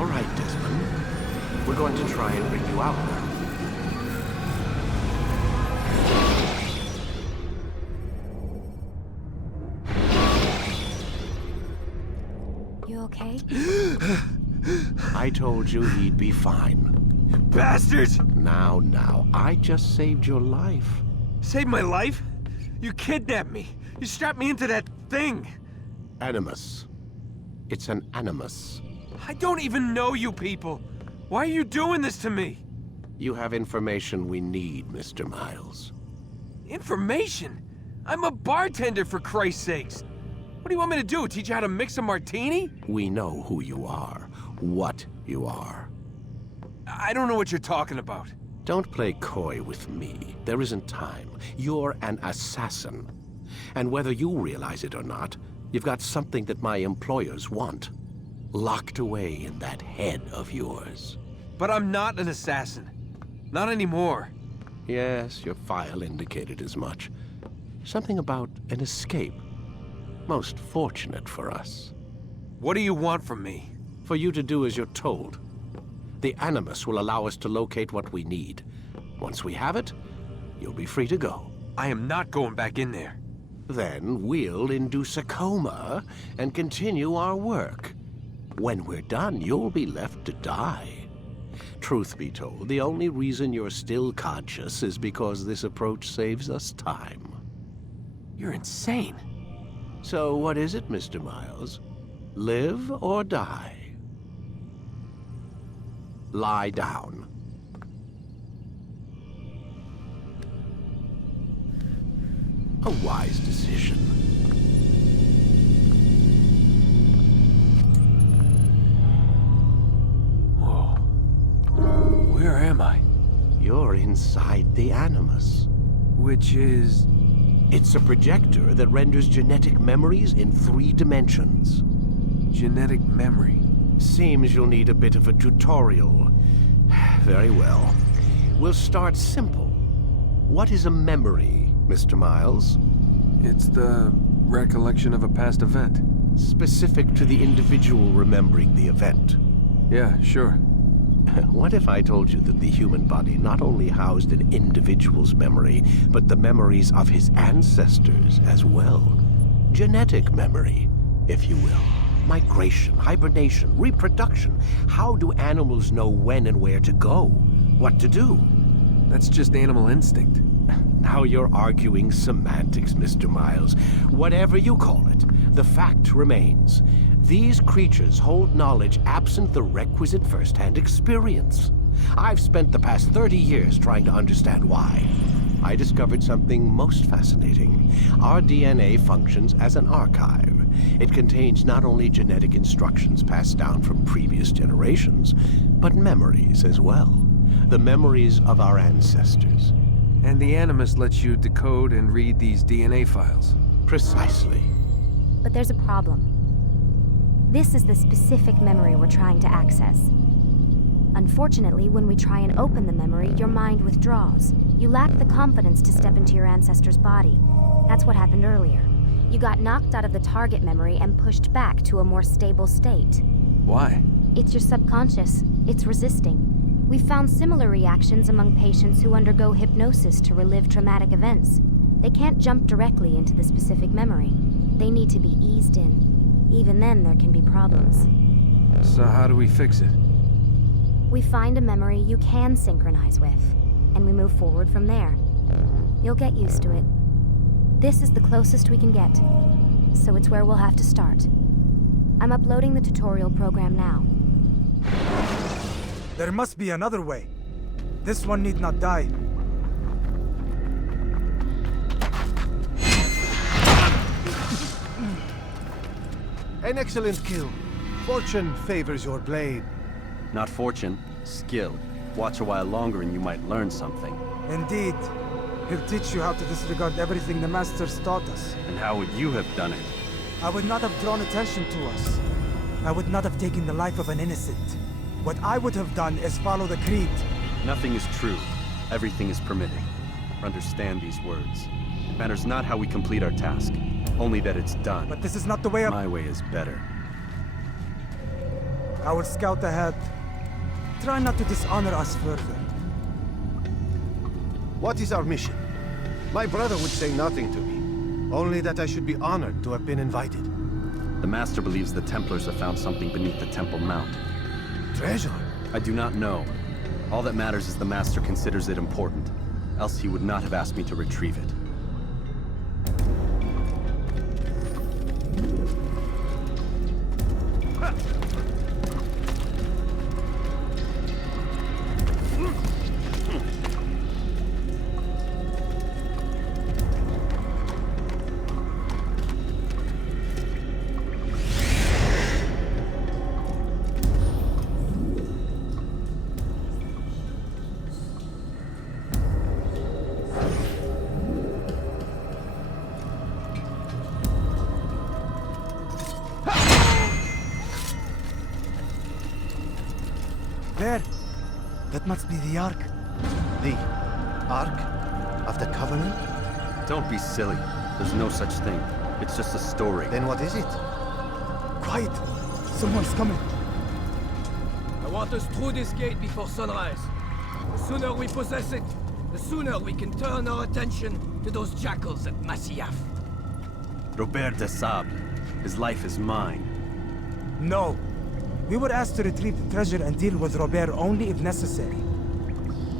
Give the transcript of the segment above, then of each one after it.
All right, Desmond. We're going to try and bring you out now. You okay? I told you he'd be fine. Bastards! Now, I just saved your life. Saved my life? You kidnapped me. You strapped me into that thing. Animus. It's an animus. I don't even know you people. Why are you doing this to me? You have information we need, Mr. Miles. Information? I'm a bartender, for Christ's sakes. What do you want me to do? Teach you how to mix a martini? We know who you are, what you are. I don't know what you're talking about. Don't play coy with me. There isn't time. You're an assassin. And whether you realize it or not, you've got something that my employers want. Locked away in that head of yours. But I'm not an assassin. Not anymore. Yes, your file indicated as much. Something about an escape. Most fortunate for us. What do you want from me? For you to do as you're told. The Animus will allow us to locate what we need. Once we have it, you'll be free to go. I am not going back in there. Then we'll induce a coma and continue our work. When we're done, you'll be left to die. Truth be told, the only reason you're still conscious is because this approach saves us time. You're insane. So what is it, Mr. Miles? Live or die? Lie down. A wise decision. Whoa. Where am I? You're inside the Animus. Which is... It's a projector that renders genetic memories in 3 dimensions. genetic memory. Seems you'll need a bit of a tutorial. Very well. We'll start simple. What is a memory, Mr. Miles? It's the recollection of a past event. Specific to the individual remembering the event. Yeah, sure. What if I told you that the human body not only housed an individual's memory, but the memories of his ancestors as well? Genetic memory, if you will. Migration, hibernation, reproduction. How do animals know when and where to go? What to do? That's just animal instinct. Now you're arguing semantics, Mr. Miles. Whatever you call it, the fact remains. These creatures hold knowledge absent the requisite first-hand experience. I've spent the past 30 years trying to understand why. I discovered something most fascinating. Our DNA functions as an archive. It contains not only genetic instructions passed down from previous generations, but memories as well. The memories of our ancestors. And the Animus lets you decode and read these DNA files. Precisely. But there's a problem. This is the specific memory we're trying to access. Unfortunately, when we try and open the memory, your mind withdraws. You lack the confidence to step into your ancestor's body. That's what happened earlier. You got knocked out of the target memory and pushed back to a more stable state. Why? It's your subconscious. It's resisting. We've found similar reactions among patients who undergo hypnosis to relive traumatic events. They can't jump directly into the specific memory. They need to be eased in. Even then, there can be problems. So how do we fix it? We find a memory you can synchronize with, and we move forward from there. You'll get used to it. This is the closest we can get, so it's where we'll have to start. I'm uploading the tutorial program now. There must be another way. This one need not die. An excellent kill. Fortune favors your blade. Not fortune, skill. Watch a while longer and you might learn something. Indeed. He'll teach you how to disregard everything the Masters taught us. And how would you have done it? I would not have drawn attention to us. I would not have taken the life of an innocent. What I would have done is follow the creed. Nothing is true. Everything is permitting. Understand these words. It matters not how we complete our task, only that it's done. But this is not the way of... My way is better. I will scout ahead. Try not to dishonor us further. What is our mission? My brother would say nothing to me. Only that I should be honored to have been invited. The Master believes the Templars have found something beneath the Temple Mount. Treasure? I do not know. All that matters is the Master considers it important. Else he would not have asked me to retrieve it. There! That must be the Ark. The Ark of the Covenant? Don't be silly. There's no such thing. It's just a story. Then what is it? Quiet! Someone's coming. I want us through this gate before sunrise. The sooner we possess it, the sooner we can turn our attention to those jackals at Masyaf. Robert de Sable. His life is mine. No. We were asked to retrieve the treasure and deal with Robert only if necessary.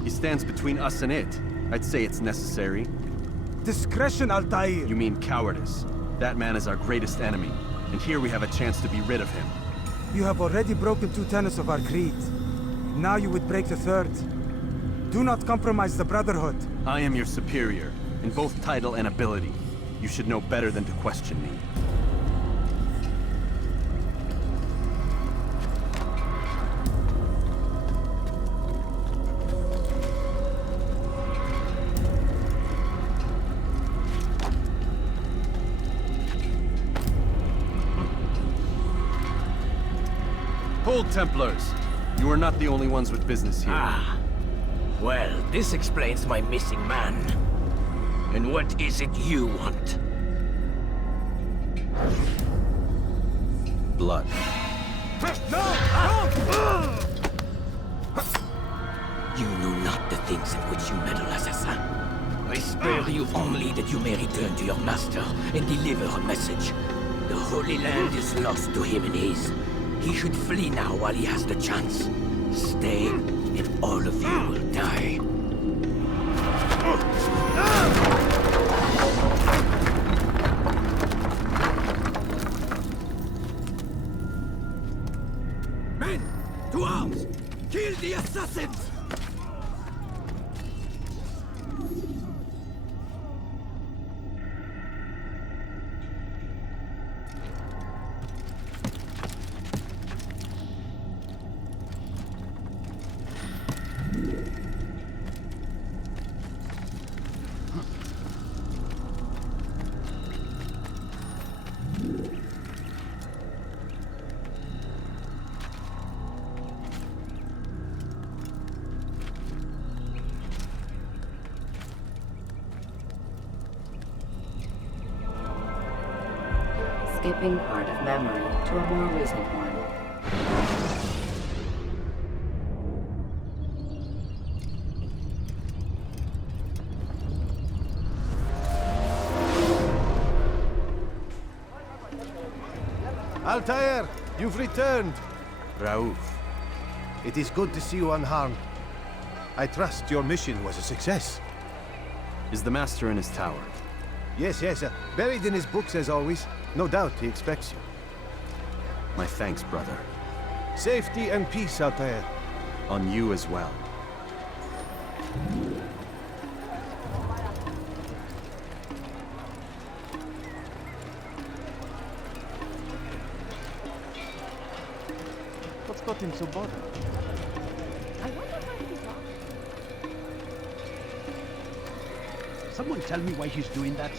He stands between us and it. I'd say it's necessary. Discretion, Altaïr! You mean cowardice. That man is our greatest enemy, and here we have a chance to be rid of him. You have already broken 2 tenets of our creed. Now you would break the 3rd. Do not compromise the Brotherhood. I am your superior, in both title and ability. You should know better than to question me. Hold, Templars! You are not the only ones with business here. Ah. Well, this explains my missing man. And what is it you want? Blood. You know not the things in which you meddle, Assassin. I spare you only that you may return to your master and deliver a message. The Holy Land is lost to him and his. He should flee now while he has the chance. Stay, and all of you will die. Men, to arms! Kill the assassins! Skipping part of memory to a more recent one. Altaïr, you've returned. Raouf. It is good to see you unharmed. I trust your mission was a success. Is the Master in his tower? Yes, buried in his books as always. No doubt he expects you. My thanks, brother. Safety and peace, Altaïr. On you as well. What's got him so bothered? Someone tell me why he's doing that?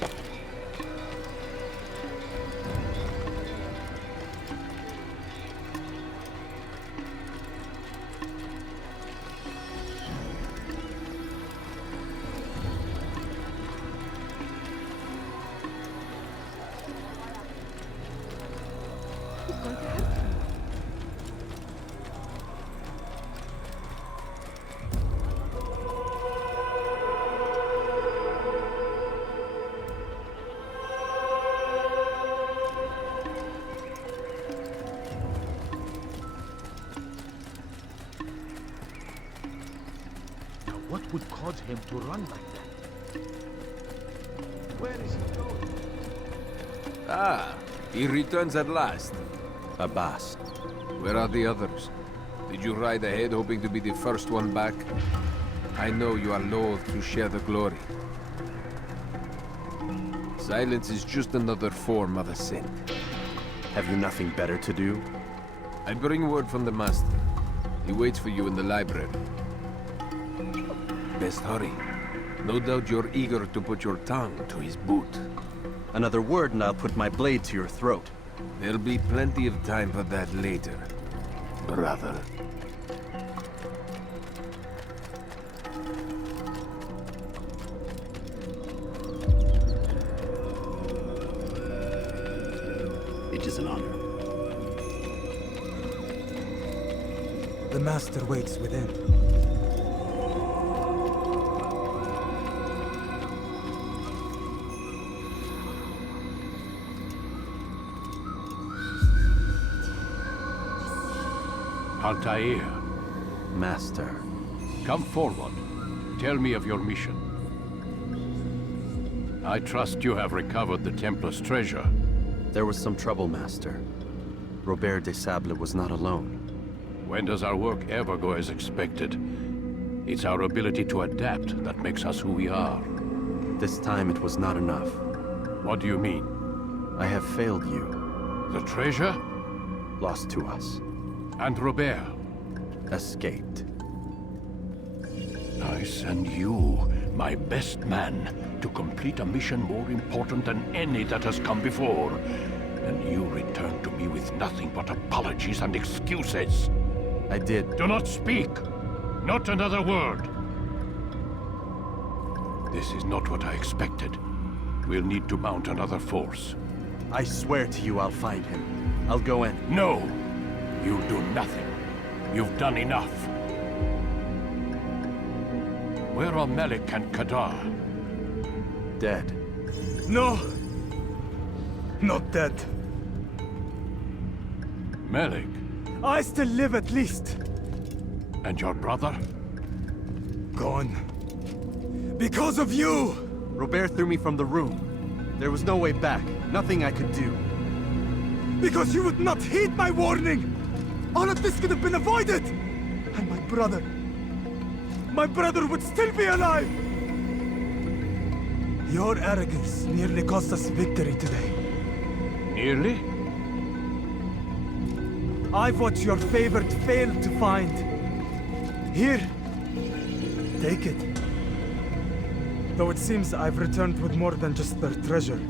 What would cause him to run like that? Where is he going? Ah, he returns at last. Abbas. Where are the others? Did you ride ahead hoping to be the first one back? I know you are loath to share the glory. Silence is just another form of a sin. Have you nothing better to do? I bring word from the Master. He waits for you in the library. Best hurry. No doubt you're eager to put your tongue to his boot. Another word and I'll put my blade to your throat. There'll be plenty of time for that later, brother. It is an honor. The Master waits within. Altaïr, Master. come forward. Tell me of your mission. I trust you have recovered the Templar's treasure. There was some trouble, Master. Robert de Sable was not alone. When does our work ever go as expected? It's our ability to adapt that makes us who we are. This time it was not enough. What do you mean? I have failed you. The treasure? Lost to us. And Robert? Escaped. I send you, my best man, to complete a mission more important than any that has come before. And you return to me with nothing but apologies and excuses. I did. Do not speak! Not another word! This is not what I expected. We'll need to mount another force. I swear to you I'll find him. I'll go in. No! You'll do nothing. You've done enough. Where are Malik and Kadar? Dead. No! Not dead. Malik? I still live at least. And your brother? Gone. Because of you! Robert threw me from the room. There was no way back. Nothing I could do. Because you would not heed my warning! All of this could have been avoided! And my brother would still be alive! Your arrogance nearly cost us victory today. Nearly? I've what your favorite failed to find. Here. Take it. Though it seems I've returned with more than just their treasure.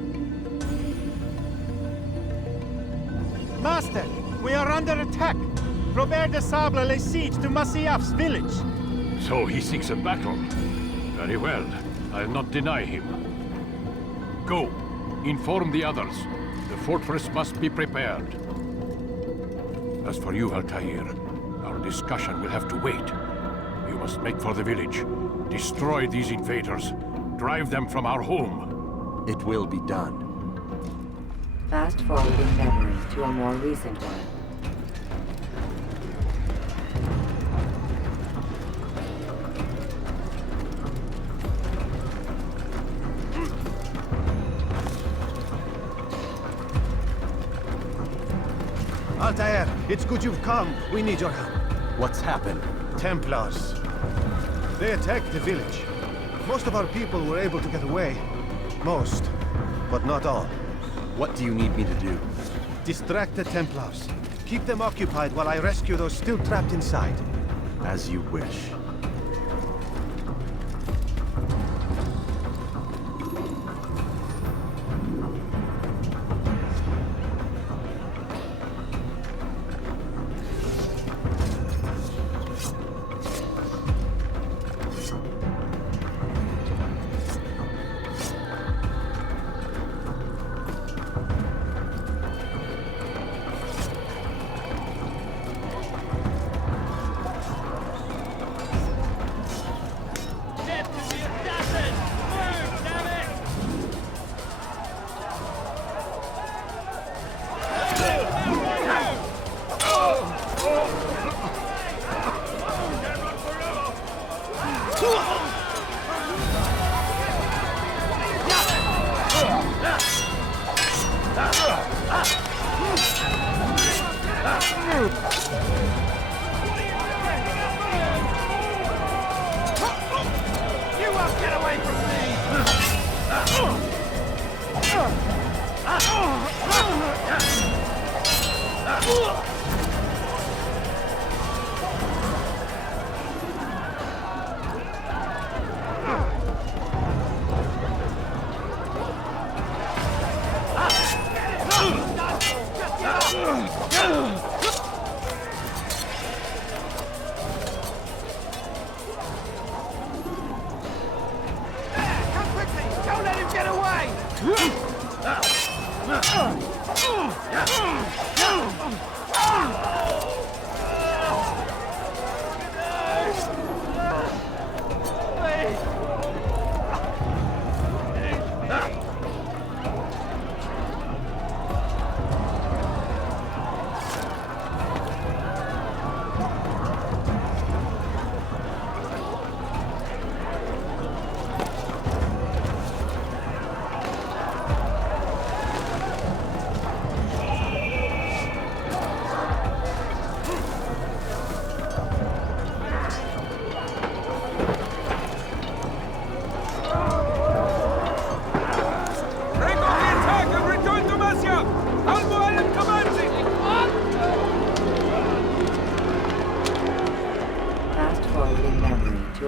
Master, we are under attack. Robert de Sable lays siege to Masyaf's village. So he seeks a battle. Very well. I'll not deny him. Go. Inform the others. The fortress must be prepared. As for you, Altaïr, our discussion will have to wait. You must make for the village. Destroy these invaders. Drive them from our home. It will be done. Fast-forwarding memory to a more recent one. Altaïr, it's good you've come. We need your help. What's happened? Templars. They attacked the village. Most of our people were able to get away. Most, but not all. What do you need me to do? Distract the Templars. Keep them occupied while I rescue those still trapped inside. As you wish. Come on!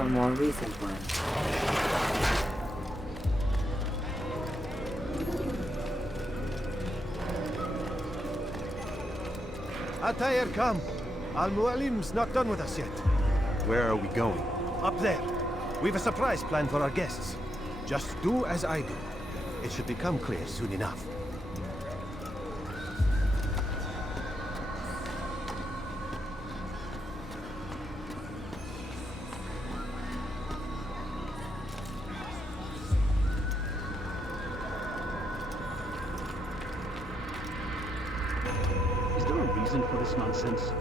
More recent one. Altaïr, come. Al-Mualim's not done with us yet. Where are we going? Up there. We've a surprise planned for our guests. Just do as I do. It should become clear soon enough. For this nonsense.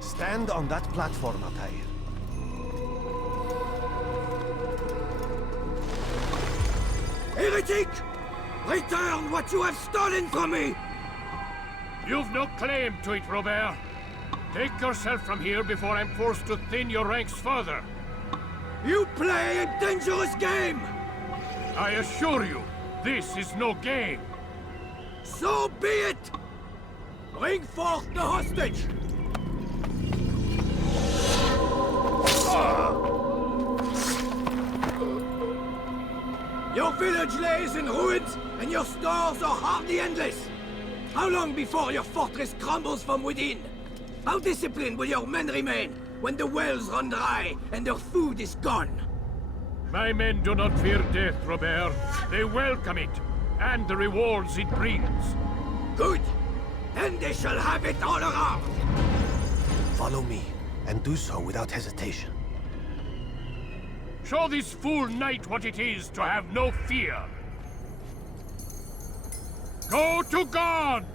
Stand on that platform, Altaïr. Heretic! Return what you have stolen from me! You've no claim to it, Robert. Take yourself from here before I'm forced to thin your ranks further. You play a dangerous game! I assure you, this is no game. So be it! Bring forth the hostage! Your village lays in ruins, and your stores are hardly endless. How long before your fortress crumbles from within? How disciplined will your men remain when the wells run dry and their food is gone? My men do not fear death, Robert. They welcome it, and the rewards it brings. Good. Then they shall have it all around. Follow me, and do so without hesitation. Show this fool knight what it is to have no fear. Go to God!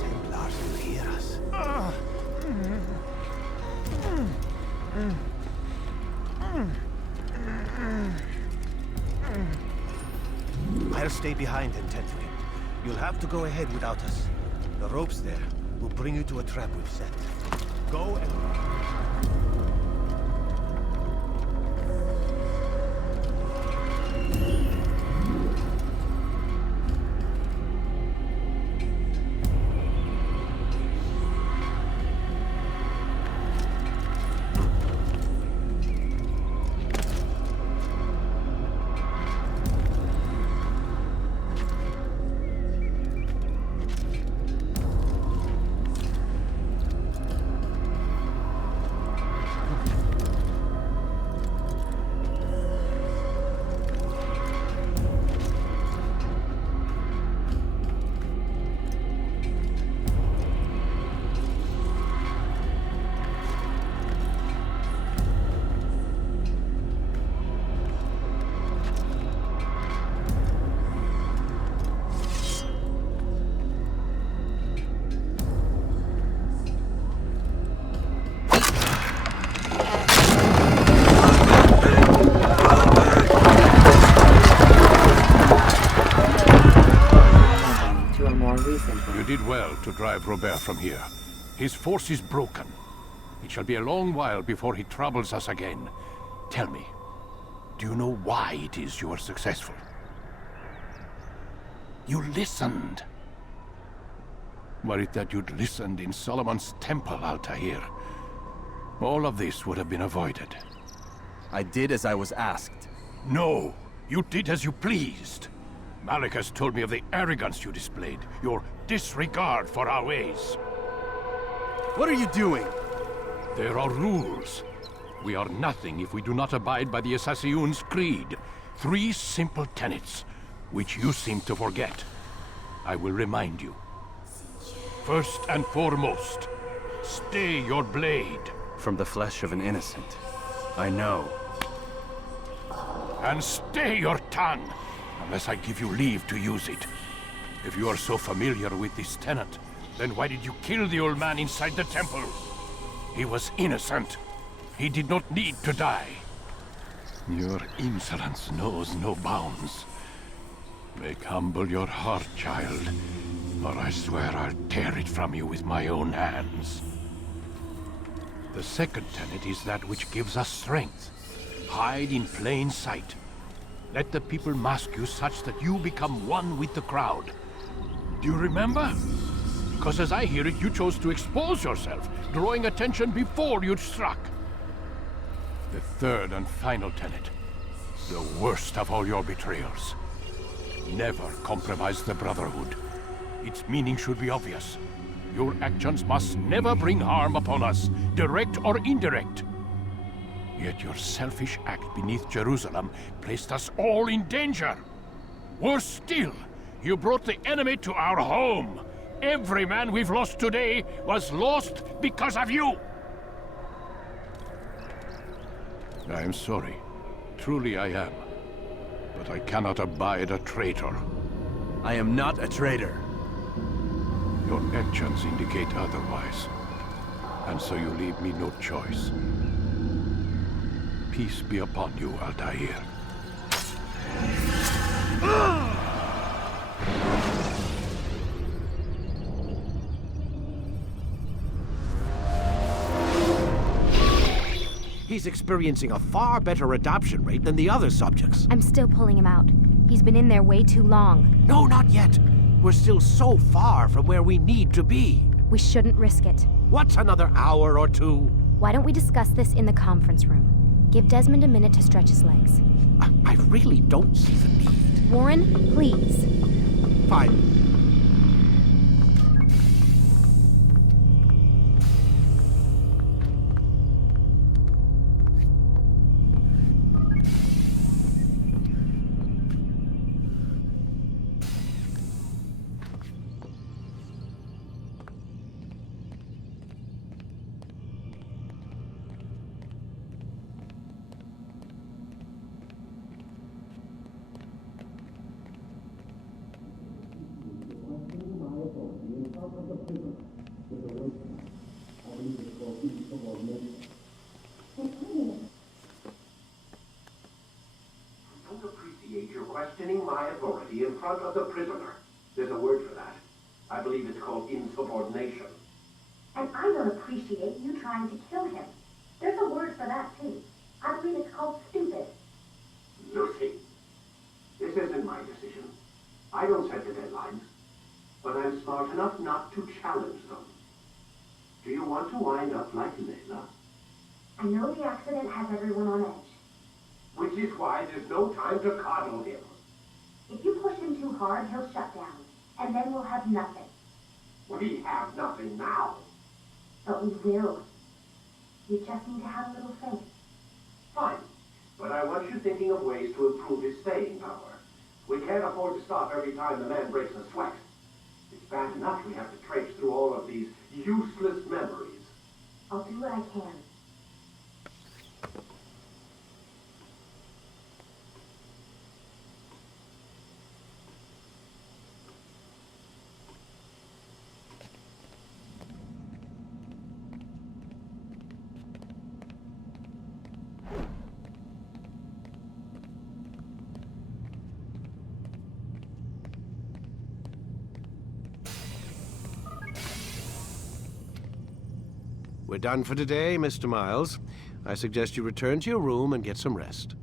Templars will hear us. I'll stay behind intently. You'll have to go ahead without us. The ropes there will bring you to a trap we've set. Go and... You did well to drive Robert from here. His force is broken. It shall be a long while before he troubles us again. Tell me, do you know why it is you are successful? You listened. Were it that you'd listened in Solomon's temple, Altaïr, all of this would have been avoided. I did as I was asked. No, you did as you pleased. Malik has told me of the arrogance you displayed, your disregard for our ways. What are you doing? There are rules. We are nothing if we do not abide by the Assassin's creed. 3 simple tenets, which you seem to forget. I will remind you. First and foremost, stay your blade. From the flesh of an innocent. I know. And stay your tongue, unless I give you leave to use it. If you are so familiar with this tenet, then why did you kill the old man inside the temple? He was innocent. He did not need to die. Your insolence knows no bounds. Make humble your heart, child, or I swear I'll tear it from you with my own hands. The second tenet is that which gives us strength. Hide in plain sight. Let the people mask you such that you become one with the crowd. Do you remember? Because as I hear it, you chose to expose yourself, drawing attention before you'd struck. The third and final tenet. The worst of all your betrayals. Never compromise the Brotherhood. Its meaning should be obvious. Your actions must never bring harm upon us, direct or indirect. Yet your selfish act beneath Jerusalem placed us all in danger. Worse still, you brought the enemy to our home. Every man we've lost today was lost because of you. I am sorry. Truly I am. But I cannot abide a traitor. I am not a traitor. Your actions indicate otherwise. And so you leave me no choice. Peace be upon you, Altaïr. He's experiencing a far better adoption rate than the other subjects. I'm still pulling him out. He's been in there way too long. No, not yet. We're still so far from where we need to be. We shouldn't risk it. What's another hour or two? Why don't we discuss this in the conference room? Give Desmond a minute to stretch his legs. I really don't see the need. Warren, please. Fine. Questioning my authority in front of the prisoner. There's a word for that. I believe it's called insubordination. And I don't appreciate you trying to kill him. There's a word for that, too. I believe it's called stupid. Lucy, this isn't my decision. I don't set the deadlines. But I'm smart enough not to challenge them. Do you want to wind up like Layla? I know the accident has everyone on edge. Which is why there's no time to coddle him. If you push him too hard, he'll shut down. And then we'll have nothing. We have nothing now. But we will. You just need to have a little faith. Fine. But I want you thinking of ways to improve his staying power. We can't afford to stop every time the man breaks a sweat. It's bad enough we have to traipse through all of these useless memories. I'll do what I can. We're done for today, Mr. Miles. I suggest you return to your room and get some rest.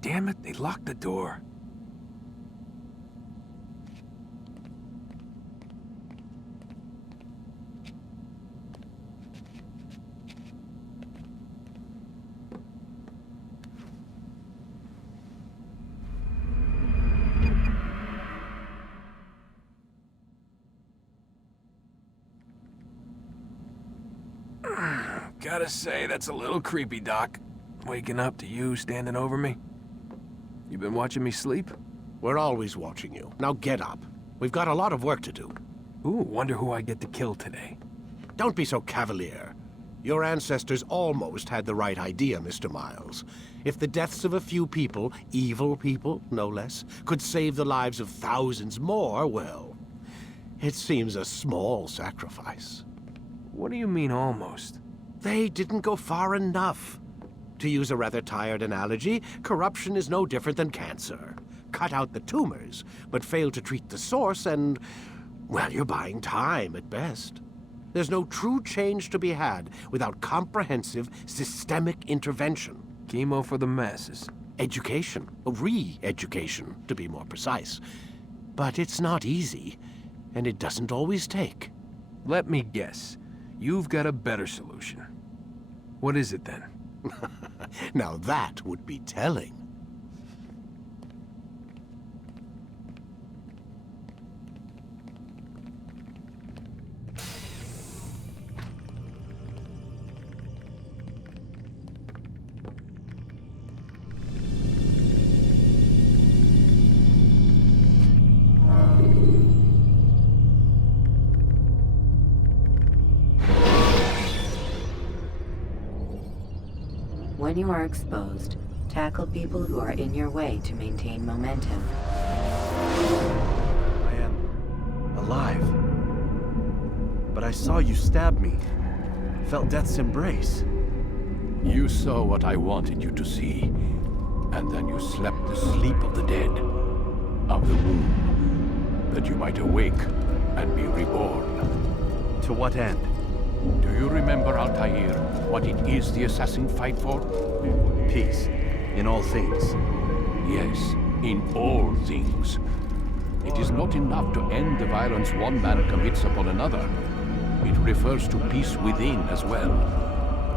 Damn it, they locked the door. Gotta say, that's a little creepy, Doc. Waking up to you standing over me. You been watching me sleep? We're always watching you. Now get up. We've got a lot of work to do. Ooh, wonder who I get to kill today. Don't be so cavalier. Your ancestors almost had the right idea, Mr. Miles. If the deaths of a few people, evil people, no less, could save the lives of thousands more, well, it seems a small sacrifice. What do you mean, almost? They didn't go far enough. To use a rather tired analogy, corruption is no different than cancer. Cut out the tumors, but fail to treat the source and, well, you're buying time at best. There's no true change to be had without comprehensive, systemic intervention. Chemo for the masses. Education, re-education, to be more precise. But it's not easy, and it doesn't always take. Let me guess. You've got a better solution. What is it then? Now that would be telling. When you are exposed, tackle people who are in your way to maintain momentum. I am alive. But I saw you stab me. Felt death's embrace. You saw what I wanted you to see. And then you slept the sleep of the dead. Of the womb. That you might awake and be reborn. To what end? Do you remember, Altaïr, what it is the assassins fight for? Peace. In all things. Yes, in all things. It is not enough to end the violence one man commits upon another. It refers to peace within as well.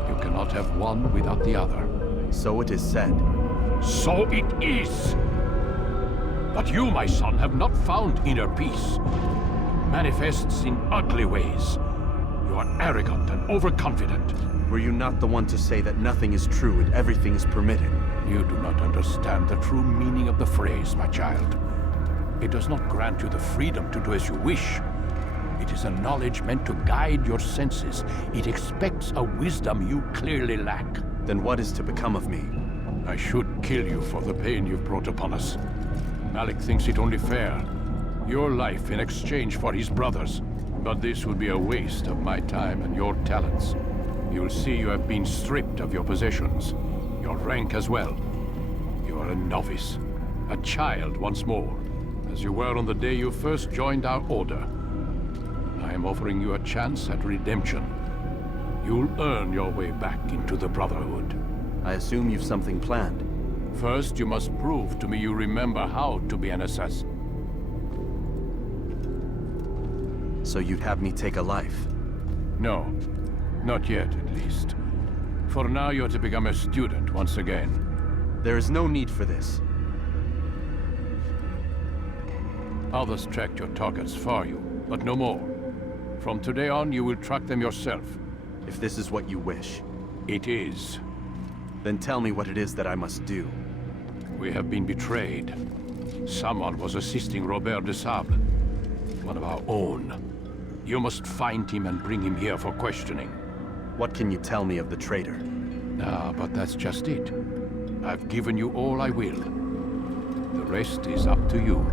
You cannot have one without the other. So it is said. So it is! But you, my son, have not found inner peace. It manifests in ugly ways. You are arrogant and overconfident. Were you not the one to say that nothing is true and everything is permitted? You do not understand the true meaning of the phrase, my child. It does not grant you the freedom to do as you wish. It is a knowledge meant to guide your senses. It expects a wisdom you clearly lack. Then what is to become of me? I should kill you for the pain you've brought upon us. Malik thinks it only fair. Your life in exchange for his brother's. But this would be a waste of my time and your talents. You'll see you have been stripped of your possessions. Your rank as well. You are a novice. A child once more. As you were on the day you first joined our order. I am offering you a chance at redemption. You'll earn your way back into the Brotherhood. I assume you've something planned. First, you must prove to me you remember how to be an assassin. So you'd have me take a life? No. Not yet, at least. For now, you're to become a student once again. There is no need for this. Others tracked your targets for you, but no more. From today on, you will track them yourself. If this is what you wish. It is. Then tell me what it is that I must do. We have been betrayed. Someone was assisting Robert de Sable, one of our own. You must find him and bring him here for questioning. What can you tell me of the traitor? Ah, but that's just it. I've given you all I will. The rest is up to you.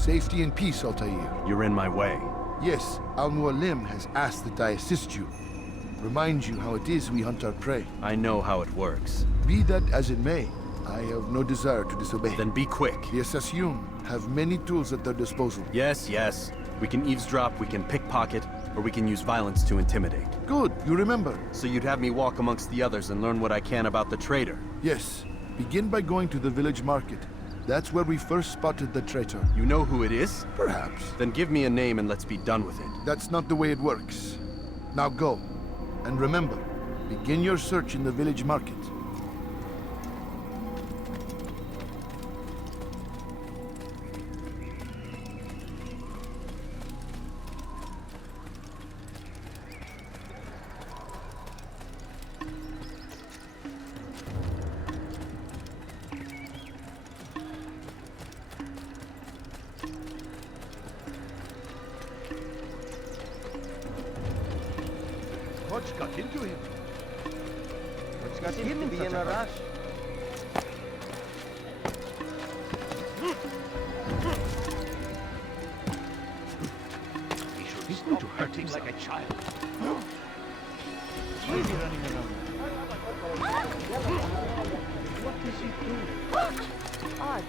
Safety and peace, Altaïr. You're in my way. Yes, Al-Mualim has asked that I assist you. Remind you how it is we hunt our prey. I know how it works. Be that as it may, I have no desire to disobey. Then be quick. The Assassin have many tools at their disposal. Yes. We can eavesdrop, we can pickpocket, or we can use violence to intimidate. Good, you remember. So you'd have me walk amongst the others and learn what I can about the traitor? Yes. Begin by going to the village market. That's where we first spotted the traitor. You know who it is? Perhaps. Then give me a name and let's be done with it. That's not the way it works. Now go. And remember, begin your search in the village market. What's got into him? What's got him to be in a rush? He should be going to hurt him like a child. Why is he running around? What is he doing? Odd.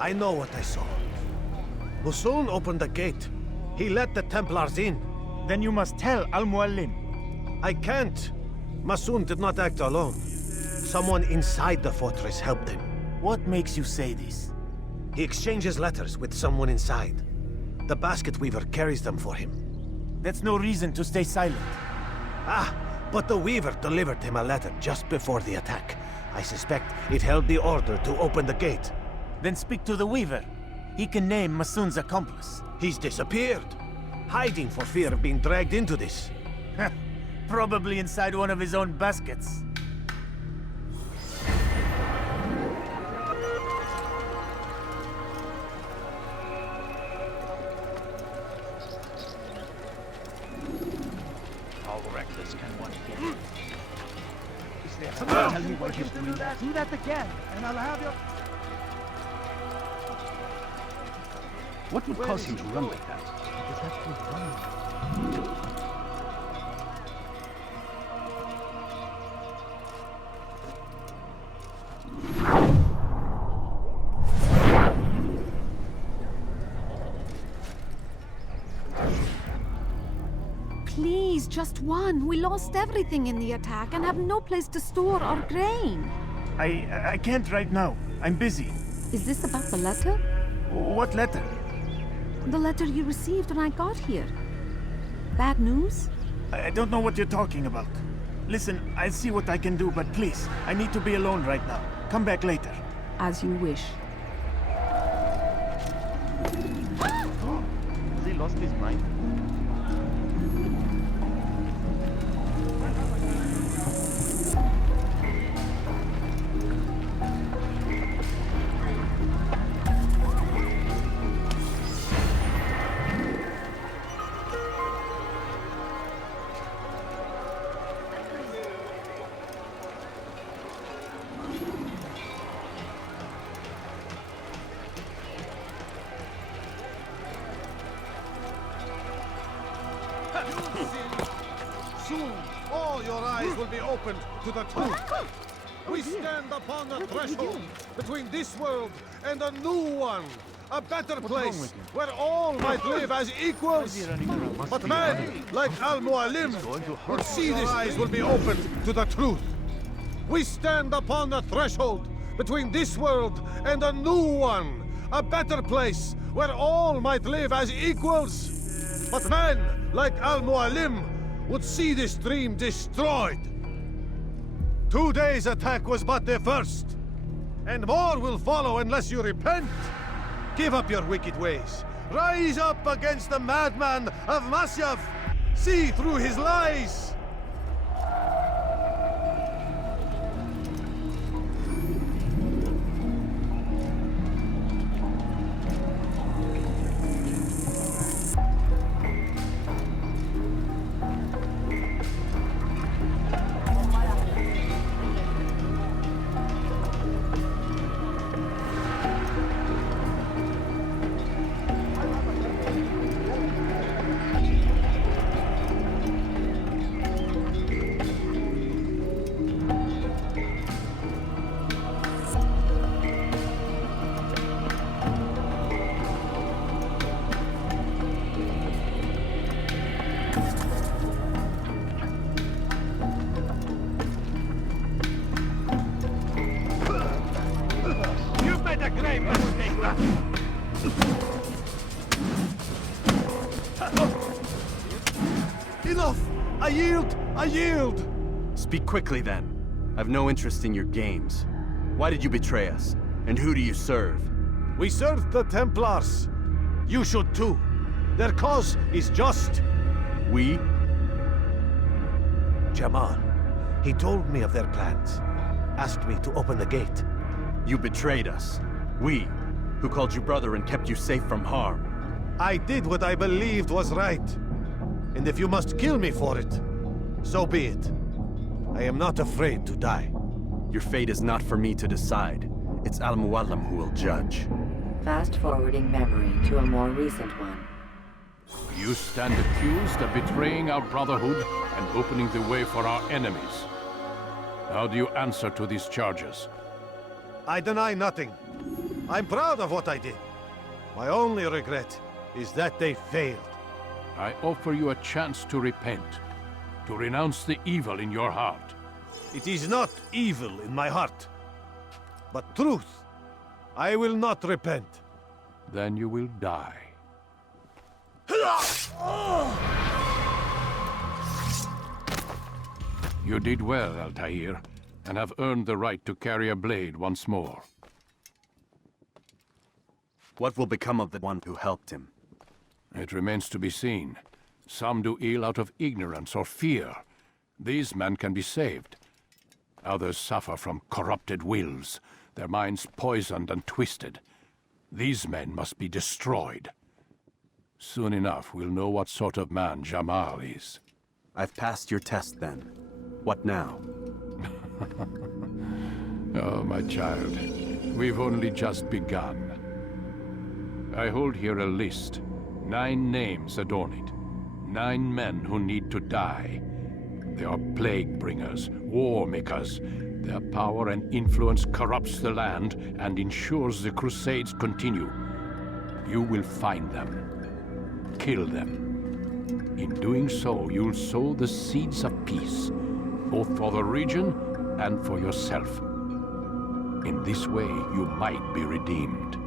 I know what I saw. Musoon opened the gate. He let the Templars in. Then you must tell Al-Mualim. I can't. Musoon did not act alone. Someone inside the fortress helped him. What makes you say this? He exchanges letters with someone inside. The basket weaver carries them for him. That's no reason to stay silent. Ah, but the weaver delivered him a letter just before the attack. I suspect it held the order to open the gate. Then speak to the weaver. He can name Masoon's accomplice. He's disappeared. Hiding for fear of being dragged into this. Probably inside one of his own baskets. How reckless can one get? Is there someone tell me what he's doing? Do that again, and I'll have you... What would cause him to run like that? Because that's what's running. Please, just one. We lost everything in the attack and have no place to store our grain. I can't right now. I'm busy. Is this about the letter? What letter? The letter you received when I got here. Bad news? I don't know what you're talking about. Listen, I'll see what I can do, but please, I need to be alone right now. Come back later. As you wish. Has he lost his mind? Soon, all your eyes will be opened to the truth. We stand upon the threshold between this world and a new one. A better place where all might live as equals. But man, like Al-Mualim, would see this eyes will be opened to the truth. We stand upon the threshold between this world and a new one. A better place where all might live as equals. But man, like Al-Mualim, would see this dream destroyed. Today's attack was but the first. And more will follow unless you repent. Give up your wicked ways. Rise up against the madman of Masyaf. See through his lies. Enough! I yield! I yield! Speak quickly then. I've no interest in your games. Why did you betray us? And who do you serve? We serve the Templars. You should too. Their cause is just. We? Jamal. He told me of their plans. Asked me to open the gate. You betrayed us. We, who called you brother and kept you safe from harm. I did what I believed was right. And if you must kill me for it, so be it. I am not afraid to die. Your fate is not for me to decide. It's Al-Muallim who will judge. Fast-forwarding memory to a more recent one. You stand accused of betraying our Brotherhood and opening the way for our enemies. How do you answer to these charges? I deny nothing. I'm proud of what I did. My only regret is that they failed. I offer you a chance to repent, to renounce the evil in your heart. It is not evil in my heart, but truth. I will not repent. Then you will die. You did well, Altaïr, and have earned the right to carry a blade once more. What will become of the one who helped him? It remains to be seen. Some do ill out of ignorance or fear. These men can be saved. Others suffer from corrupted wills, their minds poisoned and twisted. These men must be destroyed. Soon enough, we'll know what sort of man Jamal is. I've passed your test, then. What now? Oh, my child. We've only just begun. I hold here a list. 9 names adorn it. 9 men who need to die. They are plague bringers, war makers. Their power and influence corrupts the land and ensures the Crusades continue. You will find them. Kill them. In doing so, you'll sow the seeds of peace, both for the region and for yourself. In this way, you might be redeemed.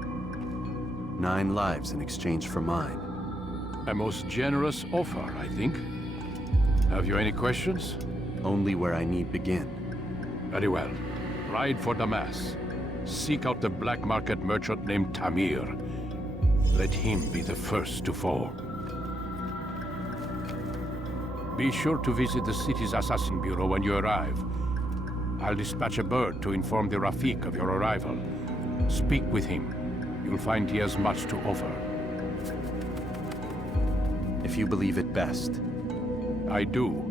9 lives in exchange for mine. A most generous offer, I think. Have you any questions? Only where I need begin. Very well. Ride for Damas. Seek out the black market merchant named Tamir. Let him be the first to fall. Be sure to visit the city's assassin bureau when you arrive. I'll dispatch a bird to inform the Rafik of your arrival. Speak with him. You'll find he has much to offer. If you believe it best. I do.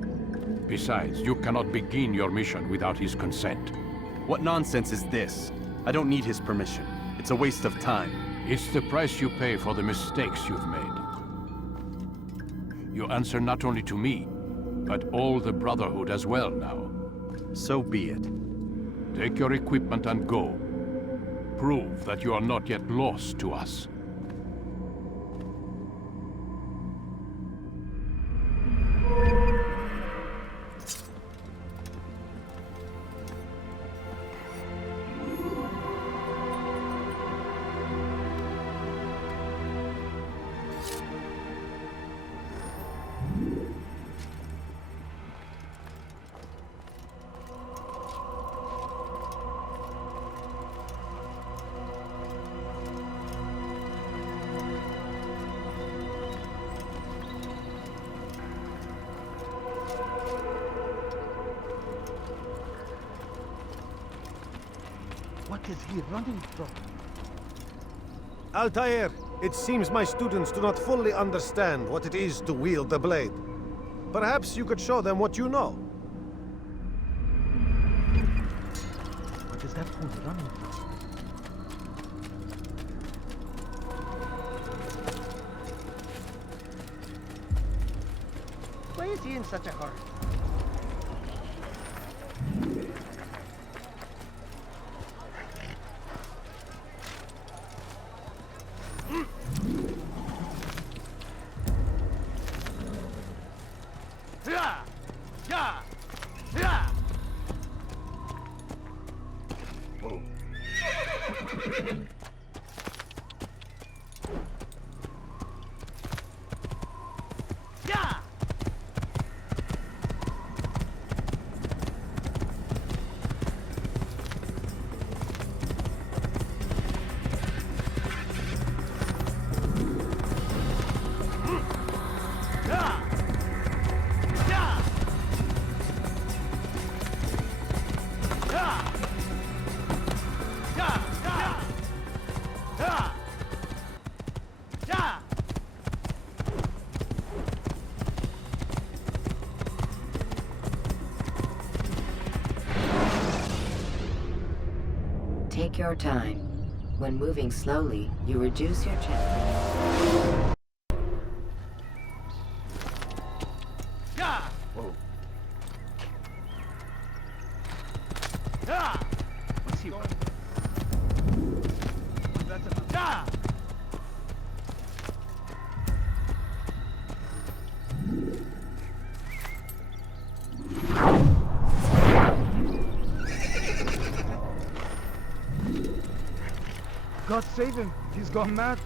Besides, you cannot begin your mission without his consent. What nonsense is this? I don't need his permission. It's a waste of time. It's the price you pay for the mistakes you've made. You answer not only to me, but all the Brotherhood as well now. So be it. Take your equipment and go. Prove that you are not yet lost to us. What is he running from? Altaïr, it seems my students do not fully understand what it is to wield the blade. Perhaps you could show them what you know. What is that fool running from? Why is he in such a hurry? Take your time. When moving slowly, you reduce your chance. Whoa. What's he running? God save him. He's gone mad.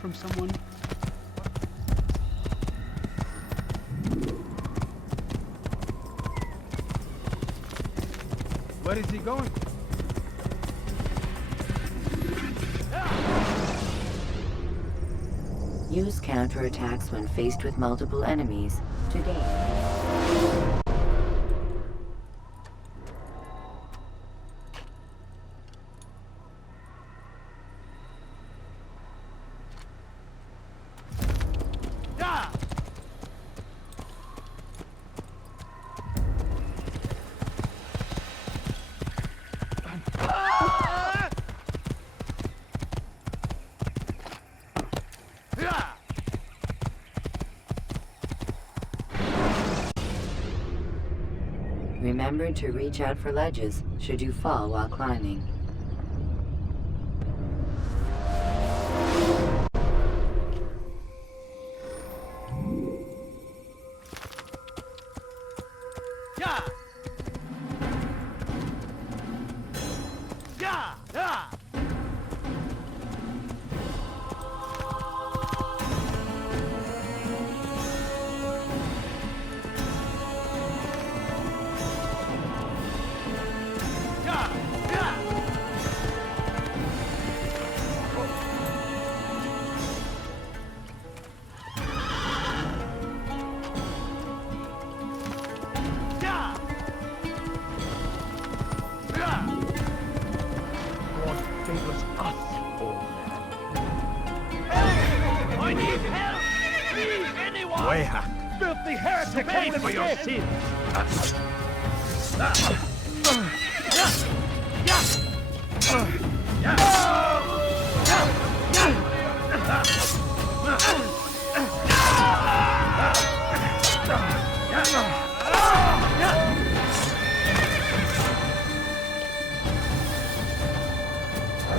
From someone? Where is he going? Use counterattacks when faced with multiple enemies to gain. Remember to reach out for ledges should you fall while climbing. Weha! Filthy heretic! Pay for your sins!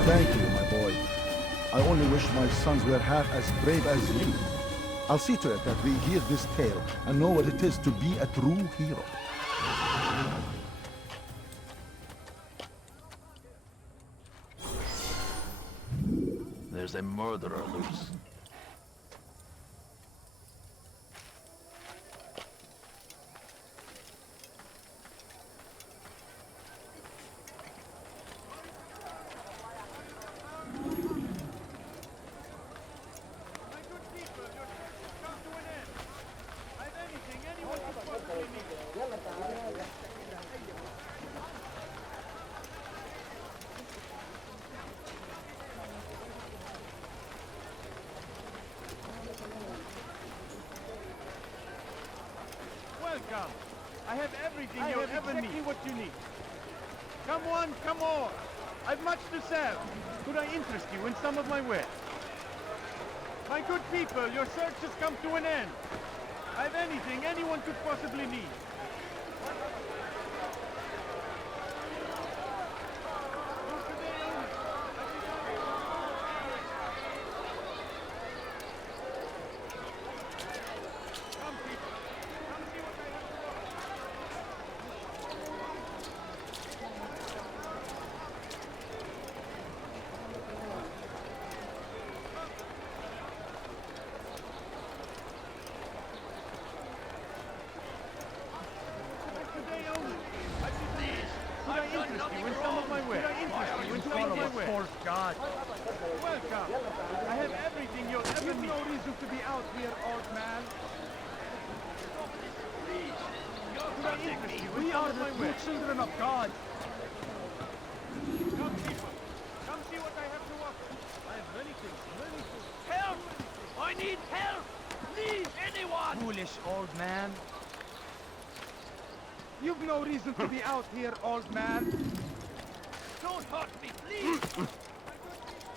Thank you, my boy. I only wish my sons were half as brave as you. I'll see to it that we hear this tale and know what it is to be a true hero. There's a murderer loose. Welcome. I have everything you'll ever need. What you need. Come on, come on. I've much to sell. Could I interest you in some of my wares? My good people, your search has come to an end. I have anything anyone could possibly need. Welcome. I have everything you'll ever need. No reason to be out here, old man. We are the true children of God. Come, people. Come see what I have to offer. I have many things. Help! I need help! Please, anyone! Foolish old man. You've no reason to be out here, old man. Don't hurt me, please!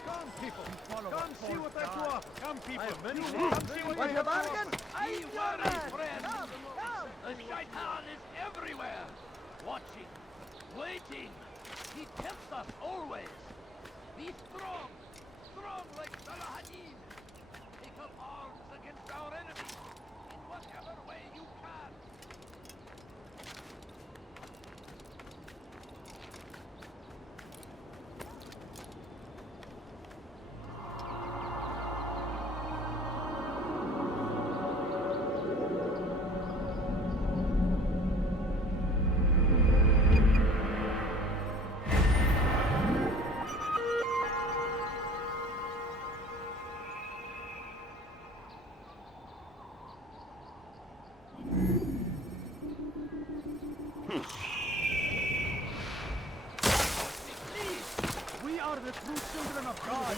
Come, people. Come see what I have to offer. Come, people. Come see what I have to offer. Be worried, friend! The shaitan is everywhere! Watching, waiting. He tempts us always. Be strong! Strong like Salahadin! Take up arms against our enemies in whatever way you can! We are the true children of God.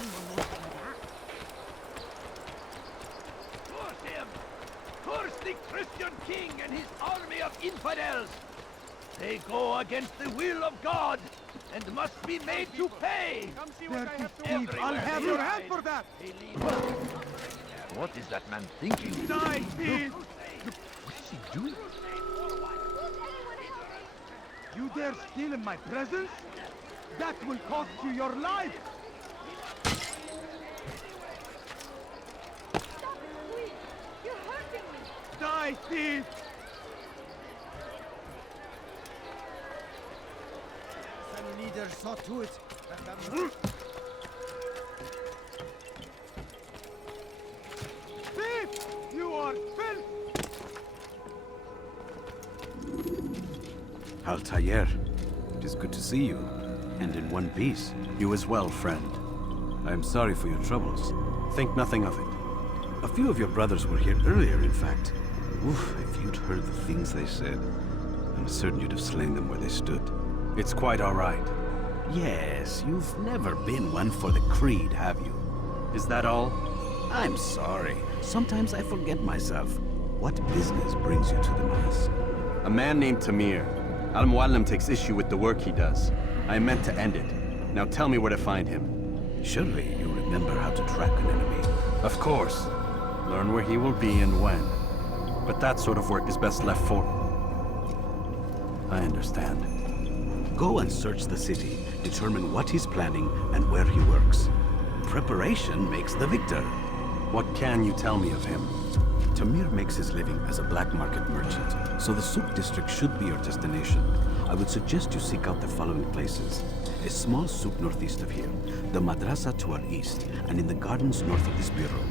Curse him! Curse the Christian king and his army of infidels! They go against the will of God and must be made to pay! Come see what I have to offer. I'll have your hand for that! What is that man thinking? Die, thief! What is he doing? You dare steal in my presence? That will cost you your life! Stop it, please! You're hurting me! Die, thief! The leader saw to it. Thief! You are filth! Altaïr, it is good to see you, and in one piece. You as well, friend. I am sorry for your troubles. Think nothing of it. A few of your brothers were here earlier, in fact. Oof, if you'd heard the things they said, I'm certain you'd have slain them where they stood. It's quite all right. Yes, you've never been one for the creed, have you? Is that all? I'm sorry. Sometimes I forget myself. What business brings you to the Mass? A man named Tamir. Al-Muallim takes issue with the work he does. I meant to end it. Now tell me where to find him. Surely you remember how to track an enemy. Of course. Learn where he will be and when. But that sort of work is best left for... I understand. Go and search the city. Determine what he's planning and where he works. Preparation makes the victor. What can you tell me of him? Tamir makes his living as a black market merchant, so the Souk district should be your destination. I would suggest you seek out the following places. A small souk northeast of here, the madrasa to our east, and in the gardens north of this bureau.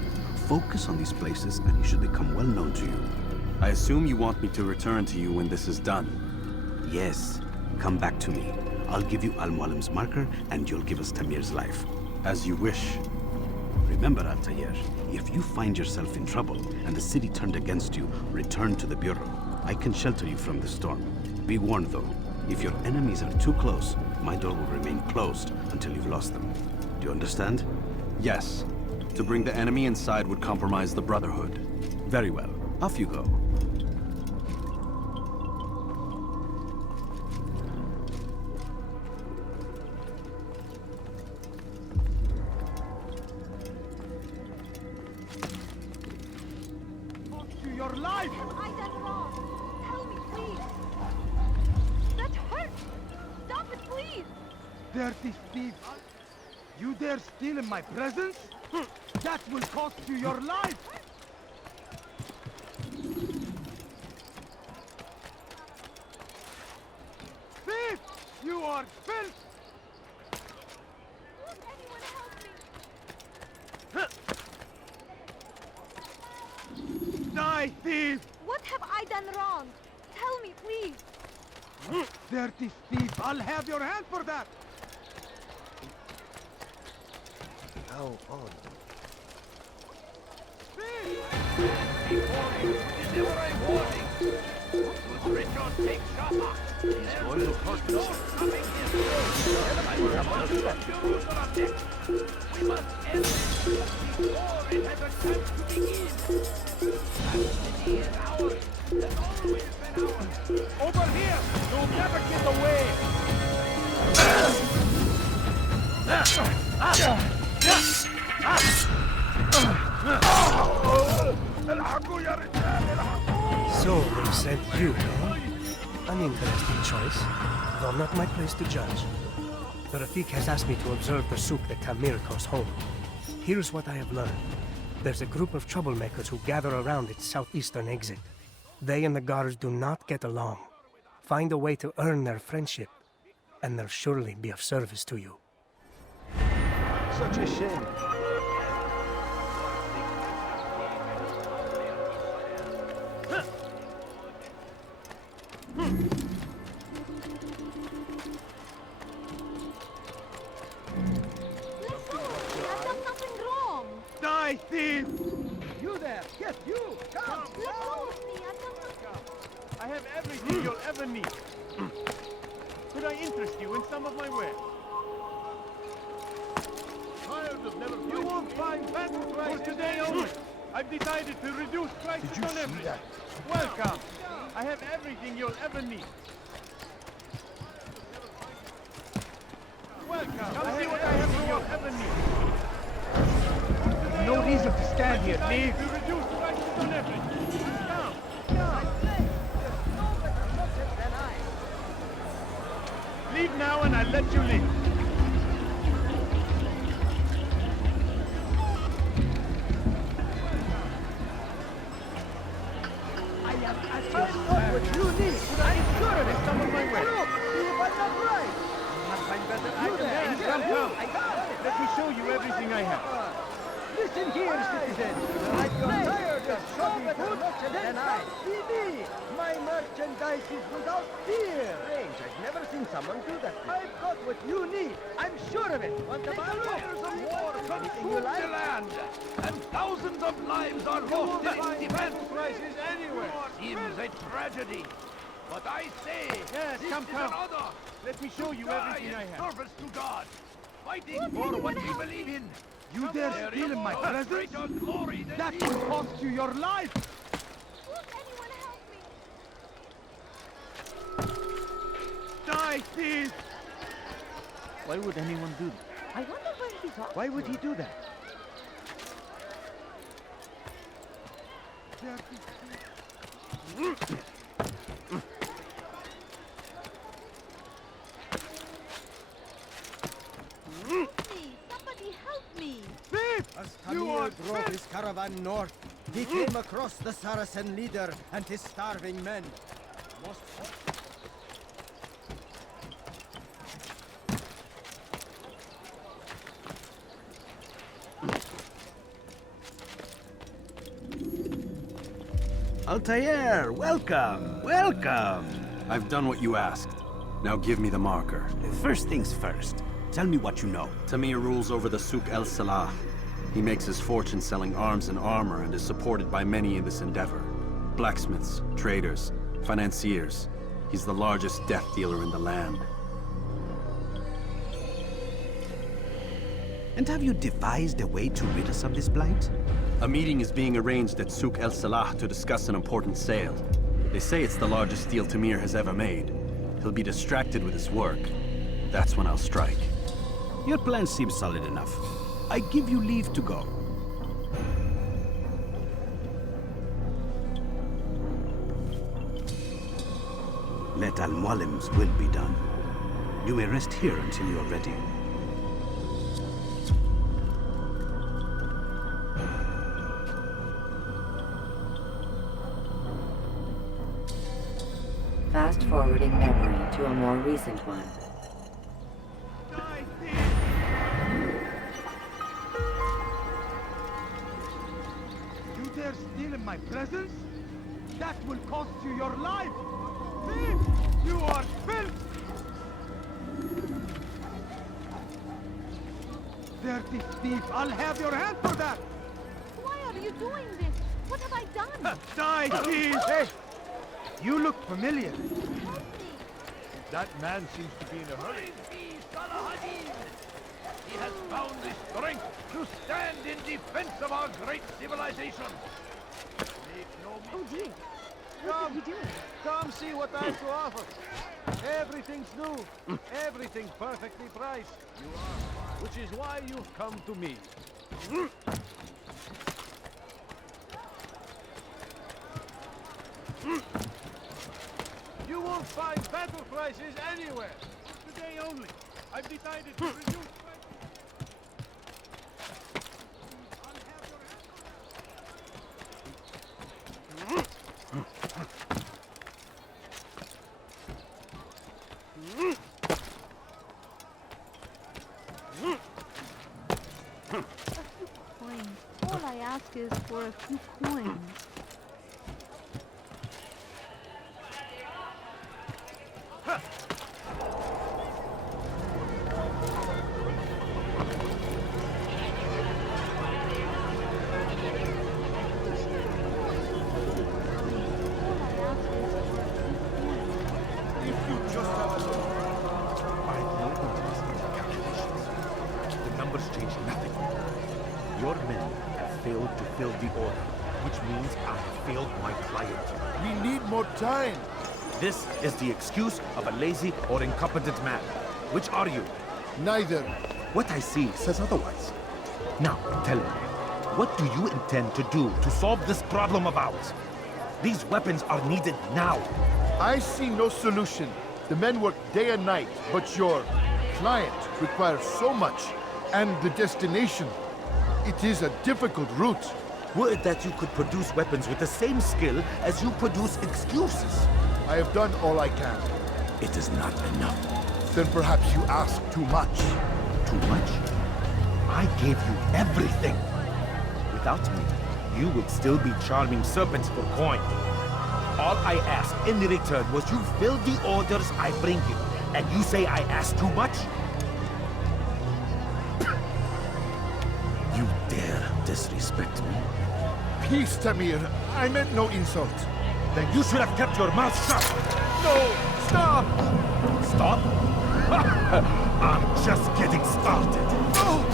Focus on these places and he should become well known to you. I assume you want me to return to you when this is done? Yes. Come back to me. I'll give you Al-Muallim's marker and you'll give us Tamir's life. As you wish. Remember, Altaïr, if you find yourself in trouble and the city turned against you, return to the bureau. I can shelter you from the storm. Be warned though, if your enemies are too close, my door will remain closed until you've lost them. Do you understand? Yes. To bring the enemy inside would compromise the Brotherhood. Very well. Off you go. Your life! Have I done wrong? Tell me, please. That hurts! Stop it, please! Dirty thief! You dare steal in my presence? That will cost you your life! Thief! You are filth! Won't anyone help me? Die, thief! What have I done wrong? Tell me, please. Dirty thief! I'll have your hand for that! How odd. Over here! You'll never get away! So they sent you, eh? An interesting choice, though not my place to judge. The Rafik has asked me to observe the souk that Tamir calls home. Here's what I have learned. There's a group of troublemakers who gather around its southeastern exit. They and the guards do not get along. Find a way to earn their friendship, and they'll surely be of service to you. Such a shame. Die, thief! You there! Yes, you! Come! Let go of me! I'm not... I have everything you'll ever need. Could I interest you in some of my wares? You won't find battle price for today only. I've decided to reduce prices on everything. Welcome. I have everything you'll ever need. Welcome. Come see what I have you'll ever need. No reason to stand here. Leave. To reduce prices on everything. Come. Leave now and I'll let you leave. I know what you need. I'm sure of it. Some of my way. Look, see if I'm not right. I'll find better. Come. Let me show you everything I have. Listen here, citizen. I'm tired of shopping food, then come see me. My merchandise is without fear. Strange, I've never seen someone do that. I've got what you need. I'm sure of it. Want to buy fires of war consume the land, and thousands of lives are lost in its defense. Prices anywhere. Seems a tragedy. But I say, yes, this is another. Let me show you everything I have. Service to God, fighting for what we believe in. You dare steal in my presence? That will cost you your life! Die, thief! Why would anyone do that? I wonder where he got. Why would he do that? Somebody help me! As Tamir drove his caravan north, he came across the Saracen leader and his starving men. Altaïr, welcome, welcome! I've done what you asked. Now give me the marker. First things first. Tell me what you know. Tamir rules over the Souk El Salah. He makes his fortune selling arms and armor and is supported by many in this endeavor. Blacksmiths, traders, financiers. He's the largest death dealer in the land. And have you devised a way to rid us of this blight? A meeting is being arranged at Souk El Salah to discuss an important sale. They say it's the largest deal Tamir has ever made. He'll be distracted with his work. That's when I'll strike. Your plan seems solid enough. I give you leave to go. Let Al-Mualim's will be done. You may rest here until you're ready. Fast-forwarding memory to a more recent one. You dare steal in my presence? That will cost you your life! Thief! You are filth! Dirty thief! I'll have your hand for that! Why are you doing this? What have I done? Die, thief! Hey! You look familiar. That man seems to be in a hurry. He has found the strength to stand in defense of our great civilization. Oh dear. What did he do? Come see what I have to offer. Everything's new. Everything perfectly priced. You are. Which is why you've come to me. You won't find better prices anywhere. Today only. I've decided to reduce Coins. All I ask is for a few coins. Time. This is the excuse of a lazy or incompetent man. Which are you? Neither. What I see says otherwise. Now, tell me, what do you intend to do to solve this problem of ours? These weapons are needed now. I see no solution. The men work day and night, but your client requires so much, and the destination. It is a difficult route. Would that you could produce weapons with the same skill as you produce excuses. I have done all I can. It is not enough. Then perhaps you ask too much. Too much? I gave you everything. Without me, you would still be charming serpents for coin. All I asked in return was you fill the orders I bring you, and you say I asked too much? You dare disrespect me? Peace, Tamir. I meant no insult. Then you should have kept your mouth shut. No! Stop! Stop? I'm just getting started. Oh!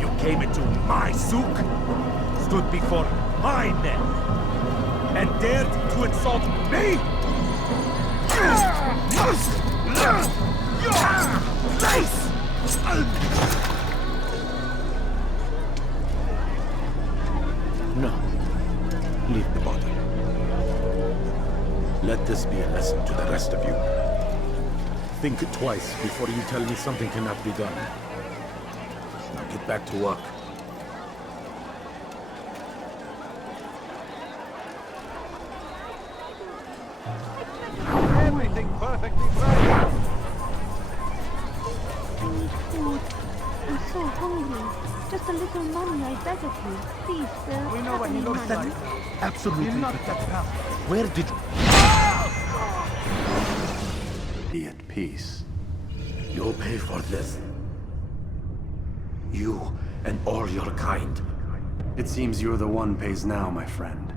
You came into my souk, stood before my men, and dared to insult me? Your place! No. Leave the body. Let this be a lesson to the rest of you. Think twice before you tell me something cannot be done. Now get back to work. Everything perfectly right. Food. I'm so hungry. Just a little money, I beg of you. Please, sir. We know what he looks like. Absolutely. He'll not get found. Where did you... Be at peace. You'll pay for this. You and all your kind. It seems you're the one pays now, my friend.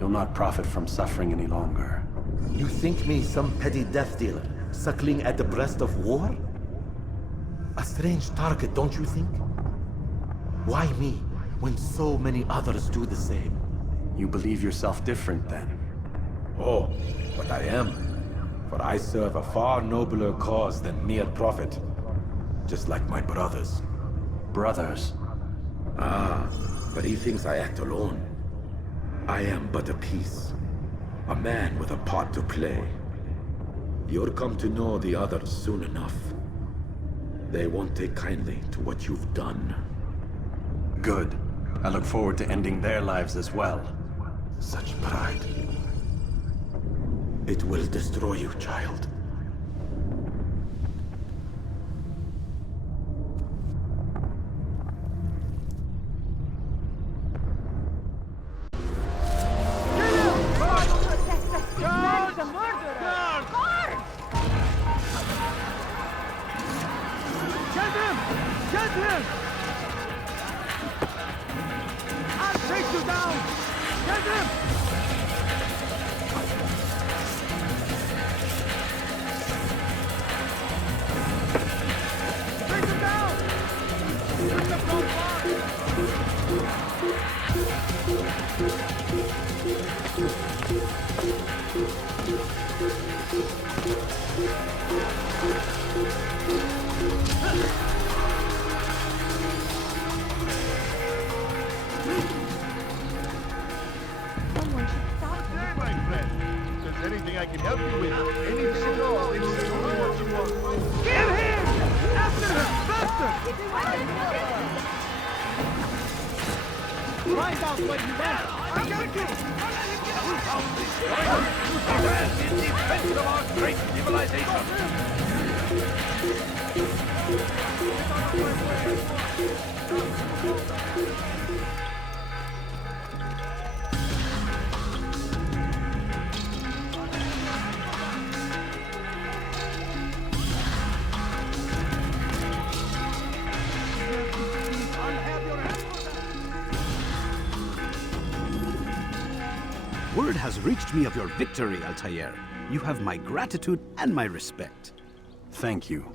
You'll not profit from suffering any longer. You think me some petty death dealer, suckling at the breast of war? A strange target, don't you think? Why me, when so many others do the same? You believe yourself different, then? Oh, but I am. For I serve a far nobler cause than mere profit. Just like my brothers. Brothers? Ah, but he thinks I act alone. I am but a piece. A man with a part to play. You'll come to know the others soon enough. They won't take kindly to what you've done. Good. I look forward to ending their lives as well. Such pride. It will destroy you, child. Word has reached me of your victory, Altaïr. You have my gratitude and my respect. Thank you.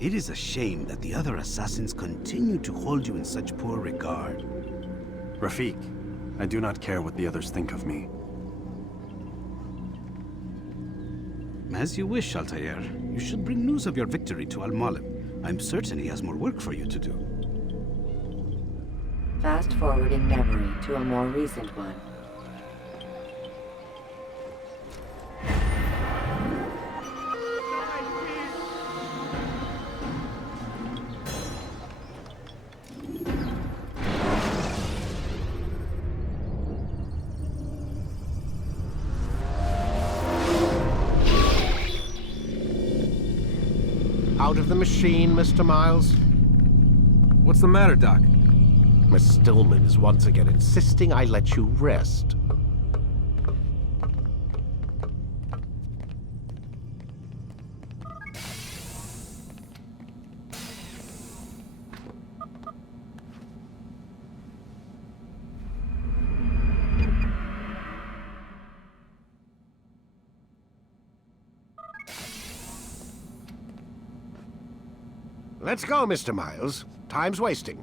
It is a shame that the other assassins continue to hold you in such poor regard. Rafik, I do not care what the others think of me. As you wish, Altaïr. You should bring news of your victory to Al-Mualim. I'm certain he has more work for you to do. Fast-forwarding memory to a more recent one. Out of the machine, Mr. Miles? What's the matter, Doc? Miss Stillman is once again insisting I let you rest. Let's go, Mr. Miles. Time's wasting.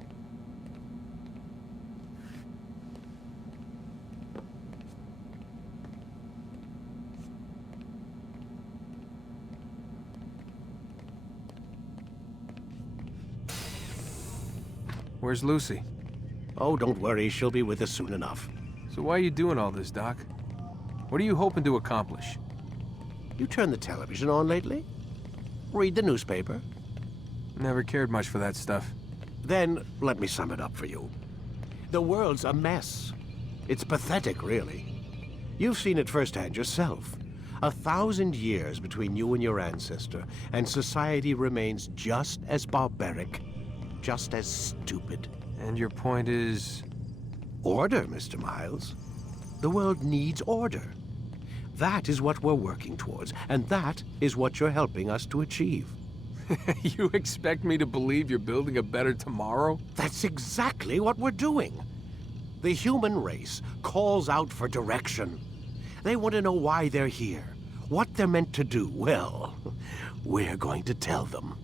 Where's Lucy? Oh, don't worry. She'll be with us soon enough. So why are you doing all this, Doc? What are you hoping to accomplish? You turned the television on lately? Read the newspaper? Never cared much for that stuff. Then, let me sum it up for you. The world's a mess. It's pathetic, really. You've seen it firsthand yourself. 1,000 years between you and your ancestor, and society remains just as barbaric, just as stupid. And your point is? Order, Mr. Miles. The world needs order. That is what we're working towards, and that is what you're helping us to achieve. You expect me to believe you're building a better tomorrow? That's exactly what we're doing. The human race calls out for direction. They want to know why they're here, what they're meant to do. Well, we're going to tell them.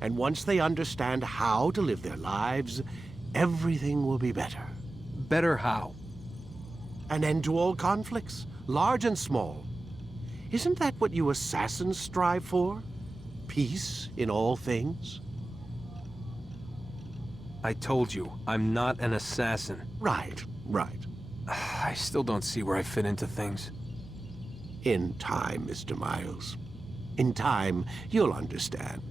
And once they understand how to live their lives, everything will be better. Better how? An end to all conflicts, large and small. Isn't that what you assassins strive for? Peace in all things? I told you, I'm not an assassin. Right. I still don't see where I fit into things. In time, Mr. Miles. In time, you'll understand.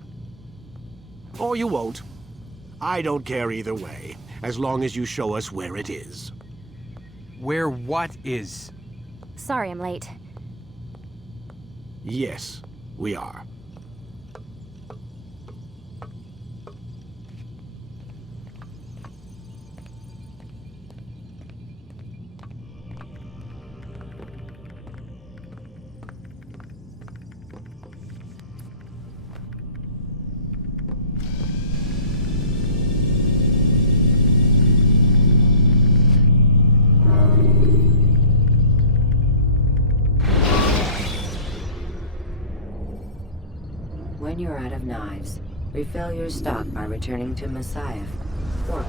Or you won't. I don't care either way, as long as you show us where it is. Where what is? Sorry I'm late. Yes, we are. When you're out of knives, refill your stock by returning to Messiah. Or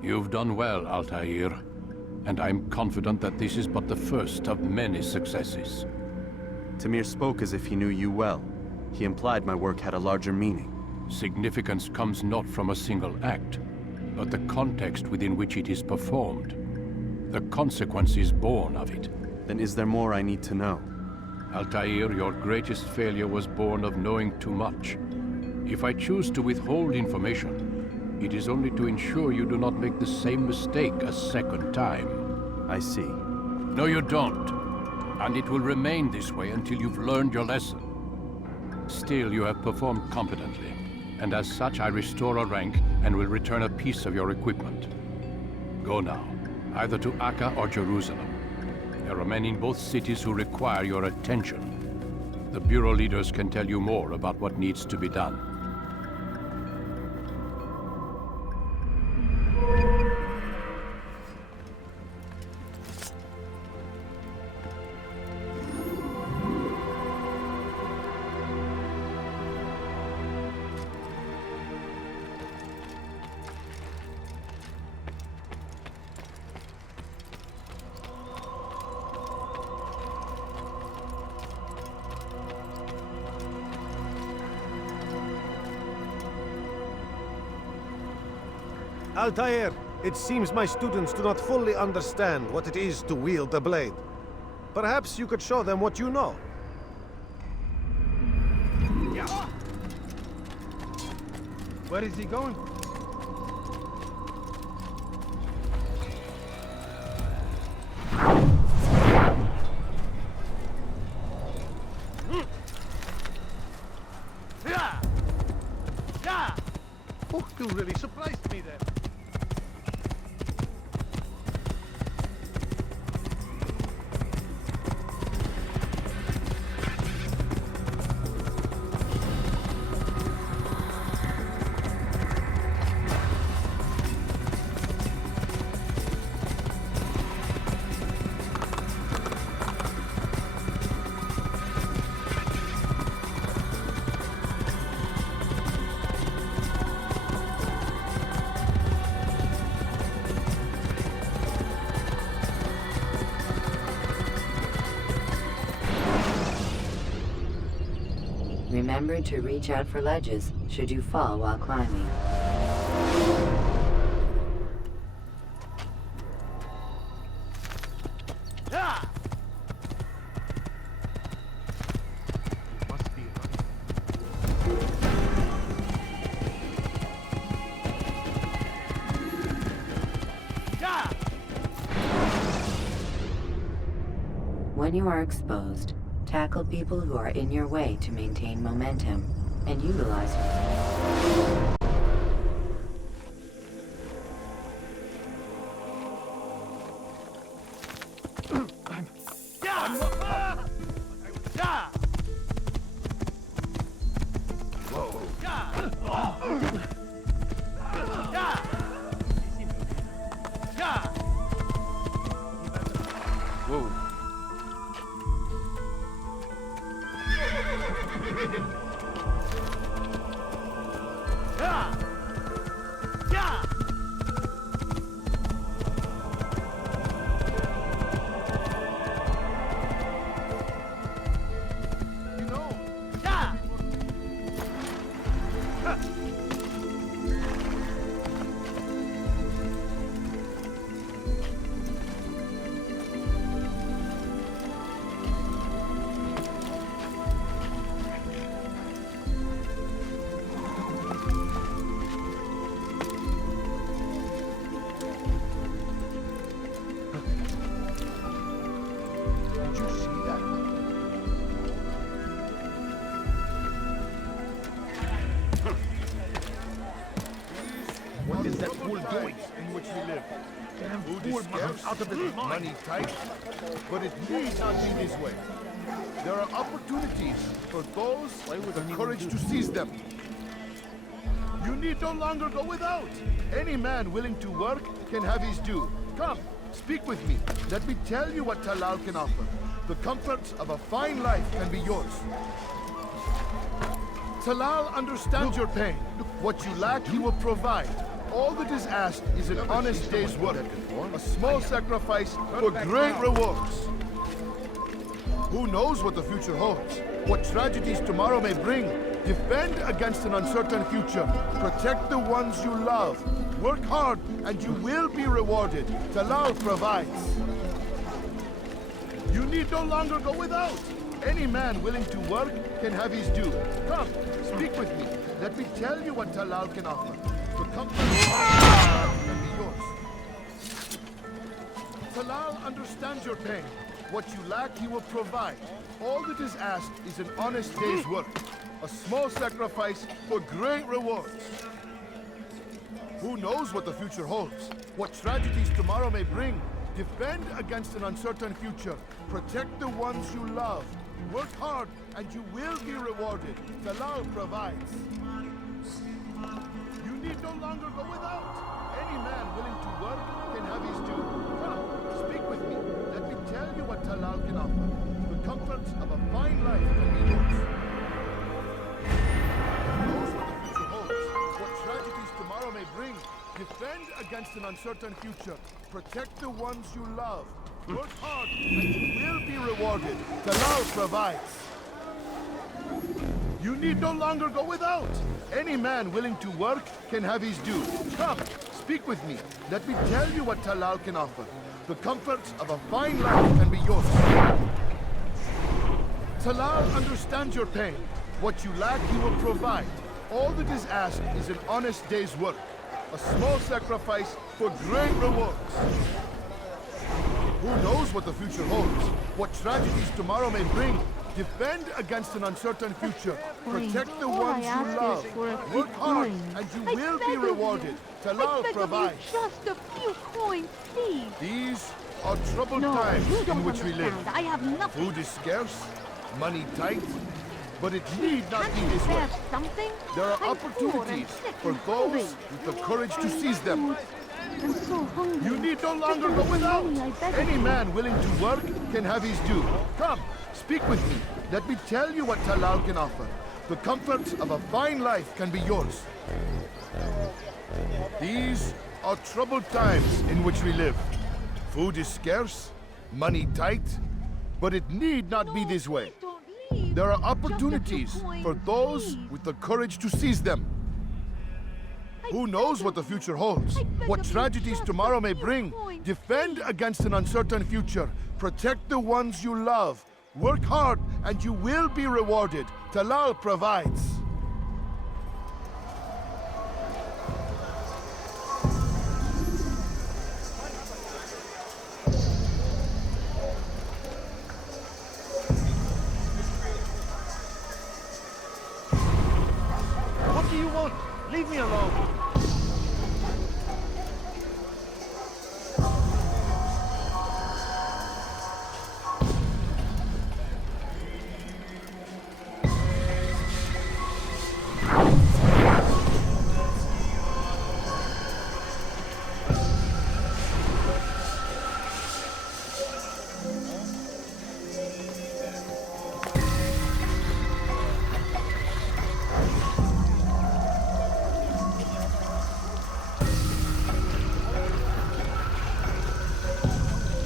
You've done well, Altaïr, and I'm confident that this is but the first of many successes. Tamir spoke as if he knew you well. He implied my work had a larger meaning. Significance comes not from a single act, but the context within which it is performed. The consequences born of it. Then is there more I need to know? Altaïr, your greatest failure was born of knowing too much. If I choose to withhold information, it is only to ensure you do not make the same mistake a second time. I see. No, you don't. And it will remain this way until you've learned your lesson. Still, you have performed competently, and as such I restore a rank and will return a piece of your equipment. Go now, either to Akka or Jerusalem. There are men in both cities who require your attention. The Bureau leaders can tell you more about what needs to be done. Altaïr, it seems my students do not fully understand what it is to wield a blade. Perhaps you could show them what you know. Where is he going? Oh, you really surprised me there. Remember to reach out for ledges should you fall while climbing. When you are exposed, tackle people who are in your way to maintain momentum, and utilize out of his money tight, but it need not be this way. There are opportunities for those with the courage to seize them. You need no longer go without. Any man willing to work can have his due. Come, speak with me. Let me tell you what Talal can offer. The comforts of a fine life can be yours. Talal understands your pain. What you lack, he will provide. All that is asked is an honest day's work. A small sacrifice for great rewards. Who knows what the future holds? What tragedies tomorrow may bring? Defend against an uncertain future. Protect the ones you love. Work hard and you will be rewarded. Talal provides. You need no longer go without. Any man willing to work can have his due. Come, speak with me. Let me tell you what Talal can offer. The comfort can be yours. Talal understands your pain. What you lack, he will provide. All that is asked is an honest day's work. A small sacrifice for great rewards. Who knows what the future holds? What tragedies tomorrow may bring? Defend against an uncertain future. Protect the ones you love. Work hard and you will be rewarded. Talal provides. You need no longer go without. Any man willing to work can have his due. Come, speak with me. Let me tell you what Talal can offer. The comforts of a fine life can be yours. Who knows what the future holds? What tragedies tomorrow may bring? Defend against an uncertain future. Protect the ones you love. Work hard and you will be rewarded. Talal provides. You need no longer go without. Any man willing to work can have his due. Come, speak with me. Let me tell you what Talal can offer. The comforts of a fine life can be yours. Talal understands your pain. What you lack, he will provide. All that is asked is an honest day's work. A small sacrifice for great rewards. Who knows what the future holds? What tragedies tomorrow may bring? Defend against an uncertain future. Protect the ones you love. Work hard and you will be rewarded. Talal provides. Just a few coins, please. These are troubled times in which we live. I have nothing. Food is scarce, money tight, but it need not be this way. There are opportunities for those with the courage to seize them. I'm so hungry. You need no longer go without. Any man willing to work can have his due. Come, speak with me. Let me tell you what Talal can offer. The comforts of a fine life can be yours. These are troubled times in which we live. Food is scarce, money tight, but it need not be this way. Don't leave. There are opportunities for those with the courage to seize them. Who knows what the future holds? What tragedies tomorrow may bring? Defend against an uncertain future. Protect the ones you love. Work hard, and you will be rewarded. Talal provides. What do you want? Leave me alone.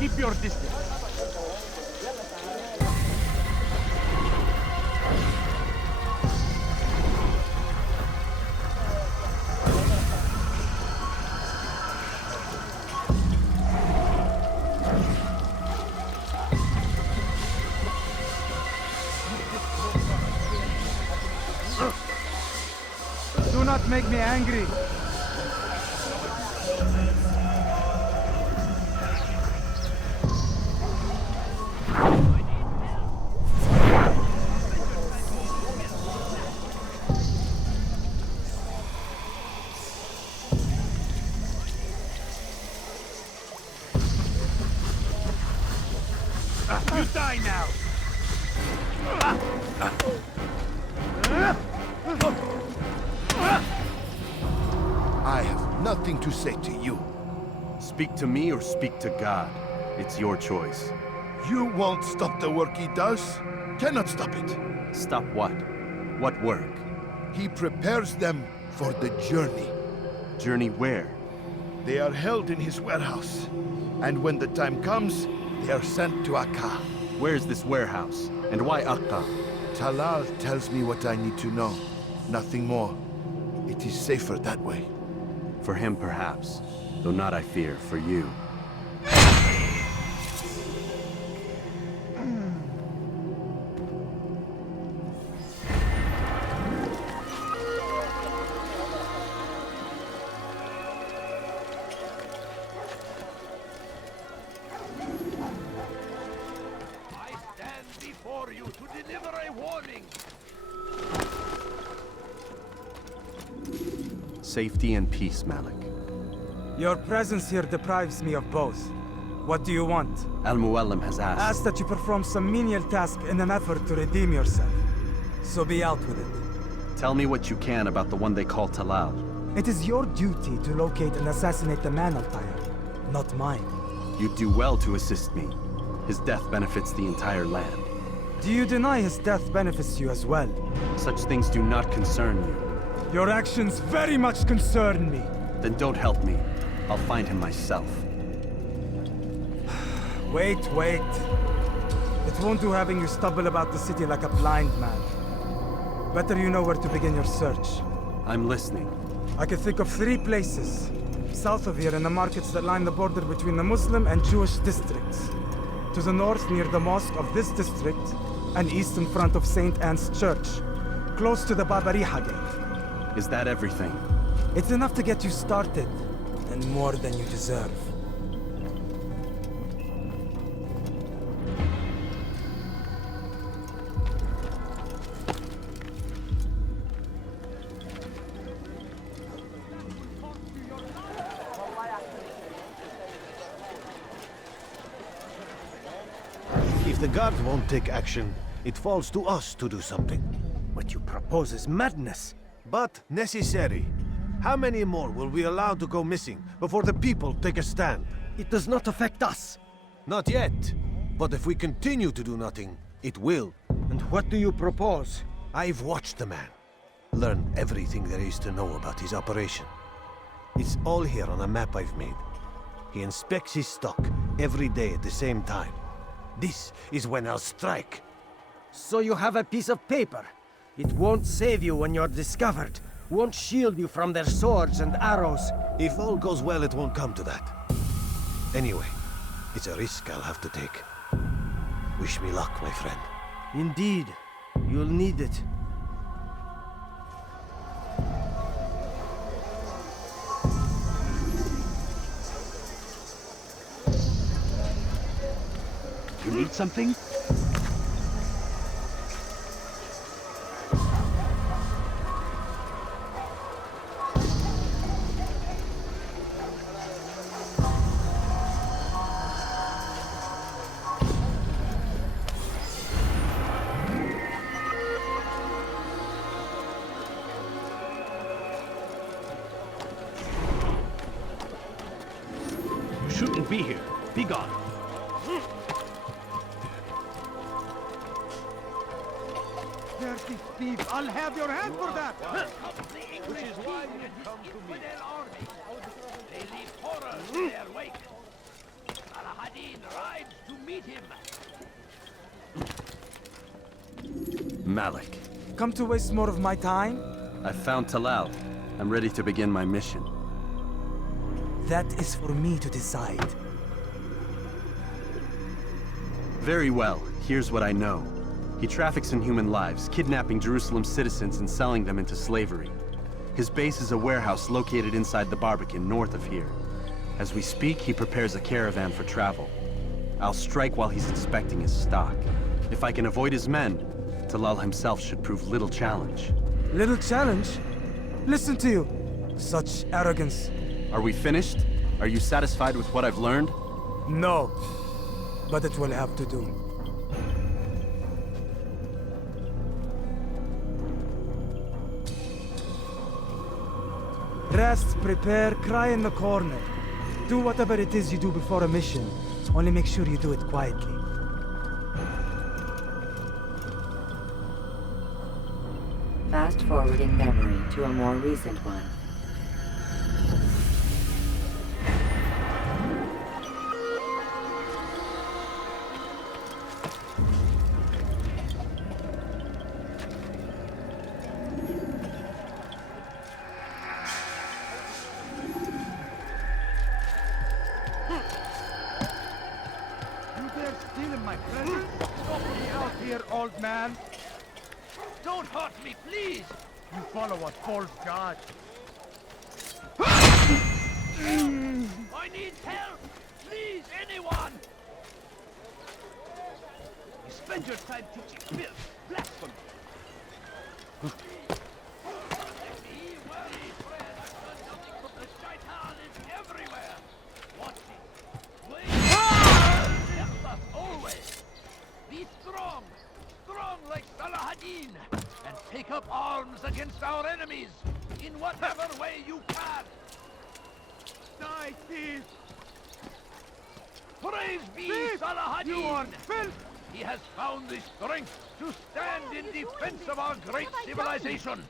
Keep your distance. Do not make me angry. You die now! I have nothing to say to you. Speak to me or speak to God. It's your choice. You won't stop the work he does. Cannot stop it. Stop what? What work? He prepares them for the journey. Journey where? They are held in his warehouse. And when the time comes, they are sent to Akka. Where's this warehouse? And why Akka? Talal tells me what I need to know. Nothing more. It is safer that way. For him, perhaps. Though not, I fear, for you. Before you to deliver a warning. Safety and peace, Malik. Your presence here deprives me of both. What do you want? Al-Muallim has asked. Asked that you perform some menial task in an effort to redeem yourself. So be out with it. Tell me what you can about the one they call Talal. It is your duty to locate and assassinate the man, Altaïr, not mine. You'd do well to assist me. His death benefits the entire land. Do you deny his death benefits you as well? Such things do not concern you. Your actions very much concern me. Then don't help me. I'll find him myself. Wait. It won't do having you stumble about the city like a blind man. Better you know where to begin your search. I'm listening. I can think of 3 places. South of here in the markets that line the border between the Muslim and Jewish districts. To the north near the mosque of this district, and east in front of St. Anne's Church, close to the Babariha Gate. Is that everything? It's enough to get you started, and more than you deserve. If the guard won't take action, it falls to us to do something. What you propose is madness, but necessary. How many more will we allow to go missing before the people take a stand? It does not affect us. Not yet. But if we continue to do nothing, it will. And what do you propose? I've watched the man. Learned everything there is to know about his operation. It's all here on a map I've made. He inspects his stock every day at the same time. This is when I'll strike. So you have a piece of paper. It won't save you when you're discovered. Won't shield you from their swords and arrows. If all goes well, it won't come to that. Anyway, it's a risk I'll have to take. Wish me luck, my friend. Indeed. You'll need it. You need something? You shouldn't be here. Be gone. Dirty thief! I'll have your head for that! Which is why you come to me. They leave horrors in their wake. Al-Hadid rides to meet him. Malik. Come to waste more of my time? I found Talal. I'm ready to begin my mission. That is for me to decide. Very well. Here's what I know. He traffics in human lives, kidnapping Jerusalem citizens and selling them into slavery. His base is a warehouse located inside the Barbican, north of here. As we speak, he prepares a caravan for travel. I'll strike while he's inspecting his stock. If I can avoid his men, Talal himself should prove little challenge. Little challenge? Listen to you. Such arrogance. Are we finished? Are you satisfied with what I've learned? No. But it will have to do. Rest, prepare, cry in the corner. Do whatever it is you do before a mission. Only make sure you do it quietly. Fast-forwarding memory to a more recent one. Man. Don't hurt me, please! You follow a false god. I need help! Please, anyone! You spend your time teaching filth, blasphemy. Be wary, friend. I've done nothing but the shaitan is everywhere. Watch it. Wait. Help us always. Be strong. Strong like Salahadin, and take up arms against our enemies in whatever way you can. Die, thief! Praise be Thief! Salahadin! You are filth! He has found the strength to stand in defense of our great civilization.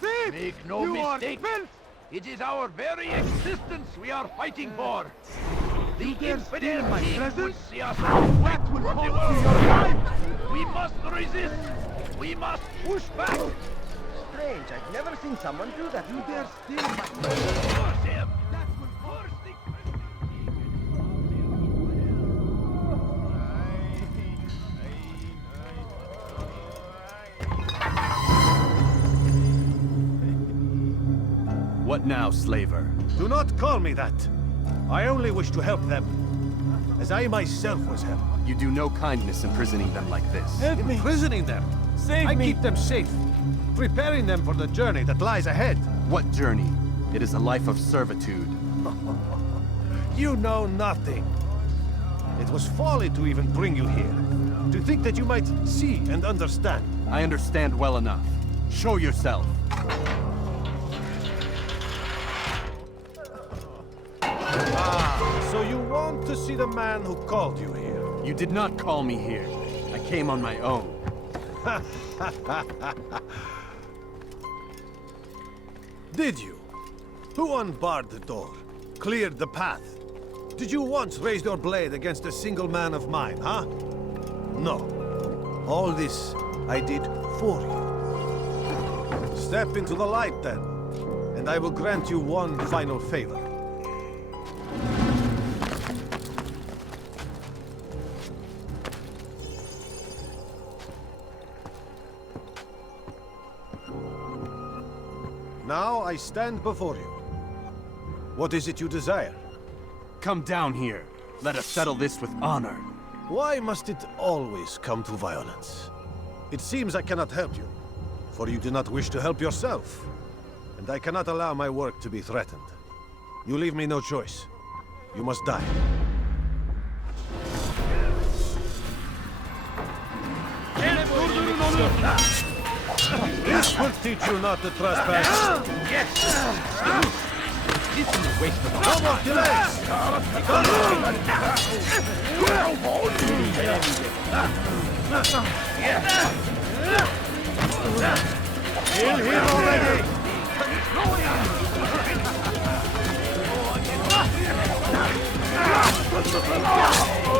Thief! Make no mistake. It is our very existence we are fighting for. The infidel king would see us whacked from the world. We must resist. We must push back. Strange, I've never seen someone do that. You dare steal my treasure? Force him. That will force the What now, slaver? Do not call me that. I only wish to help them, as I myself was helped. You do no kindness imprisoning them like this. Help me! Imprisoning them? Save I me! keep them safe, preparing them for the journey that lies ahead. What journey? It is a life of servitude. You know nothing. It was folly to even bring you here. To think that you might see and understand. I understand well enough. Show yourself. So you want to see the man who called you here? You did not call me here. I came on my own. Did you? Who unbarred the door? Cleared the path? Did you once raise your blade against a single man of mine, huh? No. All this I did for you. Step into the light then, and I will grant you one final favor. Now I stand before you. What is it you desire? Come down here. Let us settle this with honor. Why must it always come to violence? It seems I cannot help you, for you do not wish to help yourself. And I cannot allow my work to be threatened. You leave me no choice. You must die. This will teach you not to trespass. This is a waste of no more delays! Kill him already! What's wrong with you?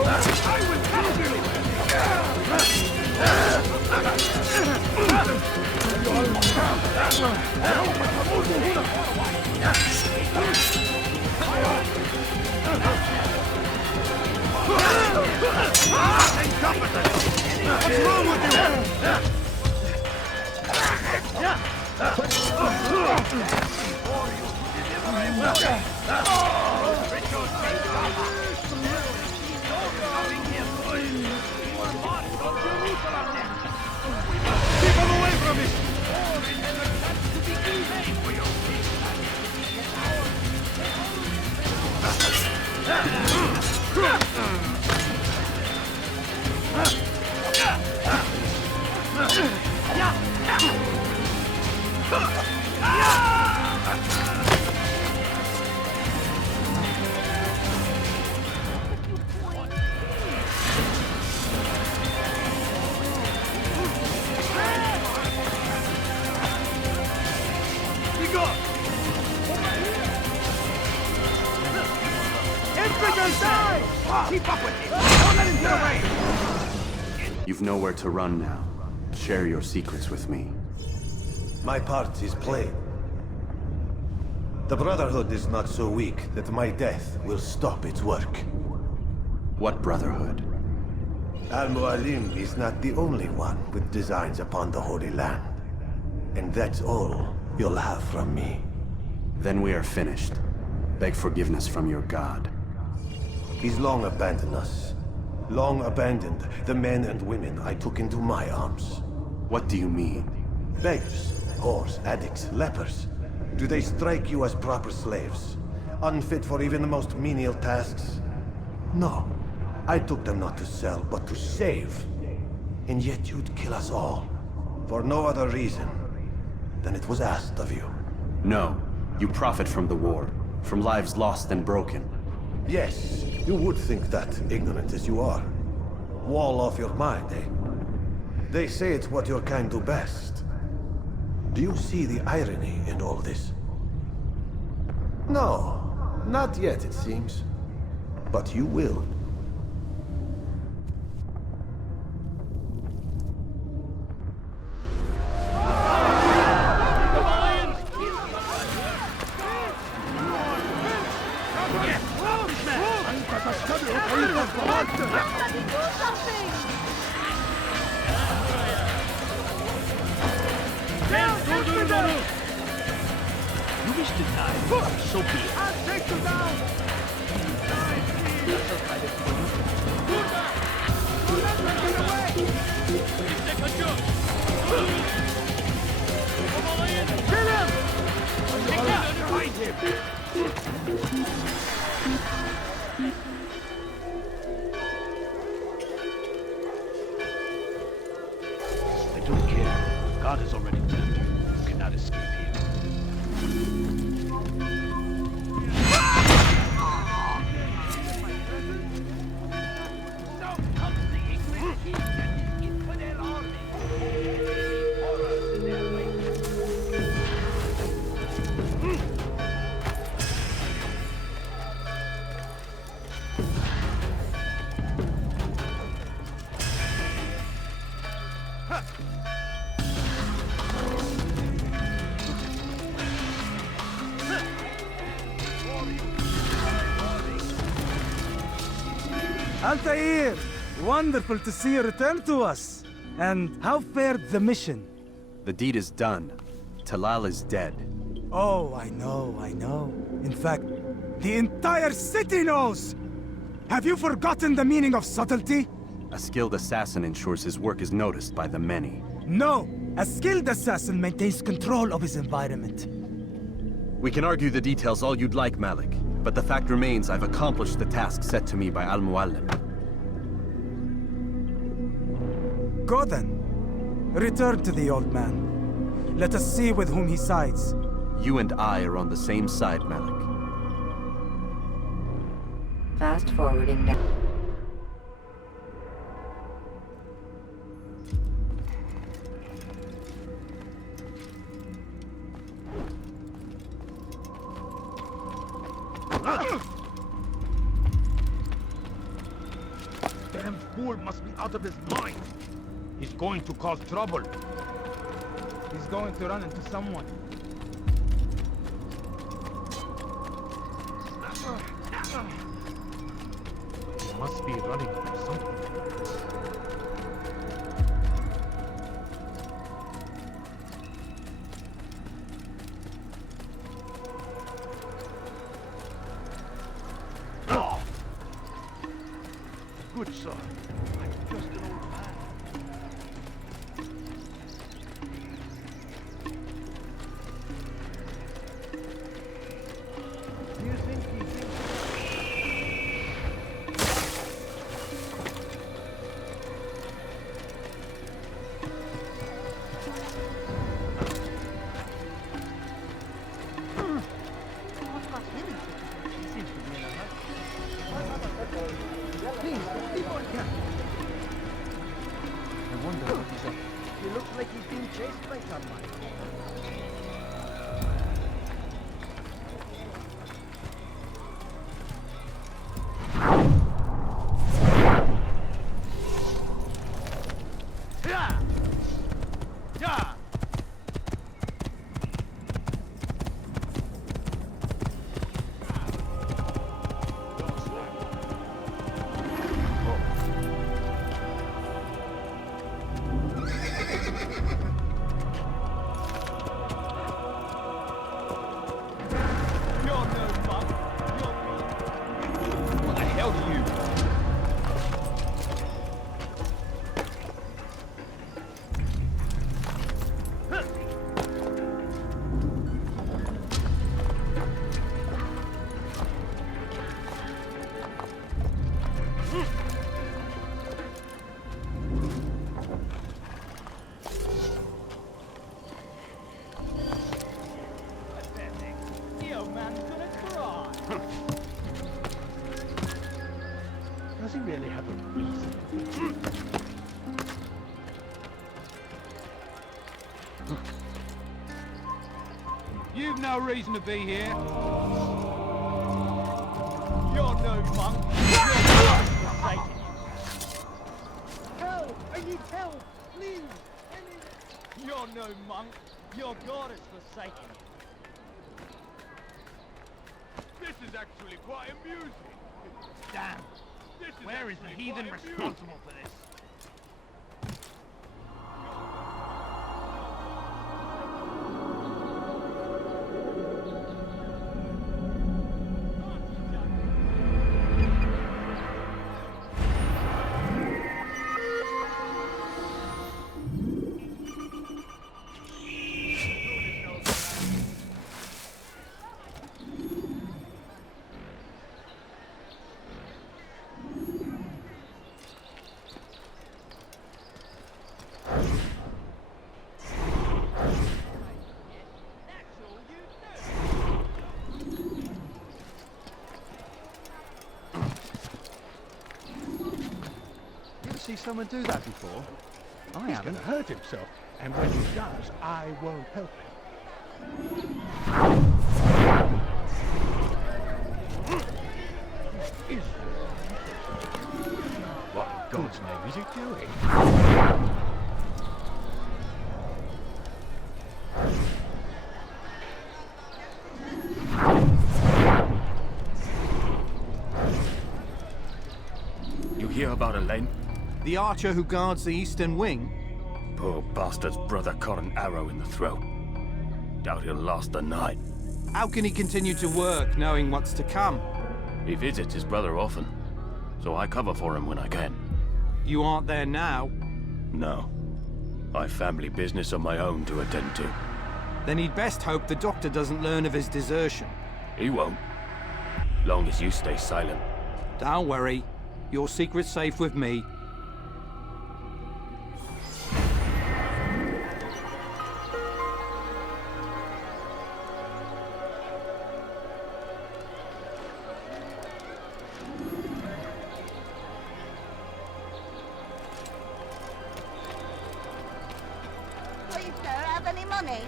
Keep him away from me! Keep up with him! Don't let him get away! You've nowhere to run now. Share your secrets with me. My part is plain. The Brotherhood is not so weak that my death will stop its work. What Brotherhood? Al-Mualim is not the only one with designs upon the Holy Land. And that's all you'll have from me. Then we are finished. Beg forgiveness from your god. He's long abandoned us. Long abandoned the men and women I took into my arms. What do you mean? Beggars, whores, addicts, lepers. Do they strike you as proper slaves? Unfit for even the most menial tasks? No. I took them not to sell, but to save. And yet you'd kill us all. For no other reason than it was asked of you. No. You profit from the war. From lives lost and broken. Yes, you would think that, ignorant as you are. Wall off your mind, eh? They say it's what your kind do best. Do you see the irony in all this? No, not yet, it seems. But you will. You wish to die, so be it. I'll take you down! Kill him! Find him! I don't care. God has already turned you. You cannot escape him. Altaïr! Wonderful to see you return to us. And how fared the mission? The deed is done. Talal is dead. Oh, I know. In fact, the entire city knows! Have you forgotten the meaning of subtlety? A skilled assassin ensures his work is noticed by the many. No! A skilled assassin maintains control of his environment. We can argue the details all you'd like, Malik. But the fact remains I've accomplished the task set to me by Al-Muallim. Go then. Return to the old man. Let us see with whom he sides. You and I are on the same side, Malik. Fast forwarding now. Damn fool must be out of his mind. He's going to cause trouble. He's going to run into someone. He must be running from something. Good sir. I'm just an old man. Do you think he thinks... What's got him in such a... He seems to be in a hurry. Please, keep on coming. I wonder what he's up to. He looks like he's being chased by someone. Does he really have a reason? You've no reason to be here. You're no monk. You're Satan. Help! I need help! Please! You're no monk. Your god is forsaken. This is actually quite amusing. Damn. Where is the heathen responsible for this? See someone do that before? I haven't. He's gonna hurt himself, and when he does, I won't help him. What in God's name is he doing? about Elaine? The archer who guards the eastern wing? Poor bastard's brother caught an arrow in the throat. Doubt he'll last the night. How can he continue to work, knowing what's to come? He visits his brother often, so I cover for him when I can. You aren't there now? No. I've family business of my own to attend to. Then he'd best hope the doctor doesn't learn of his desertion. He won't. Long as you stay silent. Don't worry. Your secret's safe with me. Please, sir, have any money?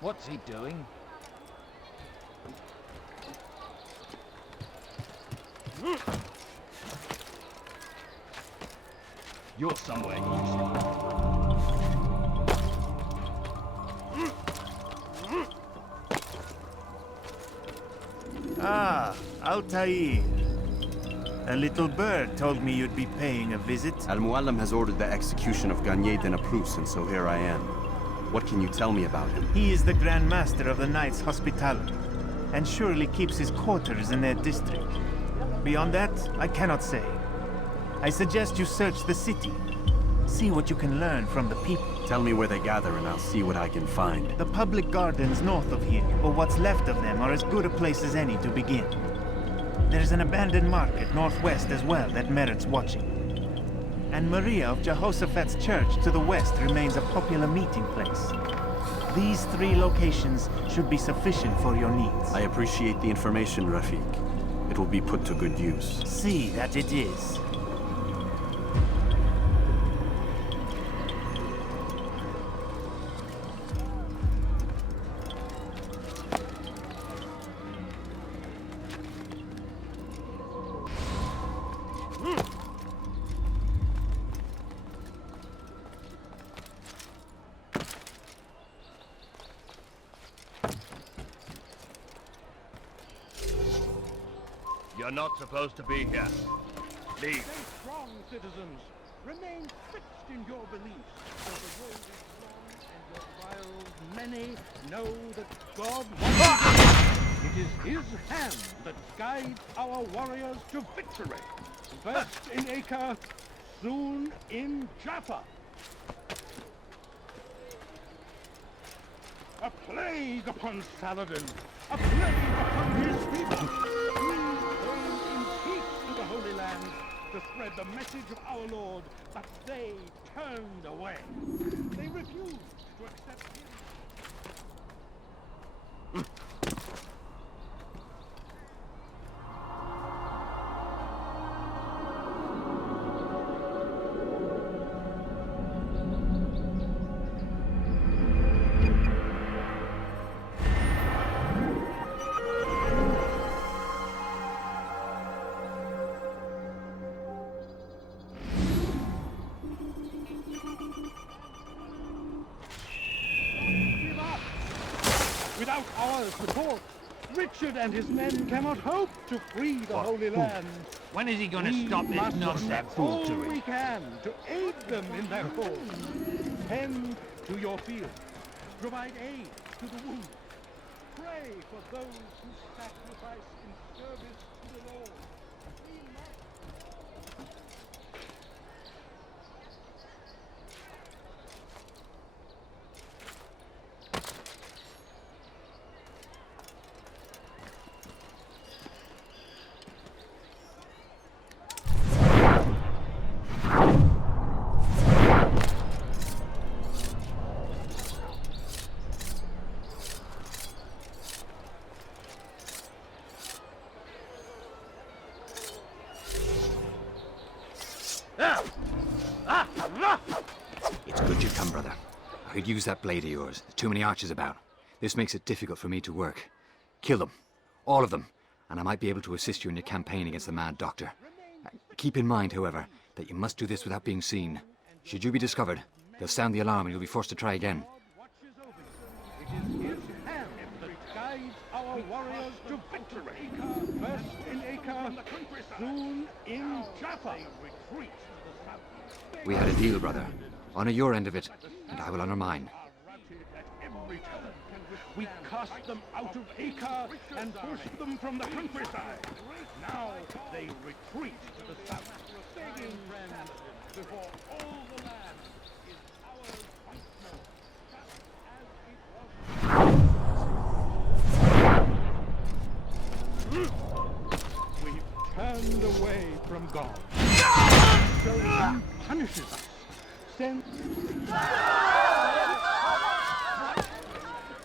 What's he doing? You're somewhere useful. Ah, Altaïr. A little bird told me you'd be paying a visit. Al-Muallim has ordered the execution of Garnier de Naplouse, and so here I am. What can you tell me about him? He is the Grand Master of the Knights Hospitaller, and surely keeps his quarters in their district. Beyond that, I cannot say. I suggest you search the city. See what you can learn from the people. Tell me where they gather and I'll see what I can find. The public gardens north of here, or what's left of them, are as good a place as any to begin. There's an abandoned market northwest as well that merits watching. And Maria of Jehoshaphat's church to the west remains a popular meeting place. These 3 locations should be sufficient for your needs. I appreciate the information, Rafiq. It will be put to good use. See that it is. You're not supposed to be here. Leave. Stay strong, citizens. Remain fixed in your beliefs. So the road is long and your trials many. Know that God wants it is his hand that guides our warriors to victory. First in Acre, soon in Jaffa. A plague upon Saladin! A plague upon his people! We came in peace to the Holy Land to spread the message of our Lord, but they turned away. They refused to accept him. Without our support, Richard and his men cannot hope to free the Holy Land. When is he going to stop this nonsense all we can to aid them in their cause. Tend to your field. Provide aid to the wounded. Pray for those who sacrifice in service to the Lord. It's good you've come, brother. I could use that blade of yours. There's too many archers about. This makes it difficult for me to work. Kill them. All of them. And I might be able to assist you in your campaign against the Mad Doctor. Keep in mind, however, that you must do this without being seen. Should you be discovered, they'll sound the alarm and you'll be forced to try again. It is his hand that guides our warriors to victory. First in Acre, soon in Jaffa. We had a deal, brother. Honor your end of it, and I will honor mine. We cast them out of Acre and pushed them from the countryside. Now they retreat to the south. Begging friends, before all the land is ours. We've turned away from God. So he punishes us. Send...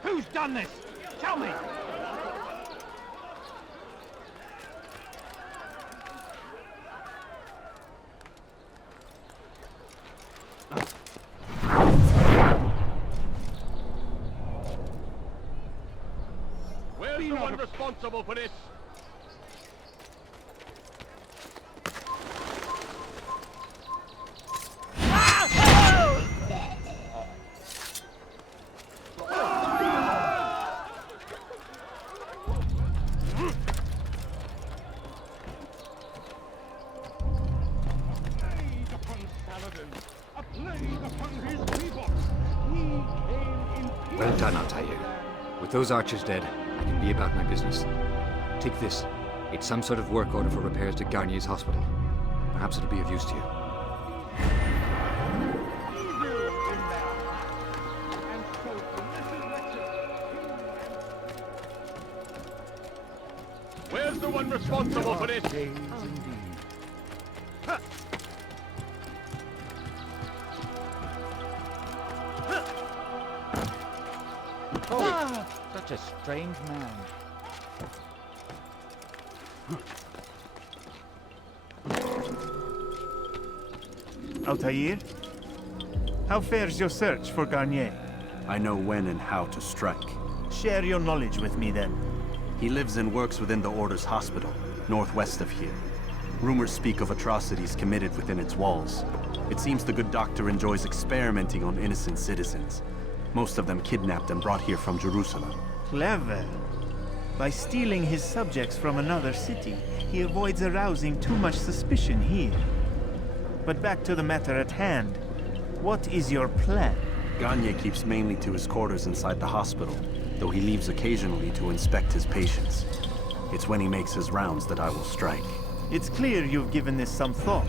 Who's done this? Tell me! Where's the one responsible for this? Well done, Altaïr. With those archers dead, I can be about my business. Take this. It's some sort of work order for repairs to Garnier's hospital. Perhaps it'll be of use to you. Where's the one responsible for this? Such a strange man. Altaïr? How fares your search for Garnier? I know when and how to strike. Share your knowledge with me then. He lives and works within the Order's hospital, northwest of here. Rumors speak of atrocities committed within its walls. It seems the good doctor enjoys experimenting on innocent citizens. Most of them kidnapped and brought here from Jerusalem. Clever. By stealing his subjects from another city, he avoids arousing too much suspicion here. But back to the matter at hand. What is your plan? Garnier keeps mainly to his quarters inside the hospital, though he leaves occasionally to inspect his patients. It's when he makes his rounds that I will strike. It's clear you've given this some thought.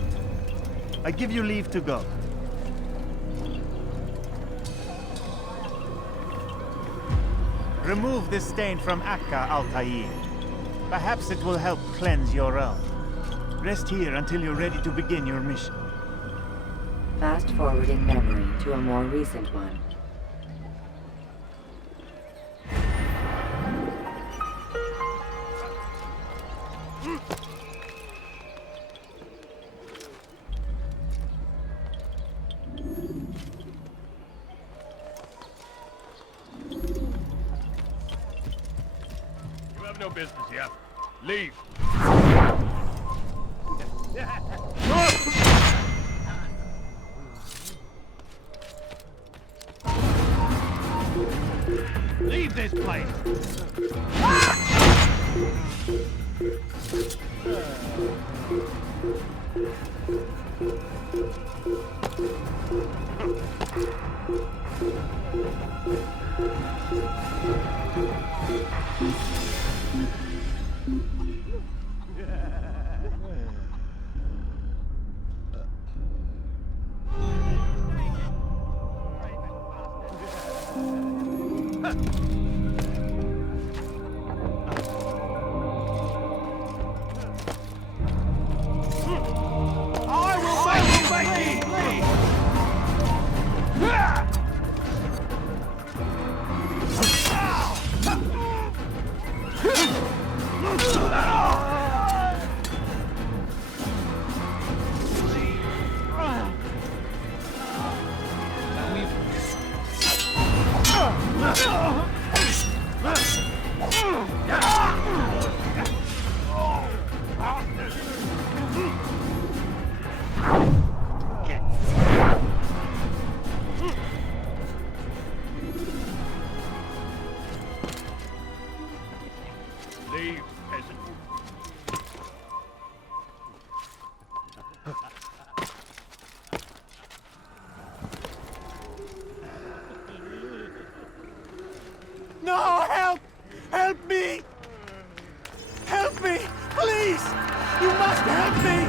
I give you leave to go. Remove this stain from Akka, Altaïr. Perhaps it will help cleanse your own. Rest here until you're ready to begin your mission. Fast forward in memory to a more recent one. You have no business here. Leave. Leave this place! help me!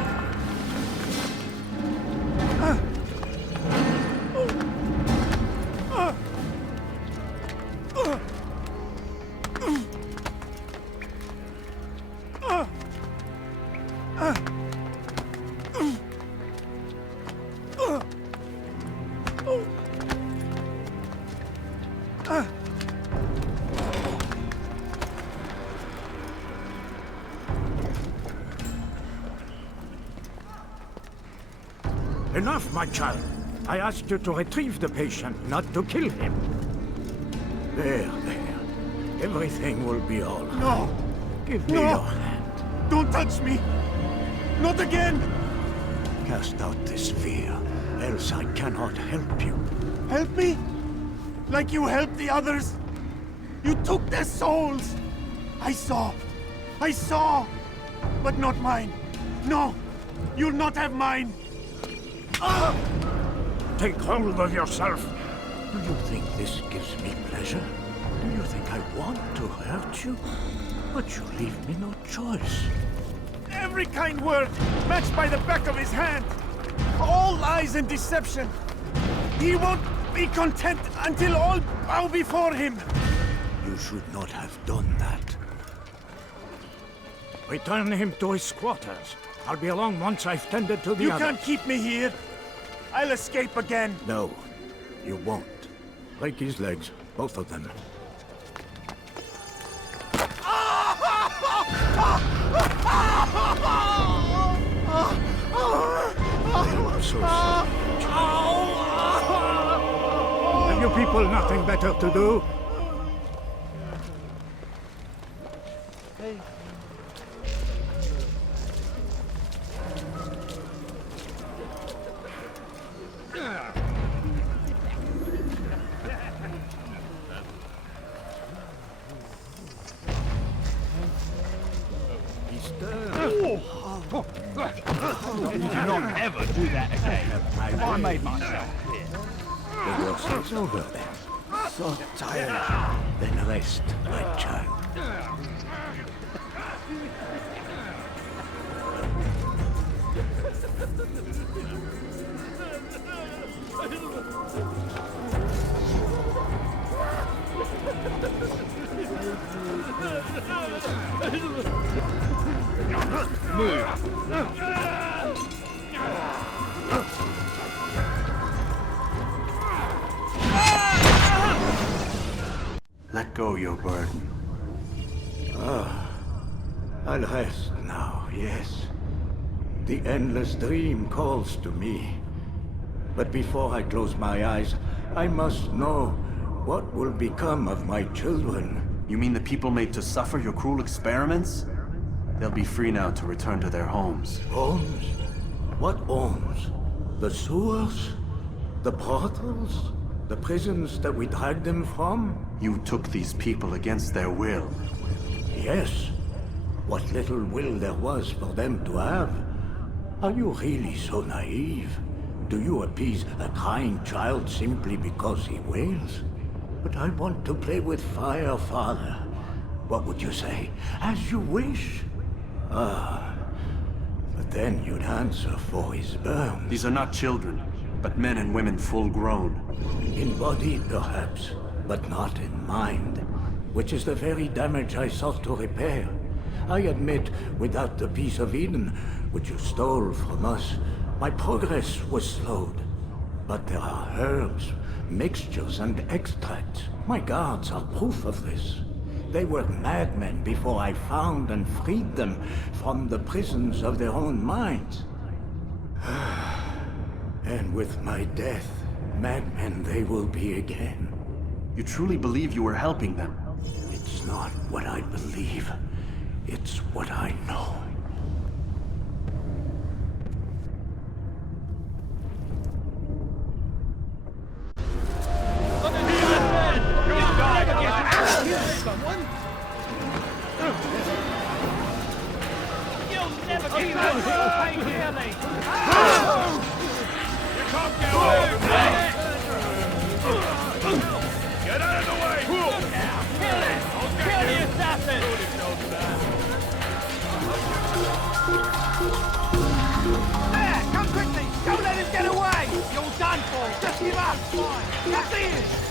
Enough, my child. I asked you to retrieve the patient, not to kill him. There. Everything will be all right. No! Give me your hand. Don't touch me! Not again! Cast out this fear, else I cannot help you. Help me? Like you helped the others? You took their souls! I saw! But not mine! No! You'll not have mine! Take hold of yourself. Do you think this gives me pleasure? Do you think I want to hurt you? But you leave me no choice. Every kind word matched by the back of his hand. All lies and deception. He won't be content until all bow before him. You should not have done that. Return him to his quarters. I'll be along once I've tended to the You others. can't keep me here. I'll escape again. No, you won't. Break his legs, both of them. I'm so sorry. Have you people nothing better to do? Do not ever do that again. I made myself clear. The worst is over then. So tired. Then rest, my child. Let go your burden. I'll rest now, yes. The endless dream calls to me. But before I close my eyes, I must know what will become of my children. You mean the people made to suffer your cruel experiments? They'll be free now to return to their homes. Homes? What homes? The sewers? The brothels? The prisons that we dragged them from? You took these people against their will. Yes. What little will there was for them to have. Are you really so naive? Do you appease a crying child simply because he wails? But I want to play with fire, Father. What would you say? As you wish. But then you'd answer for his burn. These are not children, but men and women full grown. In body, perhaps, but not in mind. Which is the very damage I sought to repair. I admit, without the piece of Eden, which you stole from us, my progress was slowed. But there are herbs, mixtures, and extracts. My guards are proof of this. They were madmen before I found and freed them from the prisons of their own minds. And with my death, madmen they will be again. You truly believe you were helping them? It's not what I believe. It's what I know. You'll never keep that paying dearly. You can't get away. Get out of the way. Kill it. Kill the assassin.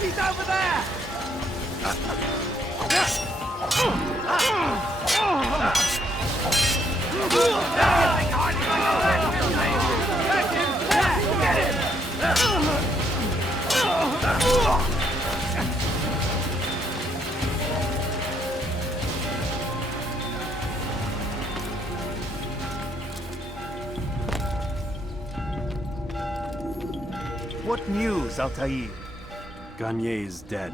He's over there! What news, Altaïr? Garnier is dead.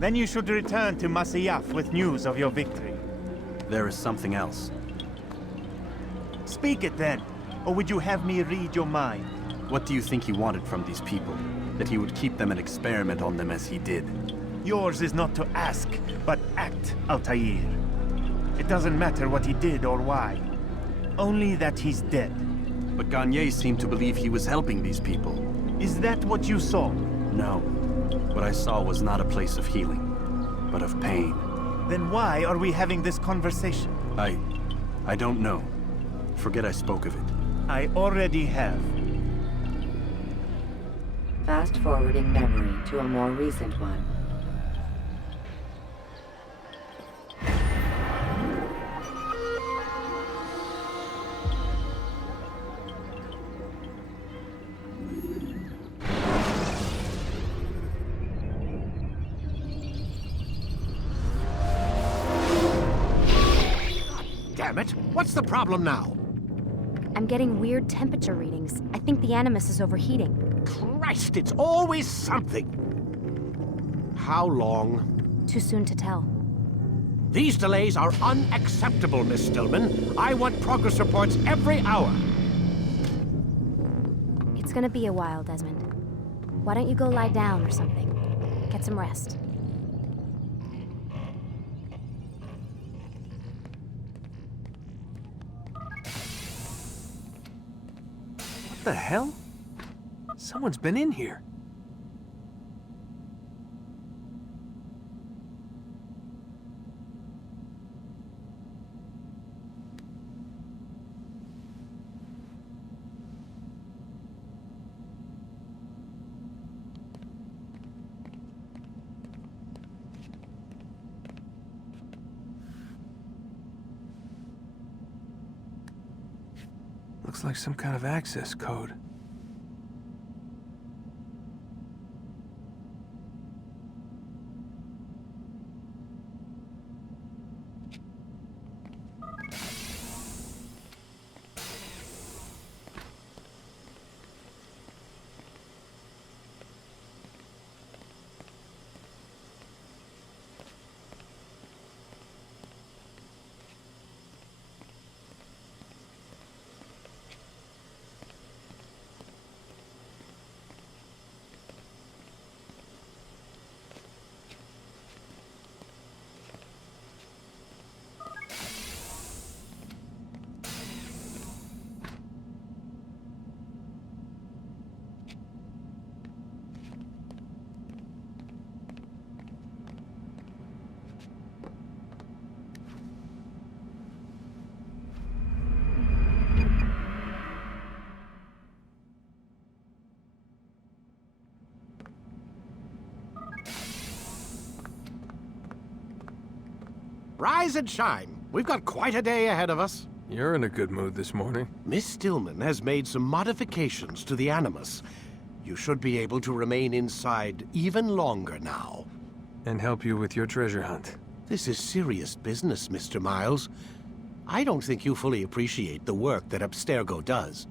Then you should return to Masyaf with news of your victory. There is something else. Speak it then, or would you have me read your mind? What do you think he wanted from these people? That he would keep them and experiment on them as he did? Yours is not to ask, but act, Altaïr. It doesn't matter what he did or why. Only that he's dead. But Garnier seemed to believe he was helping these people. Is that what you saw? No. What I saw was not a place of healing, but of pain. Then why are we having this conversation? I don't know. Forget I spoke of it. I already have. Fast-forwarding memory to a more recent one. Damn it! What's the problem now? I'm getting weird temperature readings. I think the Animus is overheating. Christ, it's always something! How long? Too soon to tell. These delays are unacceptable, Miss Stillman. I want progress reports every hour. It's gonna be a while, Desmond. Why don't you go lie down or something? Get some rest. What the hell? Someone's been in here. Looks like some kind of access code. Rise and shine. We've got quite a day ahead of us. You're in a good mood this morning. Miss Stillman has made some modifications to the Animus. You should be able to remain inside even longer now. And help you with your treasure hunt. This is serious business, Mr. Miles. I don't think you fully appreciate the work that Abstergo does.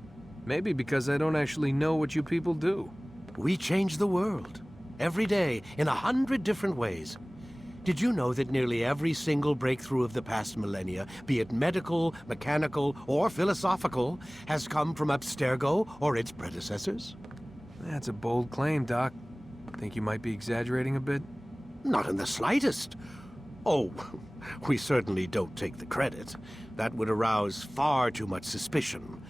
Maybe because I don't actually know what you people do. We change the world. Every day, in 100 different ways. Did you know that nearly every single breakthrough of the past millennia, be it medical, mechanical, or philosophical, has come from Abstergo or its predecessors? That's a bold claim, Doc. Think you might be exaggerating a bit? Not in the slightest. Oh, we certainly don't take the credit. That would arouse far too much suspicion.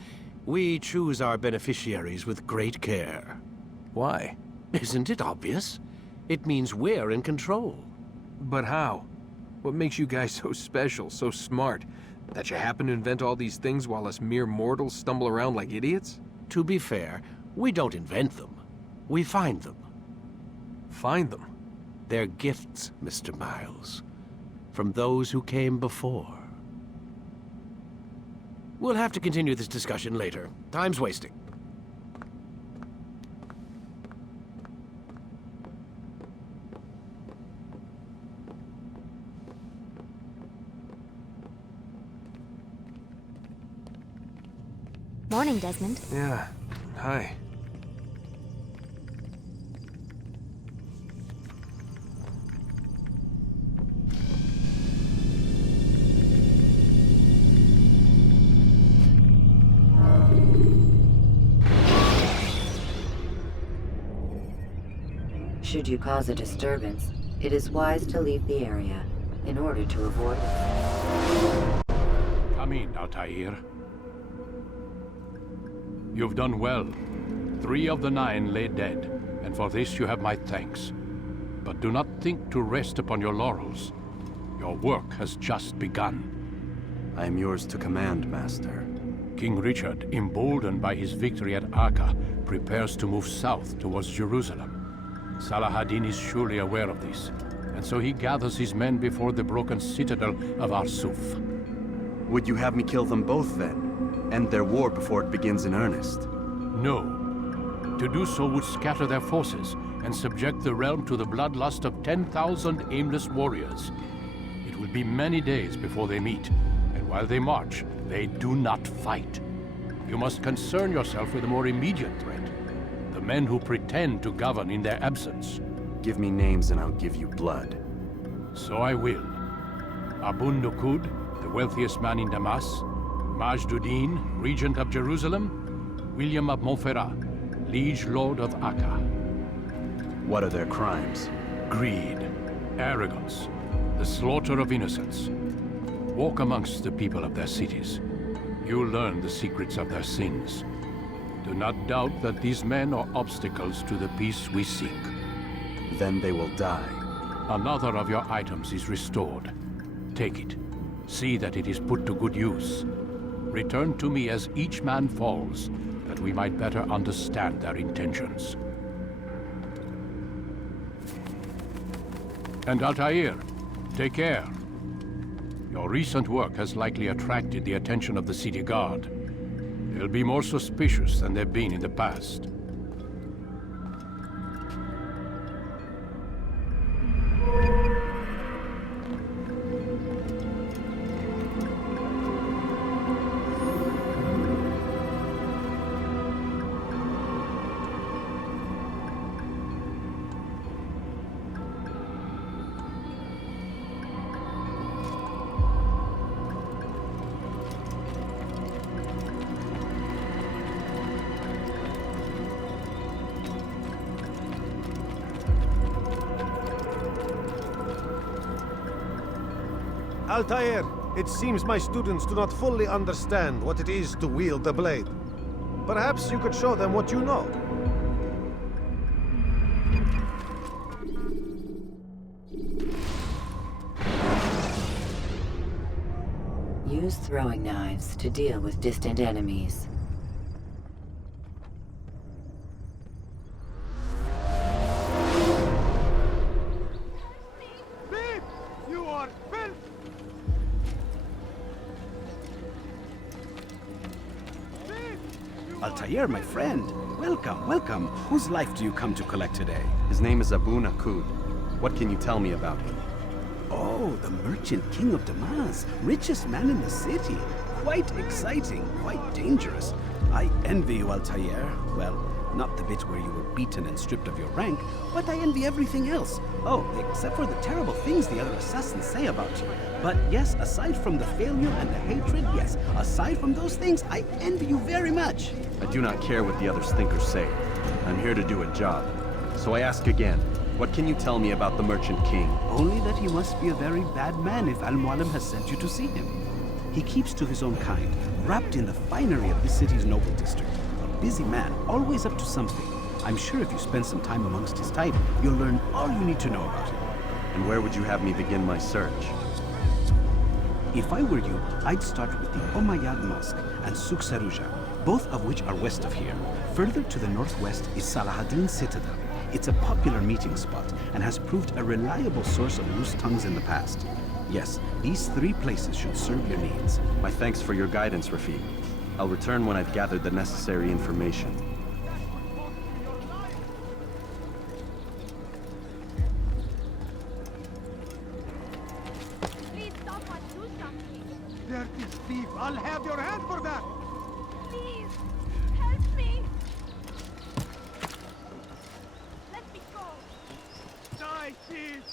We choose our beneficiaries with great care. Why? Isn't it obvious? It means we're in control. But how? What makes you guys so special, so smart? That you happen to invent all these things while us mere mortals stumble around like idiots? To be fair, we don't invent them. We find them. Find them? They're gifts, Mr. Miles. From those who came before. We'll have to continue this discussion later. Time's wasting. Morning, Desmond. Yeah. Hi. Should you cause a disturbance, it is wise to leave the area in order to avoid it. Come in, Altaïr. You've done well. 3 of the 9 lay dead, and for this you have my thanks. But do not think to rest upon your laurels. Your work has just begun. I am yours to command, Master. King Richard, emboldened by his victory at Acre, prepares to move south towards Jerusalem. Saladin is surely aware of this, and so he gathers his men before the broken citadel of Arsuf. Would you have me kill them both, then? End their war before it begins in earnest? No. To do so would scatter their forces and subject the realm to the bloodlust of 10,000 aimless warriors. It will be many days before they meet, and while they march, they do not fight. You must concern yourself with a more immediate threat. The men who pretend to govern in their absence. Give me names and I'll give you blood. So I will. Abun Nukud, the wealthiest man in Damas. Majduddin, regent of Jerusalem. William of Montferrat, liege lord of Acre. What are their crimes? Greed, arrogance, the slaughter of innocents. Walk amongst the people of their cities. You'll learn the secrets of their sins. Do not doubt that these men are obstacles to the peace we seek. Then they will die. Another of your items is restored. Take it. See that it is put to good use. Return to me as each man falls, that we might better understand their intentions. And Altaïr, take care. Your recent work has likely attracted the attention of the city guard. They'll be more suspicious than they've been in the past. Altaïr, it seems my students do not fully understand what it is to wield the blade. Perhaps you could show them what you know. Use throwing knives to deal with distant enemies. Altaïr, my friend. Welcome, welcome. Whose life do you come to collect today? His name is Abu Nakud. What can you tell me about him? Oh, the merchant king of Damas. Richest man in the city. Quite exciting, quite dangerous. I envy you, Altaïr. Well, not the bit where you were beaten and stripped of your rank, but I envy everything else. Oh, except for the terrible things the other assassins say about you. But yes, aside from the failure and the hatred, yes, aside from those things, I envy you very much. I do not care what the others think or say. I'm here to do a job. So I ask again, what can you tell me about the Merchant King? Only that he must be a very bad man if Al-Mualim has sent you to see him. He keeps to his own kind, wrapped in the finery of this city's noble district. A busy man, always up to something. I'm sure if you spend some time amongst his type, you'll learn all you need to know about him. And where would you have me begin my search? If I were you, I'd start with the Umayyad Mosque and Souk Sarouja. both of which are west of here. Further to the northwest is Salahadin Citadel. It's a popular meeting spot and has proved a reliable source of loose tongues in the past. Yes, these 3 places should serve your needs. My thanks for your guidance, Rafiq. I'll return when I've gathered the necessary information. Please, someone do something. Dirty thief! I'll have your hand for that! Please, help me. Let me go. Die, thief!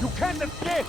You can't escape!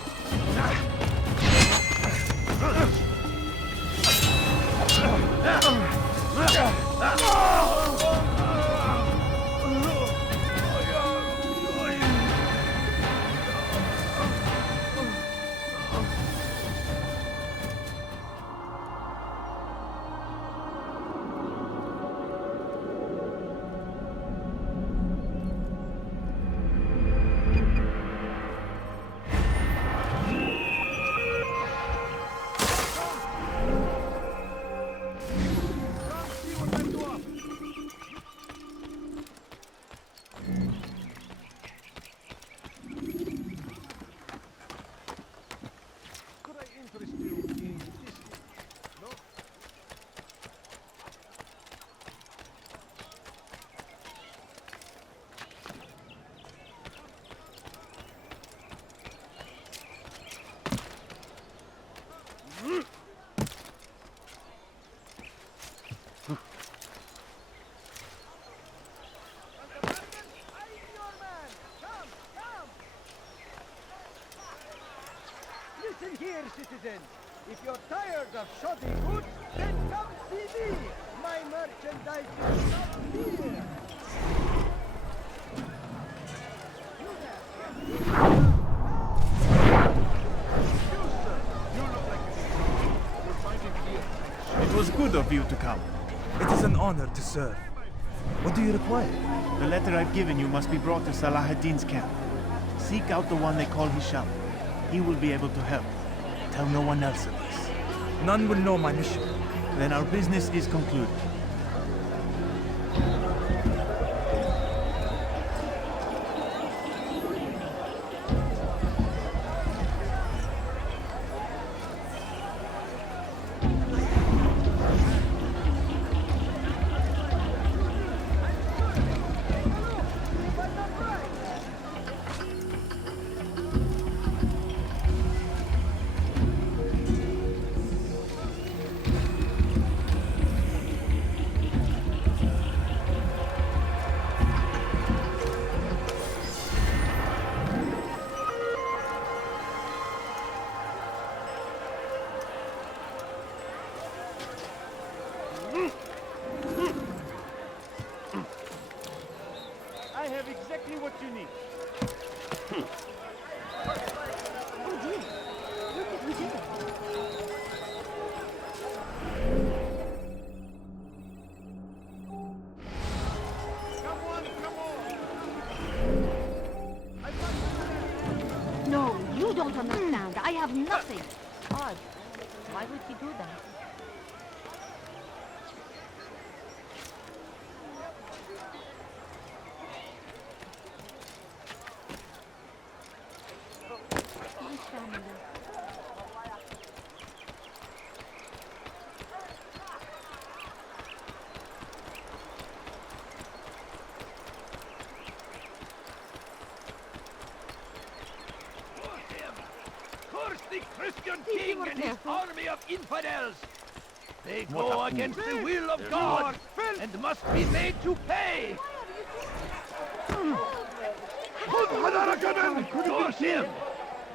Listen here, citizen. If you're tired of shoddy goods, then come see me. My merchandise is not here. It was good of you to come. It is an honor to serve. What do you require? The letter I've given you must be brought to Salahadin's camp. Seek out the one they call Hisham. He will be able to help. Tell no one else of this. None will know my mission. Then our business is concluded. I have exactly what you need. Oh dear. Look at who did it. Come on, come on. No, you don't understand. I have nothing. Odd. Why would he do that? His family. Curse the Christian king and his army of infidels! They go against the will of God and must be made to pay! Curse him!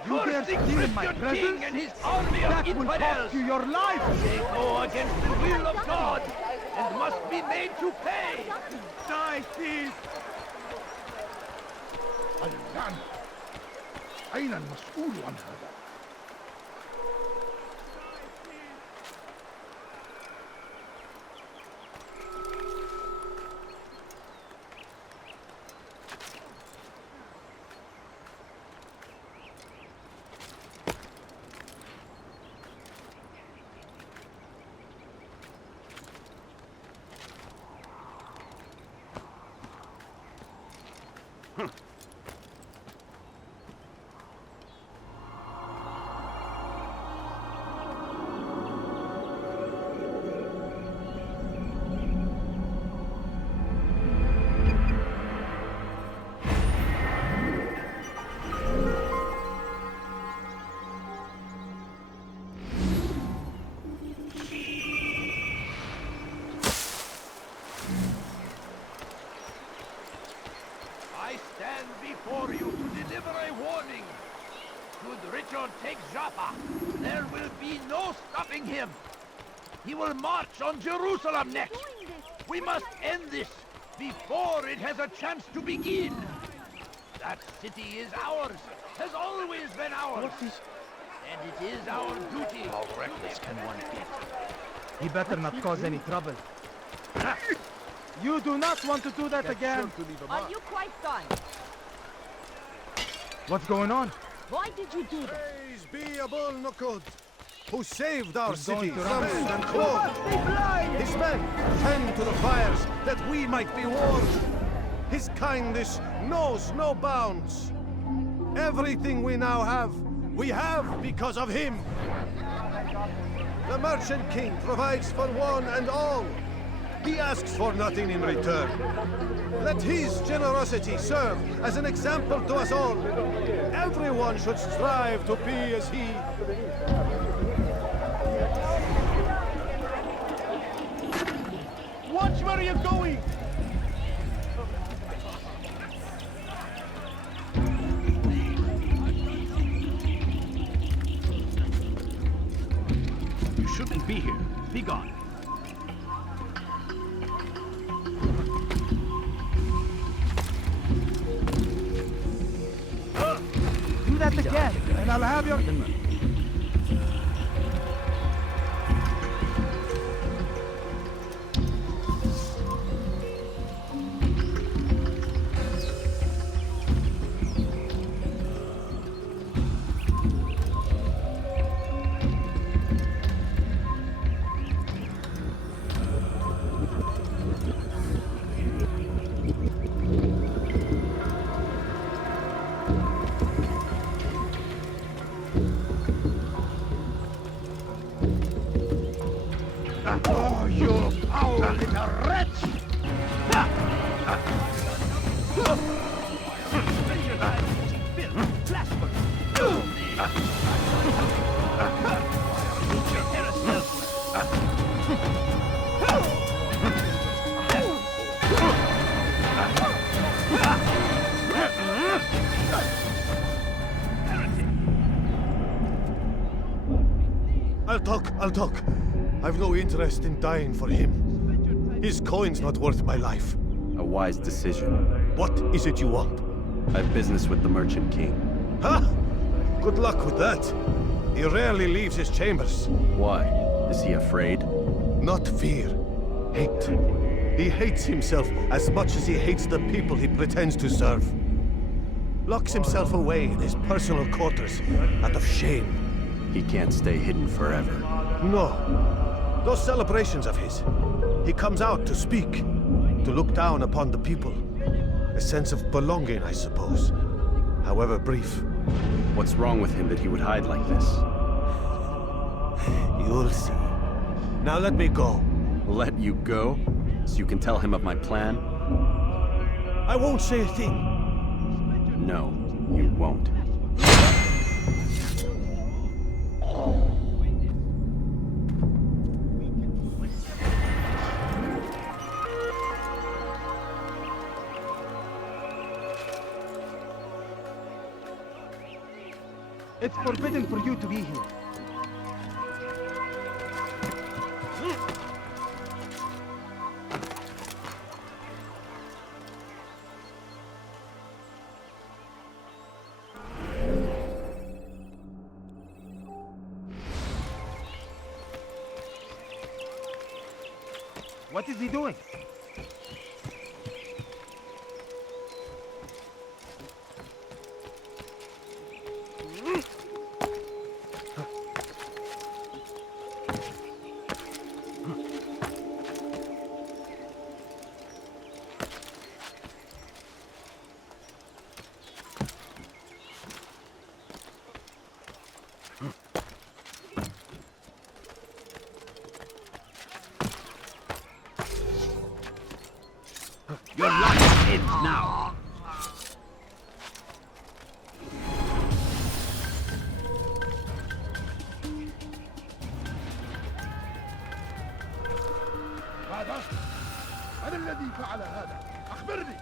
curse the Christian king and his army of infidels! You your life! They go against the will of God and must be made to pay! Die, thief! الآن أين المسؤول عن هذا؟ I stand before you to deliver a warning. Should Richard take Jaffa, there will be no stopping him. He will march on Jerusalem next. We must end this before it has a chance to begin. That city is ours, has always been ours. And it is our duty. How reckless can one get? He better not cause any trouble. You do not want to do that again. Are you quite done? What's going on? Why did you do that? Praise be Abul Nukud, who saved our He's city going to from run. and clothed. His men tend to the fires that we might be warmed. His kindness knows no bounds. Everything we now have, we have because of him. The Merchant King provides for one and all. He asks for nothing in return. Let his generosity serve as an example to us all. Everyone should strive to be as he. Watch where you're going! You shouldn't be here. Be gone. Do that again, and I'll have your... Oh, you foul little wretch! I'll talk. I've no interest in dying for him. His coin's not worth my life. A wise decision. What is it you want? I have business with the Merchant King. Huh? Good luck with that. He rarely leaves his chambers. Why? Is he afraid? Not fear. Hate. He hates himself as much as he hates the people he pretends to serve. Locks himself away in his personal quarters out of shame. He can't stay hidden forever. No. Those celebrations of his. He comes out to speak, to look down upon the people. A sense of belonging, I suppose. However brief. What's wrong with him that he would hide like this? You'll see. Now let me go. Let you go? So you can tell him of my plan? I won't say a thing. No, you won't. It's forbidden for you to be here. What is he doing? Your life ends now. هذا؟ من الذي فعل هذا؟ أخبرني!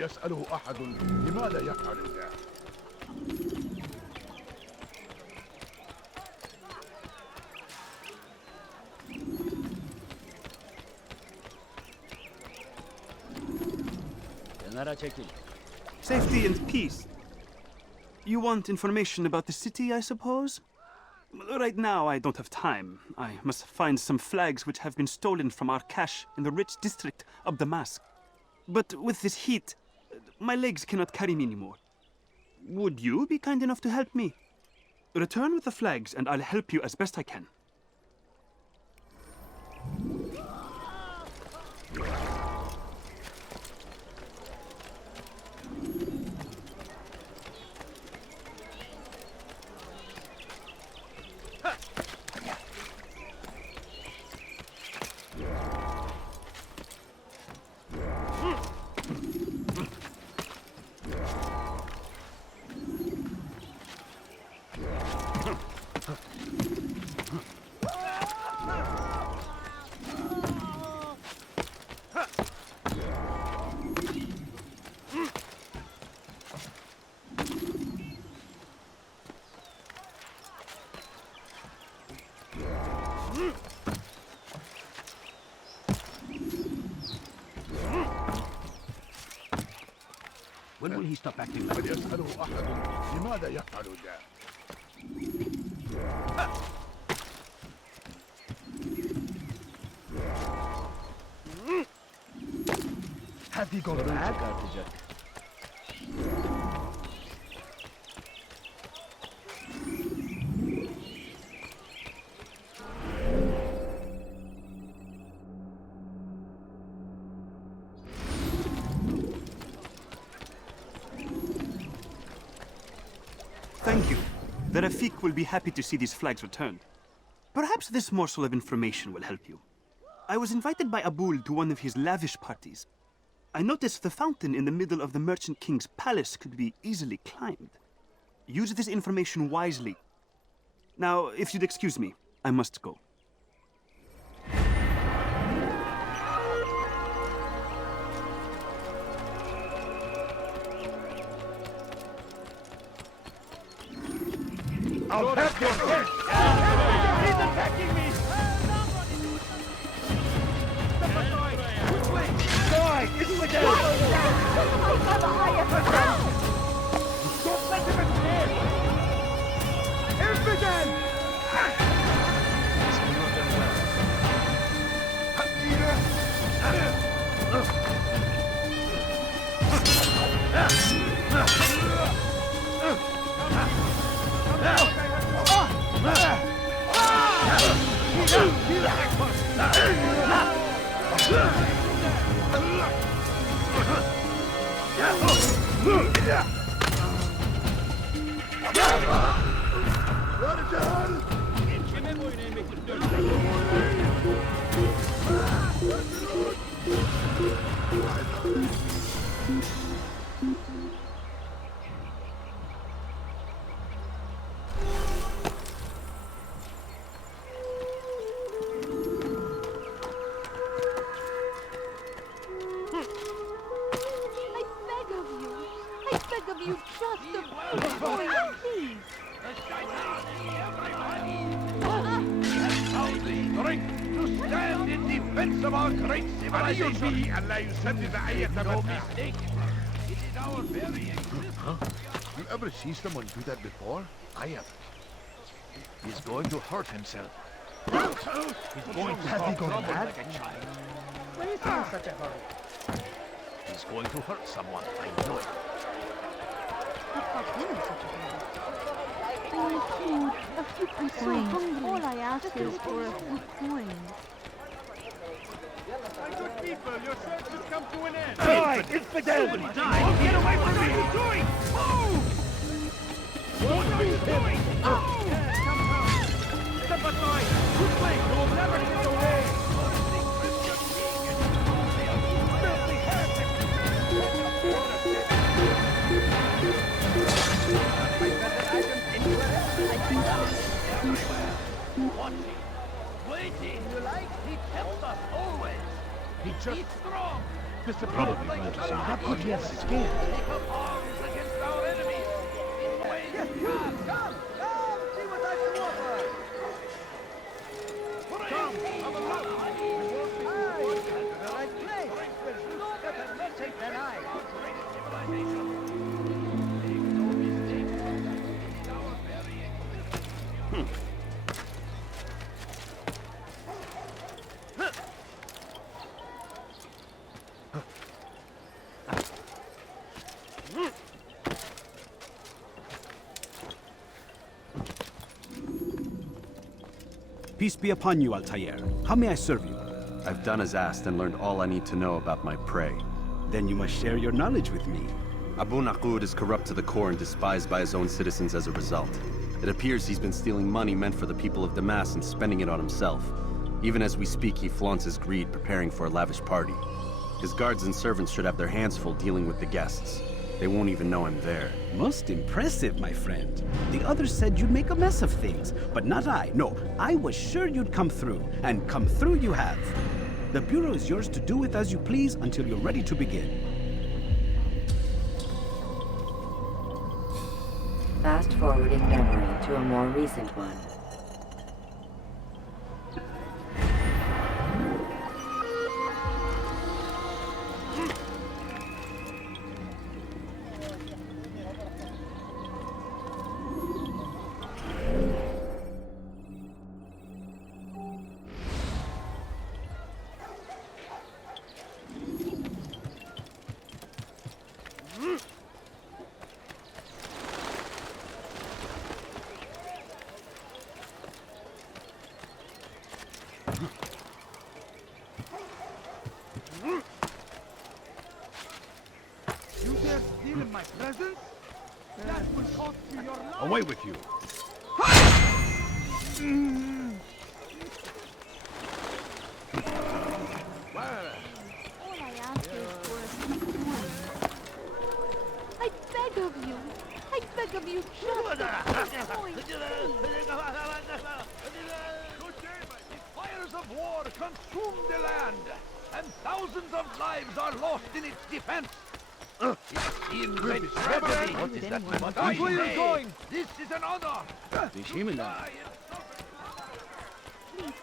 يسأله أحد لماذا يفعل ذلك؟ Safety and peace. You want information about the city, I suppose? Right now, I don't have time. I must find some flags which have been stolen from our cache in the rich district of Damascus. But with this heat, my legs cannot carry me anymore. Would you be kind enough to help me? Return with the flags, and I'll help you as best I can. When will he stop acting like this? يسأله أحد لماذا يفعل ذلك؟ Have you gone mad? Thank you. The Rafik will be happy to see these flags returned. Perhaps this morsel of information will help you. I was invited by Abul to one of his lavish parties. I noticed the fountain in the middle of the Merchant King's palace could be easily climbed. Use this information wisely. Now, if you'd excuse me, I must go. I'll have your head! He's attacking me! Which way? Die! This way down! Don't let him escape! Infidel! You ever see someone do that before? I haven't. He's going to hurt himself. He's going to Has he start gone trouble mad? like a child. Why is he in such a hurry? He's going to hurt someone. I know it. What got him in such a hurry? I want food. I'm so hungry. All I ask is for a few coins. My good people, your search has come to an end. Hey, infidel! Get away from me! What are you doing? Move! What are you doing? Step aside! Good way! You will never get away! Watching, waiting. You like? He helps us always. He's strong. This is probably going to say that could be a scare. Take up arms against our enemies. In ways come, see what I can offer. Come, have a look. The right place. There's no better message than I. Make no mistake. It's our very existence. Peace be upon you, Altaïr. How may I serve you? I've done as asked and learned all I need to know about my prey. Then you must share your knowledge with me. Abu Naqud is corrupt to the core and despised by his own citizens as a result. It appears he's been stealing money meant for the people of Damas and spending it on himself. Even as we speak, he flaunts his greed, preparing for a lavish party. His guards and servants should have their hands full dealing with the guests. They won't even know I'm there. Most impressive, my friend. The others said you'd make a mess of things, but not I. No, I was sure you'd come through, and come through you have. The Bureau is yours to do with as you please until you're ready to begin. Fast-forwarding memory to a more recent one. You dare steal in my presence? That will cost you your life! Away with you. All I ask is for a few coins. I beg of you. I beg of you, just a few coins, please. The fires of war consume the land, and thousands of lives are lost in its defense. It seems a tragedy. What is that? But I say, this is an honor. Please,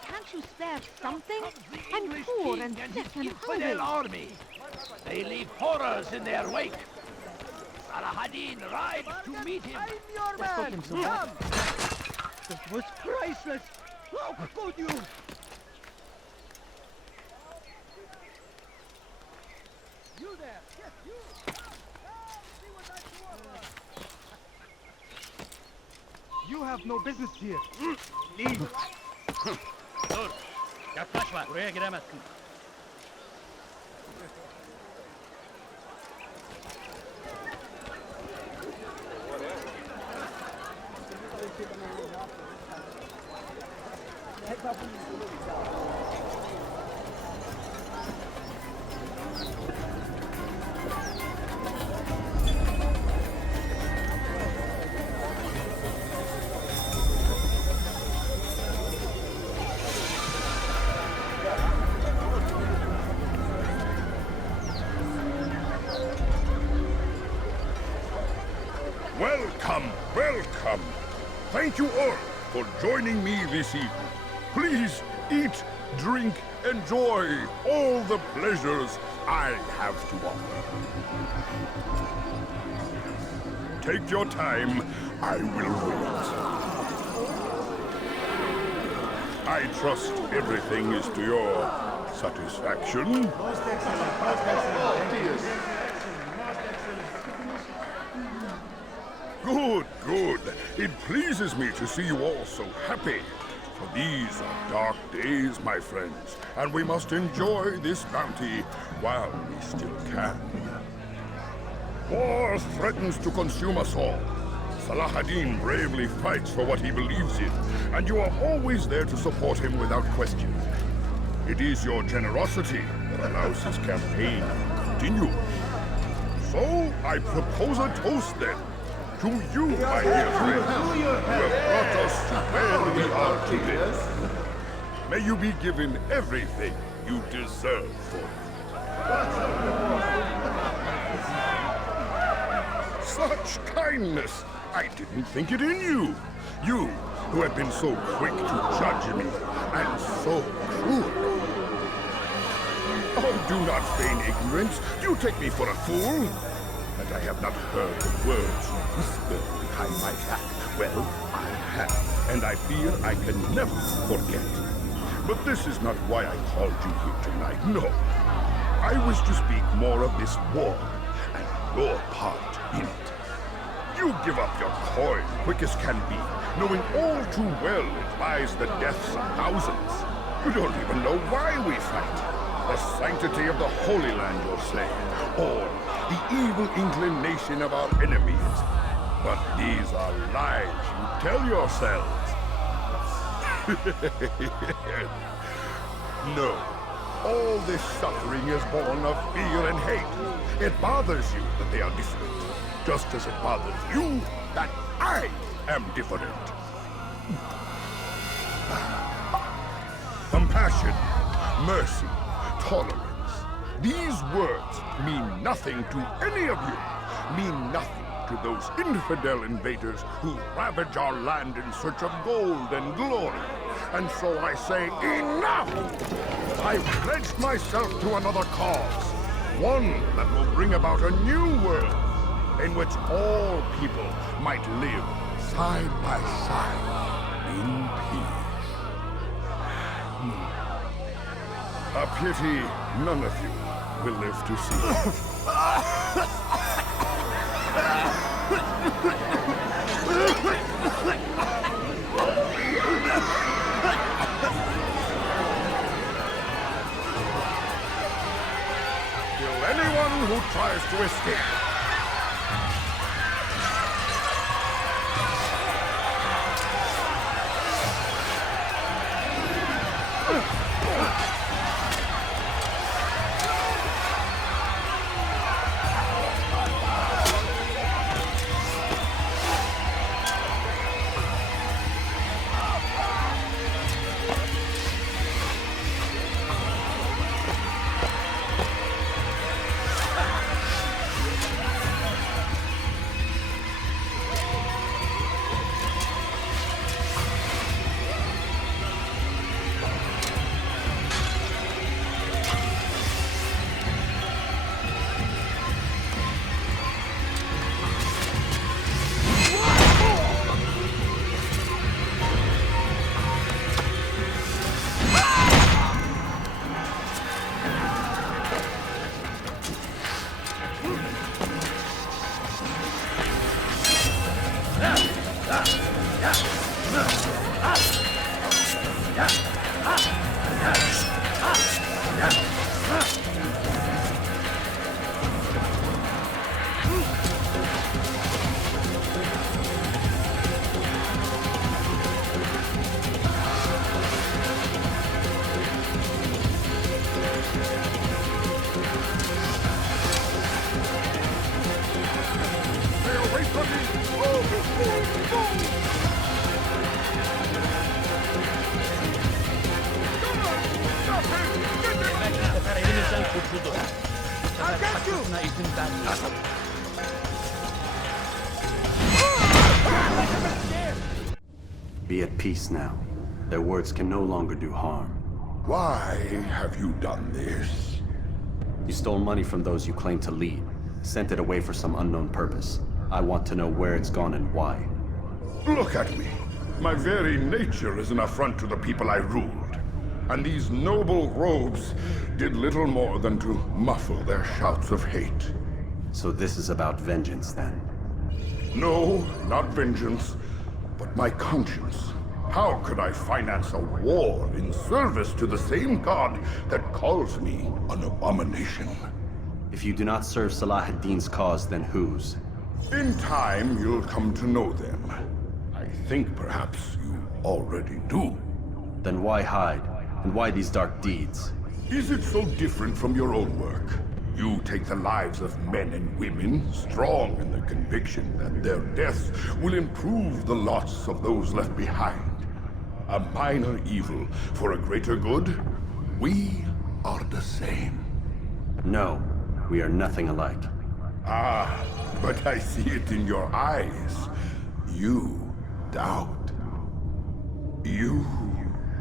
can't you spare something? I'm poor and sick and infidel hungry. army. They leave horrors in their wake. Salahadin rides to meet him. I'm your man. Come. This was priceless! How could you? You there! Yes, you! See what I can offer. You have no business here. Leave. Dur. Yaklaşma. Buraya giremezsin. Welcome, welcome. Thank you all for joining me this evening. Please eat, drink, enjoy all the pleasures I have to offer. Take your time. I will wait. I trust everything is to your satisfaction. Most excellent. Most excellent. Good, good. It pleases me to see you all so happy. For these are dark days, my friends, and we must enjoy this bounty while we still can. War threatens to consume us all. Salah ad-Din bravely fights for what he believes in, and you are always there to support him without question. It is your generosity that allows his campaign to continue. So, I propose a toast then. To you, my dear friends, who have brought us to where we are today. May you be given everything you deserve for it. Such kindness! I didn't think it in you. You, who have been so quick to judge me, and so cruel. Oh, do not feign ignorance. You take me for a fool. And I have not heard the words you whisper behind my back. Well, I have, and I fear I can never forget. But this is not why I called you here tonight, no. I wish to speak more of this war, and your part in it. You give up your coin quick as can be, knowing all too well it lies the deaths of thousands. You don't even know why we fight. The sanctity of the Holy Land, you'll say, or the evil inclination of our enemies. But these are lies you tell yourselves. No, all this suffering is born of fear and hate. It bothers you that they are different, just as it bothers you that I am different. Compassion, mercy, tolerance. These words mean nothing to any of you, mean nothing to those infidel invaders who ravage our land in search of gold and glory. And so I say, enough! I've pledged myself to another cause, one that will bring about a new world, in which all people might live side by side in peace. A pity none of you will live to see it. Kill anyone who tries to escape. I'll get you! Be at peace now. Their words can no longer do harm. Why have you done this? You stole money from those you claim to lead, sent it away for some unknown purpose. I want to know where it's gone and why. Look at me. My very nature is an affront to the people I ruled. And these noble robes did little more than to muffle their shouts of hate. So this is about vengeance, then? No, not vengeance, but my conscience. How could I finance a war in service to the same god that calls me an abomination? If you do not serve Salah ad-Din's cause, then whose? In time, you'll come to know them. I think perhaps you already do. Then why hide? And why these dark deeds? Is it so different from your own work? You take the lives of men and women, strong in the conviction that their deaths will improve the lots of those left behind. A minor evil for a greater good? We are the same. No, we are nothing alike. Ah, but I see it in your eyes. You doubt. You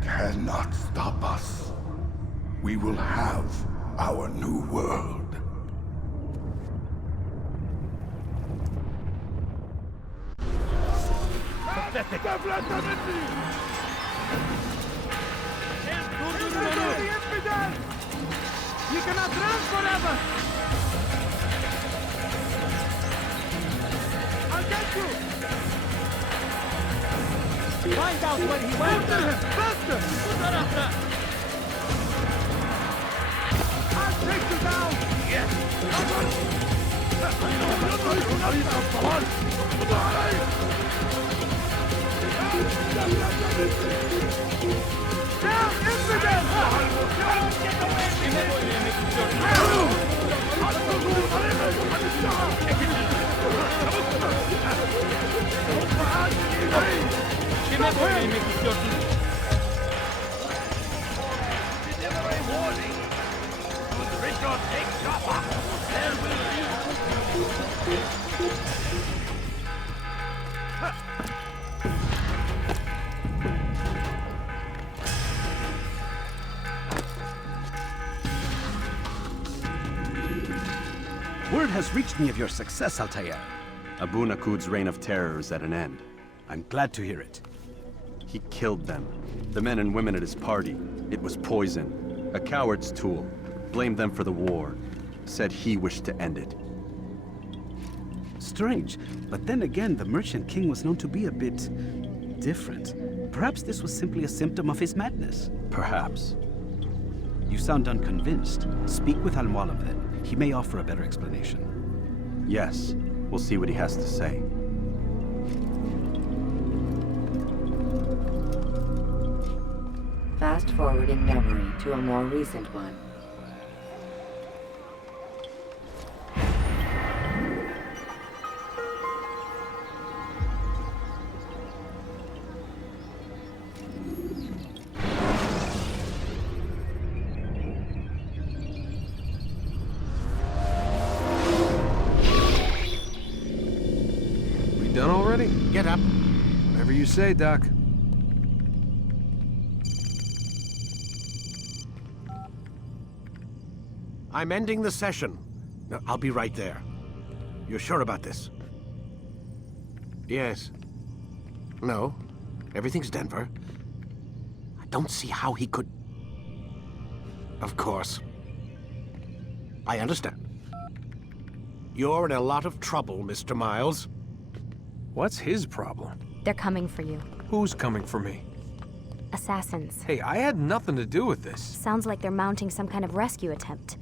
cannot stop us. We will have our new world. Pathetic. You cannot run forever! I'll get you! Find out where he went! Faster! I'll take you down! Yes! Down, infidel! Get away Deliver a warning. Should Richard take Jaffa, there will be... Word has reached me of your success, Altaïr. Abu Nakud's reign of terror is at an end. I'm glad to hear it. He killed them. The men and women at his party. It was poison. A coward's tool. Blamed them for the war. Said he wished to end it. Strange, but then again, the Merchant King was known to be a bit... different. Perhaps this was simply a symptom of his madness. Perhaps. You sound unconvinced. Speak with Al-Mualim then. He may offer a better explanation. Yes. We'll see what he has to say. Fast forwarding memory to a more recent one. Done already? Get up. Whatever you say, Doc. I'm ending the session. I'll be right there. You're sure about this? Yes. No. Everything's Denver. I don't see how he could... Of course. I understand. You're in a lot of trouble, Mr. Miles. What's his problem? They're coming for you. Who's coming for me? Assassins. Hey, I had nothing to do with this. Sounds like they're mounting some kind of rescue attempt.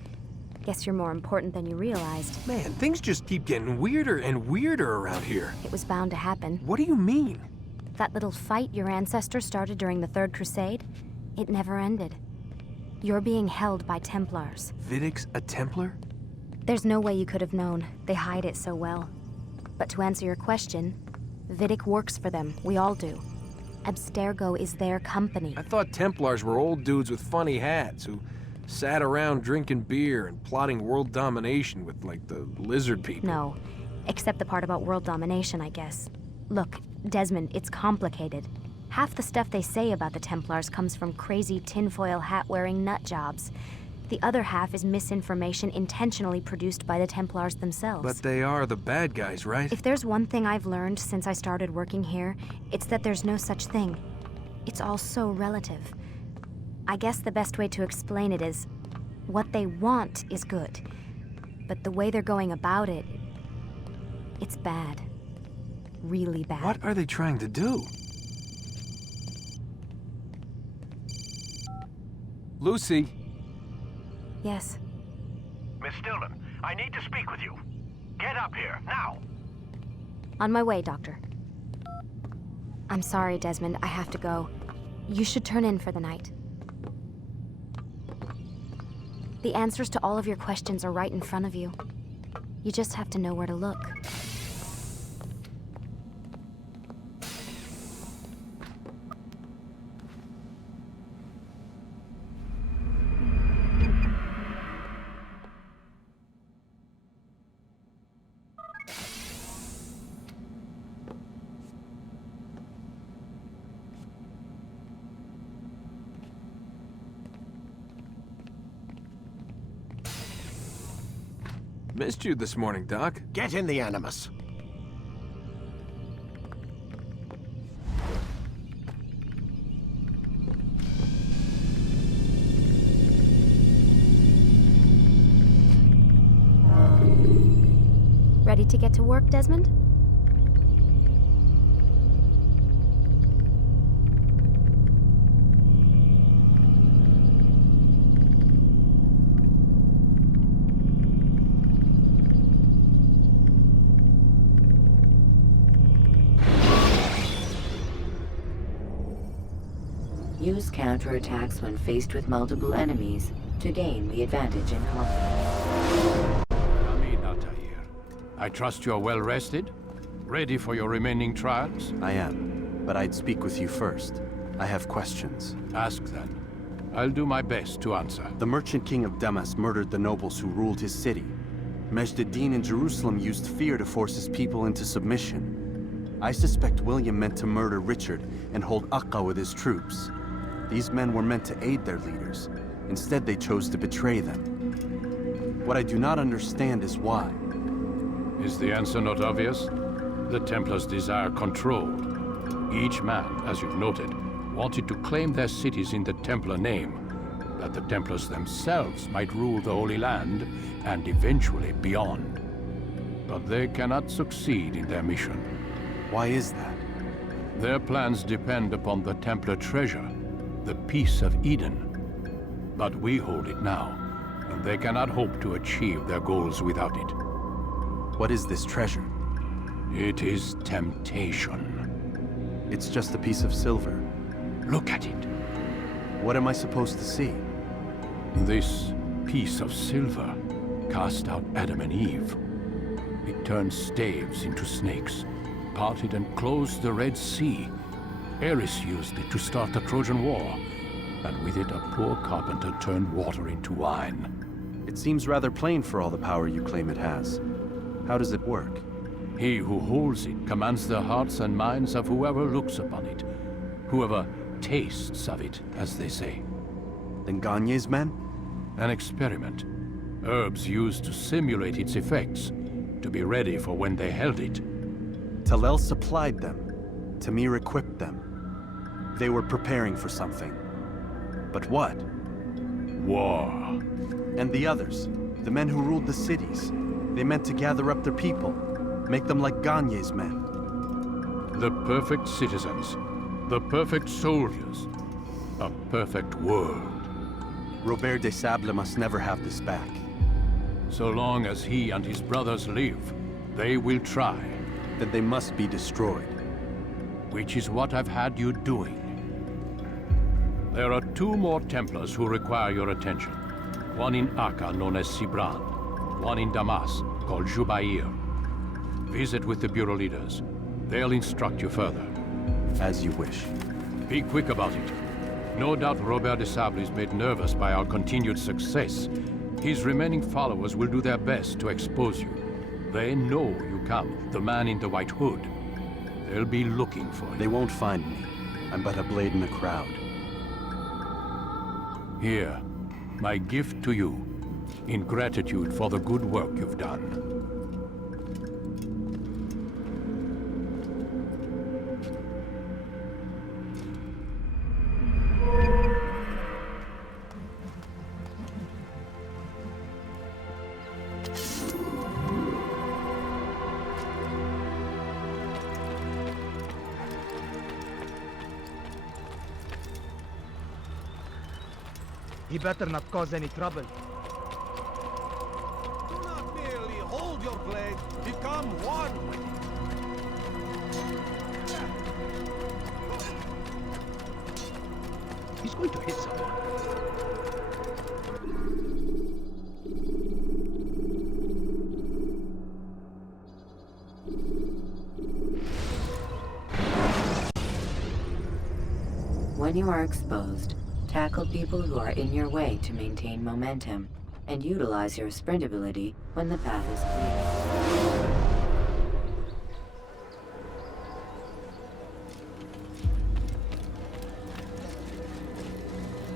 Guess you're more important than you realized. Man, things just keep getting weirder and weirder around here. It was bound to happen. What do you mean? That little fight your ancestors started during the Third Crusade, it never ended. You're being held by Templars. Vidic's a Templar? There's no way you could have known. They hide it so well. But to answer your question, Vidic works for them. We all do. Abstergo is their company. I thought Templars were old dudes with funny hats who sat around drinking beer and plotting world domination with, like, the lizard people. No, except the part about world domination, I guess. Look, Desmond, it's complicated. Half the stuff they say about the Templars comes from crazy tinfoil hat-wearing nut jobs. The other half is misinformation intentionally produced by the Templars themselves. But they are the bad guys, right? If there's one thing I've learned since I started working here, it's that there's no such thing. It's all so relative. I guess the best way to explain it is, what they want is good. But the way they're going about it, it's bad. Really bad. What are they trying to do? Lucy? Yes. Miss Stillman, I need to speak with you. Get up here, now! On my way, Doctor. I'm sorry, Desmond. I have to go. You should turn in for the night. The answers to all of your questions are right in front of you. You just have to know where to look. Missed you this morning, Doc. Get in the Animus. Ready to get to work, Desmond? Use counterattacks when faced with multiple enemies to gain the advantage in combat. Come in, Altaïr. I trust you're well rested? Ready for your remaining trials? I am, but I'd speak with you first. I have questions. Ask then. I'll do my best to answer. The Merchant King of Damas murdered the nobles who ruled his city. Majd-ad-Din in Jerusalem used fear to force his people into submission. I suspect William meant to murder Richard and hold Akka with his troops. These men were meant to aid their leaders. Instead, they chose to betray them. What I do not understand is why. Is the answer not obvious? The Templars desire control. Each man, as you've noted, wanted to claim their cities in the Templar name, that the Templars themselves might rule the Holy Land and eventually beyond. But they cannot succeed in their mission. Why is that? Their plans depend upon the Templar treasure, the Peace of Eden. But we hold it now, and they cannot hope to achieve their goals without it. What is this treasure? It is temptation. It's just a piece of silver. Look at it. What am I supposed to see? This piece of silver cast out Adam and Eve. It turned staves into snakes, parted and closed the Red Sea. Ares used it to start the Trojan War, and with it a poor carpenter turned water into wine. It seems rather plain for all the power you claim it has. How does it work? He who holds it commands the hearts and minds of whoever looks upon it, whoever tastes of it, as they say. Then Gagne's men? An experiment. Herbs used to simulate its effects, to be ready for when they held it. Talel supplied them. Tamir equipped them. They were preparing for something. But what? War. And the others, the men who ruled the cities, they meant to gather up their people, make them like Gagne's men. The perfect citizens, the perfect soldiers, a perfect world. Robert des Sables must never have this back. So long as he and his brothers live, they will try. Then they must be destroyed. Which is what I've had you doing. There are 2 more Templars who require your attention. One in Akka, known as Sibran. One in Damas, called Jubair. Visit with the Bureau leaders. They'll instruct you further. As you wish. Be quick about it. No doubt Robert des Sables is made nervous by our continued success. His remaining followers will do their best to expose you. They know you come, the man in the white hood. They'll be looking for you. They won't find me. I'm but a blade in the crowd. Here, my gift to you, in gratitude for the good work you've done. He better not cause any trouble. Do not merely hold your blade, become one with it. He's going to hit someone. When you are exposed, tackle people who are in your way to maintain momentum, and utilize your sprint ability when the path is clear.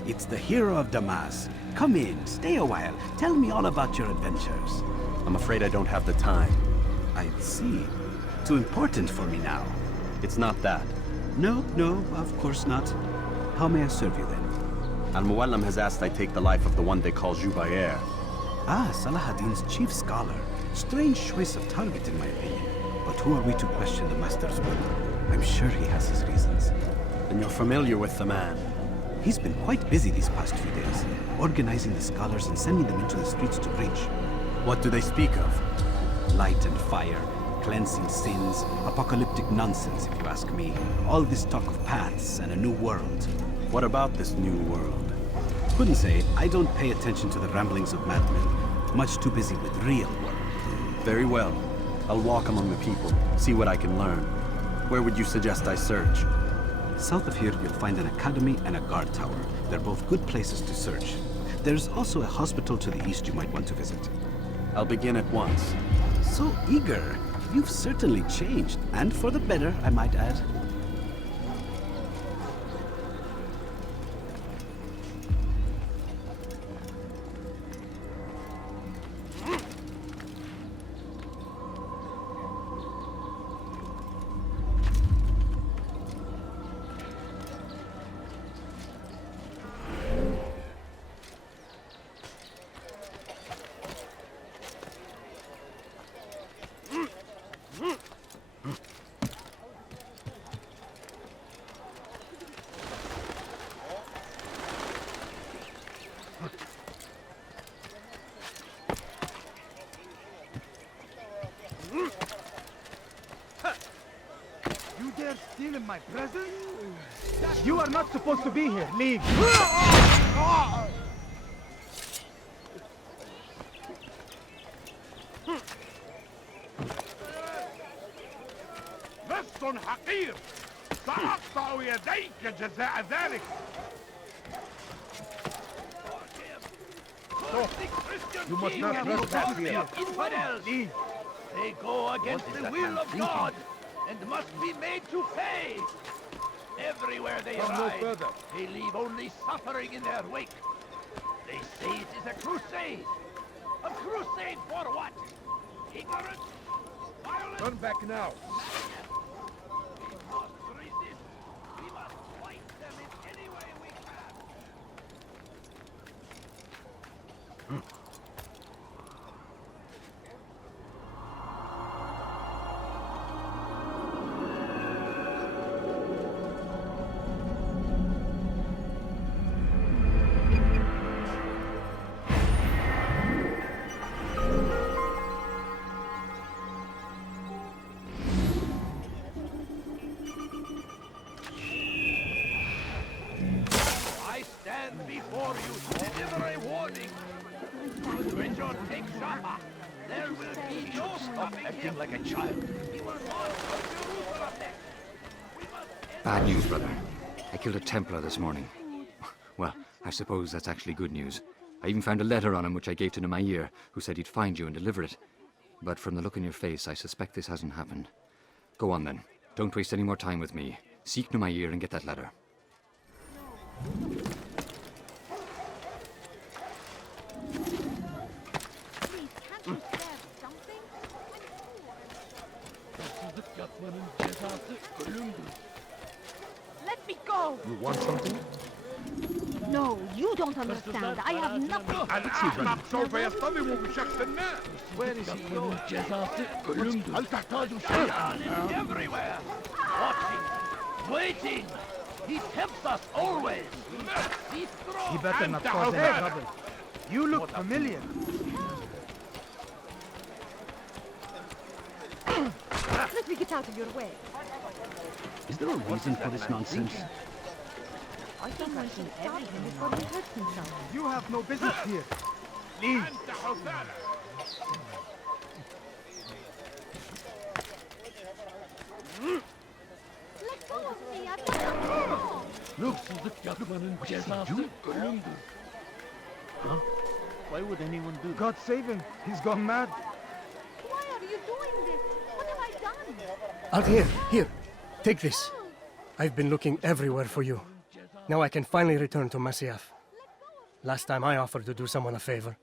It's the hero of Damas. Come in, stay a while. Tell me all about your adventures. I'm afraid I don't have the time. I see. Too important for me now. It's not that. No, of course not. How may I serve you then? Al-Muallim has asked I take the life of the one they call Jubair. Ah, Salahadin's chief scholar. Strange choice of target in my opinion. But who are we to question the master's will? I'm sure he has his reasons. And you're familiar with the man? He's been quite busy these past few days, organizing the scholars and sending them into the streets to preach. What do they speak of? Light and fire, cleansing sins, apocalyptic nonsense if you ask me. All this talk of paths and a new world. What about this new world? Couldn't say. I don't pay attention to the ramblings of madmen. Much too busy with real world. Very well. I'll walk among the people, see what I can learn. Where would you suggest I search? South of here, you'll find an academy and a guard tower. They're both good places to search. There's also a hospital to the east you might want to visit. I'll begin at once. So eager. You've certainly changed. And for the better, I might add. Steal in my presence? You are not supposed to be here. Leave. لص حقير سأقطع يديك جزاء ذلك. You must not trespass here. Infidels. They go against the will of God and must be made to pay. Everywhere they arrive, they leave only suffering in their wake. They say it is a crusade. A crusade for what? Ignorance? Violence? Turn back now. We must resist. We must fight them in any way we can. Before you deliver a warning. Should Richard take Shahbaz, there will be no stopping him. Like a child. He will march from Jerusalem next. Bad news, brother. I killed a Templar this morning. Well, I suppose that's actually good news. I even found a letter on him which I gave to Nomair, who said he'd find you and deliver it. But from the look in your face, I suspect this hasn't happened. Go on then. Don't waste any more time with me. Seek Numair and get that letter. Let me go! You want something? No, you don't understand. I have nothing. الأحمق سوف يصطدم بشخص ما. Where is he going? هل تحتاج شيئا؟ Everywhere. Watching. Waiting. He tempts us always. He better not cause any trouble. You look familiar. Let me get out of your way. Is there a reason for this nonsense? I think I should stop him before he hurts himself. You have no business here. Leave. Let go of me. I'm not. Yolsuzluk yapmanın cezası ölümdür. Huh? Why would anyone do that? God save him. He's gone mad. Why are you doing this? What have I done? Altaïr, here. Take this. I've been looking everywhere for you. Now I can finally return to Masyaf. Last time I offered to do someone a favor.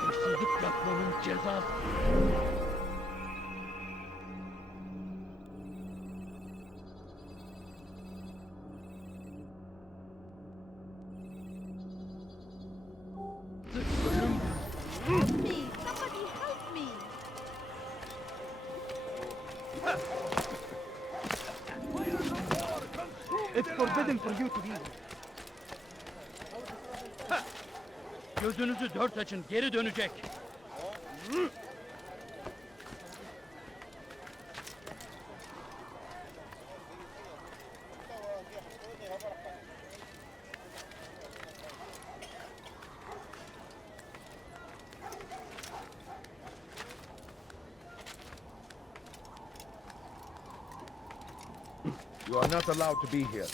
Hırsızlık yapmanın cezası. Help me! Somebody help me! It's forbidden for you to be. Gözünüzü dört açın, geri dönecek. You are not allowed to be here.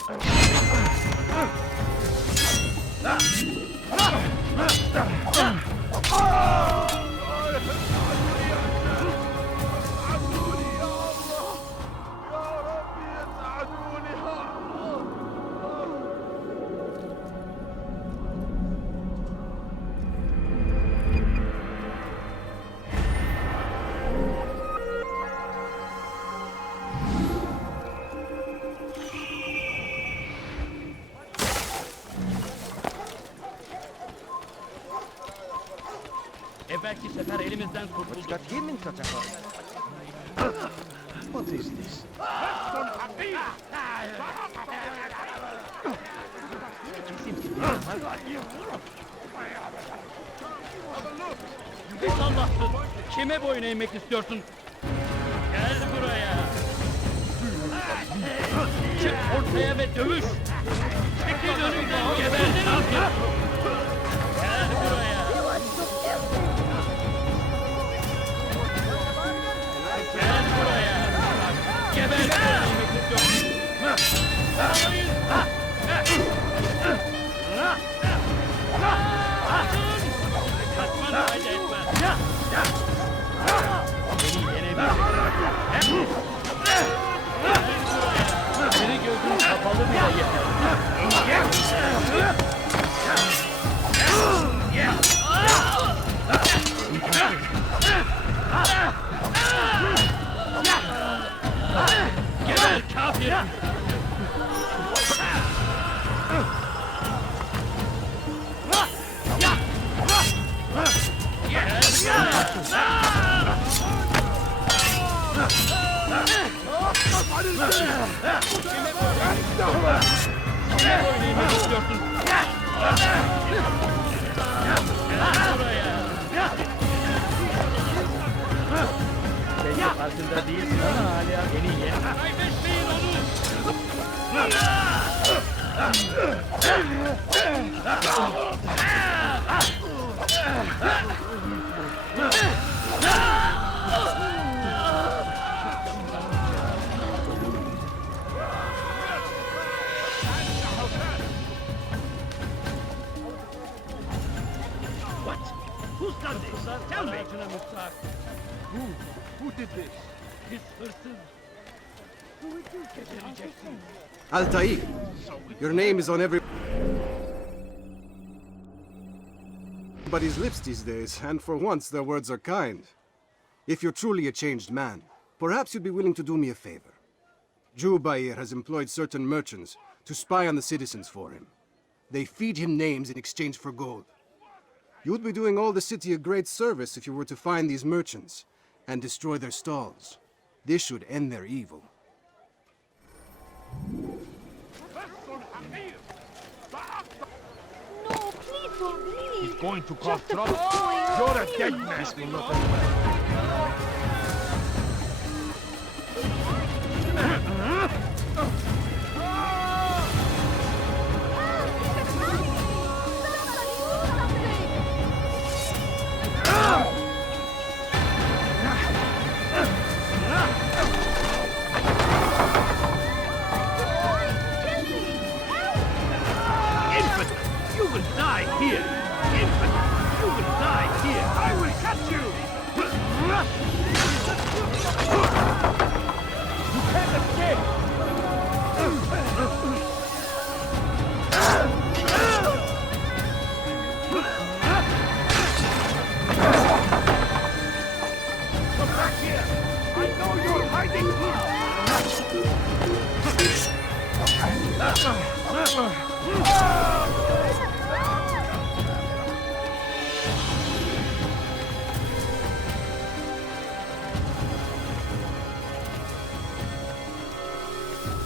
Evvelki sefer elimizden kurtulduk. What is this? Pis Allahsın! Kime boyun eğmek istiyorsun? Gel buraya! Çık ortaya ve dövüş! Çekil önümden, geberdiniz! Gel buraya! Gel buraya! Geberdiniz demek istiyorsun! Kaçman fayda etmez! Beni yenebilir! Biri gözün kapalı bile yeter! Geber kafir! Kime oynaymak istiyorsun? Belki farkında değilsin ama hala beni ye. Kaybetmeyin onu! What? Who's done this? Tell me! Who did this? Altaïr, your name is on everybody's lips these days, and for once their words are kind. If you're truly a changed man, perhaps you'd be willing to do me a favor. Jubair has employed certain merchants to spy on the citizens for him. They feed him names in exchange for gold. You'd be doing all the city a great service if you were to find these merchants and destroy their stalls. This should end their evil. No, please don't leave. He's going to cause Just a trouble. boy, You're a please. dead man. This will not end well. You will die here! Infant! You will die here! I will catch you! You can't escape! Come back here! I know you're hiding!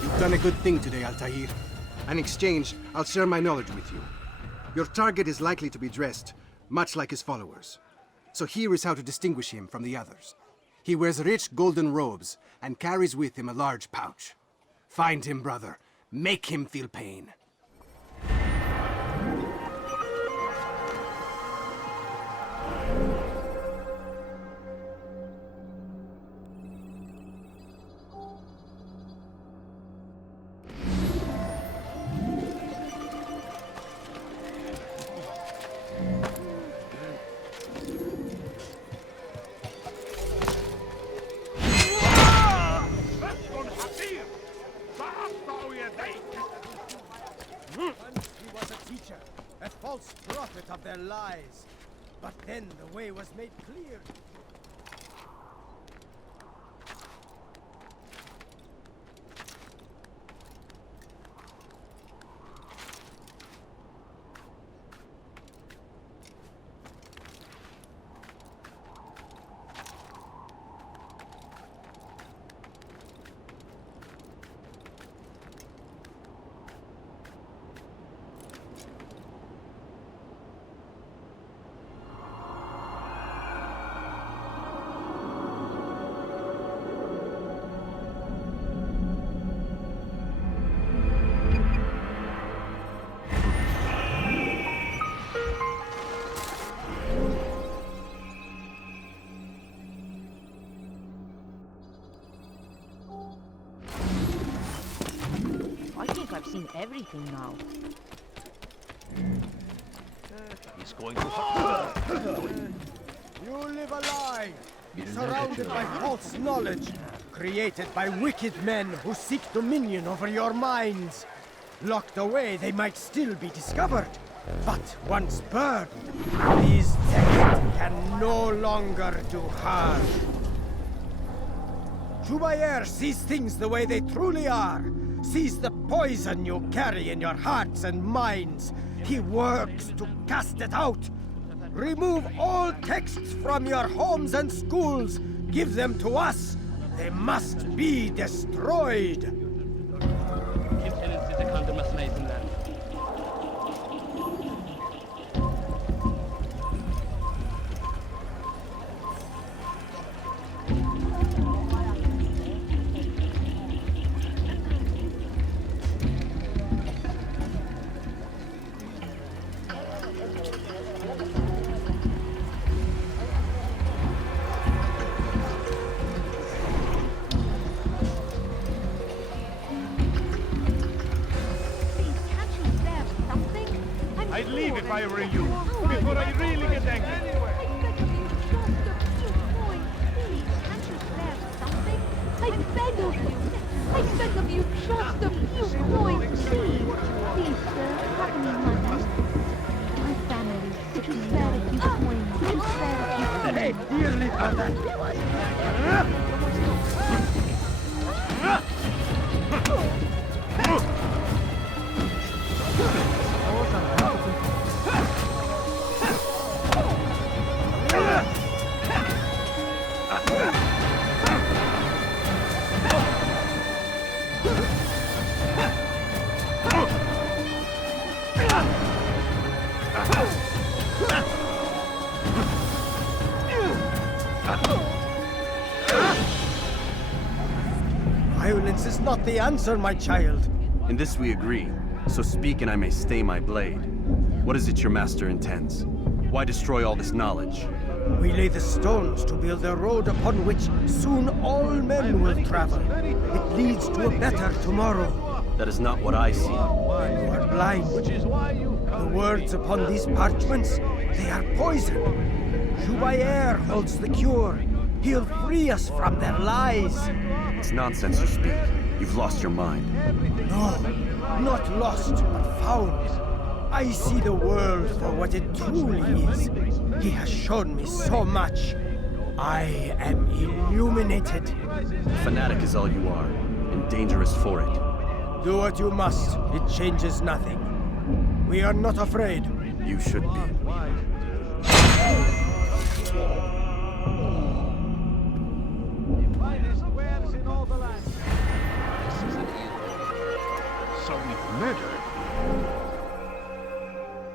You've done a good thing today, Altaïr. In exchange, I'll share my knowledge with you. Your target is likely to be dressed, much like his followers. So here is how to distinguish him from the others. He wears rich golden robes and carries with him a large pouch. Find him, brother. Make him feel pain. Of their lies. But then the way was made clear. I've seen everything now. He's going to... You live a lie, surrounded by false knowledge, created by wicked men who seek dominion over your minds. Locked away, they might still be discovered, but once burned, these texts can no longer do harm. Jubair sees things the way they truly are. Sees the poison you carry in your hearts and minds. He works to cast it out. Remove all texts from your homes and schools. Give them to us. They must be destroyed. I'd leave if I were you, before I really get angry. I beg of you, just a few coins, please. Can't you spare something? Too sad if you swing. Too sad if you swing. Hey, dearly brother. Violence is not the answer, my child. In this we agree, so speak and I may stay my blade. What is it your master intends? Why destroy all this knowledge? We lay the stones to build a road upon which soon all men will travel. It leads to a better tomorrow. That is not what I see. You are blind. The words upon these parchments, they are poison. Jubair holds the cure. He'll free us from their lies. It's nonsense you speak. You've lost your mind. No, not lost, but found. I see the world for what it truly is. He has shown me so much. I am illuminated. Fanatic is all you are, and dangerous for it. Do what you must. It changes nothing. We are not afraid. You should be. So we've murdered.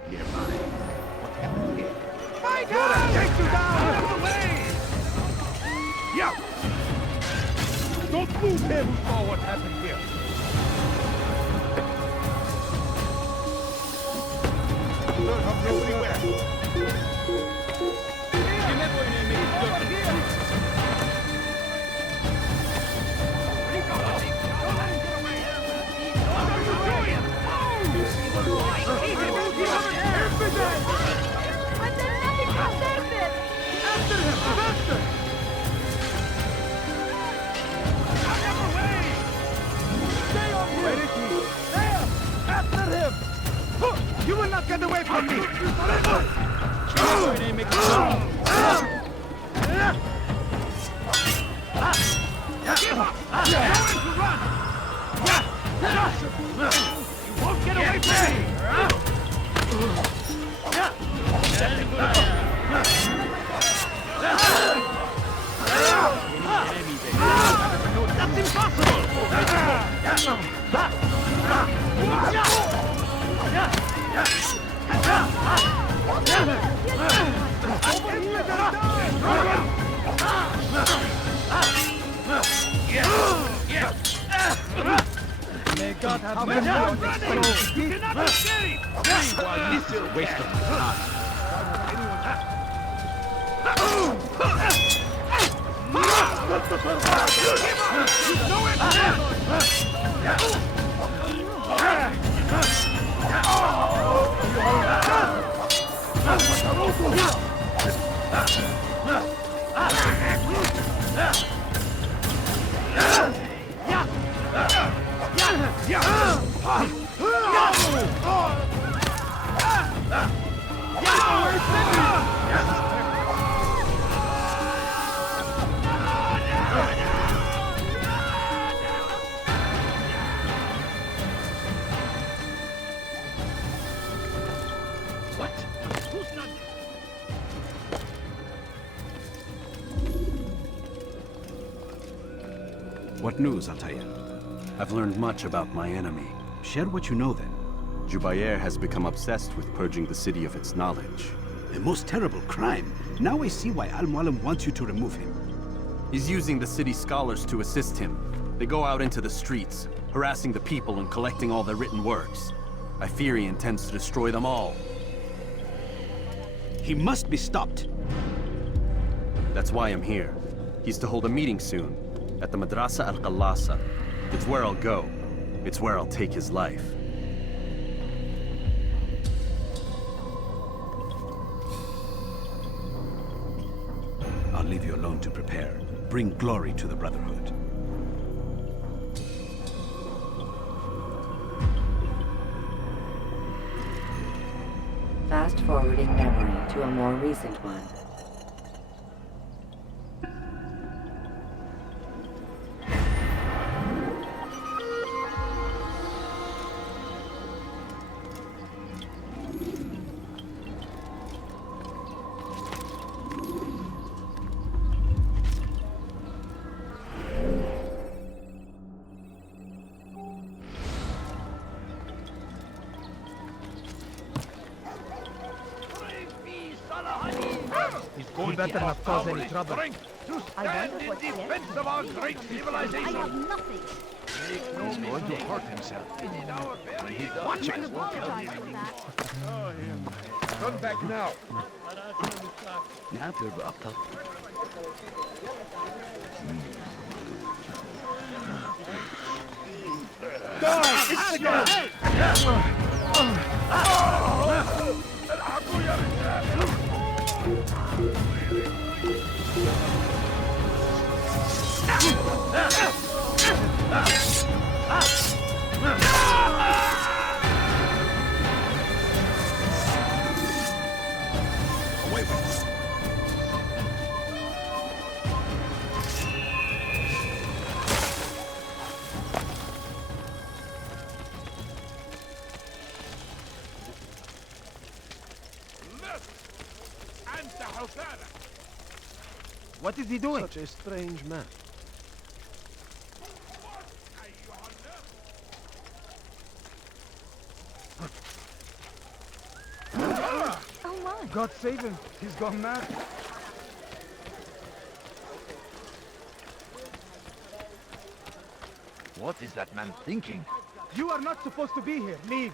Nearby. What happened here? My God! Take you down! Away! Yeah! Don't move him! Who saw what happened here? Come everywhere! You will not get away from me! You won't get away from me! That's impossible! May God have mercy on this soul. You cannot escape! Meanwhile, this is a waste of time. What news, Altaïr? I've learned much about my enemy. Share what you know, then. Jubair has become obsessed with purging the city of its knowledge. A most terrible crime. Now I see why Al-Mualim wants you to remove him. He's using the city scholars to assist him. They go out into the streets, harassing the people and collecting all their written works. I fear he intends to destroy them all. He must be stopped. That's why I'm here. He's to hold a meeting soon, at the Madrasa al-Qallasa. It's where I'll go. It's where I'll take his life. I'll leave you alone to prepare. Bring glory to the Brotherhood. Fast-forwarding memory. to a more recent one. You better not cause any trouble. To stand in defense of our great civilization. I have nothing. He's going to hurt himself. When he does, Watch it. Turn back now. Away with this. What is he doing? Such a strange man. Oh my. God save him. He's gone mad. What is that man thinking? You are not supposed to be here. Leave.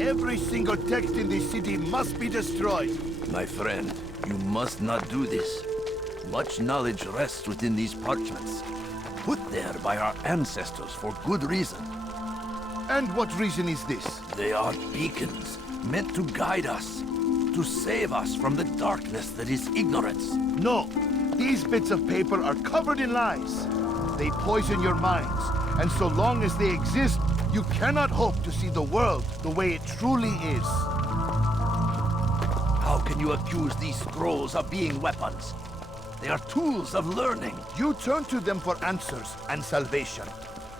Every single text in this city must be destroyed. My friend, you must not do this. Much knowledge rests within these parchments, put there by our ancestors for good reason. And what reason is this? They are beacons, meant to guide us, to save us from the darkness that is ignorance. No, these bits of paper are covered in lies. They poison your minds, and so long as they exist, you cannot hope to see the world the way it truly is. How can you accuse these scrolls of being weapons? They are tools of learning. You turn to them for answers and salvation.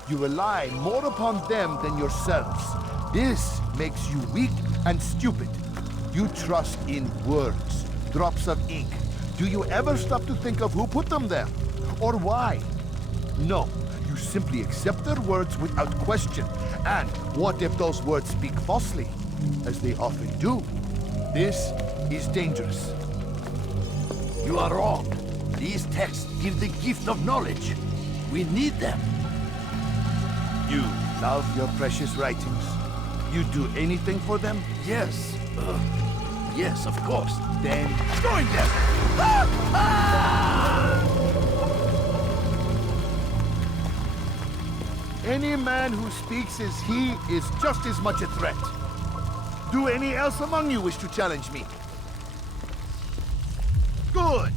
You rely more upon them than yourselves. This makes you weak and stupid. You trust in words, drops of ink. Do you ever stop to think of who put them there? Or why? No. You simply accept their words without question. And what if those words speak falsely? As they often do. This is dangerous. You are wrong. These texts give the gift of knowledge. We need them. You love your precious writings. You'd do anything for them? Yes. Yes, of course. Then join them! Any man who speaks as he is just as much a threat. Do any else among you wish to challenge me? Good!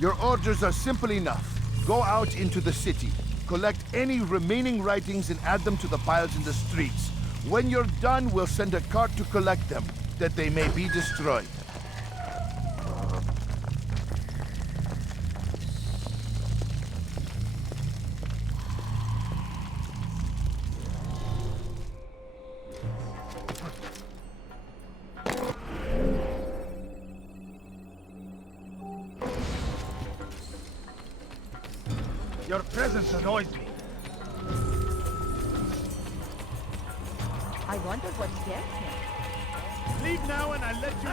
Your orders are simple enough. Go out into the city, collect any remaining writings and add them to the piles in the streets. When you're done, we'll send a cart to collect them, that they may be destroyed. Your presence annoys me. I wonder what scares him. Leave now and I'll let you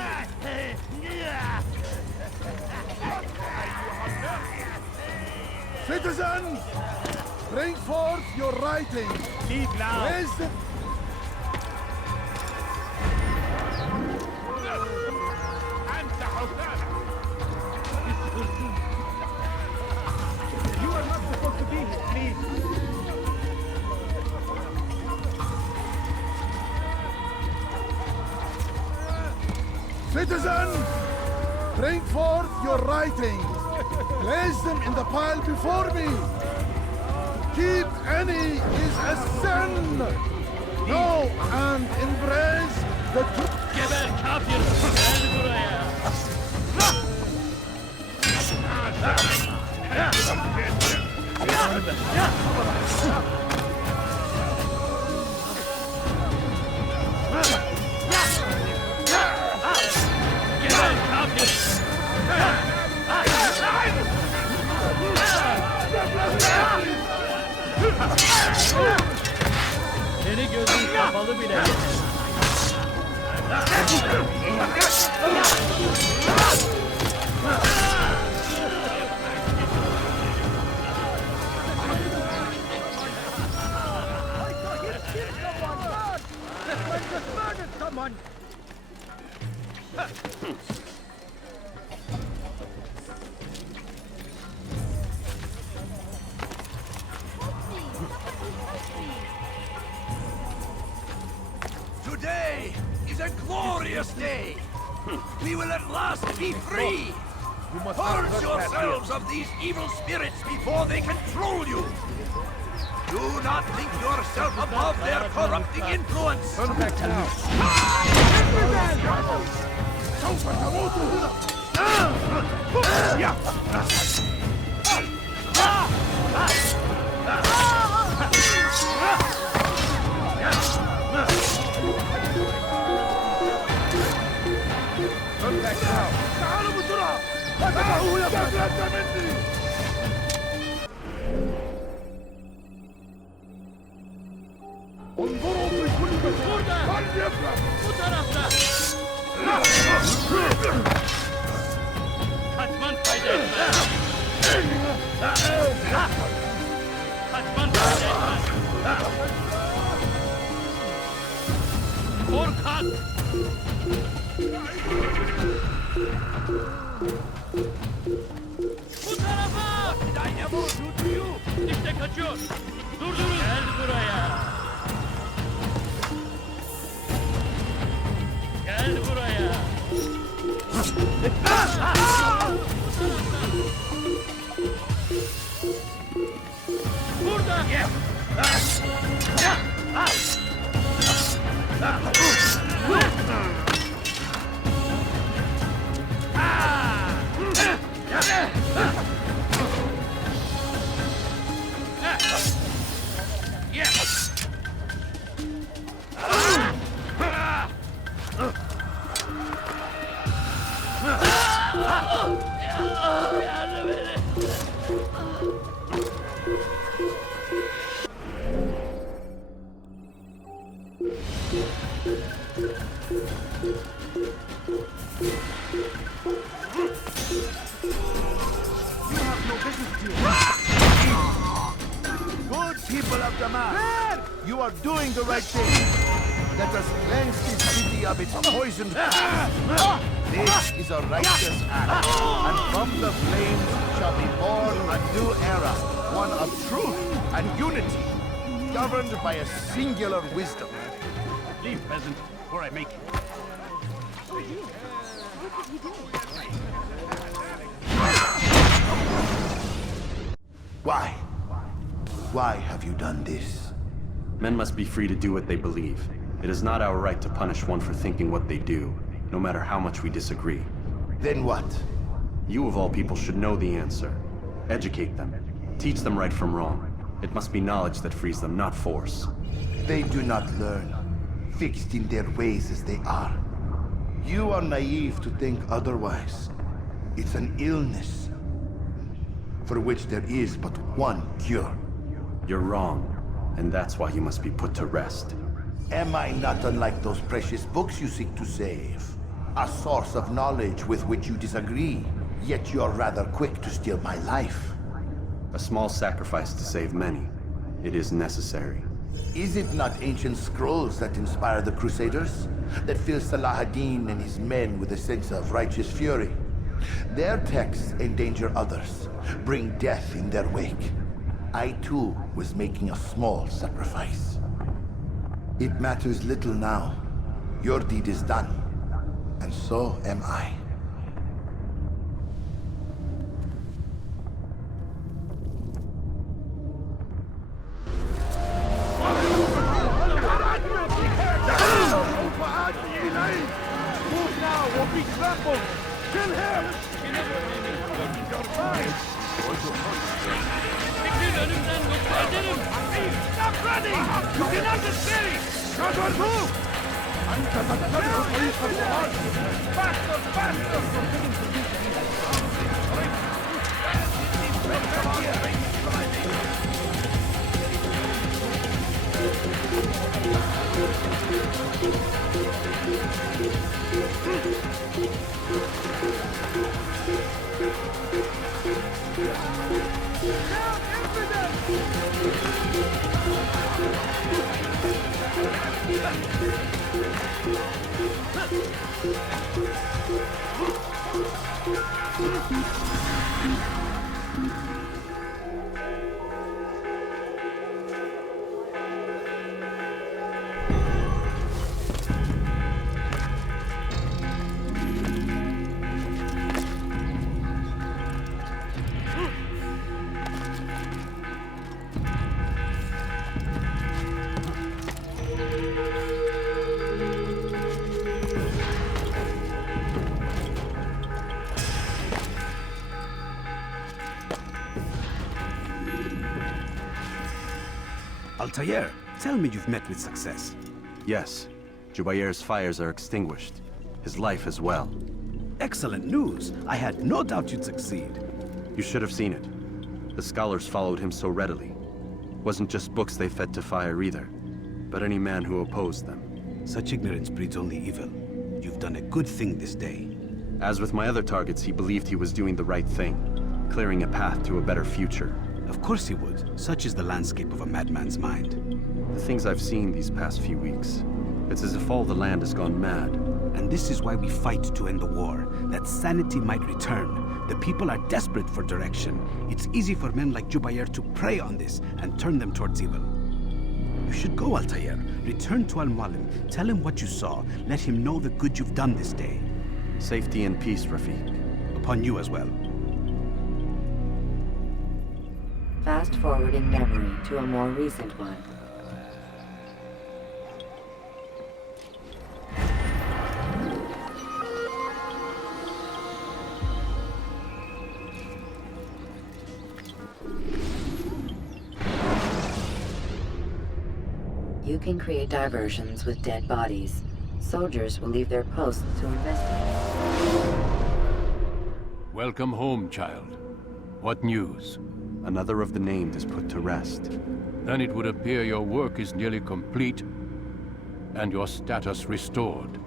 Citizens, bring forth your writings. Leave now. Raise the... You are not supposed to be here, please. Citizens, bring forth your writings. Place them in the pile before me. Keep any is a sin. Know and embrace the truth. Geber kafir! Gel buraya! Geber kafir! Seni gözün kapalı bile yeter. Someone! Today is a glorious day. We will at last be free. Purge yourselves of these evil spirits before they control you. Do not think yourself above their corrupting influence. Turn back now. Turn back now. تعالوا بسرعة. فتحوا يا مني. انظروا في كل مكان. من يفلح؟ Bu tarafta! Kaçman fayda etmez! Kaçman fayda etmez! Korkak! Bu tarafa! İşte kaçıyor! Durdurun! Gel buraya! Gel buraya! Burada! Good people of Damas, you are doing the right thing. Let us cleanse this city of its poisoned past. This is a righteous act, and from the flames shall be born a new era, one of truth and unity, governed by a singular wisdom. Leave, peasant, before I make you. Why? Why have you done this? Men must be free to do what they believe. It is not our right to punish one for thinking what they do, no matter how much we disagree. Then what? You of all people should know the answer. Educate them. Teach them right from wrong. It must be knowledge that frees them, not force. They do not learn, fixed in their ways as they are. You are naive to think otherwise. It's an illness, for which there is but one cure. You're wrong, and that's why you must be put to rest. Am I not unlike those precious books you seek to save? A source of knowledge with which you disagree, yet you're rather quick to steal my life. A small sacrifice to save many. It is necessary. Is it not ancient scrolls that inspire the Crusaders? That fill Salah ad-Din and his men with a sense of righteous fury? Their texts endanger others, bring death in their wake. I too was making a small sacrifice. It matters little now. Your deed is done, and so am I. Move now, or be trampled! Kill him! Stop running! You cannot escape! Shahbaz, move! Faster, faster! Altaïr, tell me you've met with success. Yes. Jubayr's fires are extinguished. His life as well. Excellent news. I had no doubt you'd succeed. You should have seen it. The scholars followed him so readily. Wasn't just books they fed to fire either, but any man who opposed them. Such ignorance breeds only evil. You've done a good thing this day. As with my other targets, he believed he was doing the right thing, clearing a path to a better future. Of course he would. Such is the landscape of a madman's mind. The things I've seen these past few weeks, it's as if all the land has gone mad. And this is why we fight to end the war, that sanity might return. The people are desperate for direction. It's easy for men like Jubayr to prey on this and turn them towards evil. You should go, Altaïr. Return to Al-Mualim. Tell him what you saw. Let him know the good you've done this day. Safety and peace, Rafiq. Upon you as well. Fast forwarding memory to a more recent one. You can create diversions with dead bodies. Soldiers will leave their posts to investigate. Welcome home, child. What news? Another of the named is put to rest. Then it would appear your work is nearly complete, and your status restored.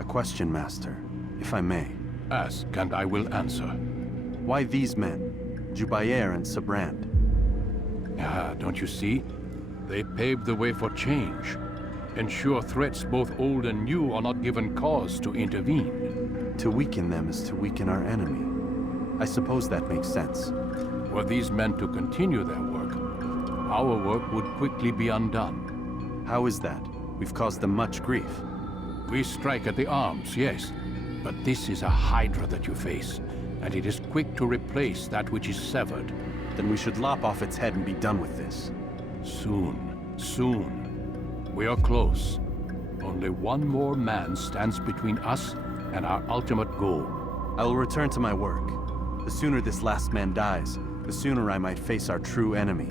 A question, Master, if I may. Ask, and I will answer. Why these men? Jubayr and Sabrand? Ah, don't you see? They paved the way for change. Ensure threats both old and new are not given cause to intervene. To weaken them is to weaken our enemy. I suppose that makes sense. Were these men to continue their work, our work would quickly be undone. How is that? We've caused them much grief. We strike at the arms, yes. But this is a hydra that you face, and it is quick to replace that which is severed. Then we should lop off its head and be done with this. Soon, soon. We are close. Only one more man stands between us and our ultimate goal. I will return to my work. The sooner this last man dies, the sooner I might face our true enemy.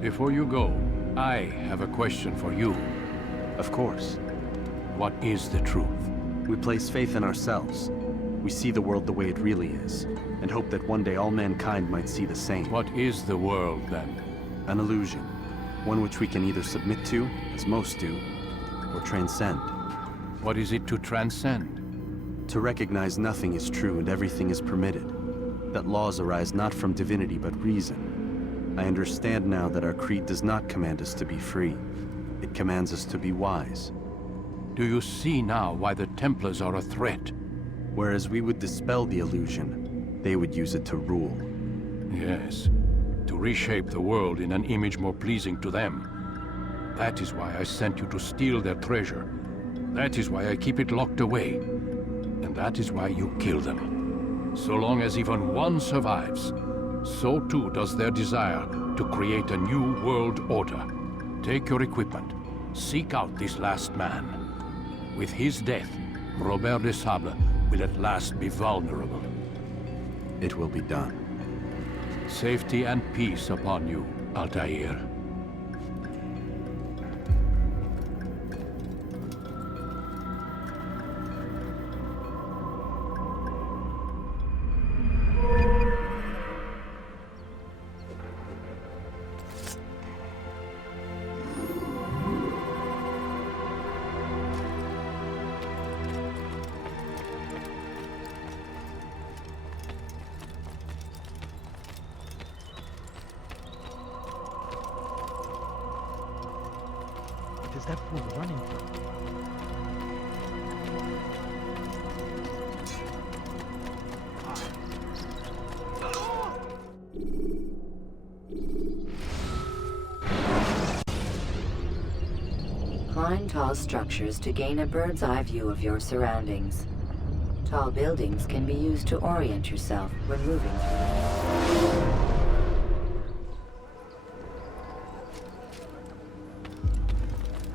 Before you go, I have a question for you. Of course. What is the truth? We place faith in ourselves. We see the world the way it really is, and hope that one day all mankind might see the same. What is the world, then? An illusion. One which we can either submit to, as most do, or transcend. What is it to transcend? To recognize nothing is true and everything is permitted. That laws arise not from divinity but reason. I understand now that our creed does not command us to be free. It commands us to be wise. Do you see now why the Templars are a threat? Whereas we would dispel the illusion, they would use it to rule. Yes, to reshape the world in an image more pleasing to them. That is why I sent you to steal their treasure. That is why I keep it locked away. And that is why you kill them. So long as even one survives, so too does their desire to create a new world order. Take your equipment. Seek out this last man. With his death, Robert de Sable will at last be vulnerable. It will be done. Safety and peace upon you, Altaïr. What is that fool running from? Climb tall structures to gain a bird's eye view of your surroundings. Tall buildings can be used to orient yourself when moving through them.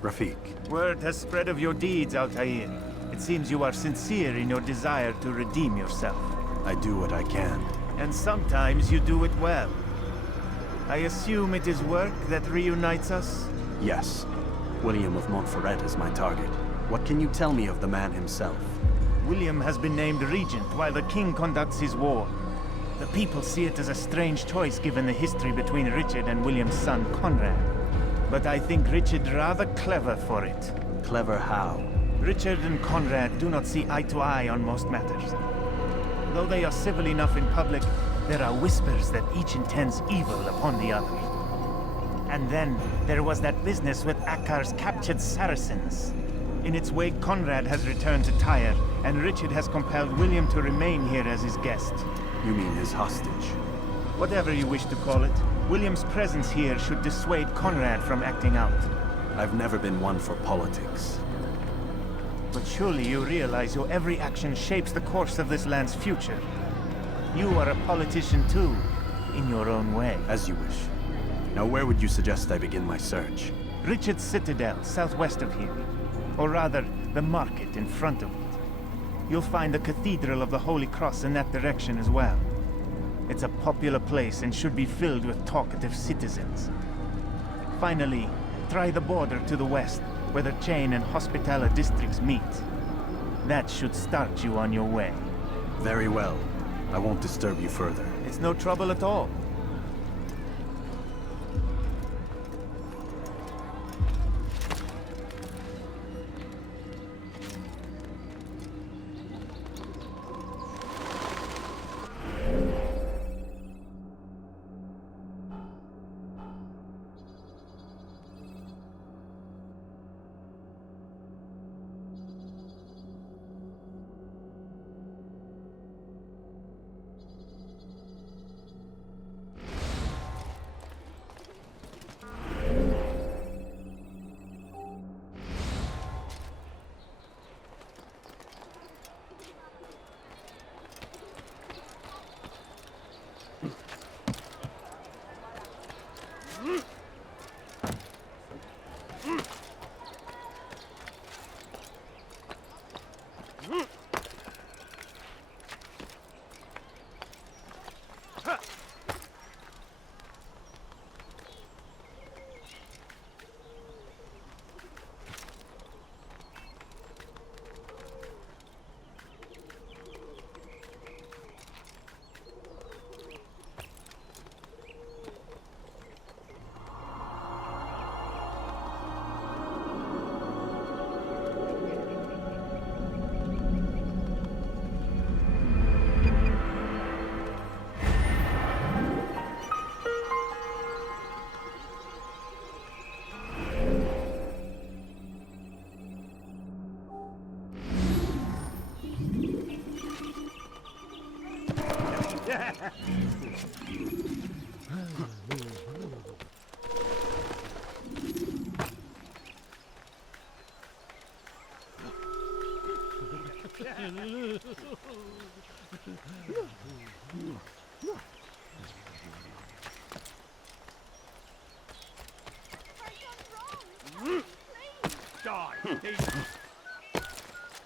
Rafik. Word has spread of your deeds, Altaïr. It seems you are sincere in your desire to redeem yourself. I do what I can. And sometimes you do it well. I assume it is work that reunites us? Yes. William of Montferrat is my target. What can you tell me of the man himself? William has been named regent while the king conducts his war. The people see it as a strange choice given the history between Richard and William's son, Conrad. But I think Richard rather clever for it. Clever how? Richard and Conrad do not see eye to eye on most matters. Though they are civil enough in public, there are whispers that each intends evil upon the other. And then, there was that business with Akkar's captured Saracens. In its wake, Conrad has returned to Tyre, and Richard has compelled William to remain here as his guest. You mean his hostage? Whatever you wish to call it, William's presence here should dissuade Conrad from acting out. I've never been one for politics. But surely you realize your every action shapes the course of this land's future. You are a politician too, in your own way. As you wish. Now where would you suggest I begin my search? Richard's Citadel, southwest of here. Or rather, the market in front of it. You'll find the Cathedral of the Holy Cross in that direction as well. It's a popular place and should be filled with talkative citizens. Finally, try the border to the west, where the Chain and Hospitaller districts meet. That should start you on your way. Very well. I won't disturb you further. It's no trouble at all.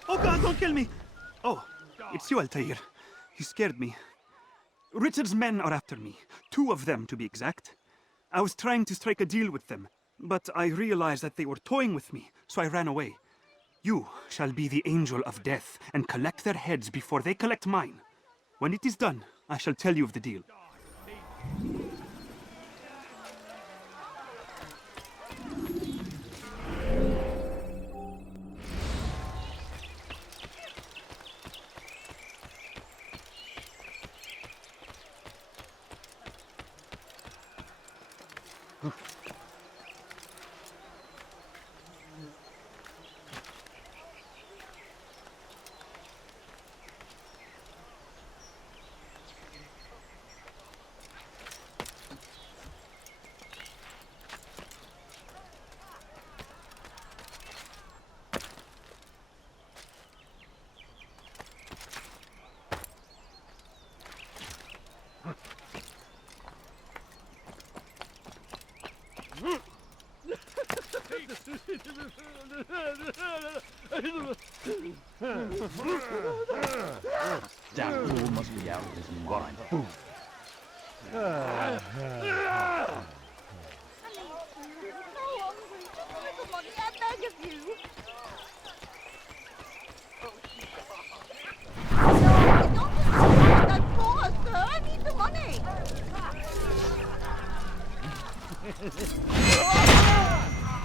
Oh God, don't kill me! Oh, it's you, Altaïr. You scared me. Richard's men are after me. 2 of them, to be exact. I was trying to strike a deal with them, but I realized that they were toying with me, so I ran away. You shall be the angel of death and collect their heads before they collect mine. When it is done, I shall tell you of the deal. That fool must be out of his mind.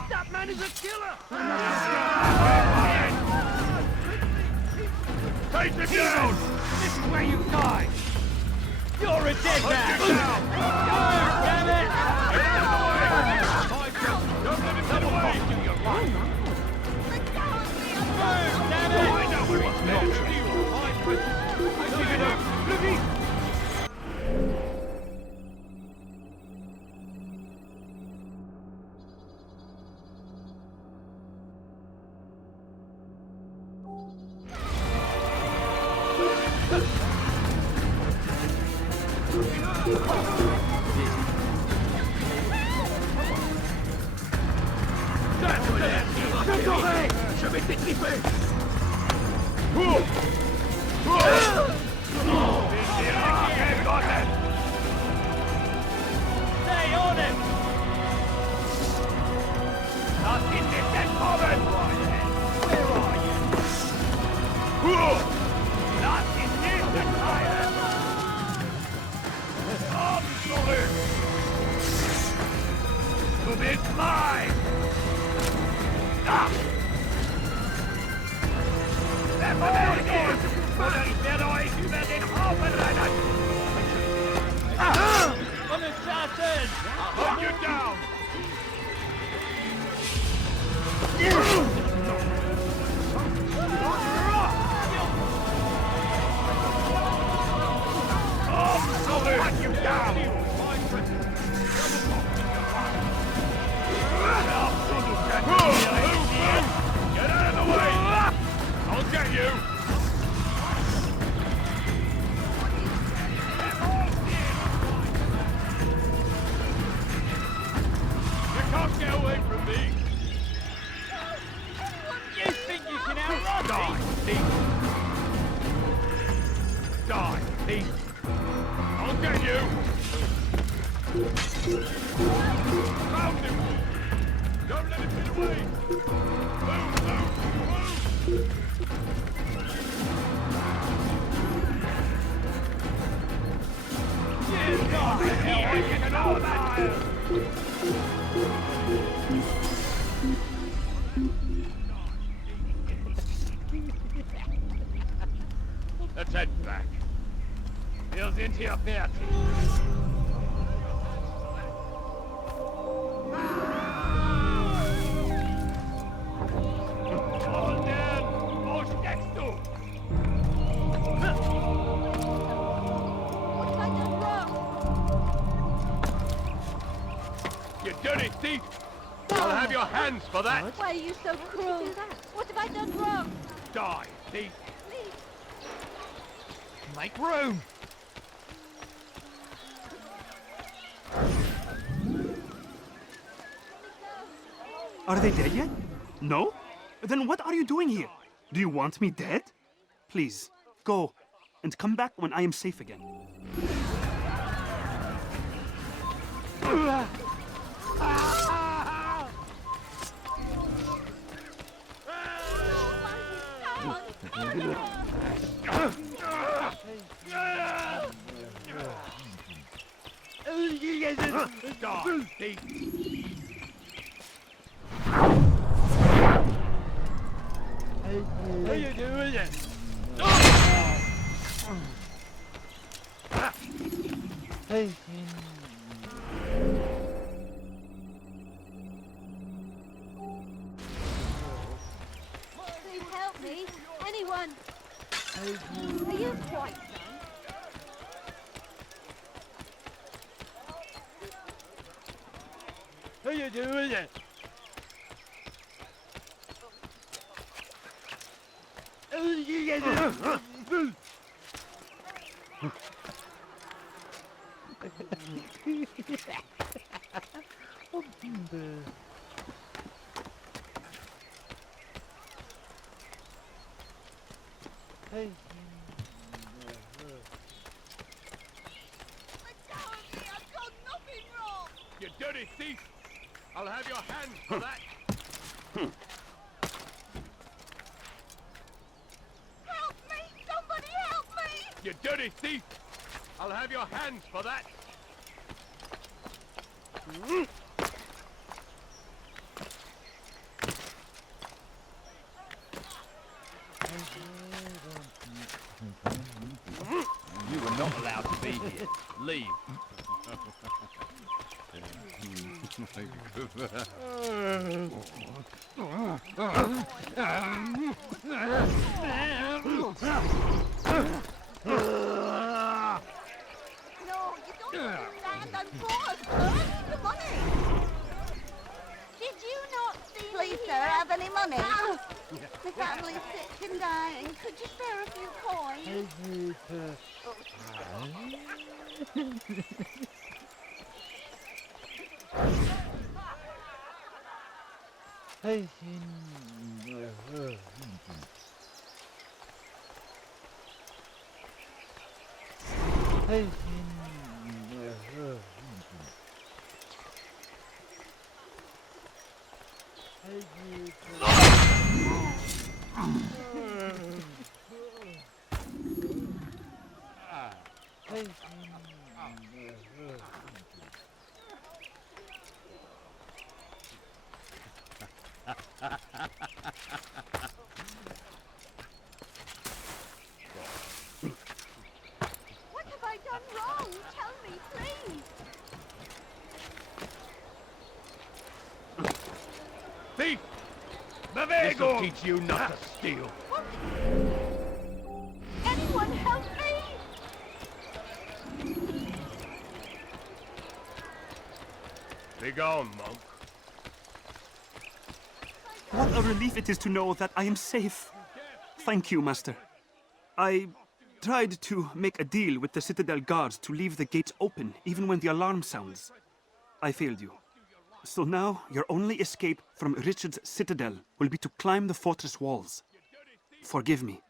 That man is a killer! Take him down! This is where you die! You're a dead man! Damn it! Don't let him get away! Damn it! I know where he's not. I figured out. Looky! Je vais t'étriper! Stay on him! Not in this dead common! Where are you? Not in this attire! I'm sorry! Du bist mine! Ah! Oder ich werde euch über den Haufen rennen! An assassin! Put you down! Oh, put you down! Get out of the way! I'll get you! You can't get away from me! You think you can outrun me? Die, thief! I'll get you! Found him! Don't let him get away! Move, move, move! Let's head back. Wir sind hier fertig. Holden, wo steckst du? thief! I'll have your hands for that! Why are you so cruel? What have I done wrong? Die, thief! Please. Make room! Are they dead yet? No? Then what are you doing here? Do you want me dead? Please, go, and come back when I am safe again. Die, thief! What are you doing? Hey. Please help me. Anyone. Are you quite done? What are you doing? Hey. You dirty thief! I'll have your hands for that! Help me! Somebody help me! You dirty thief! I'll have your hands for that! You were not allowed to be here. Leave. No, you don't understand. I'm poor. Earn the money. Did you not see Please, sir, have any money? The family's sick and dying. Could you spare a few coins? Hey. Hey. What have I done wrong? Tell me, please. Thief! This'll teach you not to steal. Anyone help me? Begone, monk. What a relief it is to know that I am safe. Thank you, Master. I tried to make a deal with the Citadel guards to leave the gates open even when the alarm sounds. I failed you. So now your only escape from Richard's Citadel will be to climb the fortress walls. Forgive me.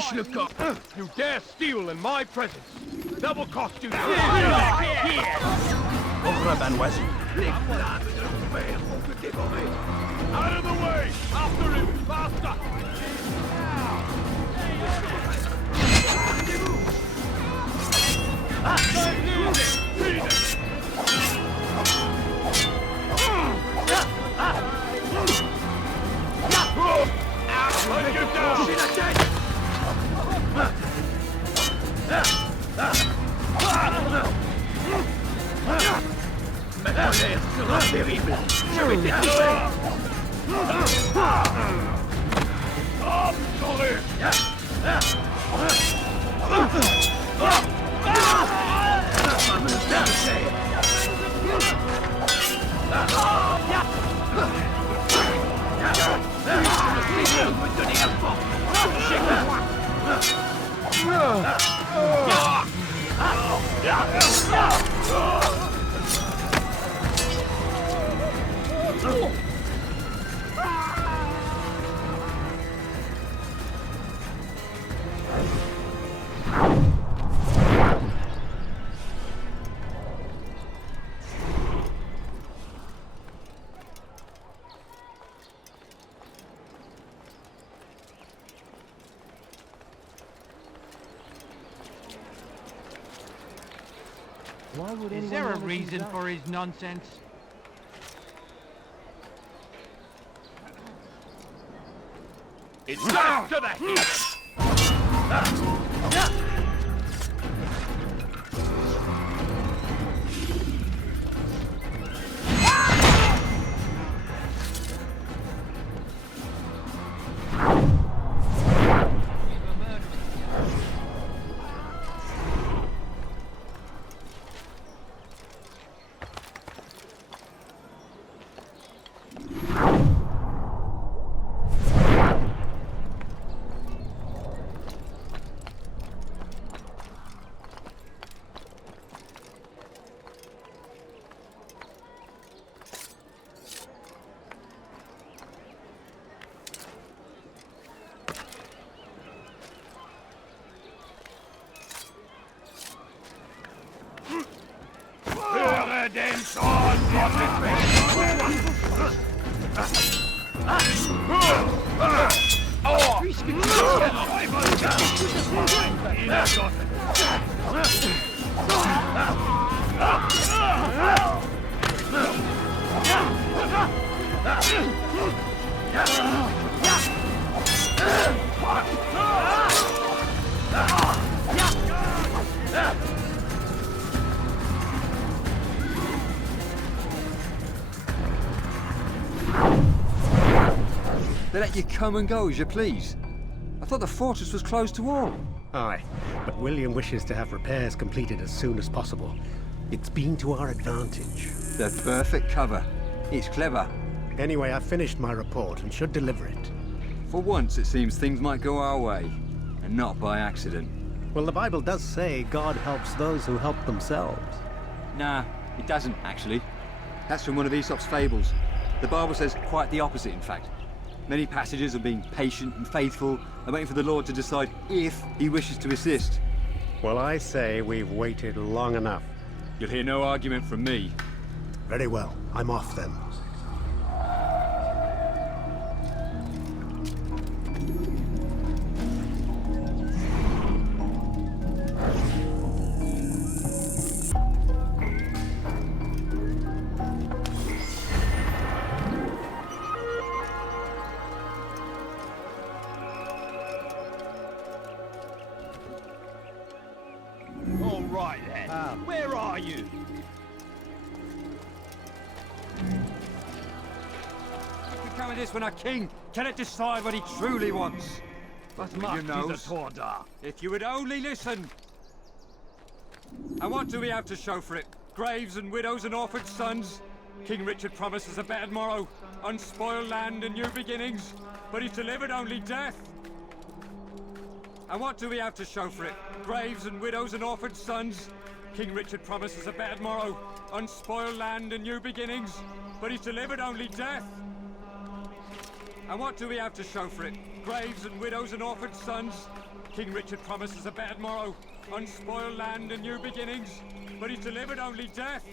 Finish le corps. You dare steal in my presence. That will cost you. Pauvre Banoise. Les flammes de l'enfer vont te dévorer. Out of the way! After him! Faster! Ma colère sera terrible. Je vais t'étouffer. Is there a reason for his nonsense? It's back to the heat! They let you come and go as you please. I thought the fortress was closed to all. Aye, but William wishes to have repairs completed as soon as possible. It's been to our advantage. The perfect cover. It's clever. Anyway, I've finished my report and should deliver it. For once, it seems things might go our way, and not by accident. Well, the Bible does say God helps those who help themselves. Nah, it doesn't, actually. That's from one of Aesop's fables. The Bible says quite the opposite, in fact. Many passages of being patient and faithful and waiting for the Lord to decide if he wishes to assist. Well, I say we've waited long enough. You'll hear no argument from me. Very well. I'm off then. All right then. Where are you? Becoming this when a king cannot decide what he truly wants. But you know, if you would only listen. And what do we have to show for it? Graves and widows and orphaned sons? King Richard promises a better morrow, unspoiled land and new beginnings, but he's delivered only death. And what do we have to show for it? Graves and widows and orphaned sons? King Richard promises a better morrow, unspoiled land and new beginnings, but he's delivered only death. And what do we have to show for it? Graves and widows and orphaned sons? King Richard promises a bad morrow, unspoiled land and new beginnings, but he's delivered only death.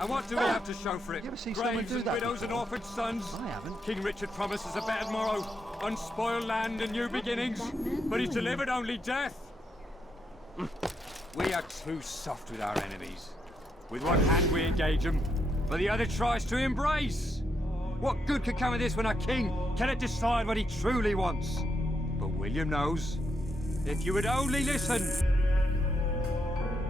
And what do we have to show for it? Graves and widows and orphaned sons. I haven't. King Richard promises a bad morrow, unspoiled land and new beginnings, but he's delivered only death. We are too soft with our enemies. With one hand we engage them, but the other tries to embrace. What good could come of this when our king cannot decide what he truly wants? But William knows. If you would only listen.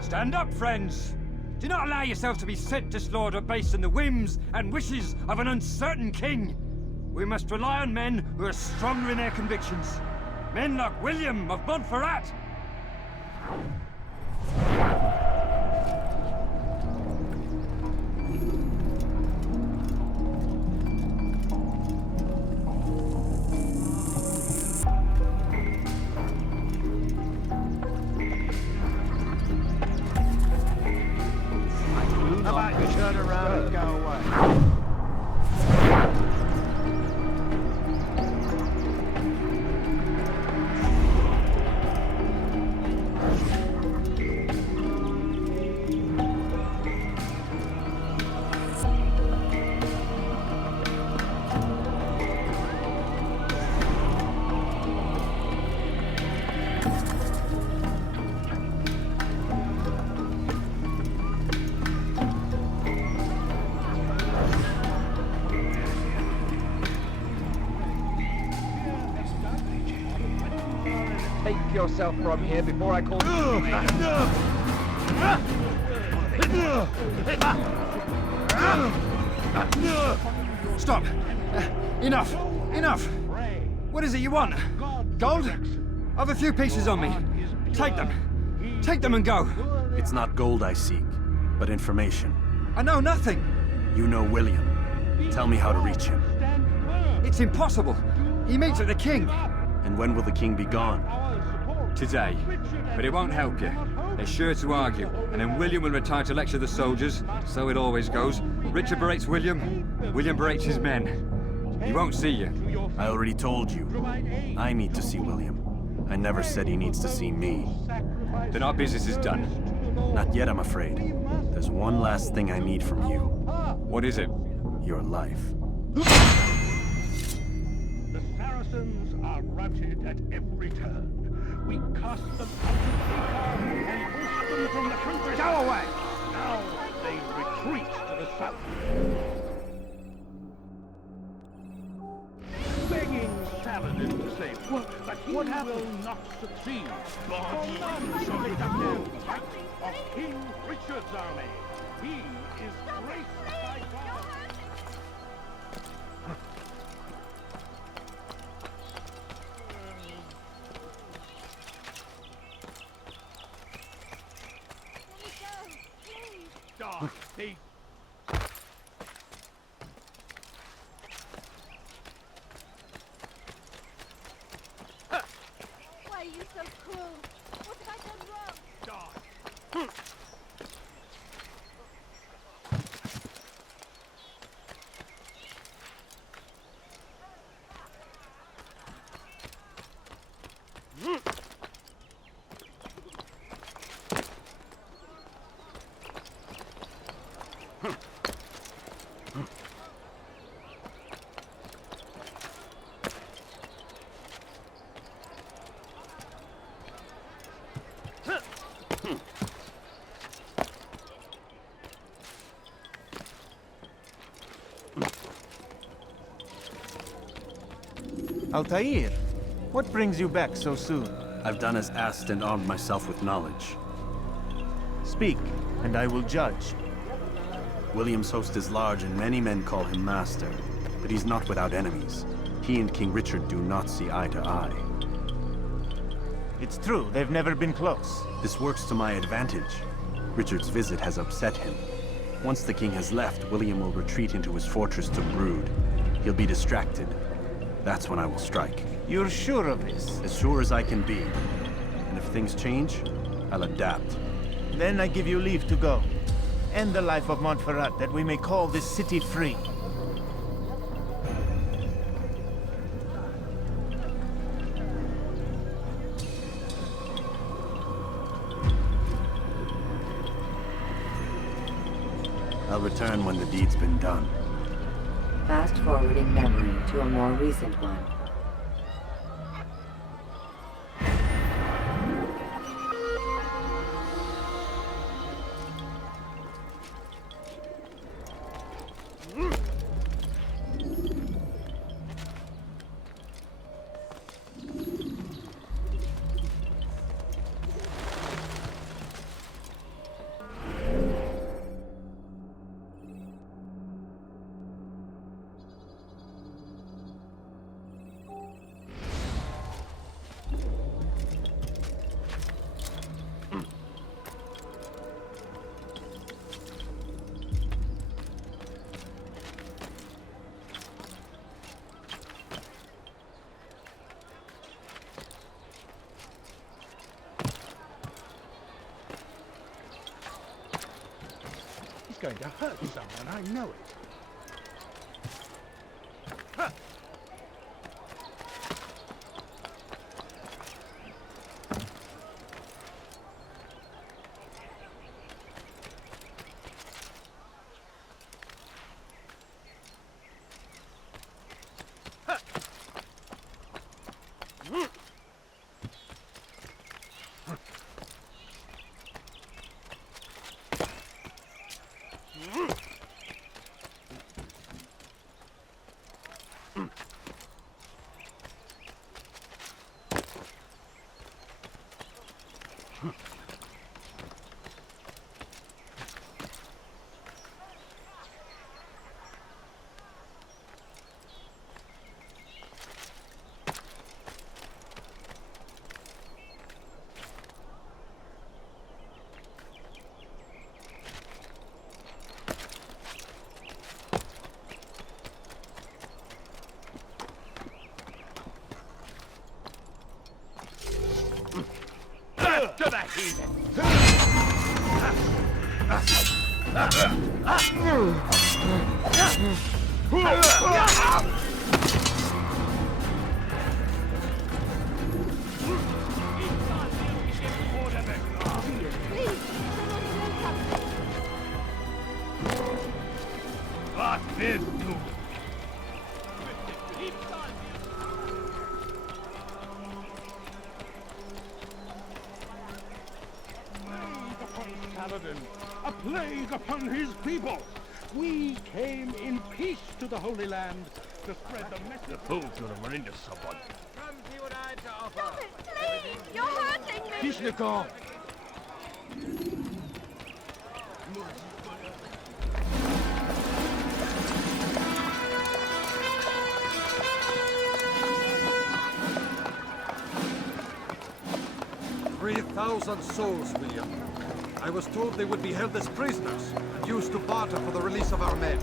Stand up, friends. Do not allow yourselves to be sent to slaughter based on the whims and wishes of an uncertain king. We must rely on men who are stronger in their convictions. Men like William of Montferrat. How about you turn around and go away? Take yourself from here before I call Stop! Enough! Enough! What is it you want? Gold? I've a few pieces on me. Take them. Take them and go. It's not gold I seek, but information. I know nothing. You know William. Tell me how to reach him. It's impossible. He meets with the king. And when will the king be gone? Today. But it won't help you. They're sure to argue, and then William will retire to lecture the soldiers. So it always goes. Richard berates William. William berates his men. He won't see you. I already told you. I need to see William. I never said he needs to see me. Then our business is done. Not yet, I'm afraid. There's one last thing I need from you. What is it? Your life. The Saracens are routed at every turn. We cast them out of Acre and pushed them from the country. Go away! Now they retreat to the south. Begging Saladin to save them, but he will not succeed. For none shall stand the fight of King Richard's army. He is graced by God. They... Why are you so cruel? What have I done wrong? Altaïr, what brings you back so soon? I've done as asked and armed myself with knowledge. Speak, and I will judge. William's host is large and many men call him master, but he's not without enemies. He and King Richard do not see eye to eye. It's true, they've never been close. This works to my advantage. Richard's visit has upset him. Once the king has left, William will retreat into his fortress to brood. He'll be distracted. That's when I will strike. You're sure of this? As sure as I can be. And if things change, I'll adapt. Then I give you leave to go. End the life of Montferrat, that we may call this city free. I'll return when the deed's been done. Fast-forwarding memory to a more recent one. He's going to hurt someone, I know it. To the heathen! What will do? A plague upon his people! We came in peace to the Holy Land to spread the message. The fools gonna run into someone. Come see what I have to offer. Stop it, please! You're hurting me! Kishnikov! 3,000 souls, William. I was told they would be held as prisoners and used to barter for the release of our men.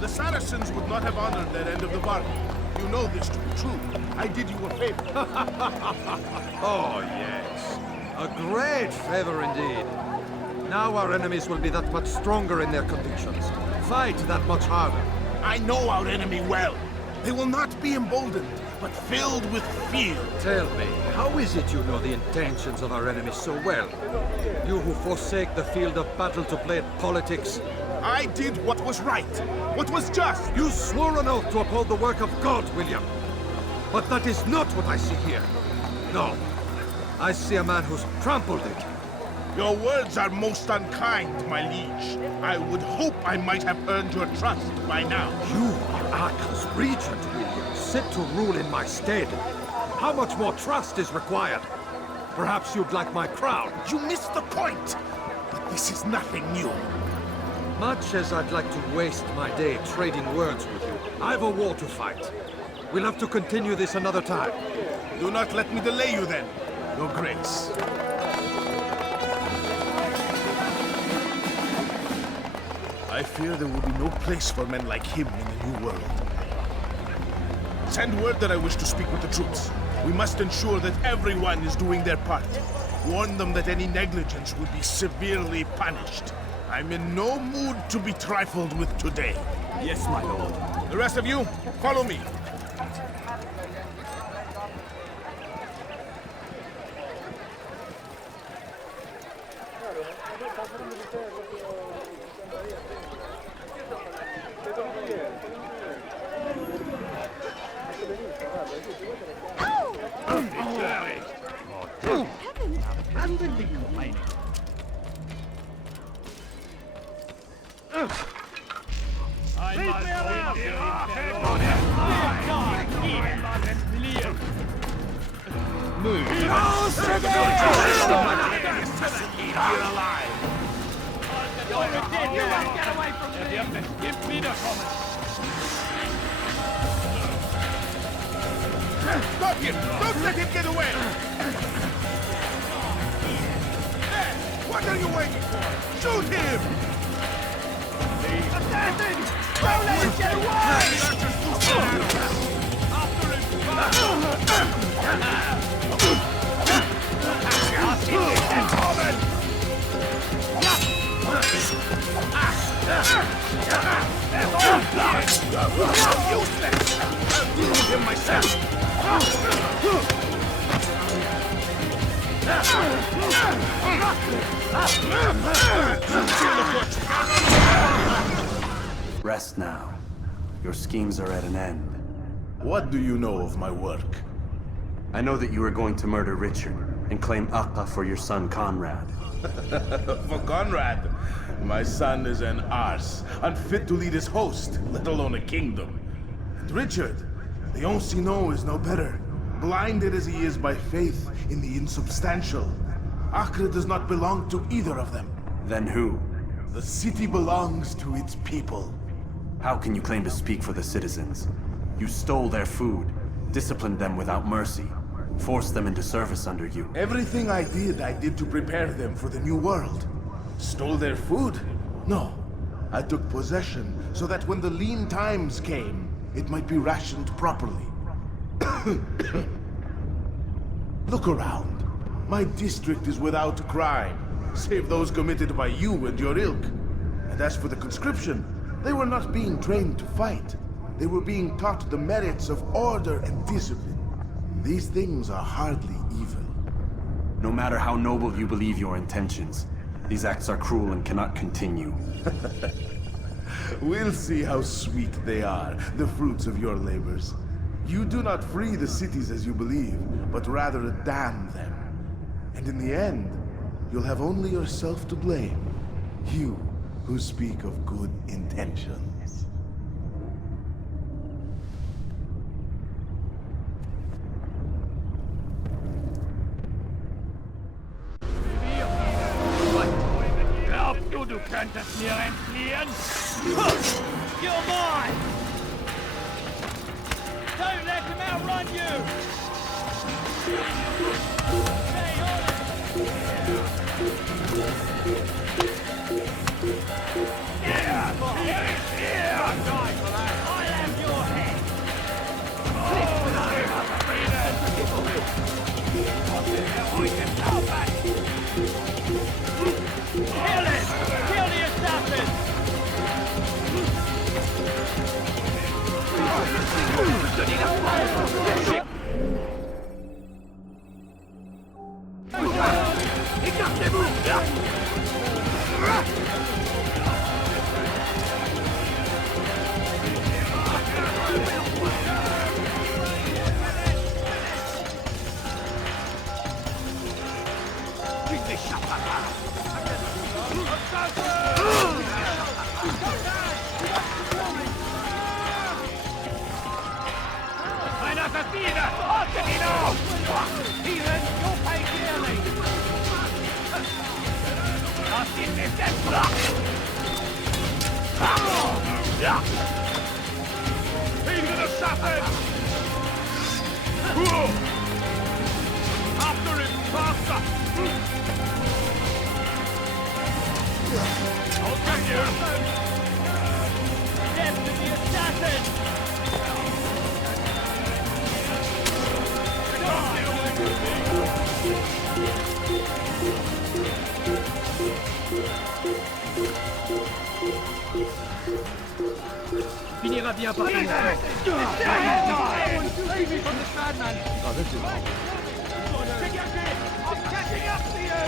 The Saracens would not have honored that end of the bargain. You know this to be true. I did you a favor. Oh, yes. A great favor indeed. Now our enemies will be that much stronger in their convictions. Fight that much harder. I know our enemy well. They will not be emboldened, but filled with fear. Tell me, how is it you know the intentions of our enemies so well? You who forsake the field of battle to play at politics. I did what was right, what was just. You swore an oath to uphold the work of God, William. But that is not what I see here. No. I see a man who's trampled it. Your words are most unkind, my liege. I would hope I might have earned your trust by now. You are Arca's regent, William, set to rule in my stead. How much more trust is required? Perhaps you'd like my crown. You missed the point! But this is nothing new. Much as I'd like to waste my day trading words with you, I've a war to fight. We'll have to continue this another time. Do not let me delay you then, Your Grace. I fear there will be no place for men like him in the New World. Send word that I wish to speak with the troops. We must ensure that everyone is doing their part. Warn them that any negligence would be severely punished. I'm in no mood to be trifled with today. Yes, my lord. The rest of you, follow me. Stop him! Don't let him get away! There! What are you waiting for? Shoot him! Assassin! Don't let him get away! After him! Useless! I'll deal with him myself! Rest now. Your schemes are at an end. What do you know of my work? I know that you are going to murder Richard and claim Akka for your son Conrad. For Conrad? My son is an arse, unfit to lead his host, let alone a kingdom. And Richard, the Ancien is no better, blinded as he is by faith in the insubstantial. Acre does not belong to either of them. Then who? The city belongs to its people. How can you claim to speak for the citizens? You stole their food, disciplined them without mercy, forced them into service under you. Everything I did to prepare them for the new world. Stole their food? No. I took possession so that when the lean times came, it might be rationed properly. Look around. My district is without crime, save those committed by you and your ilk. And as for the conscription, they were not being trained to fight. They were being taught the merits of order and discipline. These things are hardly evil. No matter how noble you believe your intentions, these acts are cruel and cannot continue. We'll see how sweet they are, the fruits of your labors. You do not free the cities as you believe, but rather damn them. And in the end, you'll have only yourself to blame. You who speak of good intentions. Glaubst du könntest mir entfliehen? You're mine! Don't let him outrun you! Stay on it! Yeah! Here! I'll die for that! I'll have your head! Kill him! Kill the assassin! He's an assassin! After him, faster! I'll get you! Death to the assassin! Finira bien par ici. Save me from this madman! Oh, this is awful. Dégagez! I'm catching up to you!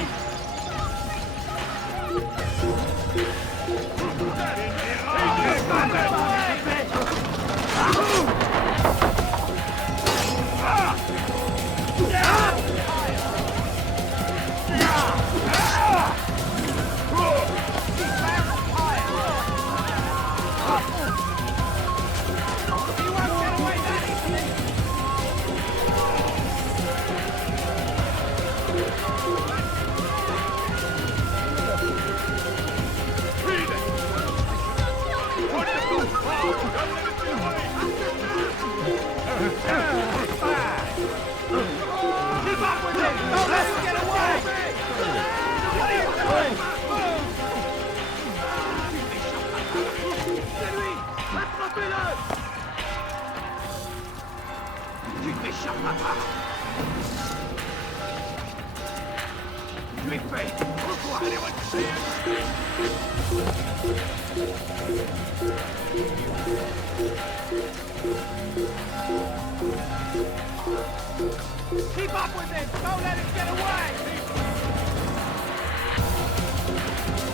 Keep up with him! Don't let him get away!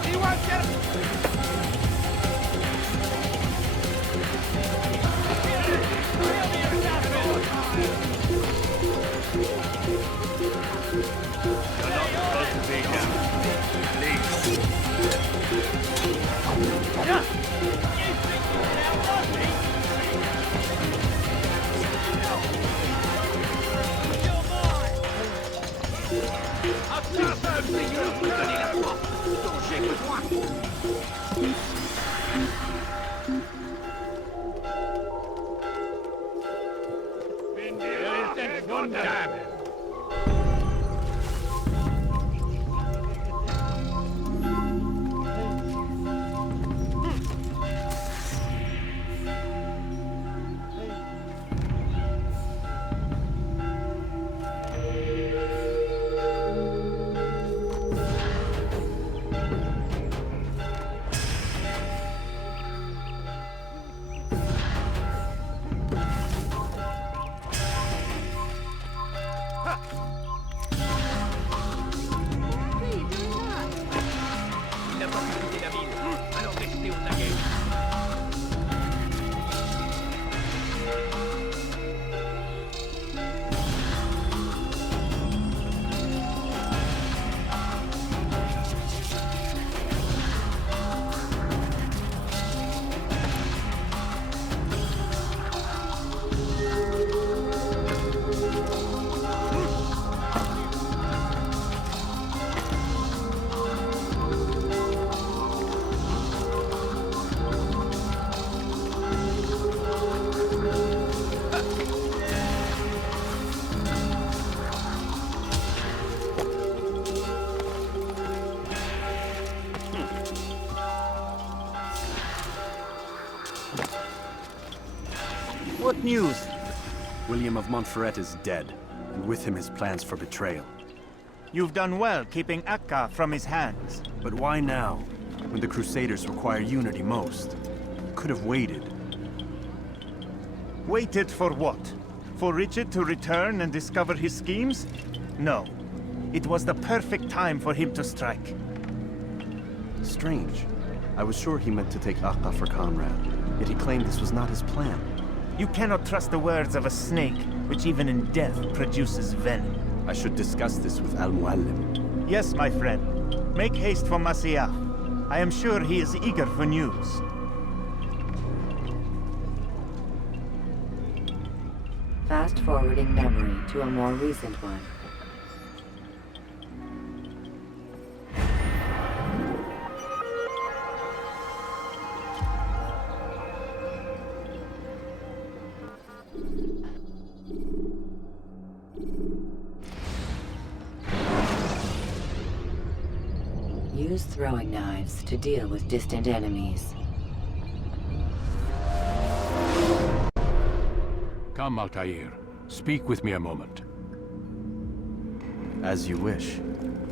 He won't get What news? William of Montferrat is dead, and with him his plans for betrayal. You've done well keeping Akka from his hands. But why now, when the Crusaders require unity most? Could have waited. Waited for what? For Richard to return and discover his schemes? No. It was the perfect time for him to strike. Strange. I was sure he meant to take Akka for Conrad, yet he claimed this was not his plan. You cannot trust the words of a snake, which even in death produces venom. I should discuss this with Al-Muallim. Yes, my friend. Make haste for Masyaf. I am sure he is eager for news. Fast-forwarding memory to a more recent one. Use throwing knives to deal with distant enemies. Come, Altaïr. Speak with me a moment. As you wish.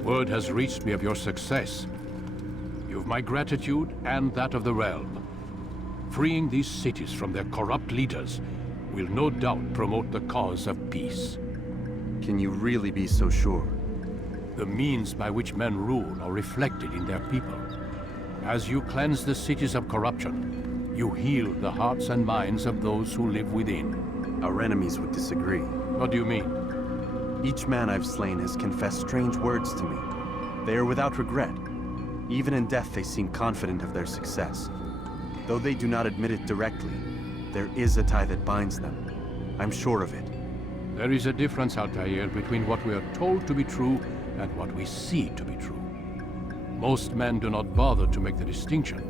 Word has reached me of your success. You've my gratitude and that of the realm. Freeing these cities from their corrupt leaders will no doubt promote the cause of peace. Can you really be so sure? The means by which men rule are reflected in their people. As you cleanse the cities of corruption, you heal the hearts and minds of those who live within. Our enemies would disagree. What do you mean? Each man I've slain has confessed strange words to me. They are without regret. Even in death, they seem confident of their success. Though they do not admit it directly, there is a tie that binds them. I'm sure of it. There is a difference, Altaïr, between what we are told to be true and what we see to be true. Most men do not bother to make the distinction.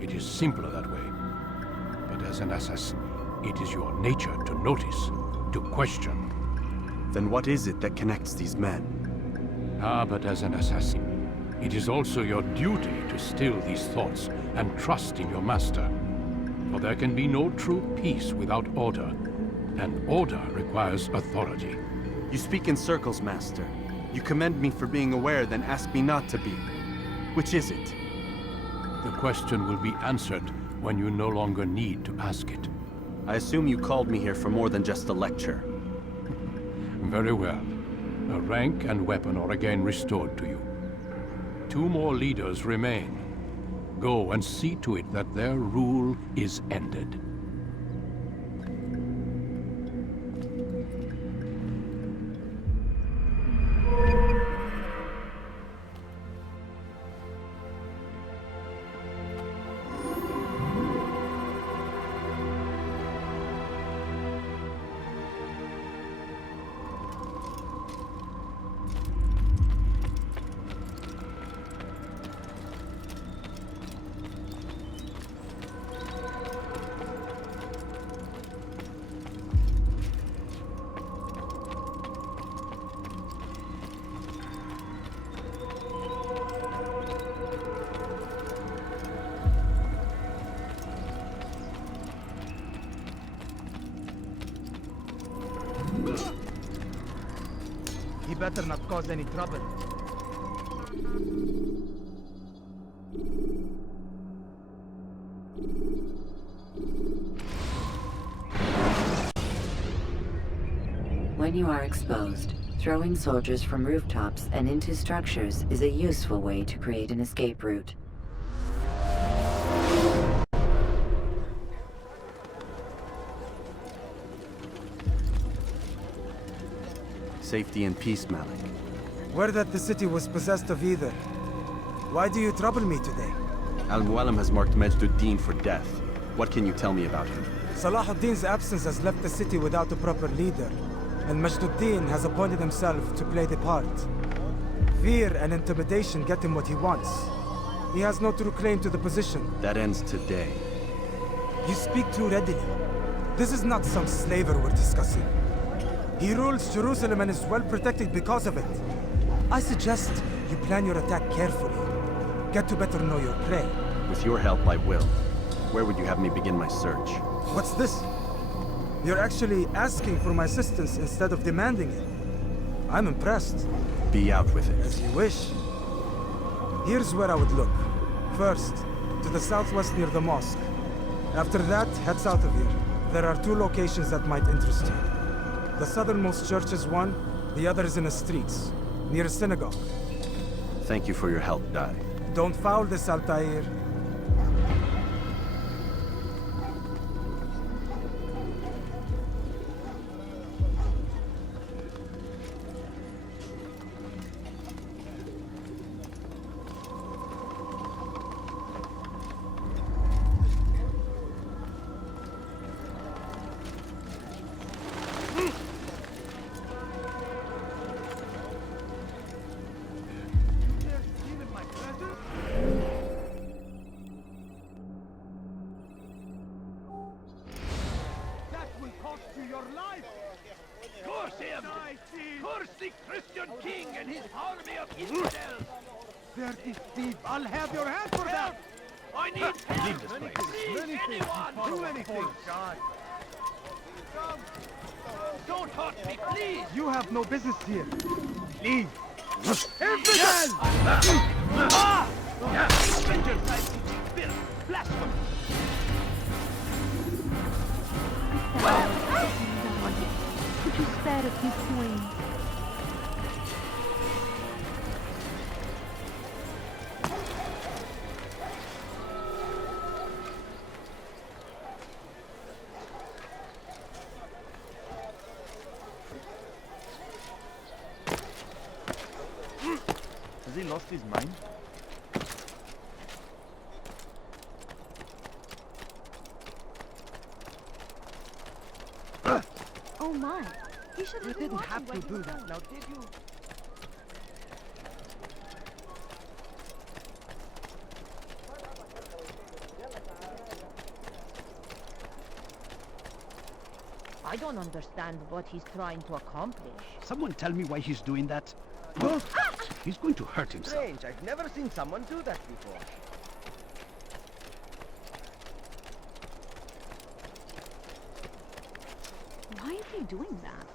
It is simpler that way. But as an assassin, it is your nature to notice, to question. Then what is it that connects these men? But as an assassin, it is also your duty to still these thoughts and trust in your master. For there can be no true peace without order, and order requires authority. You speak in circles, Master. You commend me for being aware, then ask me not to be. Which is it? The question will be answered when you no longer need to ask it. I assume you called me here for more than just a lecture. Very well. A rank and weapon are again restored to you. 2 more leaders remain. Go and see to it that their rule is ended. He better not cause any trouble. When you are exposed, throwing soldiers from rooftops and into structures is a useful way to create an escape route. Safety and peace, Malik. Word that the city was possessed of either. Why do you trouble me today? Al-Mualim has marked Majduddin for death. What can you tell me about him? Salahuddin's absence has left the city without a proper leader, and Majduddin has appointed himself to play the part. Fear and intimidation get him what he wants. He has no true claim to the position. That ends today. You speak too readily. This is not some slaver we're discussing. He rules Jerusalem and is well protected because of it. I suggest you plan your attack carefully. Get to better know your prey. With your help, I will. Where would you have me begin my search? What's this? You're actually asking for my assistance instead of demanding it. I'm impressed. Be out with it. As you wish. Here's where I would look. First, to the southwest near the mosque. After that, head south of here. There are 2 locations that might interest you. The southernmost church is one, the other is in the streets, near a synagogue. Thank you for your help, Dai. Don't foul this, Altaïr. I'll have your hand for that! I need help! Leave this place. Please, anyone! Do anything! God. Don't hurt me, please! You have no business here. Leave! Infidel! Vengeance, I filth, blasphemy! Could you spare a few coins? lost his mind? Oh my. He should You didn't have to do that, now did you? I don't understand what he's trying to accomplish. Someone tell me why he's doing that? Look! He's going to hurt himself. Strange, I've never seen someone do that before. Why is he doing that?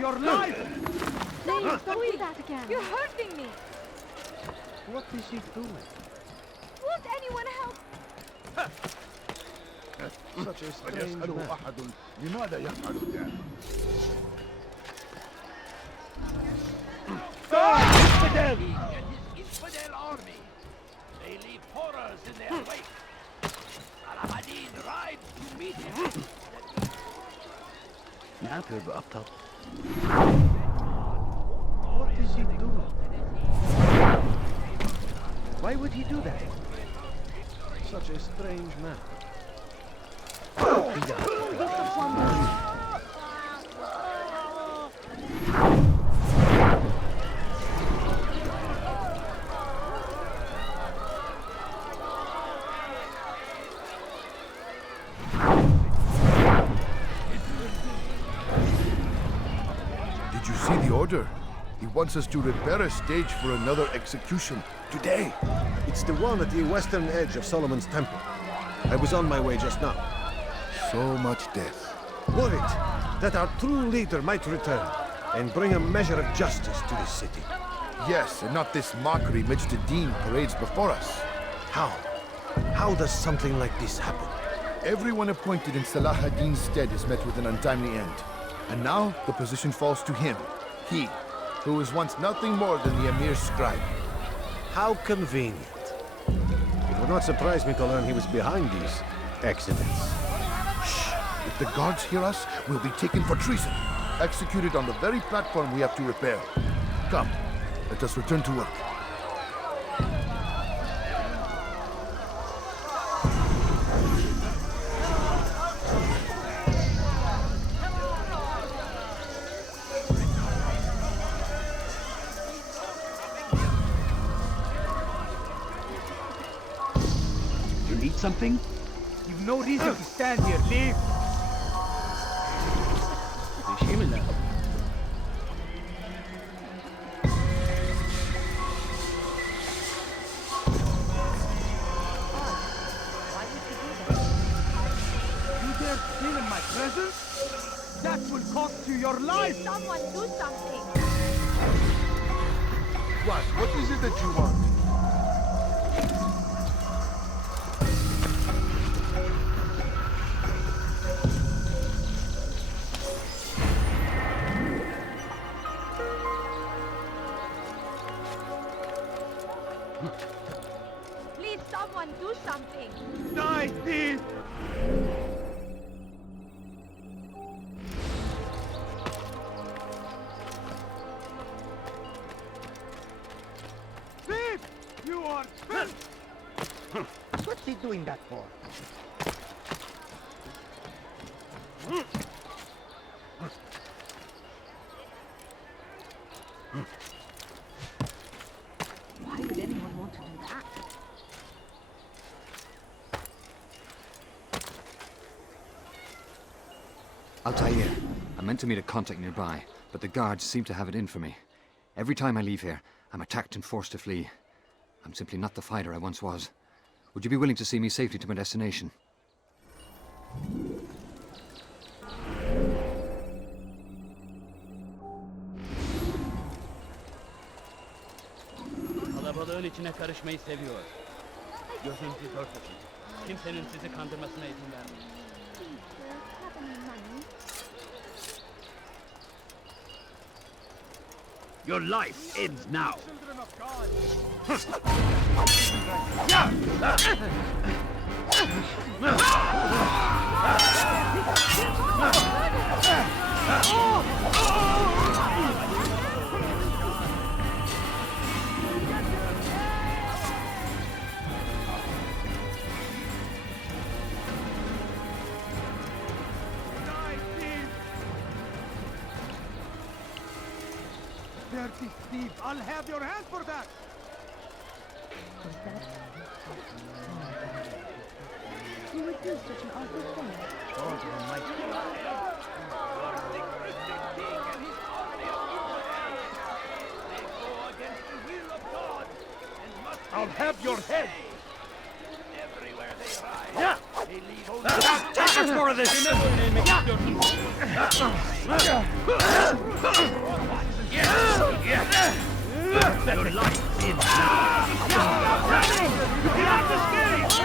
Your life! Please, don't do that again. You're hurting me. What is he doing? Won't anyone help? Such a strange man. أحد لماذا يفعل ذلك؟ Infidel! He and his infidel army. They leave horrors in their wake. Al-Ahadin rides to meet him. نعم بأبطال. What is he doing? Why would he do that? Such a strange man. Did you see the order? He wants us to repair a stage for another execution today. It's the one at the western edge of Solomon's Temple. I was on my way just now. So much death. Worried that our true leader might return and bring a measure of justice to this city. Yes, and not this mockery Mujtahideen parades before us. How? How does something like this happen? Everyone appointed in Salah ad-Din's stead is met with an untimely end. And now the position falls to him. He, who was once nothing more than the Emir's scribe. How convenient. It would not surprise me to learn he was behind these accidents. Shh! If the guards hear us, we'll be taken for treason. Executed on the very platform we have to repair. Come, let us return to work. Something? You've no reason to stand here. Leave! You dare steal in my presence? That will cost you your life! Someone do something! What is it that you want? Please, someone do something. Die, thief! Thief! You are filth! What's he doing that for? Why would anyone want to do that? Altaïr, I meant to meet a contact nearby, but the guards seem to have it in for me. Every time I leave here, I'm attacked and forced to flee. I'm simply not the fighter I once was. Would you be willing to see me safely to my destination? Kalabalığın içine karışmayı seviyor. Gözünüzü dört açın. Kimsenin sizi kandırmasına izin vermeyin. Your life ends now. Dirty thief! I'll have your hand for that! You would do such an awful thing. I'll have your head! Everywhere they ride, Yeah! they leave only Take us more of this! Your life ends now! Get out the stage!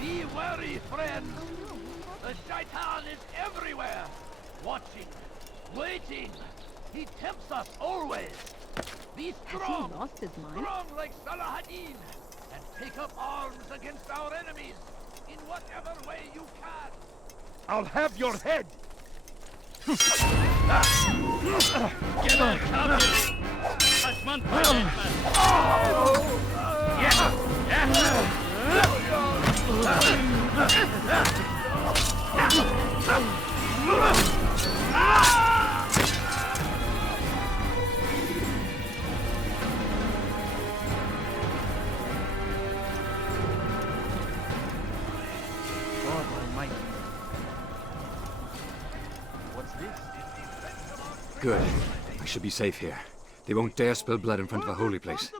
Be wary, friends! The shaitan is everywhere! Watching, waiting! He tempts us always! Be strong! Has he lost his mind? Strong like Salahadin! And take up arms against our enemies! In whatever way you can! I'll have your head! Get on, captain! Kaçman kaybetmez! Good. I should be safe here. They won't dare spill blood in front of a holy place.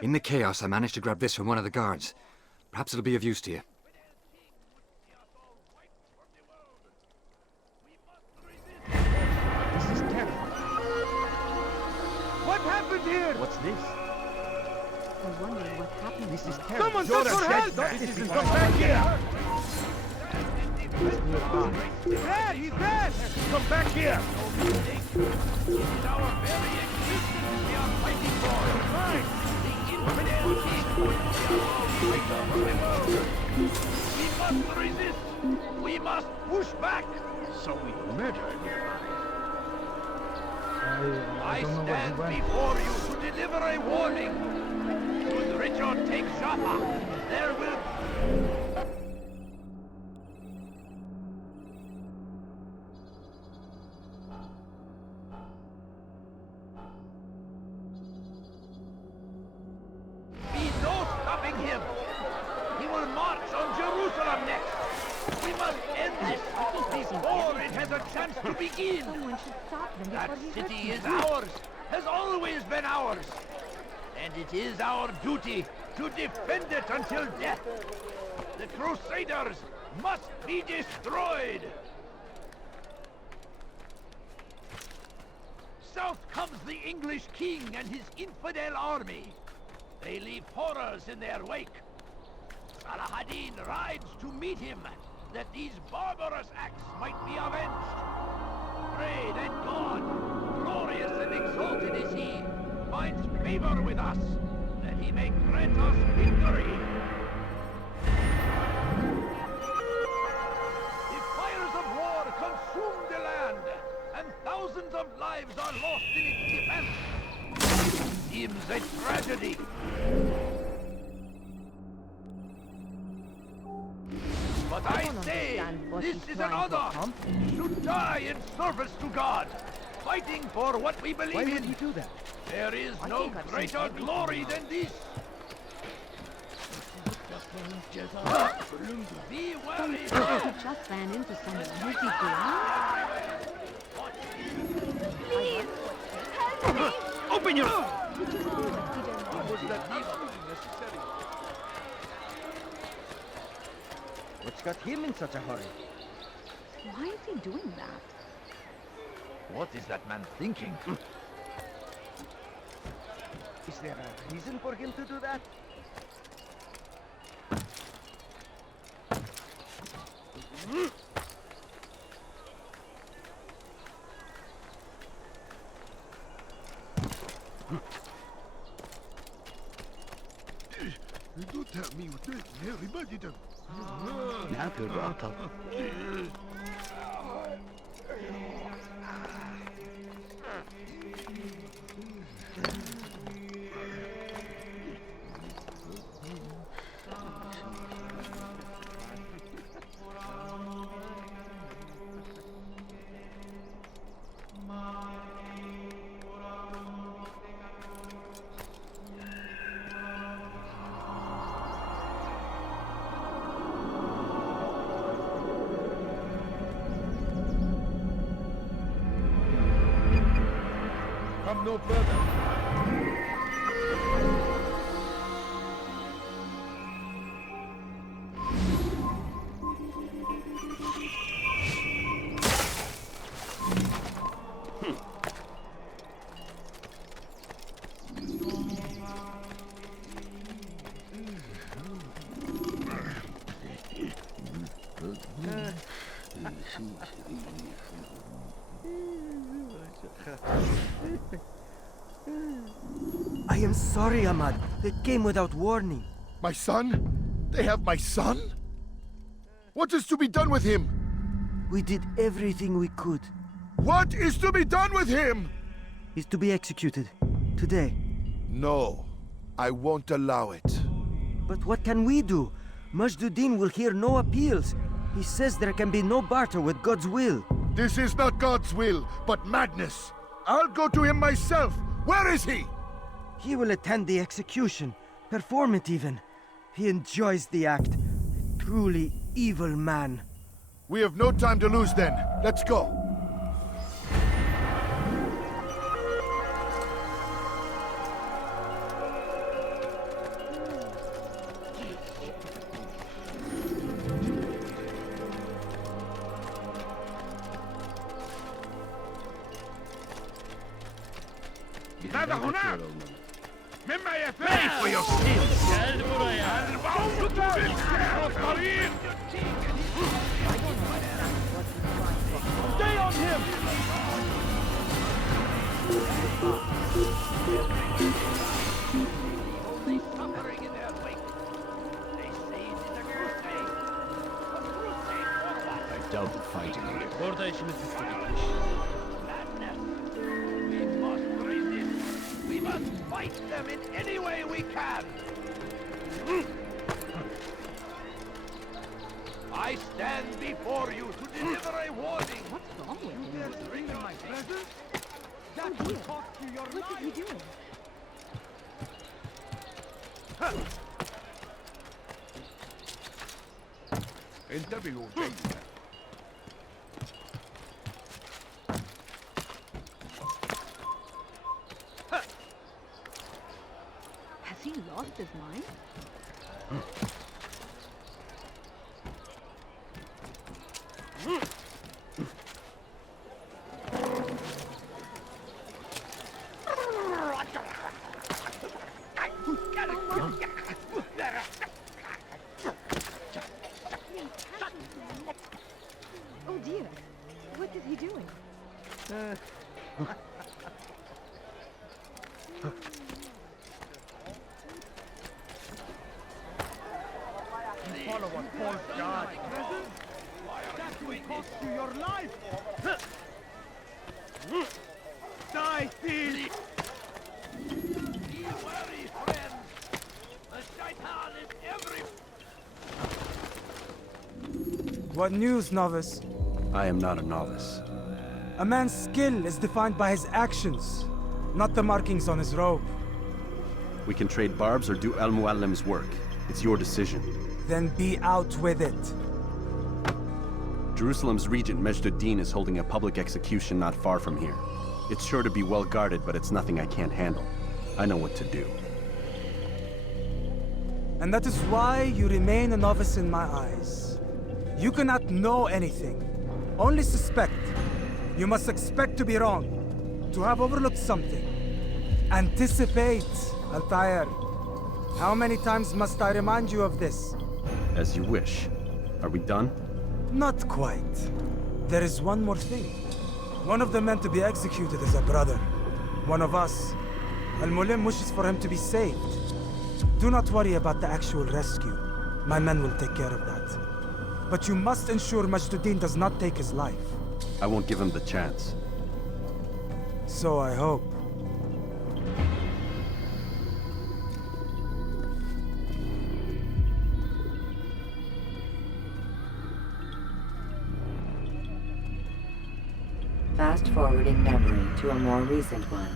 In the chaos, I managed to grab this from one of the guards. Perhaps it'll be of use to you. This is terrible. What happened here? What's this? I'm wondering what happened. This is terrible. Someone send for help! Come back here! He's dead! He's dead! Come back here! It is our very existence we are fighting for! Right. The infidel king! We are all fighting. We must resist! We must push back! So we murdered. I stand before you to deliver a warning! Should Richard take Jaffa, there will... be no stopping him! He will march on Jerusalem next! We must end this before it a chance to begin. Someone should stop them That before he city hurts is them. ours, has always been ours. And it is our duty to defend it until death. The Crusaders must be destroyed. South comes the English king and his infidel army. They leave horrors in their wake. Saladin rides to meet him, that these barbarous acts might be avenged. Pray that God, glorious and exalted is he, finds favor with us, that he may grant us victory. The fires of war consume the land, and thousands of lives are lost in its defense. Seems a tragedy. But I say, this is an honor to die in service to God, fighting for what we believe in. Why would he do that? There is no greater glory than this. Be wary. He just ran into someone. Who's he doing? Open your... What's got him in such a hurry? Why is he doing that? What is that man thinking? Is there a reason for him to do that? Don't tell me what this everybody does. Now you're brought Come no further. I am sorry, Ahmad. They came without warning. My son? They have my son? What is to be done with him? We did everything we could. What is to be done with him? He's to be executed. Today. No. I won't allow it. But what can we do? Majduddin will hear no appeals. He says there can be no barter with God's will. This is not God's will, but madness. I'll go to him myself. Where is he? He will attend the execution. Perform it even. He enjoys the act. A truly evil man. We have no time to lose then. Let's go. ماذا هناك؟ مما يفعل for your sins. البعوض بالطريق. Stay on him. Only suffering in their wake. They say it is a crusade. A crusade for what? I doubt the fighting here. Orada işimiz bitti. We must fight them in any way we can! I stand before you to deliver a warning! What's wrong with him? Yes, bring my presence? That will cost you your life! What is he doing? انتبهوا جيدا. his mind. Oh dear, what is he doing? Follow a false god. That will cost you your life. Die, thief! Be wary, friends! The shaitan is every... What news, novice? I am not a novice. A man's skill is defined by his actions, not the markings on his robe. We can trade barbs or do Al-Muallim's work. It's your decision. Then be out with it. Jerusalem's regent, Majd-ud-Din, is holding a public execution not far from here. It's sure to be well guarded, but it's nothing I can't handle. I know what to do. And that is why you remain a novice in my eyes. You cannot know anything, only suspect. You must expect to be wrong, to have overlooked something. Anticipate, Altaïr. How many times must I remind you of this? As you wish. Are we done? Not quite. There is one more thing. One of the men to be executed is a brother. One of us. Al-Mulim wishes for him to be saved. Do not worry about the actual rescue. My men will take care of that. But you must ensure Majd-ud-Din does not take his life. I won't give him the chance. So I hope. Fast-forwarding memory to a more recent one.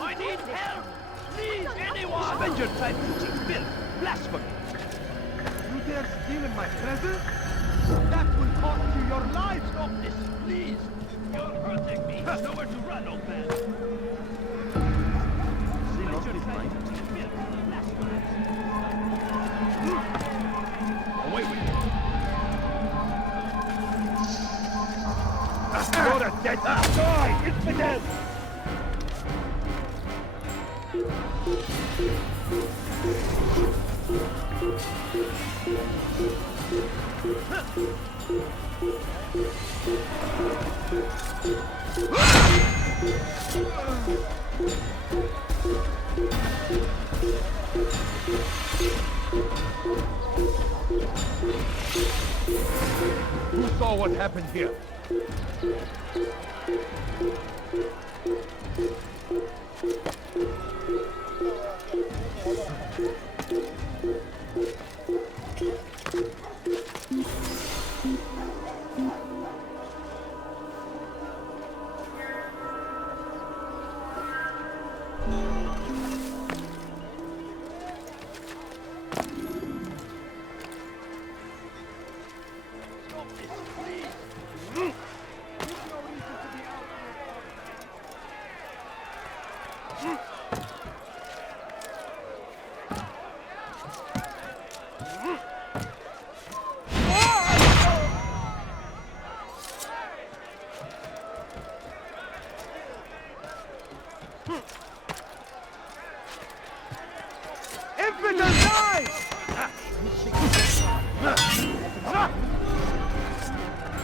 I need help! Please, anyone! Spend your time teaching filth! Blasphemy! You dare steal in my presence? That will cost you your life! Stop this, please! You're hurting me! There's nowhere to run, old man! Spend your time teaching filth! Blasphemy! Away with you! You're a dead die, infidel! Who saw what happened here?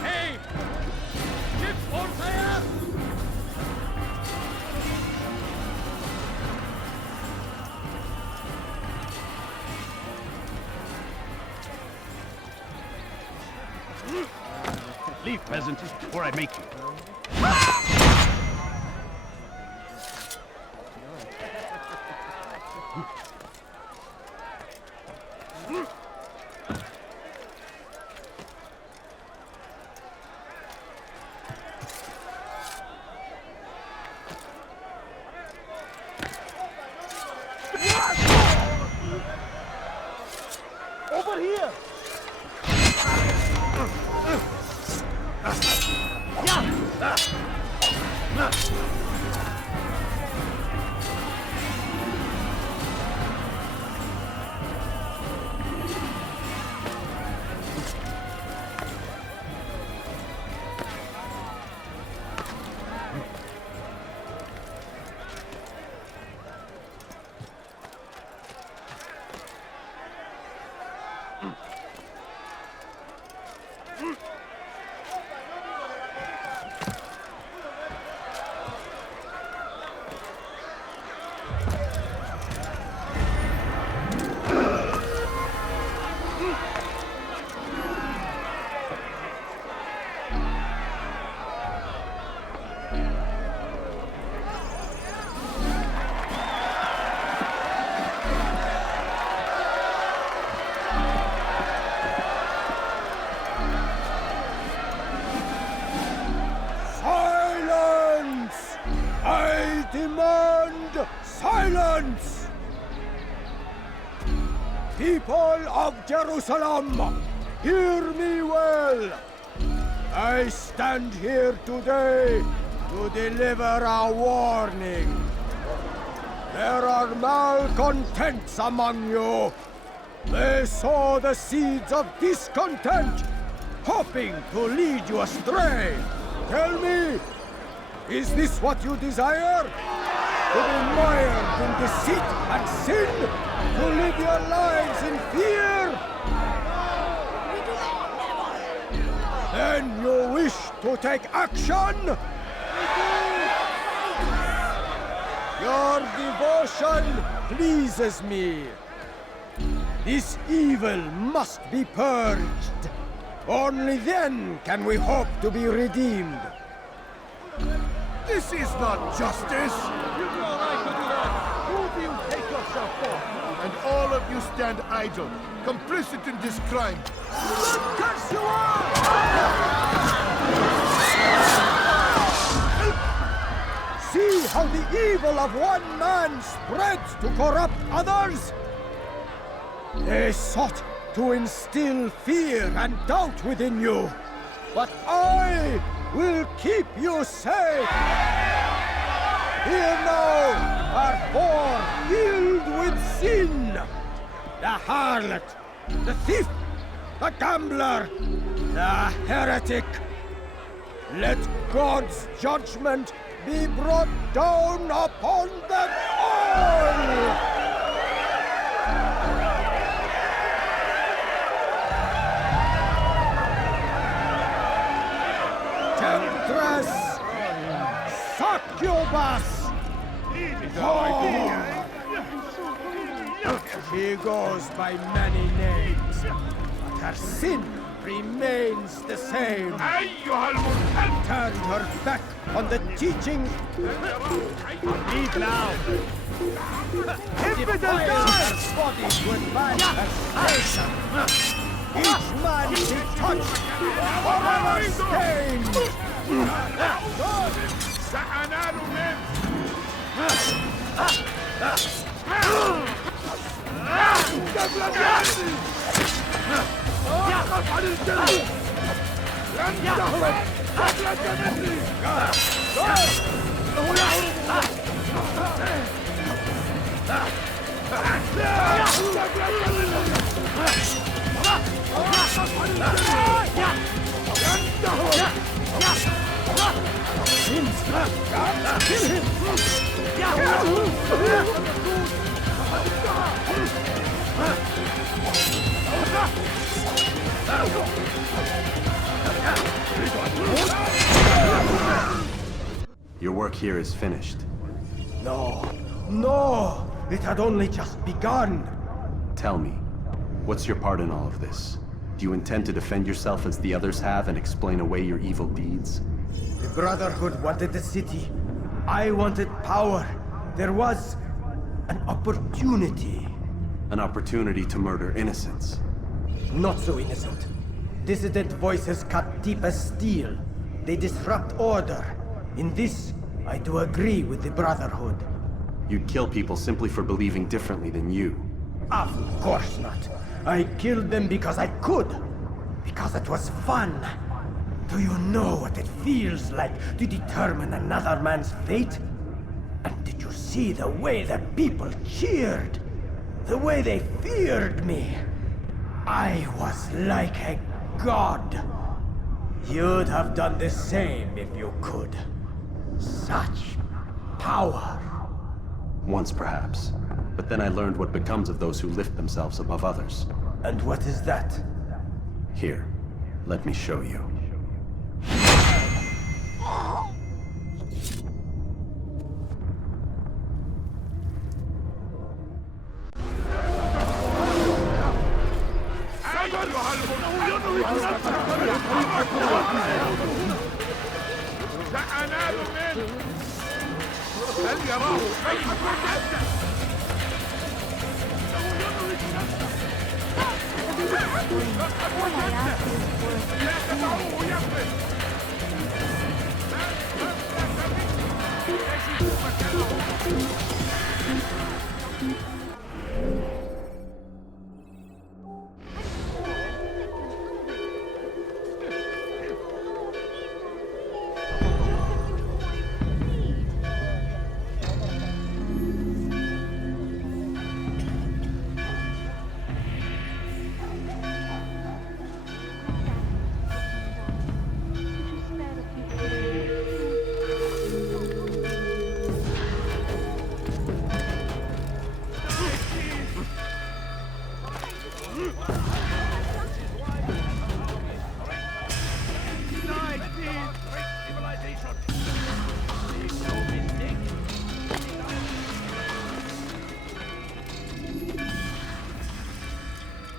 Hey! Chips on fire! Leave, peasant, or I make you. demand silence! People of Jerusalem, hear me well! I stand here today to deliver a warning. There are malcontents among you. They sow the seeds of discontent, hoping to lead you astray. Tell me, is this what you desire? To be mired in deceit and sin? To live your lives in fear? Then you wish to take action? Your devotion pleases me. This evil must be purged. Only then can we hope to be redeemed. This is not justice! You do all right to do that! Who do you take yourself for? And all of you stand idle, complicit in this crime. Curse you all! See how the evil of one man spreads to corrupt others? They sought to instill fear and doubt within you, but I will keep you safe. Here now are four filled with sin. The harlot, the thief, the gambler, the heretic. Let God's judgment be brought down upon them all! Temptress! Succubus! She goes by many names, but her sin remains the same. Turned her back on the teaching. Leave now. Defiled her body with manifestation. Each man she touched, forever stained. Your work here is finished. No, no! It had only just begun. Tell me, what's your part in all of this? Do you intend to defend yourself as the others have and explain away your evil deeds? The Brotherhood wanted the city. I wanted power. There was an opportunity. An opportunity to murder innocents. Not so innocent. Dissident voices cut deep as steel. They disrupt order. In this, I do agree with the Brotherhood. You'd kill people simply for believing differently than you. Of course not. I killed them because I could. Because it was fun. Do you know what it feels like to determine another man's fate? And did you see the way the people cheered? The way they feared me? I was like a god. You'd have done the same if you could. Such power. Once perhaps. But then I learned what becomes of those who lift themselves above others. And what is that? Here, let me show you.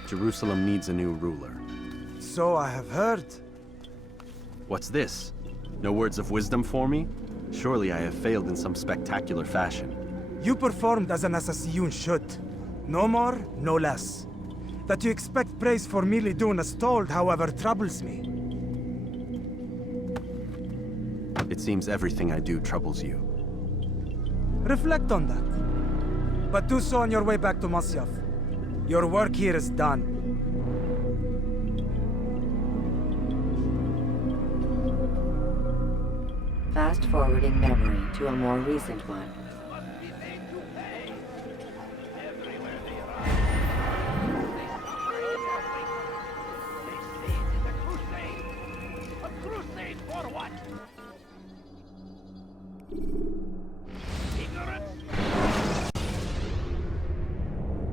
Jerusalem needs a new ruler. So I have heard. What's this? No words of wisdom for me? Surely I have failed in some spectacular fashion. You performed as an assassin should. No more, no less. That you expect praise for merely doing as told, however, troubles me. It seems everything I do troubles you. Reflect on that. But do so on your way back to Masyaf. Your work here is done. Fast forwarding memory to a more recent one.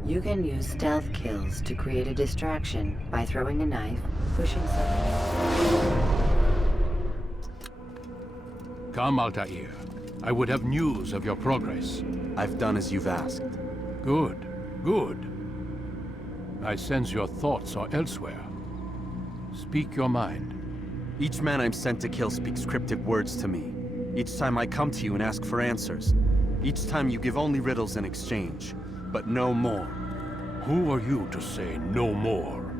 You can use stealth kills to create a distraction by throwing a knife, pushing something. Come, Altaïr. I would have news of your progress. I've done as you've asked. Good, good. I sense your thoughts are elsewhere. Speak your mind. Each man I'm sent to kill speaks cryptic words to me. Each time I come to you and ask for answers. Each time you give only riddles in exchange, but no more. Who are you to say no more?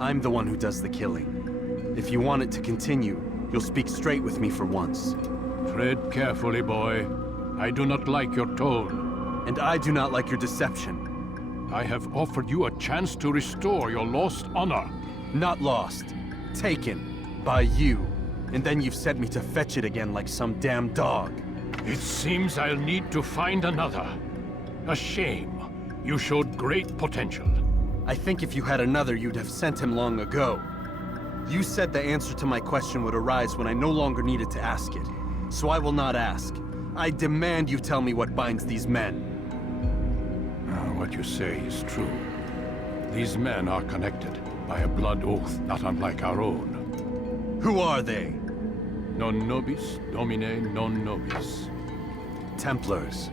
I'm the one who does the killing. If you want it to continue, you'll speak straight with me for once. Tread carefully, boy. I do not like your tone. And I do not like your deception. I have offered you a chance to restore your lost honor. Not lost. Taken. By you. And then you've sent me to fetch it again like some damn dog. It seems I'll need to find another. A shame. You showed great potential. I think if you had another, you'd have sent him long ago. You said the answer to my question would arise when I no longer needed to ask it. So I will not ask. I demand you tell me what binds these men. What you say is true. These men are connected by a blood oath not unlike our own. Who are they? Non nobis, domine non nobis. Templars.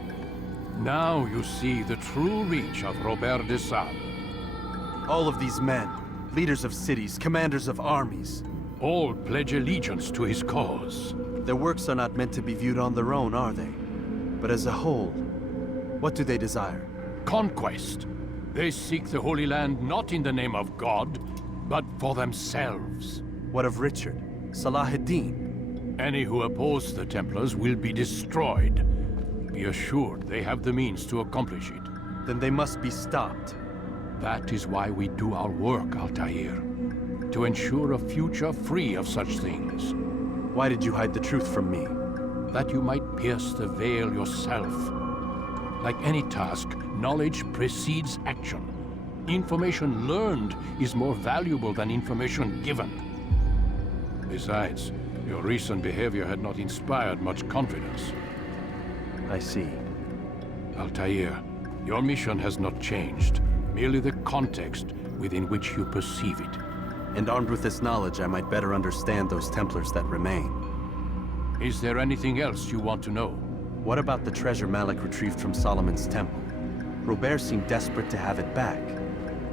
Now you see the true reach of Robert de Sade. All of these men, leaders of cities, commanders of armies. All pledge allegiance to his cause. Their works are not meant to be viewed on their own, are they? But as a whole, what do they desire? Conquest. They seek the Holy Land not in the name of God, but for themselves. What of Richard? Salah ad-Din? Any who oppose the Templars will be destroyed. Be assured they have the means to accomplish it. Then they must be stopped. That is why we do our work, Altaïr. To ensure a future free of such things. Why did you hide the truth from me? That you might pierce the veil yourself. Like any task, knowledge precedes action. Information learned is more valuable than information given. Besides, your recent behavior had not inspired much confidence. I see. Altaïr, your mission has not changed. Merely the context within which you perceive it. And armed with this knowledge, I might better understand those Templars that remain. Is there anything else you want to know? What about the treasure Malik retrieved from Solomon's temple? Robert seemed desperate to have it back.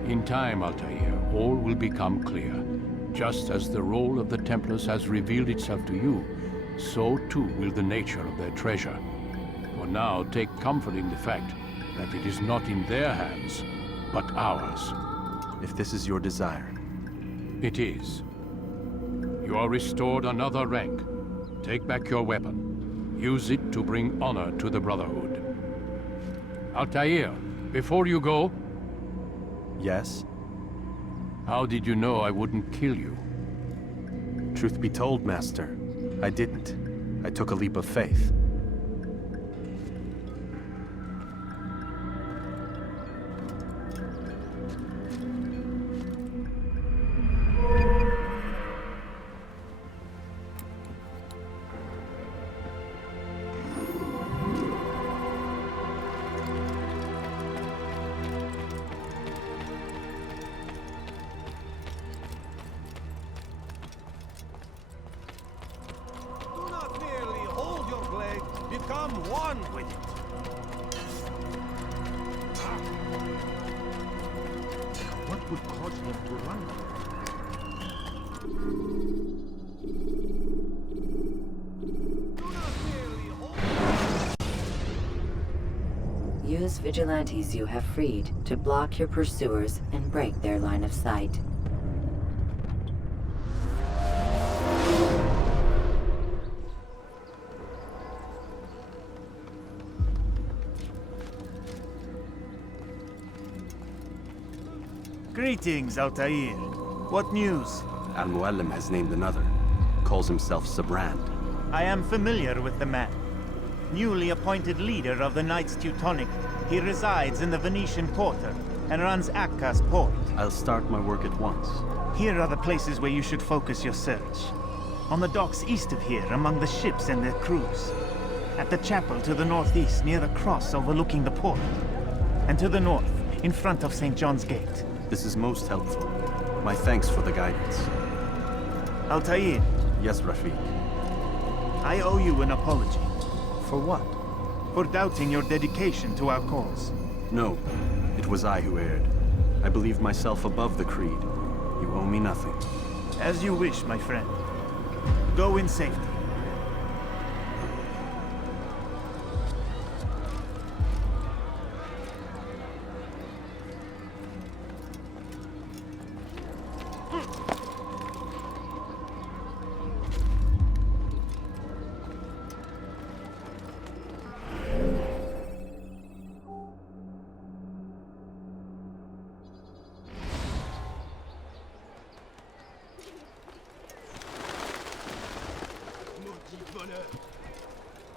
In time, Altaïr, all will become clear. Just as the role of the Templars has revealed itself to you, so too will the nature of their treasure. For now, take comfort in the fact that it is not in their hands, but ours. If this is your desire. It is. You are restored another rank. Take back your weapon. Use it to bring honor to the Brotherhood. Altaïr, before you go... Yes? How did you know I wouldn't kill you? Truth be told, Master, I didn't. I took a leap of faith. Use vigilantes you have freed to block your pursuers and break their line of sight. Greetings, Altaïr. What news? Al-Muallim has named another. Calls himself Sabrand. I am familiar with the man. Newly appointed leader of the Knights Teutonic, he resides in the Venetian Quarter and runs Akka's port. I'll start my work at once. Here are the places where you should focus your search. On the docks east of here, among the ships and their crews. At the chapel to the northeast, near the cross overlooking the port. And to the north, in front of St. John's Gate. This is most helpful. My thanks for the guidance. Altaïr. Yes, Rafiq. I owe you an apology. For what? For doubting your dedication to our cause. No, it was I who erred. I believed myself above the creed. You owe me nothing. As you wish, my friend. Go in safety.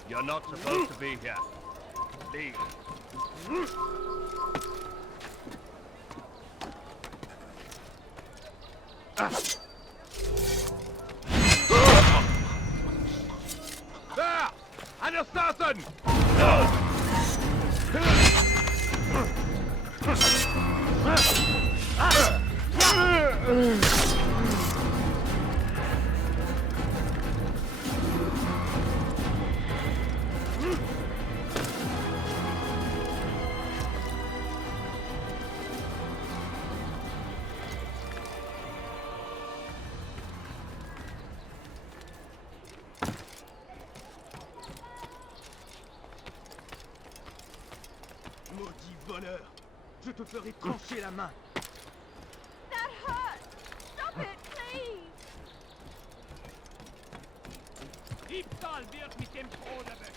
You're not supposed to be here. Leave. There! An assassin! Maudit voleur! Je te ferai trancher la main! That hurts! Stop it, please! Diebstahl wird mit dem Tode weg!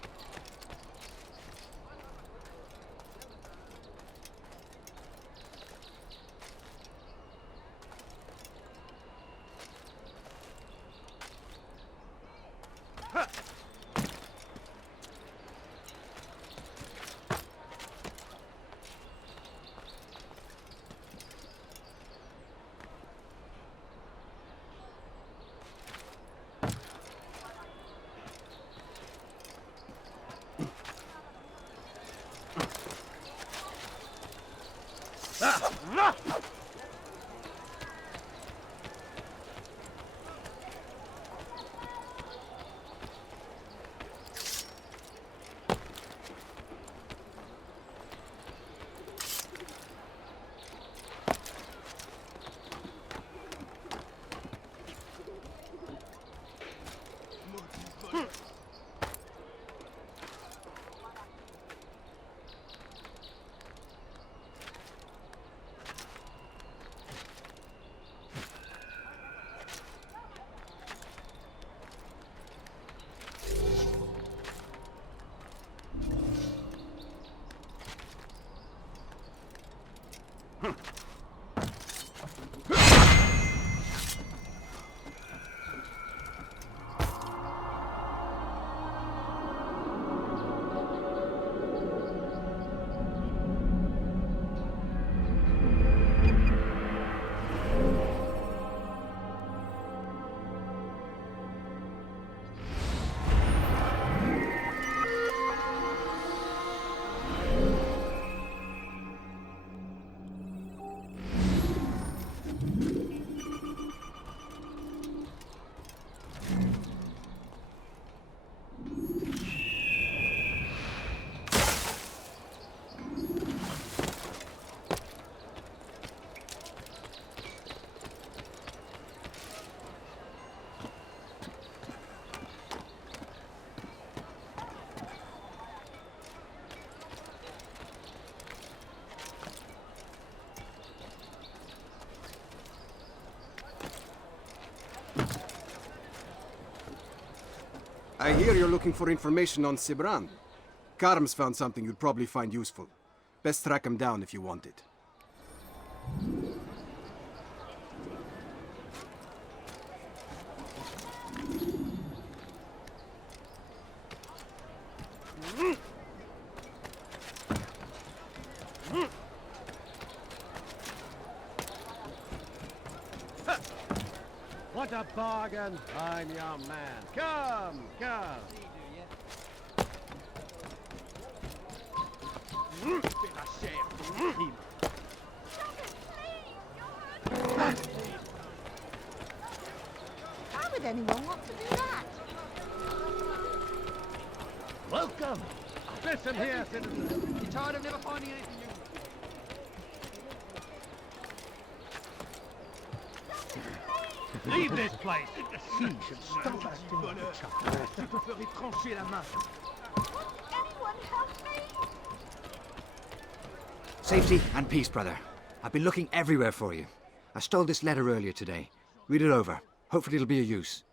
I hear you're looking for information on Sibran. Karam's found something you'd probably find useful. Best track him down if you want it. What a bargain! I'm your man. Come, come. Why would anyone want to do that? Welcome. Listen here, citizen. You tired of never finding anything you... Leave this place! She should stop acting like a child. Je te ferai trancher la main. Anyone help me? Safety and peace, brother. I've been looking everywhere for you. I stole this letter earlier today. Read it over. Hopefully it'll be of use.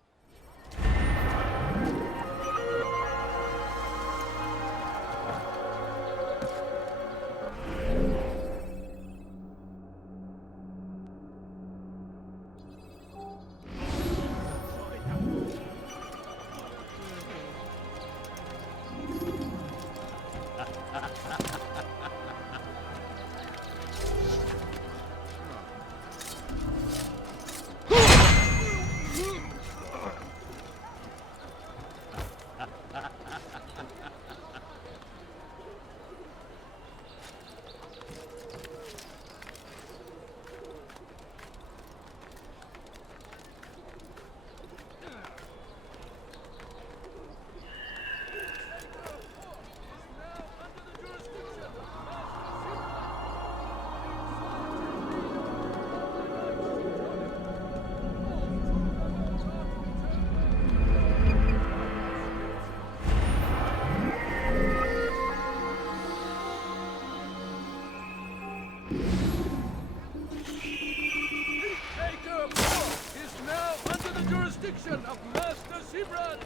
Of Master Sibran,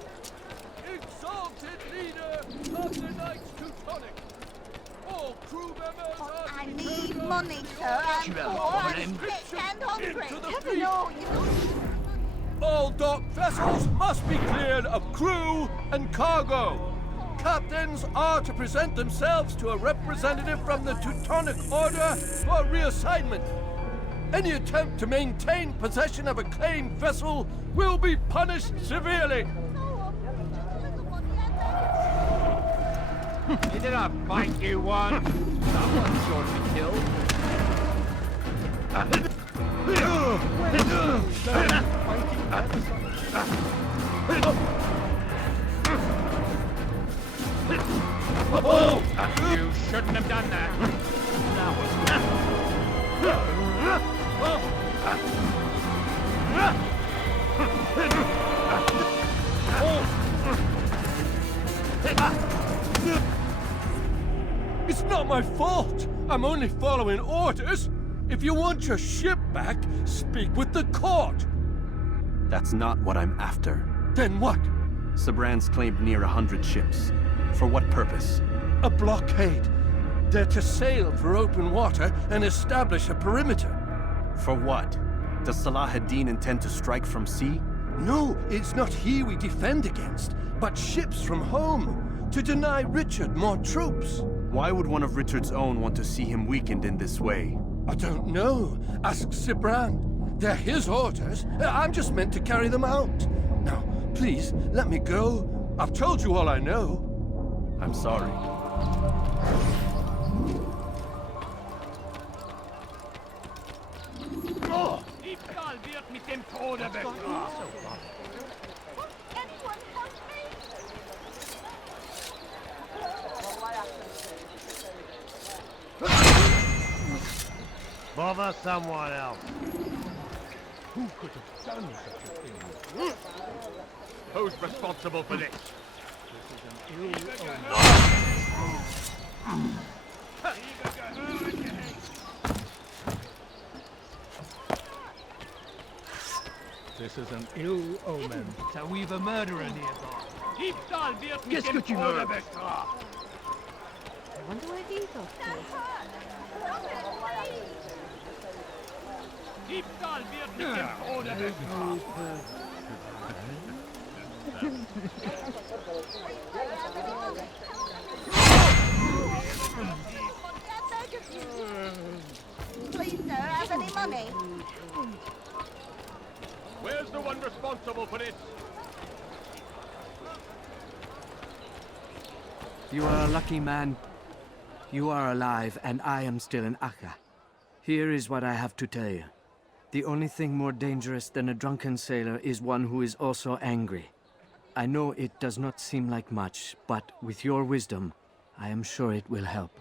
exalted leader of the Knights Teutonic. All crew members are... I need money, sir. I'm poor and sick and hungry. Heaven, no, you don't... All docked vessels must be cleared of crew and cargo. Captains are to present themselves to a representative from the Teutonic Order for reassignment. Any attempt to maintain possession of a claimed vessel will be punished severely. You did not bite you one. Someone's sure to be killed. You shouldn't have done that. It's not my fault. I'm only following orders. If you want your ship back, speak with the court. That's not what I'm after. Then what? Sabran's claimed near 100 ships. For what purpose? A blockade. They're to sail for open water and establish a perimeter. For what? Does Salah ad-Din intend to strike from sea? No, it's not he we defend against, but ships from home, to deny Richard more troops. Why would one of Richard's own want to see him weakened in this way? I don't know. Ask Sibran. They're his orders. I'm just meant to carry them out. Now, please, let me go. I've told you all I know. I'm sorry. Oh! Ibtal wird mit dem Tode bestraft! Bother someone else. Who could have done such a thing? Who's responsible for this? This is an ill omen. So we've a murderer nearby. Ibtal wird mit Qu'est-ce dem que tu Tode veux? bestraft! I wonder where he's off to. Ibtal wird mit dem Tode bestraft! Please, sir, have any money? Where's the one responsible for this? You are a lucky man. You are alive, and I am still in Akka. Here is what I have to tell you. The only thing more dangerous than a drunken sailor is one who is also angry. I know it does not seem like much, but with your wisdom, I am sure it will help.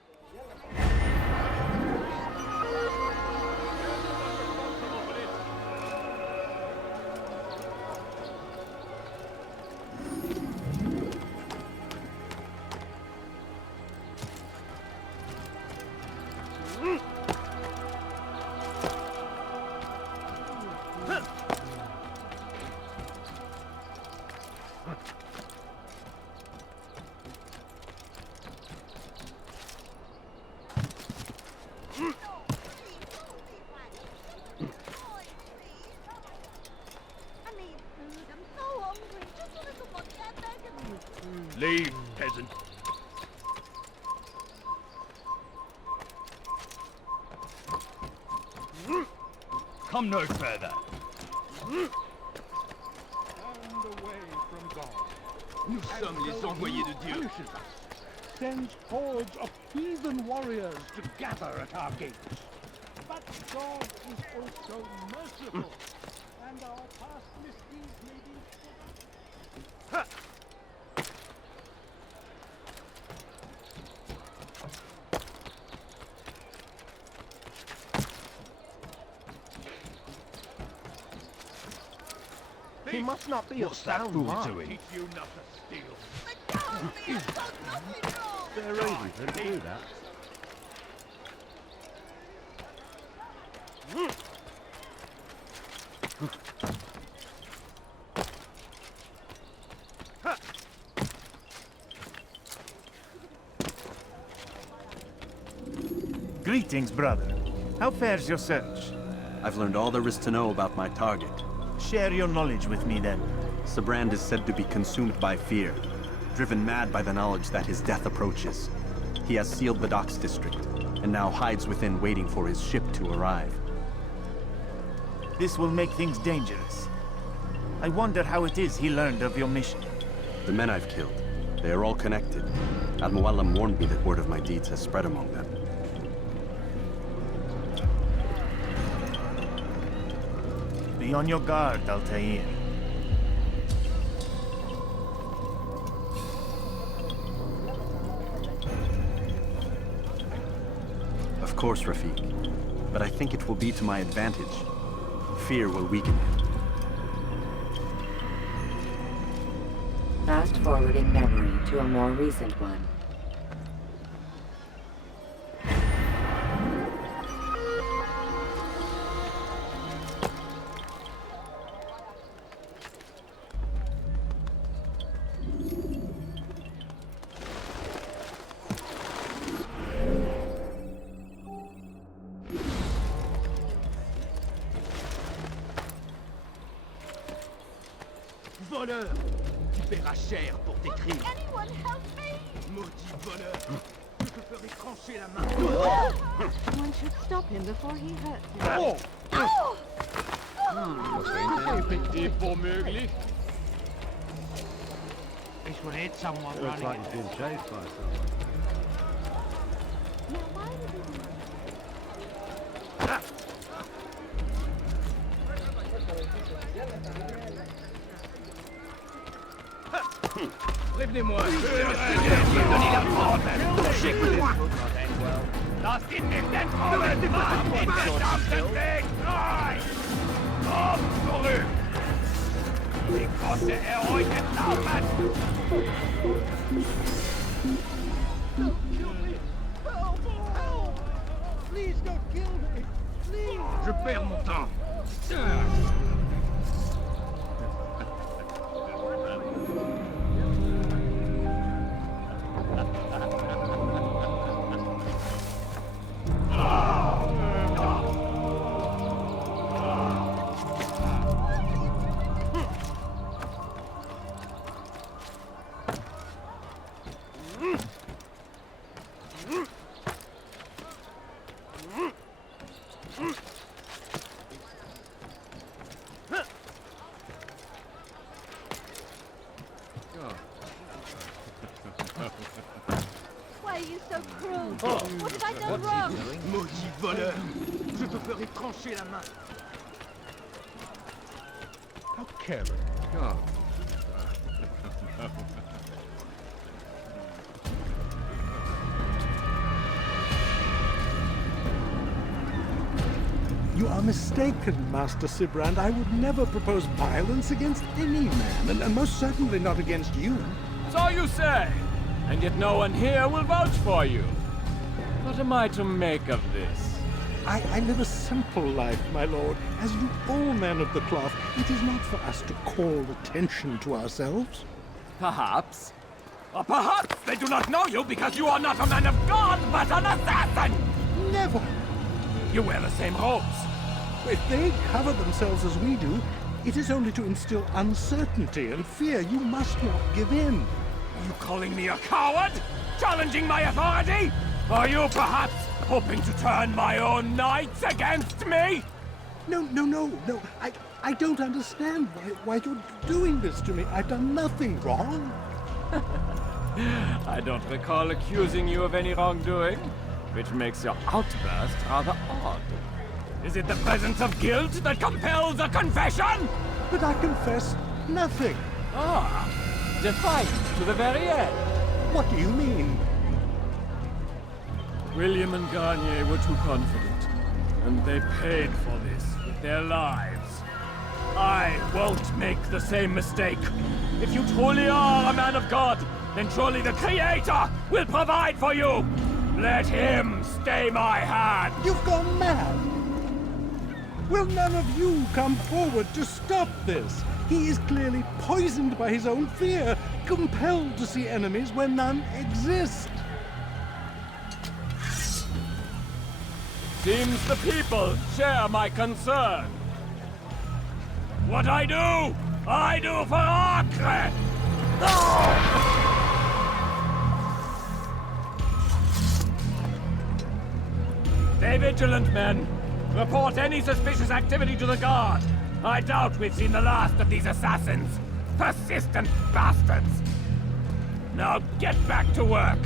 Leave, peasant. Come no further. And away from God. Nous sommes les envoyés de Dieu. Punishes us. Sends hordes of heathen warriors to gather at our gates. But God is also merciful, and our past misdeeds may be forgotten. He must not be a sound to mind. teach you not to steal. They're ready to do that. Greetings, brother. How fares your search? I've learned all there is to know about my target. Share your knowledge with me, then. Sabrand is said to be consumed by fear, driven mad by the knowledge that his death approaches. He has sealed the docks district, and now hides within waiting for his ship to arrive. This will make things dangerous. I wonder how it is he learned of your mission. The men I've killed, they are all connected. Al-Muallam warned me that word of my deeds has spread among them. Be on your guard, Altaïr. Of course, Rafiq. But I think it will be to my advantage. Fear will weaken him. Fast-forwarding memory to a more recent one. voleur! Tu paieras cher pour tes crimes. Anyone help me? Maudit voleur! Je te ferai trancher la main. One should stop him before he hurts him. Effektiv omöjligt. This will hit someone Looks running. like he's been chased by someone. Prévenez-moi! Donnez la porte! Couchez-moi! Das ist nicht entkommen! In verdammten Weg! Nein! Kommt zurück! Wie konnte euch entlaufen? Please don't kill me! Please! Je perds mon temps! Why are you so cruel? What have I done wrong? Maudit voleur! Je te ferai trancher la main! How caring. God. You are mistaken, Master Sibrand. I would never propose violence against any man, and most certainly not against you. So you say, and yet no one here will vouch for you. What am I to make of this? I live a simple life, my lord. As do all men of the cloth, it is not for us to call attention to ourselves. Perhaps. Or perhaps they do not know you because you are not a man of God, but an assassin! Never! You wear the same robes. If they cover themselves as we do, it is only to instill uncertainty and fear. You must not give in. Are you calling me a coward? Challenging my authority? Are you perhaps hoping to turn my own knights against me? No. I don't understand why you're doing this to me. I've done nothing wrong. I don't recall accusing you of any wrongdoing, which makes your outburst rather odd. Is it the presence of guilt that compels a confession? But I confess nothing. Ah, defiant to the very end. What do you mean? William and Garnier were too confident, and they paid for this with their lives. I won't make the same mistake. If you truly are a man of God, then surely the Creator will provide for you. Let him stay my hand. You've gone mad. Will none of you come forward to stop this? He is clearly poisoned by his own fear, compelled to see enemies where none exist. Seems the people share my concern. What I do for Acre! Stay vigilant, men. Report any suspicious activity to the guard. I doubt we've seen the last of these assassins. Persistent bastards. Now get back to work.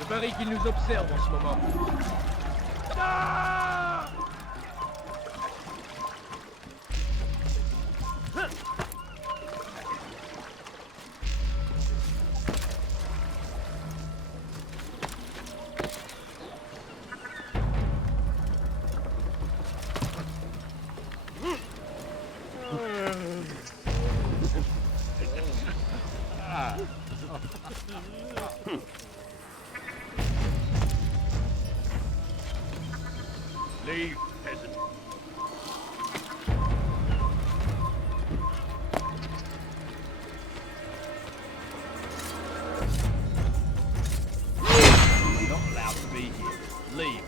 Je parie qu'ils nous observent en ce moment. Leave, peasant. You're not allowed to be here. Leave.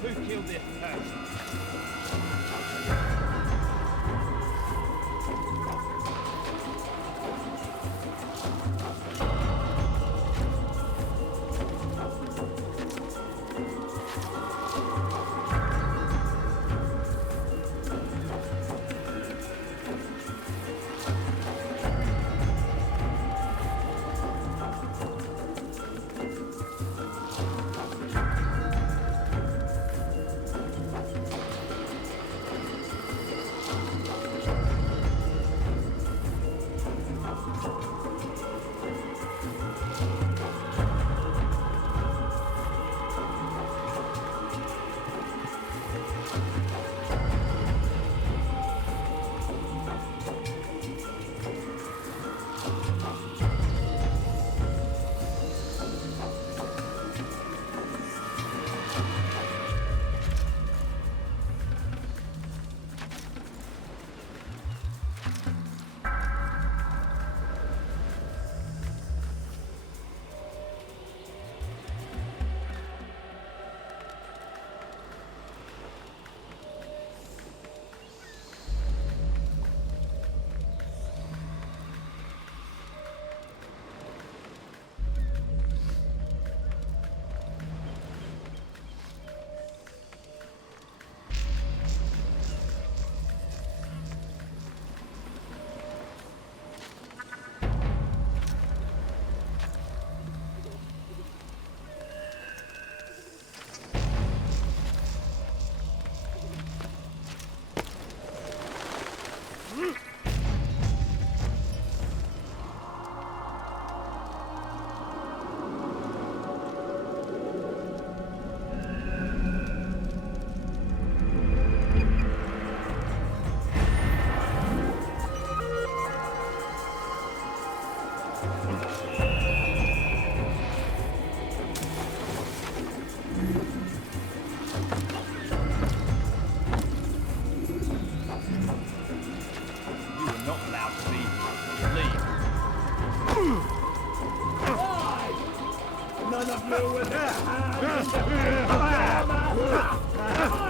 Who killed this person?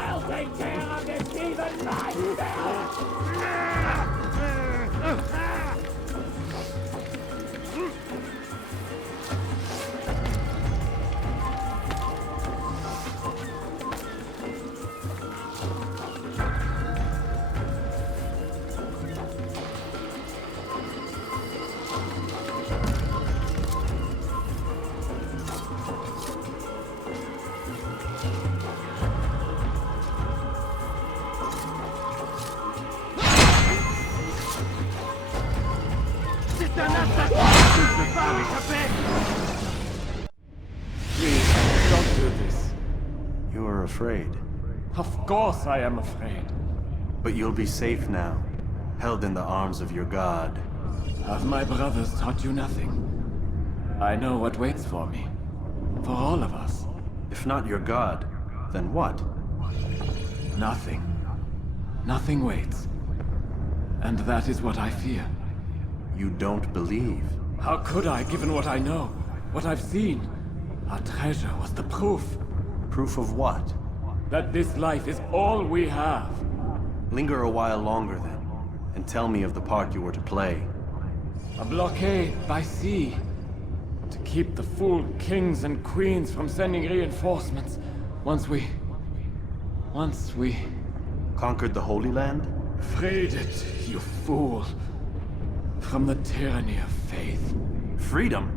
I'll take care of this even myself! Please, don't do this. You are afraid. Of course I am afraid. But you'll be safe now, held in the arms of your god. Have my brothers taught you nothing? I know what waits for me. For all of us. If not your god, then what? Nothing. Nothing waits. And that is what I fear. You don't believe? How could I, given what I know? What I've seen? Our treasure was the proof. Proof of what? That this life is all we have. Linger a while longer then, and tell me of the part you were to play. A blockade by sea. To keep the fool kings and queens from sending reinforcements. Once we... Conquered the Holy Land? Freed it, you fool. From the tyranny of faith. Freedom?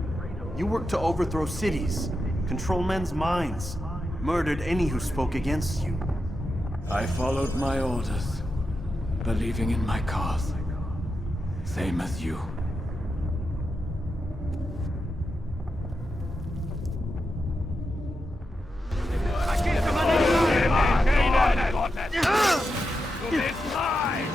You worked to overthrow cities, control men's minds, murdered any who spoke against you. I followed my orders, believing in my cause. Same as you. It's mine!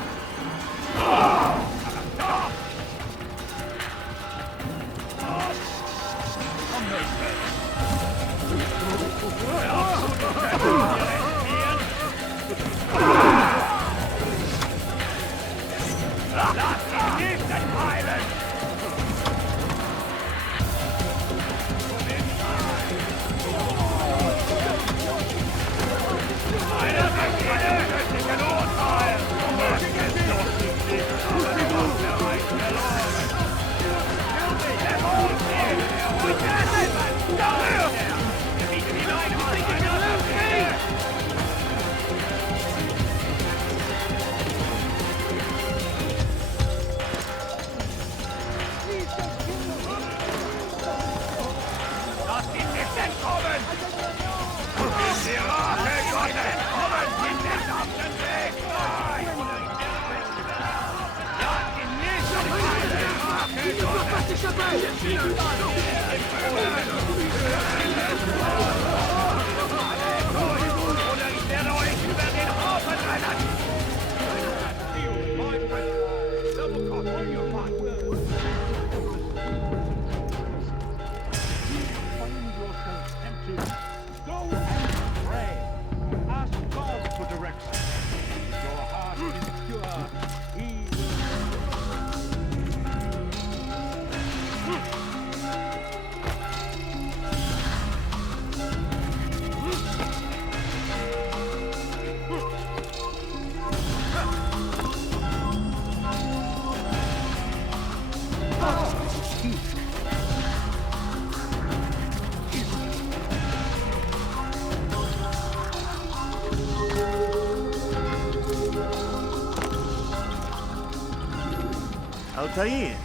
Altaïr,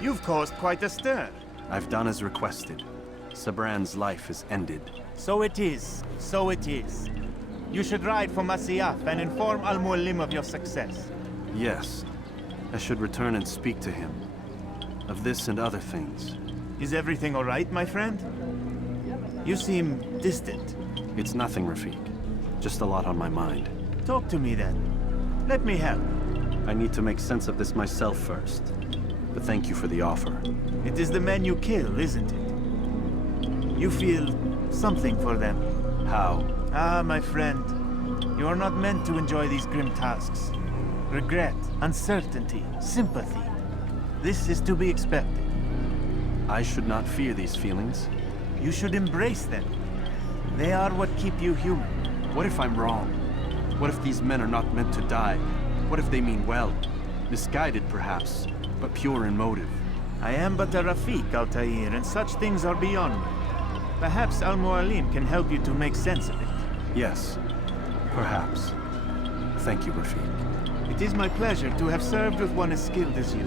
you've caused quite a stir. I've done as requested. Sabran's life is ended. So it is. So it is. You should ride for Masyaf and inform Al-Mualim of your success. Yes. I should return and speak to him. Of this and other things. Is everything all right, my friend? You seem distant. It's nothing, Rafik. Just a lot on my mind. Talk to me then. Let me help. I need to make sense of this myself first. But thank you for the offer. It is the men you kill, isn't it? You feel something for them. How? Ah, my friend. You are not meant to enjoy these grim tasks. Regret, uncertainty, sympathy. This is to be expected. I should not fear these feelings. You should embrace them. They are what keep you human. What if I'm wrong? What if these men are not meant to die? What if they mean well? Misguided, perhaps, but pure in motive. I am but a Rafik, Altaïr, and such things are beyond me. Perhaps Al-Mualim can help you to make sense of it. Yes, perhaps. Thank you, Rafik. It is my pleasure to have served with one as skilled as you.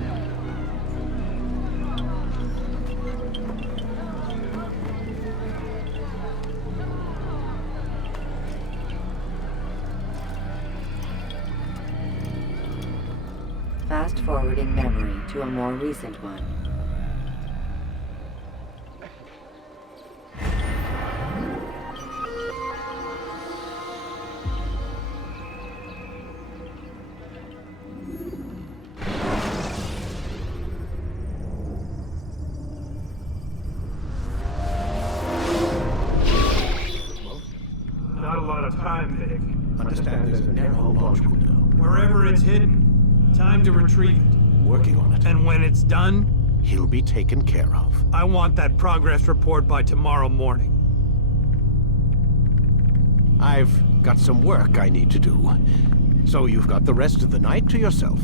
Fast-forwarding memory to a more recent one. Not a lot of time, Vidic. Understand there's a narrow launch window. Wherever it's hidden, time to retrieve it. Working on it. And when it's done, He'll be taken care of. I want that progress report by tomorrow morning. I've got some work I need to do. So you've got the rest of the night to yourself.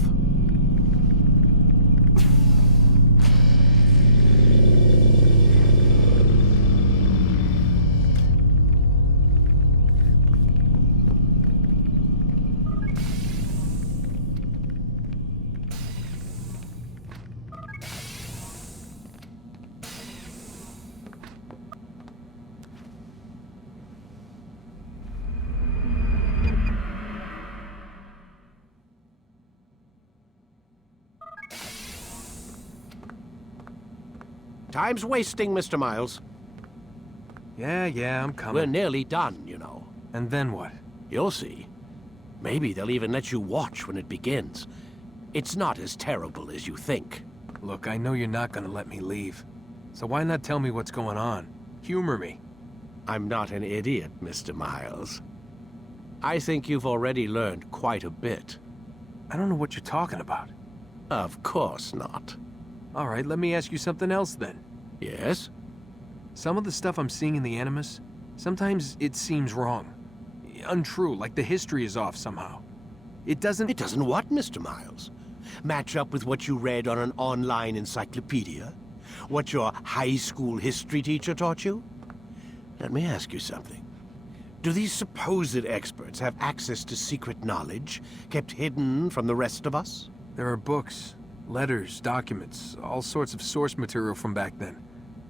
Time's wasting, Mr. Miles. Yeah, I'm coming. We're nearly done, you know. And then what? You'll see. Maybe they'll even let you watch when it begins. It's not as terrible as you think. Look, I know you're not gonna let me leave. So why not tell me what's going on? Humor me. I'm not an idiot, Mr. Miles. I think you've already learned quite a bit. I don't know what you're talking about. Of course not. All right, let me ask you something else then. Yes? Some of the stuff I'm seeing in the Animus, sometimes it seems wrong. Untrue, like the history is off somehow. It doesn't... It doesn't what, Mr. Miles? Match up with what you read on an online encyclopedia? What your high school history teacher taught you? Let me ask you something. Do these supposed experts have access to secret knowledge kept hidden from the rest of us? There are books, letters, documents, all sorts of source material from back then.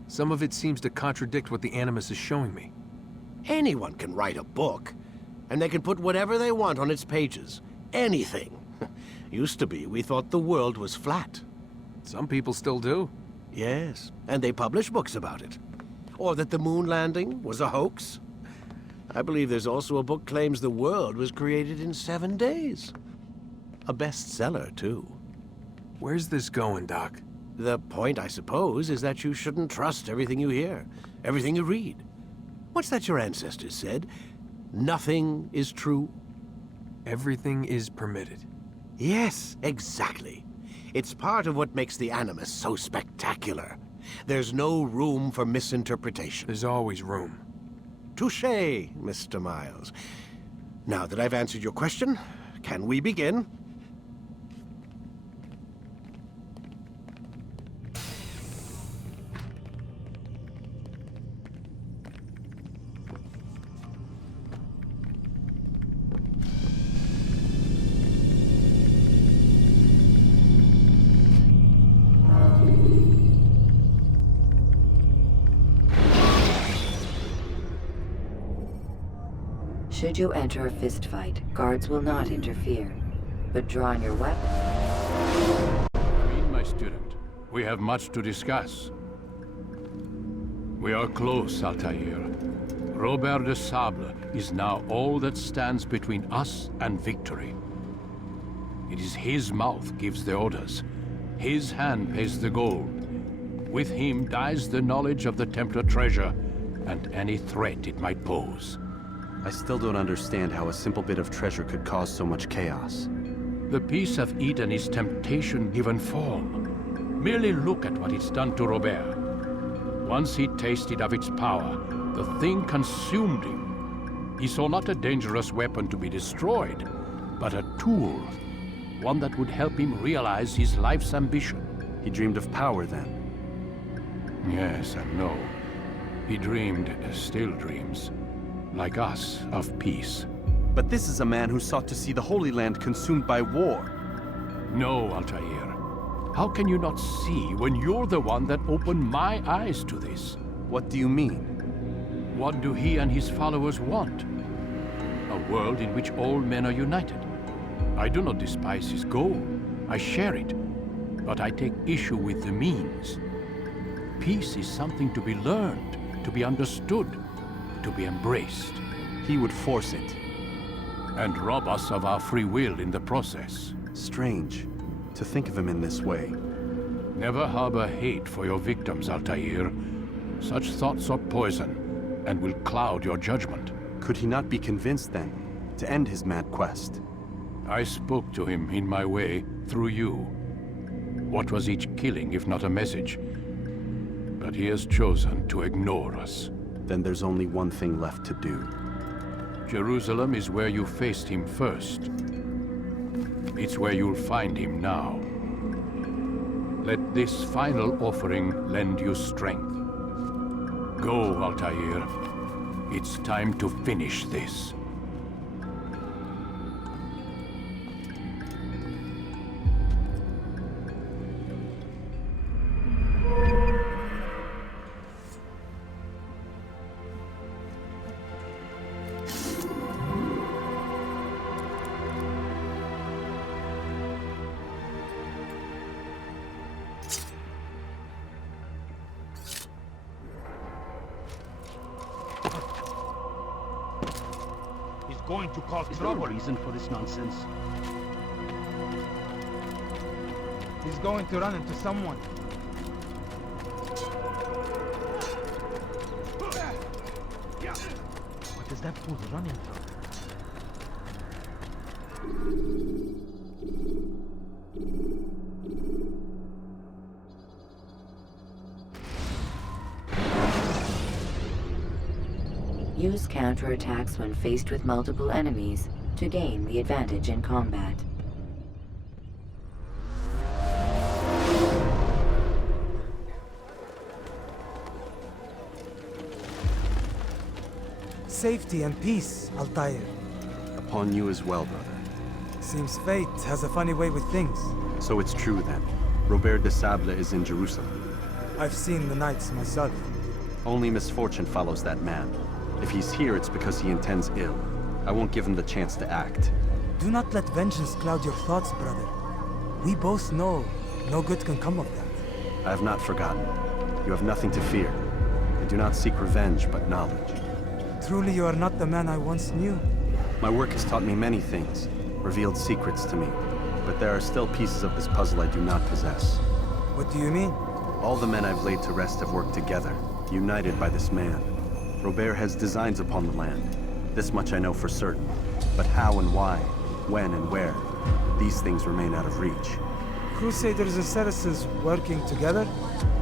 Some of it seems to contradict what the Animus is showing me. Anyone can write a book, and they can put whatever they want on its pages. Anything. Used to be, we thought the world was flat. Some people still do. Yes, and they publish books about it. Or that the moon landing was a hoax. I believe there's also a book claims the world was created in 7 days. A bestseller, too. Where's this going, Doc? The point, I suppose, is that you shouldn't trust everything you hear, everything you read. What's that your ancestors said? Nothing is true? Everything is permitted. Yes, exactly. It's part of what makes the Animus so spectacular. There's no room for misinterpretation. There's always room. Touché, Mr. Miles. Now that I've answered your question, can we begin? Should you enter a fistfight, guards will not interfere. But drawing your weapon... Read, my student. We have much to discuss. We are close, Altaïr. Robert de Sable is now all that stands between us and victory. It is his mouth gives the orders. His hand pays the gold. With him dies the knowledge of the Templar treasure and any threat it might pose. I still don't understand how a simple bit of treasure could cause so much chaos. The Peace of Eden is temptation given form. Merely look at what it's done to Robert. Once he tasted of its power, the thing consumed him. He saw not a dangerous weapon to be destroyed, but a tool. One that would help him realize his life's ambition. He dreamed of power then? Yes and no. He dreamed, still dreams. Like us, of peace. But this is a man who sought to see the Holy Land consumed by war. No, Altaïr. How can you not see when you're the one that opened my eyes to this? What do you mean? What do he and his followers want? A world in which all men are united. I do not despise his goal. I share it. But I take issue with the means. Peace is something to be learned, to be understood, to be embraced. He would force it. And rob us of our free will in the process. Strange, to think of him in this way. Never harbor hate for your victims, Altaïr. Such thoughts are poison, and will cloud your judgment. Could he not be convinced, then, to end his mad quest? I spoke to him in my way, through you. What was each killing, if not a message? But he has chosen to ignore us. Then there's only one thing left to do. Jerusalem is where you faced him first. It's where you'll find him now. Let this final offering lend you strength. Go, Altaïr. It's time to finish this. Going to cause trouble. Reason for this nonsense. He's going to run into someone. What is that fool running from? Use counterattacks when faced with multiple enemies to gain the advantage in combat. Safety and peace, Altaïr. Upon you as well, brother. Seems fate has a funny way with things. So it's true then. Robert de Sable is in Jerusalem. I've seen the knights myself. Only misfortune follows that man. If he's here, it's because he intends ill. I won't give him the chance to act. Do not let vengeance cloud your thoughts, brother. We both know no good can come of that. I have not forgotten. You have nothing to fear. I do not seek revenge, but knowledge. Truly you are not the man I once knew. My work has taught me many things, revealed secrets to me. But there are still pieces of this puzzle I do not possess. What do you mean? All the men I've laid to rest have worked together, united by this man. Robert has designs upon the land. This much I know for certain. But how and why, when and where, these things remain out of reach. Crusaders and Saracens working together?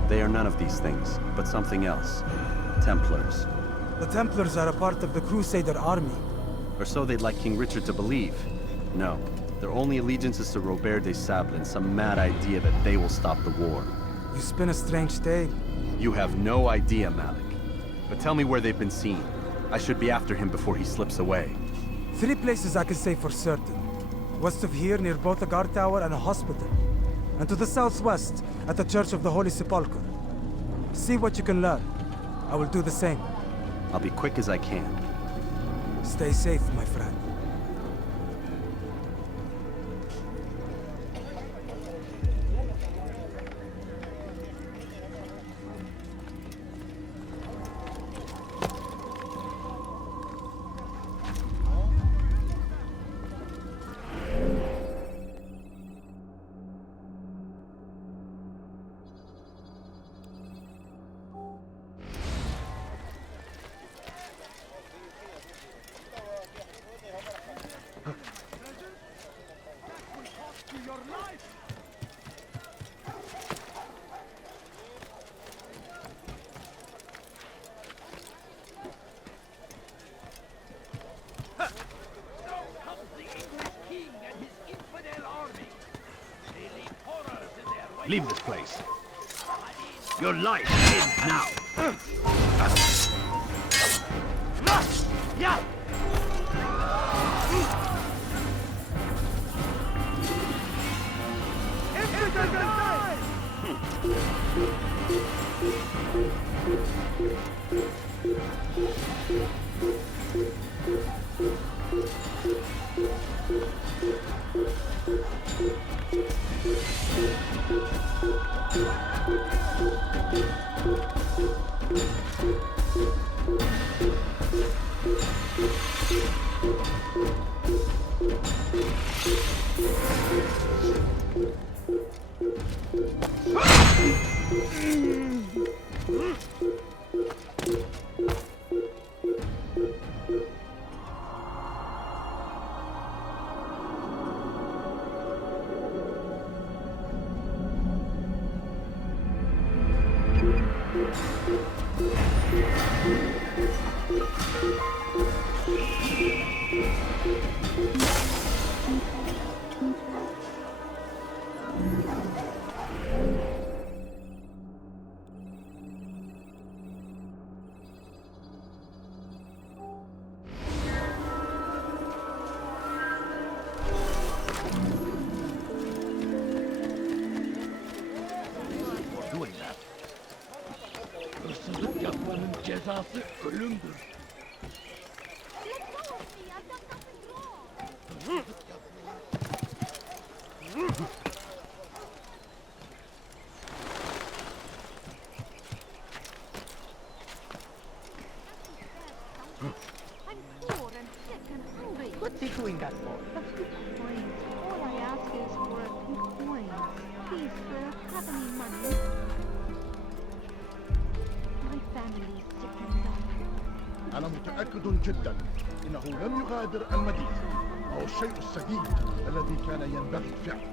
They are none of these things, but something else. Templars. The Templars are a part of the Crusader army. Or so they'd like King Richard to believe. No, their only allegiance is to Robert de Sable and some mad idea that they will stop the war. You spin a strange tale. You have no idea, Malik. But tell me where they've been seen. I should be after him before he slips away. 3 places I can say for certain. West of here, near both a guard tower and a hospital. And to the southwest, at the Church of the Holy Sepulchre. See what you can learn. I will do the same. I'll be quick as I can. Stay safe, my friend. Leave this place. Your life ends now. Yeah. Cezası ölümdür. What's he doing that for? All I ask is for a few coins. Please, sir, have any money? My family is sick and dying. أنا متأكد جدا إنه لم يغادر المدينة. هو الشيء السديد الذي كان ينبغي فعله.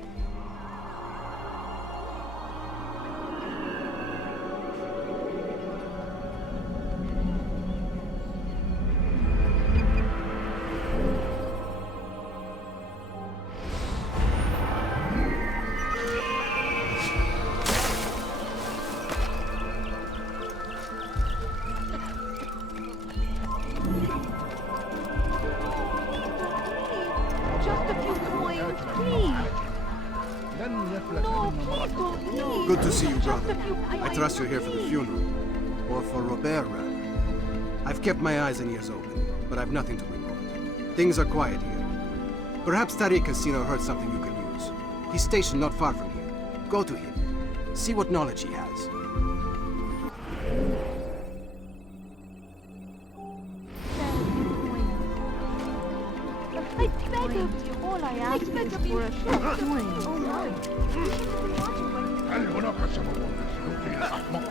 No, please don't leave. Good to see you, Just brother. a few I trust you're here for the funeral. Or for Robert, rather. I've kept my eyes and ears open, but I've nothing to report. Things are quiet here. Perhaps Tariq has seen or heard something you can use. He's stationed not far from here. Go to him. See what knowledge he has. I beg of you, all I ask is for a short coin. Oh my. هل هناك سبب لسلوكه الأحمق؟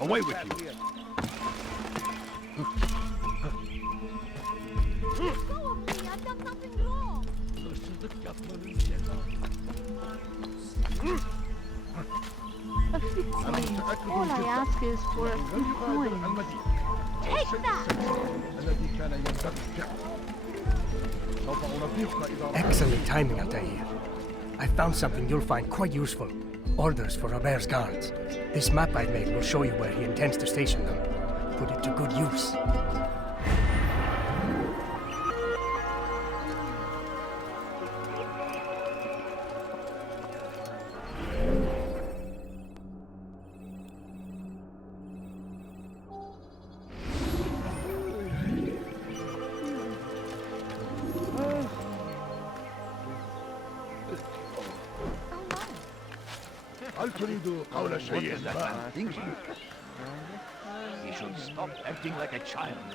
Away with you. Go of me, I've done nothing wrong. A few coins. All I ask is for a few coins. Take that! Excellent timing, Altaïr. I found something you'll find quite useful. Orders for Robert's guards. This map I've made will show you where he intends to station them. Put it to good use. هل تريد قول شيء ما؟ He should stop acting like a child.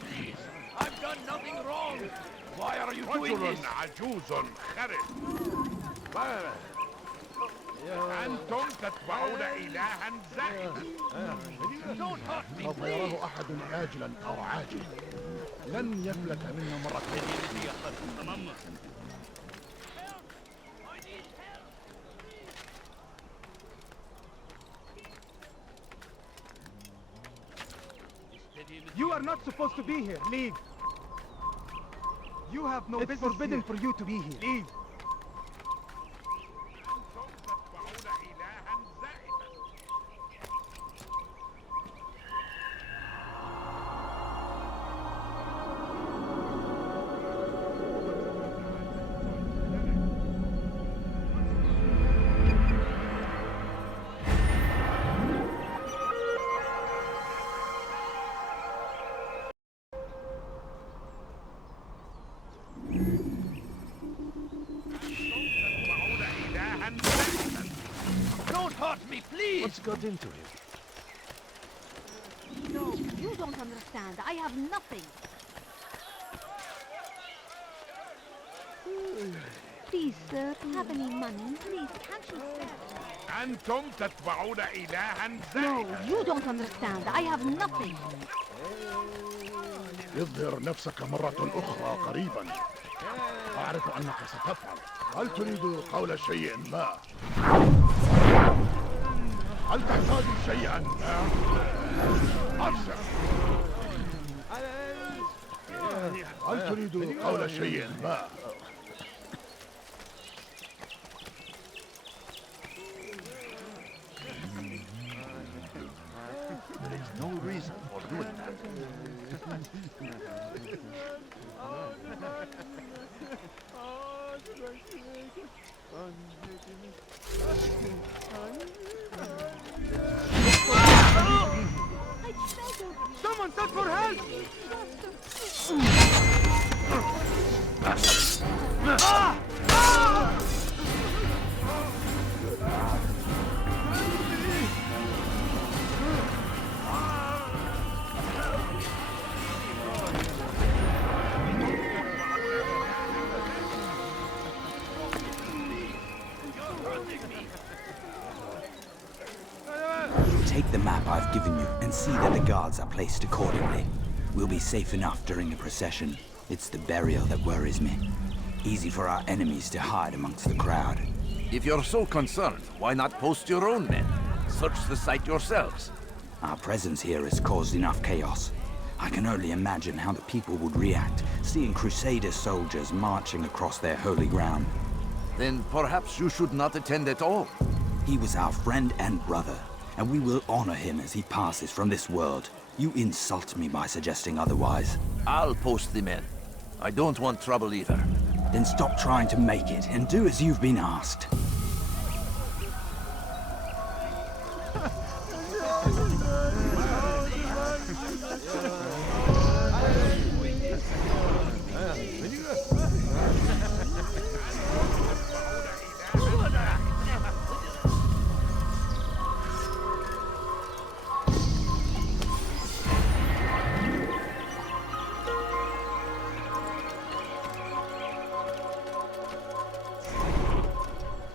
Please. I've done nothing wrong. Why are you doing رجل this? عجوز خرس. أنتم تتبعون إلها زائدا. Don't hurt me, سوف please. يراه أحد آجلا أو عاجلا. لن يفلت منا مرة You are not supposed to be here. Leave. You have no business. It's forbidden for you to be here. Leave. Don't hurt me, please. What's got into him? No, you don't understand. I have nothing. Please, sir, have any money? Please, can't you spare? أنتم تتبعون إلها No, زائدا. you don't understand. I have nothing. اظهر نفسك مرة أخرى قريبا. أعرف أنك ستفعل. هل تريد قول شيء ما؟ هل تحتاج شيئا ما؟ أبصر. هل تريد قول شيء ما؟ There is no reason for doing that. Someone send for help! Take the map I've given you and see that the guards are placed accordingly. We'll be safe enough during the procession. It's the burial that worries me. Easy for our enemies to hide amongst the crowd. If you're so concerned, why not post your own men? Search the site yourselves. Our presence here has caused enough chaos. I can only imagine how the people would react, seeing Crusader soldiers marching across their holy ground. Then perhaps you should not attend at all. He was our friend and brother, and we will honor him as he passes from this world. You insult me by suggesting otherwise. I'll post the men. I don't want trouble either. Then stop trying to make it, and do as you've been asked.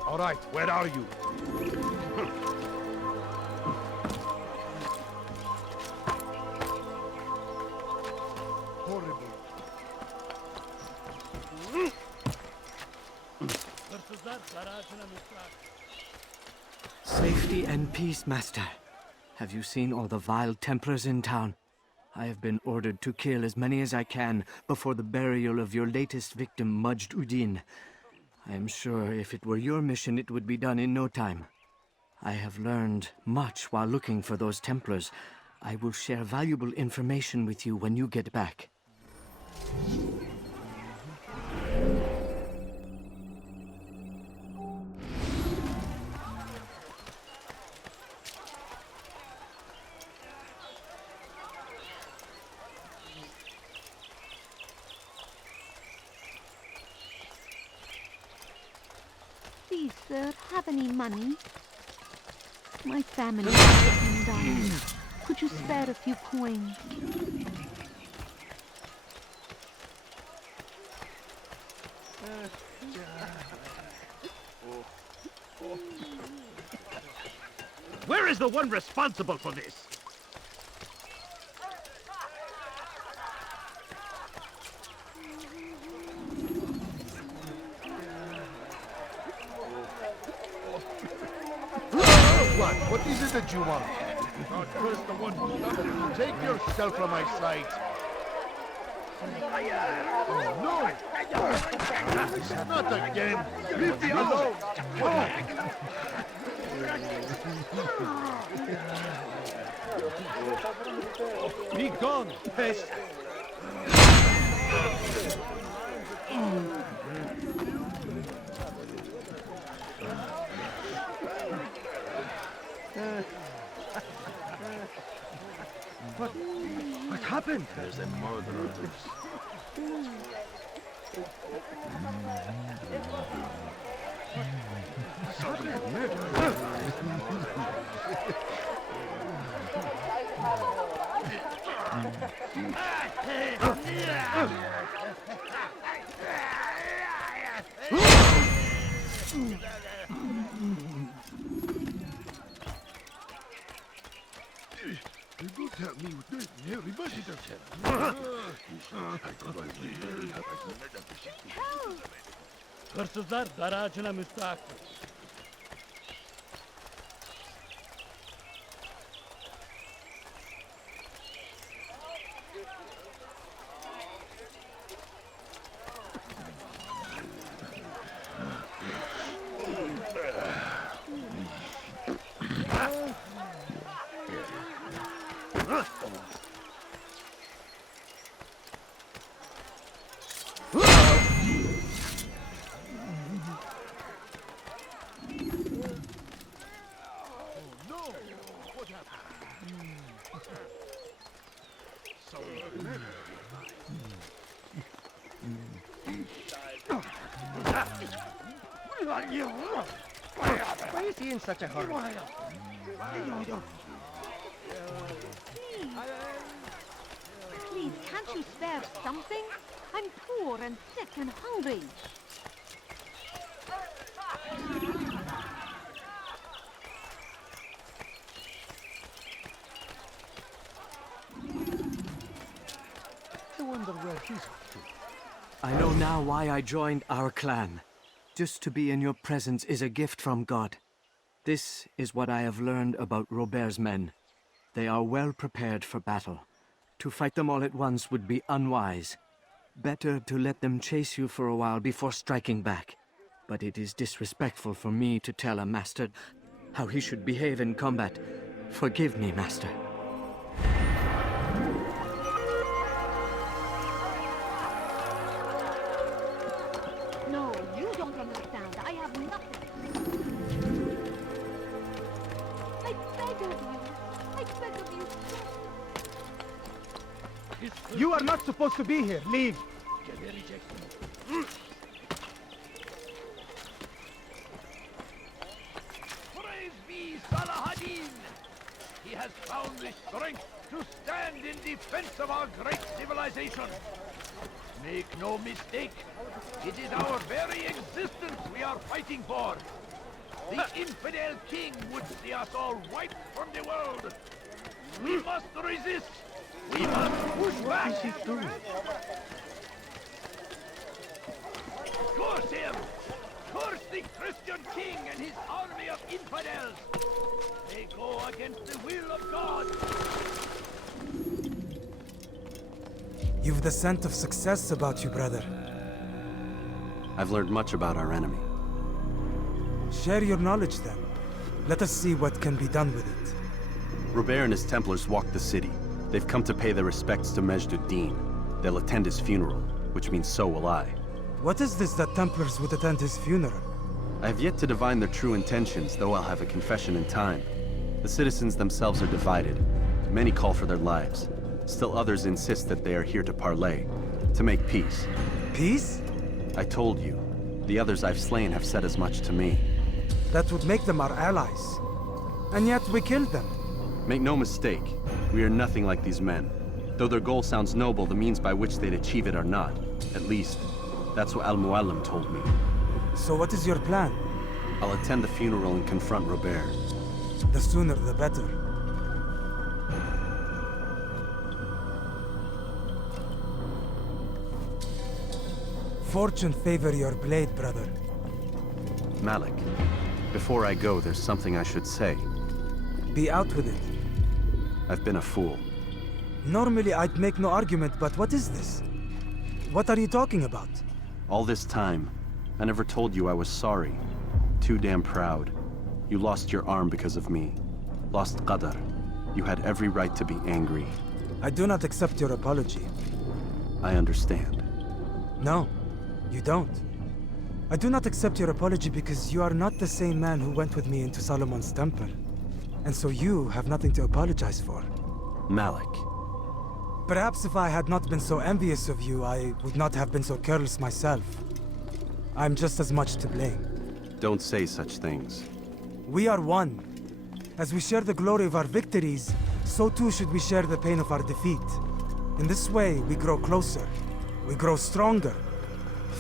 All right, where are you? Horrible. Safety and peace, Master. Have you seen all the vile Templars in town? I have been ordered to kill as many as I can before the burial of your latest victim, Majd Udin. I am sure if it were your mission, it would be done in no time. I have learned much while looking for those Templars. I will share valuable information with you when you get back. Please, sir, have any money? My family is sick and dying. Could you spare a few coins? Where is the one responsible for this? What is it that you want? God curse the one who does it. Take yourself from my sight. Oh, no! Not again! Leave me alone! Be gone, pest! What happened? There's a murderer loose. What's happened? Hırsızlar garajına müstahak. Why is he in such a hurry? Please, can't you spare something? I'm poor and sick and hungry. I wonder where he's off to. I know now why I joined our clan. Just to be in your presence is a gift from God. This is what I have learned about Robert's men. They are well prepared for battle. To fight them all at once would be unwise. Better to let them chase you for a while before striking back. but it is disrespectful for me to tell a master how he should behave in combat. Forgive me, master. No, you don't understand. I have nothing. I beg of you. I beg of you. You are not supposed to be here. Leave. Praise be Salahadin! He has found the strength to stand in defense of our great civilization. Make no mistake, it is our very existence we are fighting for. The infidel king would see us all wiped from the world. We must resist. We must push back. What is he doing? Curse him! Curse the Christian king and his army of infidels! They go against the will of God! You've the scent of success about you, brother. I've learned much about our enemy. Share your knowledge then. Let us see what can be done with it. Robert and his Templars walked the city. They've come to pay their respects to Majd-ud-Din. They'll attend his funeral, which means so will I. What is this that Templars would attend his funeral? I have yet to divine their true intentions, though I'll have a confession in time. The citizens themselves are divided. Many call for their lives. Still others insist that they are here to parley, to make peace. Peace? I told you. The others I've slain have said as much to me. That would make them our allies. And yet we killed them. Make no mistake, we are nothing like these men. Though their goal sounds noble, the means by which they'd achieve it are not. At least, that's what Al-Muallim told me. So what is your plan? I'll attend the funeral and confront Robert. The sooner the better. Fortune favor your blade, brother. Malik, before I go, there's something I should say. Be out with it. I've been a fool. Normally I'd make no argument, but what is this? What are you talking about? All this time, I never told you I was sorry. Too damn proud. You lost your arm because of me. Lost Qadar. You had every right to be angry. I do not accept your apology. I understand. No, you don't. I do not accept your apology because you are not the same man who went with me into Solomon's temple. And so you have nothing to apologize for. Malik. Perhaps if I had not been so envious of you, I would not have been so careless myself. I'm just as much to blame. Don't say such things. We are one. As we share the glory of our victories, so too should we share the pain of our defeat. In this way, we grow closer. We grow stronger.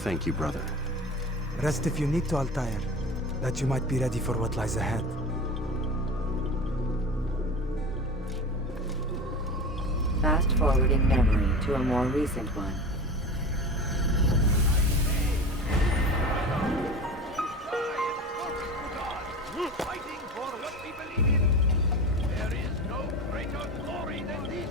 Thank you, brother. Rest if you need to, Altaïr, that you might be ready for what lies ahead. Fast-forwarding memory to a more recent one. Fighting for what we believe in. There is no greater glory than this.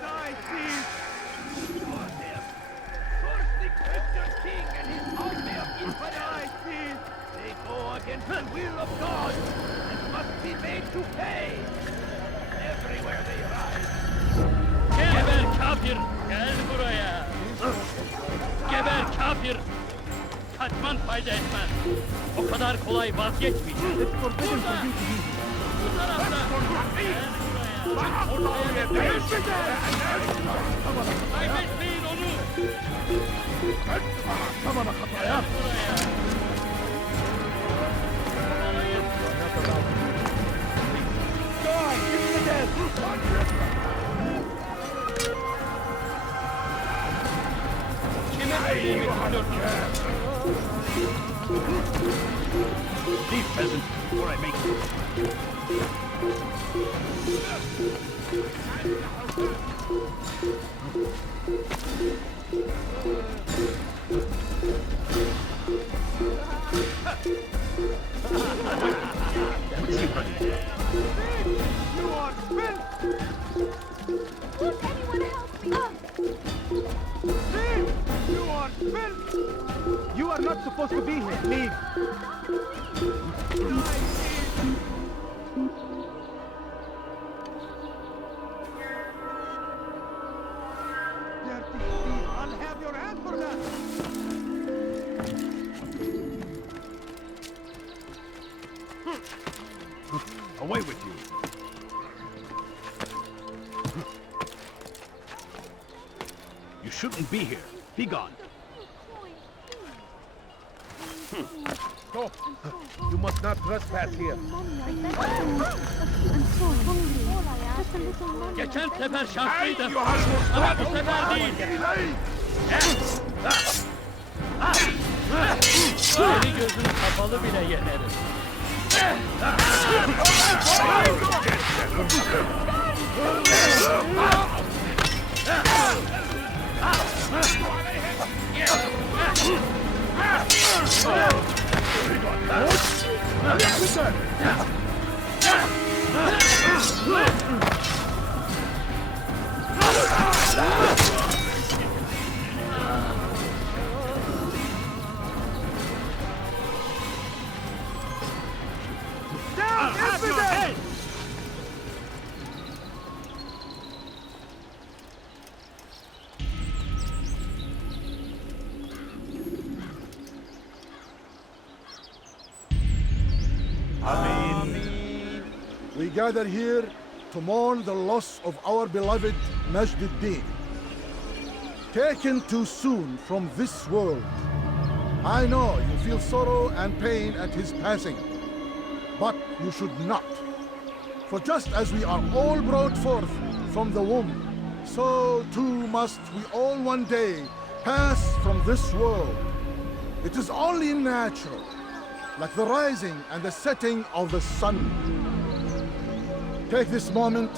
Die, thief! Curse him! Curse the Christian king and his army of infidels! They go against the will of God and must be made to pay. Everywhere they rise. Geber kafir! Gel buraya! Geber kafir! Kaçman fayda etmez. O kadar kolay vazgeçmeyeceğiz. Bu tarafta! Gel buraya! Kaybetmeyin onu! Gel buraya! Leave, peasant, before I make you. You are spent! Won't anyone You are not supposed to be here. Leave. I'll have your hand for that. Away with you. You shouldn't be here. Be gone. No, you must not trespass here. Geçen sefer şanslıydım. Ama bu sefer değil. Seni gözün kapalı bile yenerim. Down, infidel! We gather here to mourn the loss of our beloved Majd-ad-Din. Taken too soon from this world. I know you feel sorrow and pain at his passing, but you should not. For just as we are all brought forth from the womb, so too must we all one day pass from this world. It is only natural, like the rising and the setting of the sun. Take this moment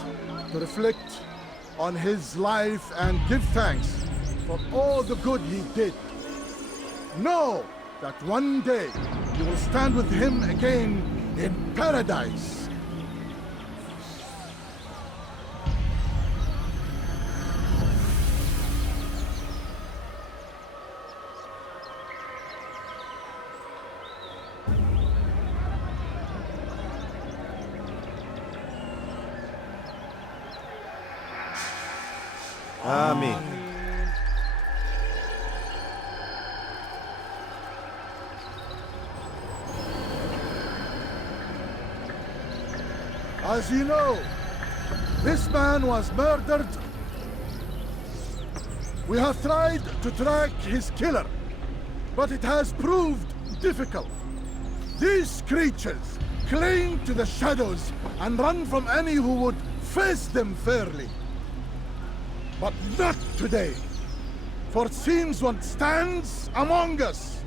to reflect on his life and give thanks for all the good he did. Know that one day you will stand with him again in paradise. Amen. As you know, this man was murdered. We have tried to track his killer, but it has proved difficult. These creatures cling to the shadows and run from any who would face them fairly. But not today, for it seems one stands among us.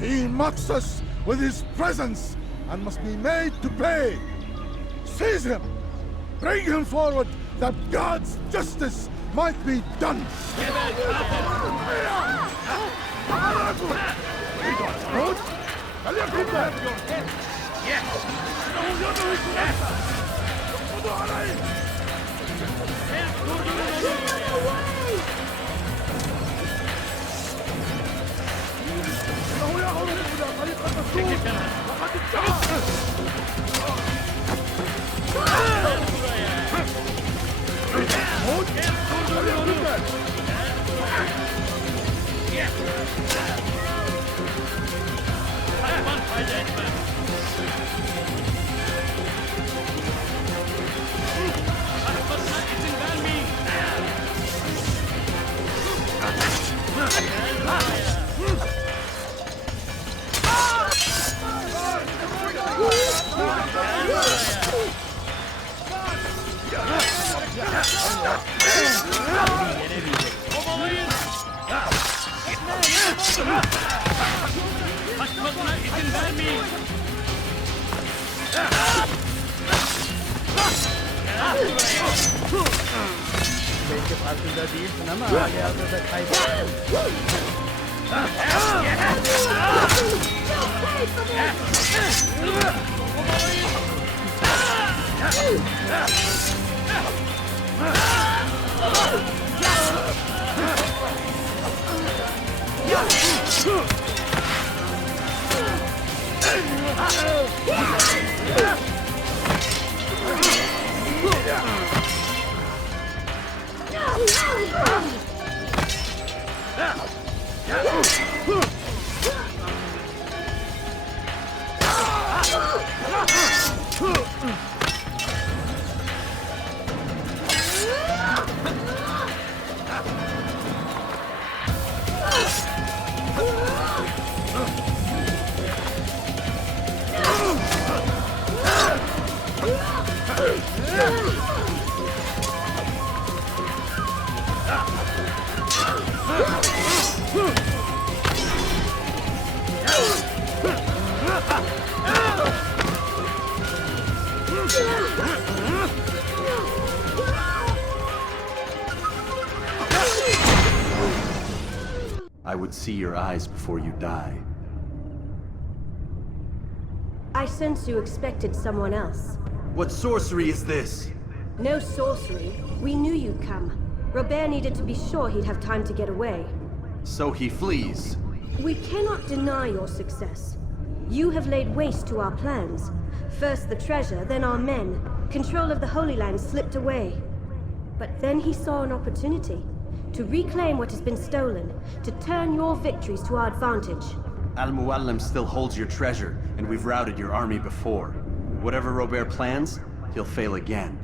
He mocks us with his presence and must be made to pay. Seize him! Bring him forward that God's justice might be done! Belki farkında değilsin ama halihazırda kaybettin. I would see your eyes before you die. I sense you expected someone else. What sorcery is this? No sorcery. We knew you'd come. Robert needed to be sure he'd have time to get away. So he flees. We cannot deny your success. You have laid waste to our plans. First the treasure, then our men. Control of the Holy Land slipped away. But then he saw an opportunity. To reclaim what has been stolen. To turn your victories to our advantage. Al-Muallim still holds your treasure, and we've routed your army before. Whatever Robert plans, he'll fail again.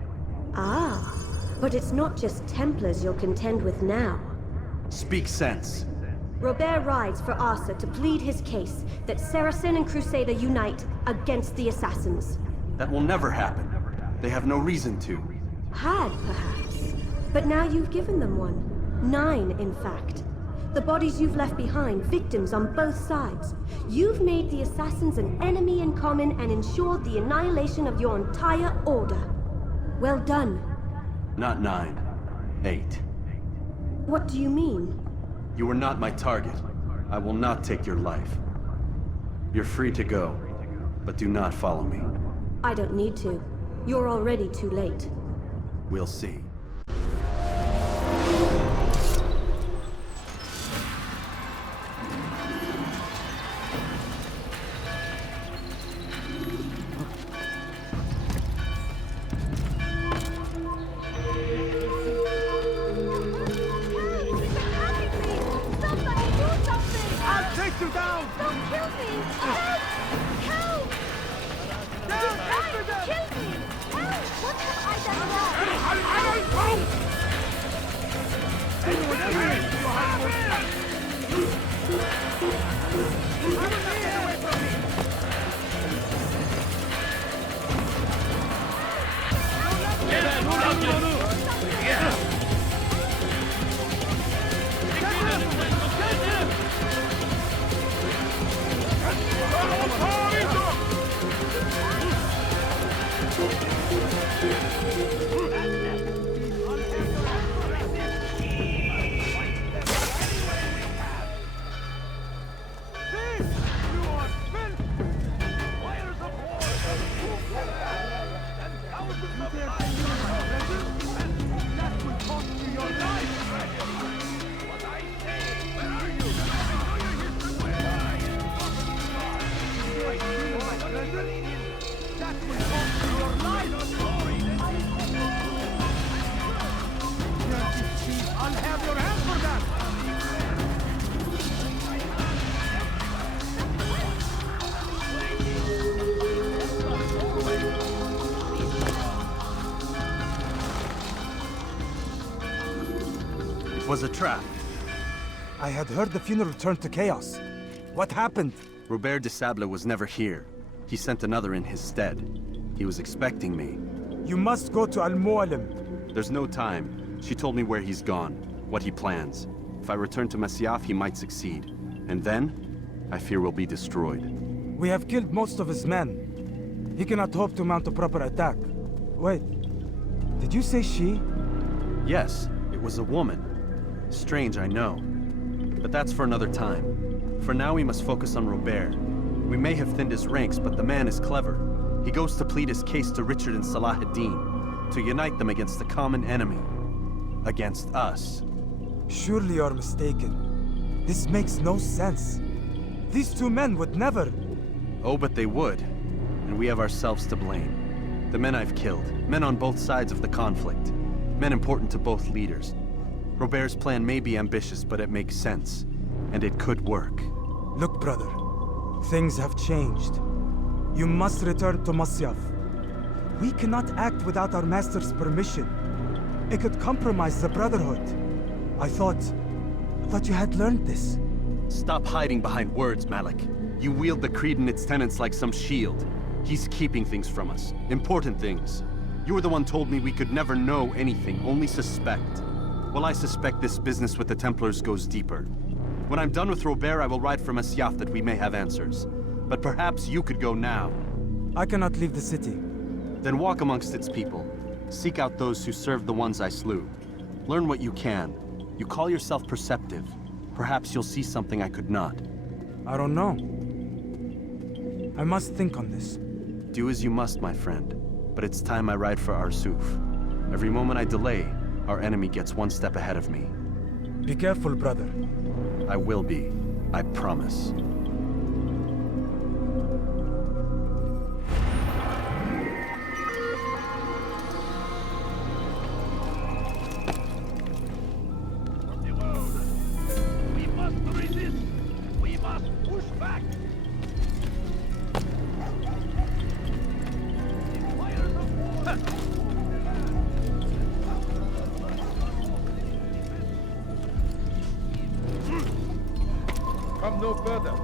Ah, but it's not just Templars you'll contend with now. Speak sense. Robert rides for Asa to plead his case that Saracen and Crusader unite against the Assassins. That will never happen. They have no reason to. Had, perhaps. But now you've given them one. 9, in fact. The bodies you've left behind, victims on both sides. You've made the Assassins an enemy in common and ensured the annihilation of your entire order. Well done. Not 9. 8. What do you mean? You were not my target. I will not take your life. You're free to go, but do not follow me. I don't need to. You're already too late. We'll see. Was a trap. I had heard the funeral turned to chaos. What happened? Robert de Sable was never here. He sent another in his stead. He was expecting me. You must go to Al-Muallim. There's no time. She told me where he's gone, what he plans. If I return to Masyaf, he might succeed. And then, I fear we'll be destroyed. We have killed most of his men. He cannot hope to mount a proper attack. Wait, did you say she? Yes, it was a woman. Strange, I know. But that's for another time. For now, we must focus on Robert. We may have thinned his ranks, but the man is clever. He goes to plead his case to Richard and Salah ad-Din, to unite them against the common enemy. Against us. Surely you're mistaken. This makes no sense. These two men would never... Oh, but they would. And we have ourselves to blame. The men I've killed, men on both sides of the conflict, men important to both leaders. Robert's plan may be ambitious, but it makes sense. And it could work. Look, brother. Things have changed. You must return to Masyaf. We cannot act without our master's permission. It could compromise the Brotherhood. I thought you had learned this. Stop hiding behind words, Malik. You wield the creed and its tenets like some shield. He's keeping things from us. Important things. You were the one told me we could never know anything, only suspect. Well, I suspect this business with the Templars goes deeper. When I'm done with Robert, I will ride for Masyaf that we may have answers. But perhaps you could go now. I cannot leave the city. Then walk amongst its people. Seek out those who served the ones I slew. Learn what you can. You call yourself perceptive. Perhaps you'll see something I could not. I don't know. I must think on this. Do as you must, my friend. But it's time I ride for Arsuf. Every moment I delay, our enemy gets one step ahead of me. Be careful, brother. I will be. I promise. We must resist. We must push back. Come no further.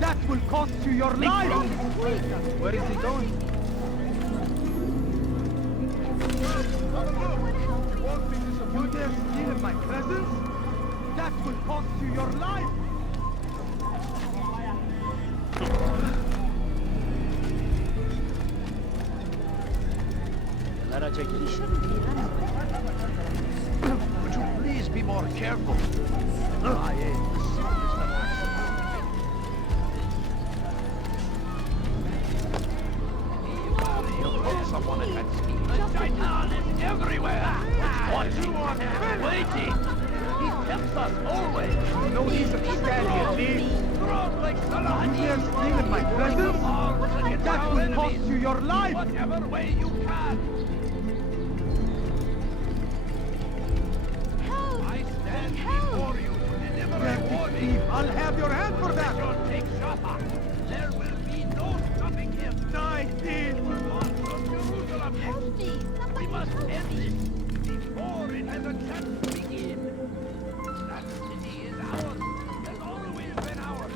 That will cost you your life! Where is he going? You dare steal in my presence? That will cost you your life! Let her take it. Would you please be more careful? I aim the simplest of actions. You'll put someone against me. The Titan is everywhere! Watching, waiting! He tempts us always! No need to stand here, leave! Strong like Salah! You dare steal in my presence? That will cost you your life! Whatever way you can! I stand before you to deliver a warning! I'll have your hand for that! Don't take Shahbaz! There will be no stopping him! Die, thief! Help me! We must end this before it has a chance to begin! That city is ours! Has always been ours!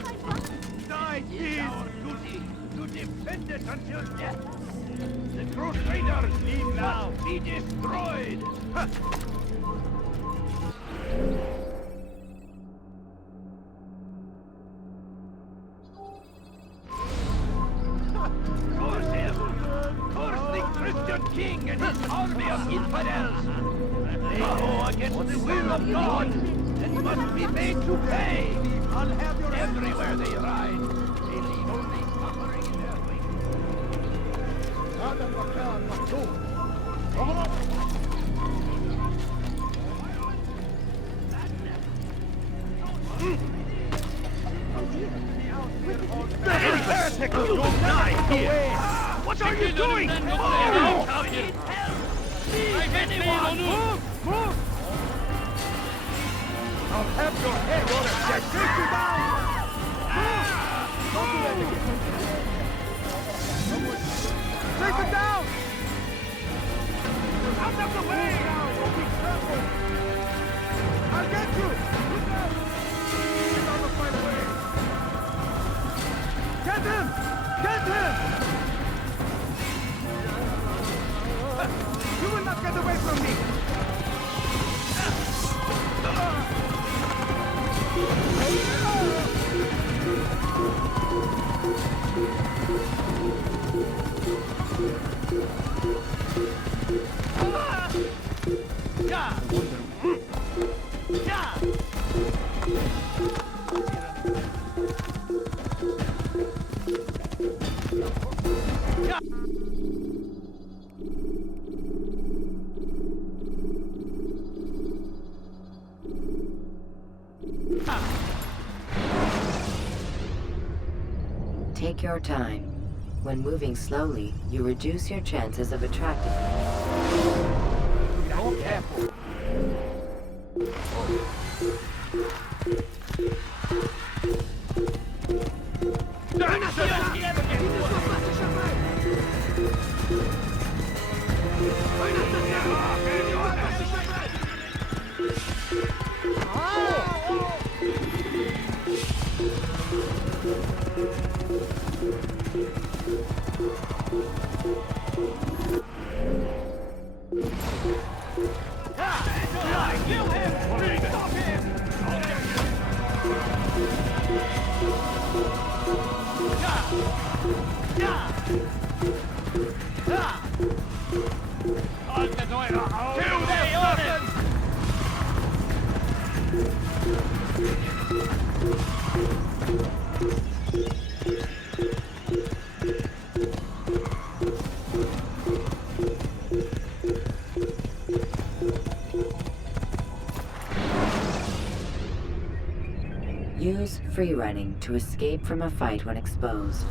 Die, It is thief! our duty to defend it until death! The Crusaders leave now! Be destroyed! Curse him! Curse the Christian king and his army of infidels! They go against the will of God and must be made to pay! I'll have your hand! Everywhere they ride, they leave only suffering in their wake. هذا المكان مفتوح! اغلق! Heretic! You'll die here! What are you doing? Move! Leave anyone! Move! I'll have your head on it! I take you down! Don't do that again! Take it down! not get away from me! Take your time. When moving slowly, you reduce your chances of attracting them. Oh, careful. Use free running to escape from a fight when exposed.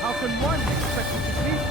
How can one expect to defeat?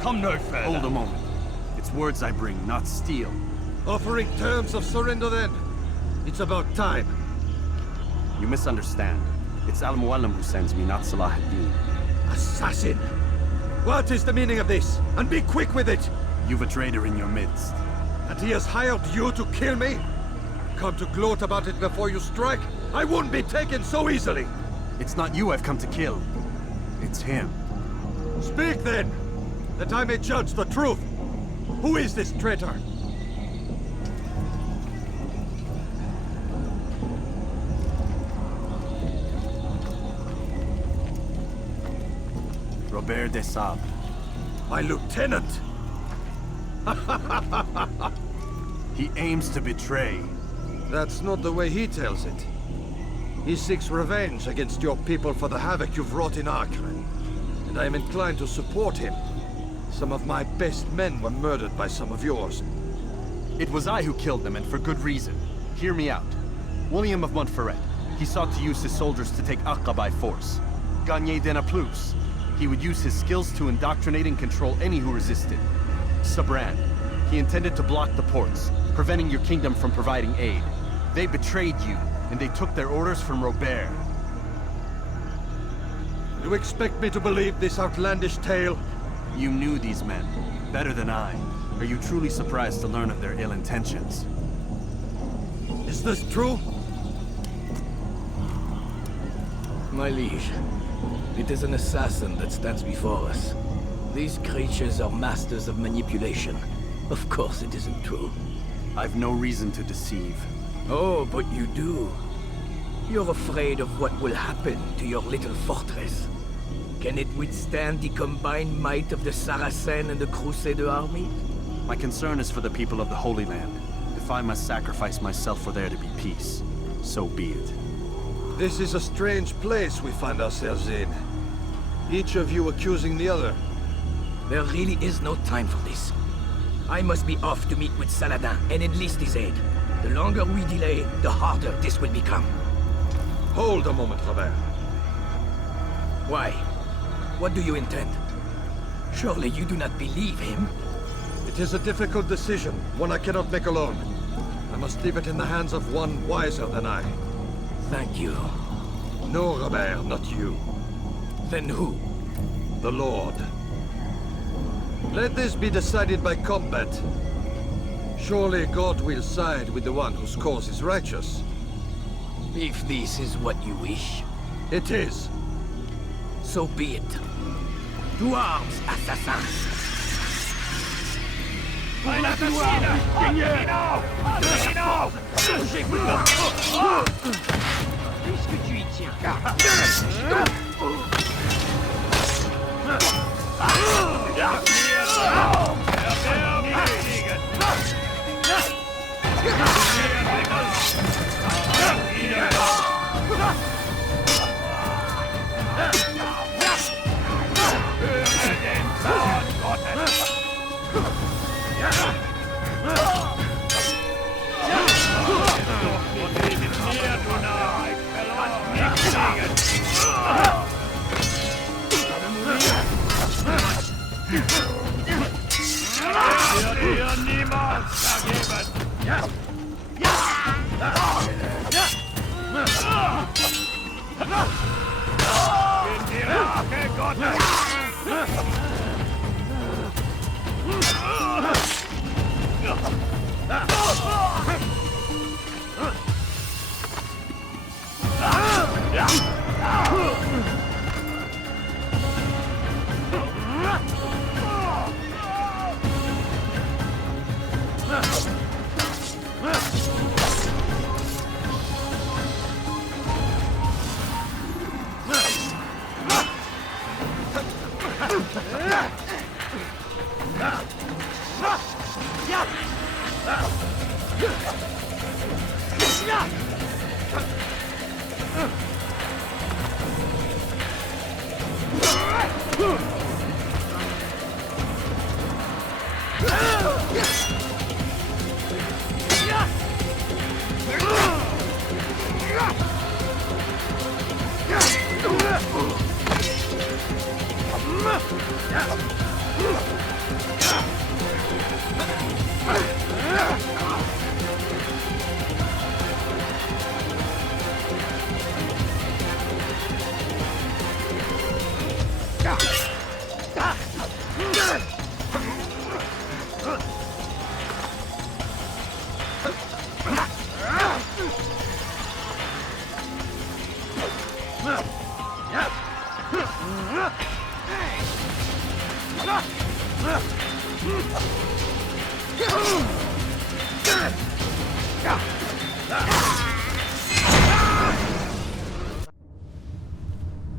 Come no further. Hold a moment. It's words I bring, not steel. Offering terms of surrender then. It's about time. You misunderstand. It's Al-Mualim who sends me, not Salah ad-Din. Assassin! What is the meaning of this? And be quick with it! You've a traitor in your midst. And he has hired you to kill me? Come to gloat about it before you strike? I won't be taken so easily! It's not you I've come to kill. It's him. Speak then! That I may judge the truth! Who is this traitor? Robert de Sable. My lieutenant! He aims to betray. That's not the way he tells it. He seeks revenge against your people for the havoc you've wrought in Acre. And I am inclined to support him. Some of my best men were murdered by some of yours. It was I who killed them, and for good reason. Hear me out. William of Montferrat. He sought to use his soldiers to take Acre by force. Gagné de Naplouse. He would use his skills to indoctrinate and control any who resisted. Sabran. He intended to block the ports, preventing your kingdom from providing aid. They betrayed you, and they took their orders from Robert. You expect me to believe this outlandish tale? You knew these men, better than I. Are you truly surprised to learn of their ill intentions? Is this true? My liege, it is an assassin that stands before us. These creatures are masters of manipulation. Of course it isn't true. I've no reason to deceive. Oh, but you do. You're afraid of what will happen to your little fortress. Can it withstand the combined might of the Saracen and the Crusader army? My concern is for the people of the Holy Land. If I must sacrifice myself for there to be peace, so be it. This is a strange place we find ourselves in. Each of you accusing the other. There really is no time for this. I must be off to meet with Saladin and enlist his aid. The longer we delay, the harder this will become. Hold a moment, Robert. Why? What do you intend? Surely you do not believe him? It is a difficult decision, one I cannot make alone. I must leave it in the hands of one wiser than I. Thank you. No, Robert, not you. Then who? The Lord. Let this be decided by combat. Surely God will side with the one whose cause is righteous. If this is what you wish. It is. So be it. To arms, assassin! Un assassino! Seigneur! Assassino! Puisque tu y tiens.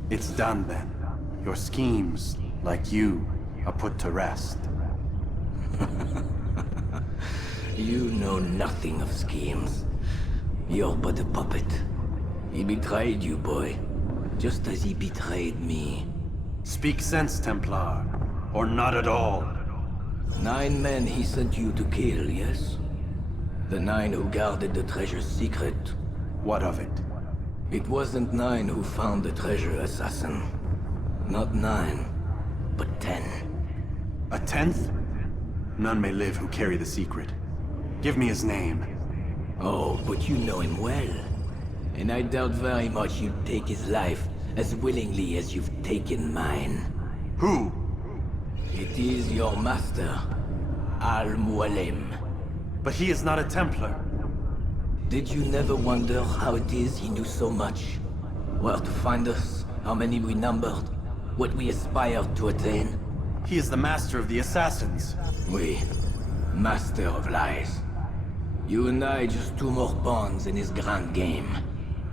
It's done then. Your schemes, like you, are put to rest. You know nothing of schemes. You're but a puppet. He betrayed you, boy. Just as he betrayed me. Speak sense, Templar. Or not at all. 9 men he sent you to kill, yes? The 9 who guarded the treasure's secret. What of it? It wasn't 9 who found the treasure, assassin. Not 9, but 10. A 10th? None may live who carry the secret. Give me his name. Oh, but you know him well. And I doubt very much you'd take his life as willingly as you've taken mine. Who? It is your master, Al-Mualim. But he is not a Templar. Did you never wonder how it is he knew so much? Where to find us, how many we numbered, what we aspired to attain? He is the master of the assassins. Oui, master of lies. You and I just 2 more pawns in his grand game.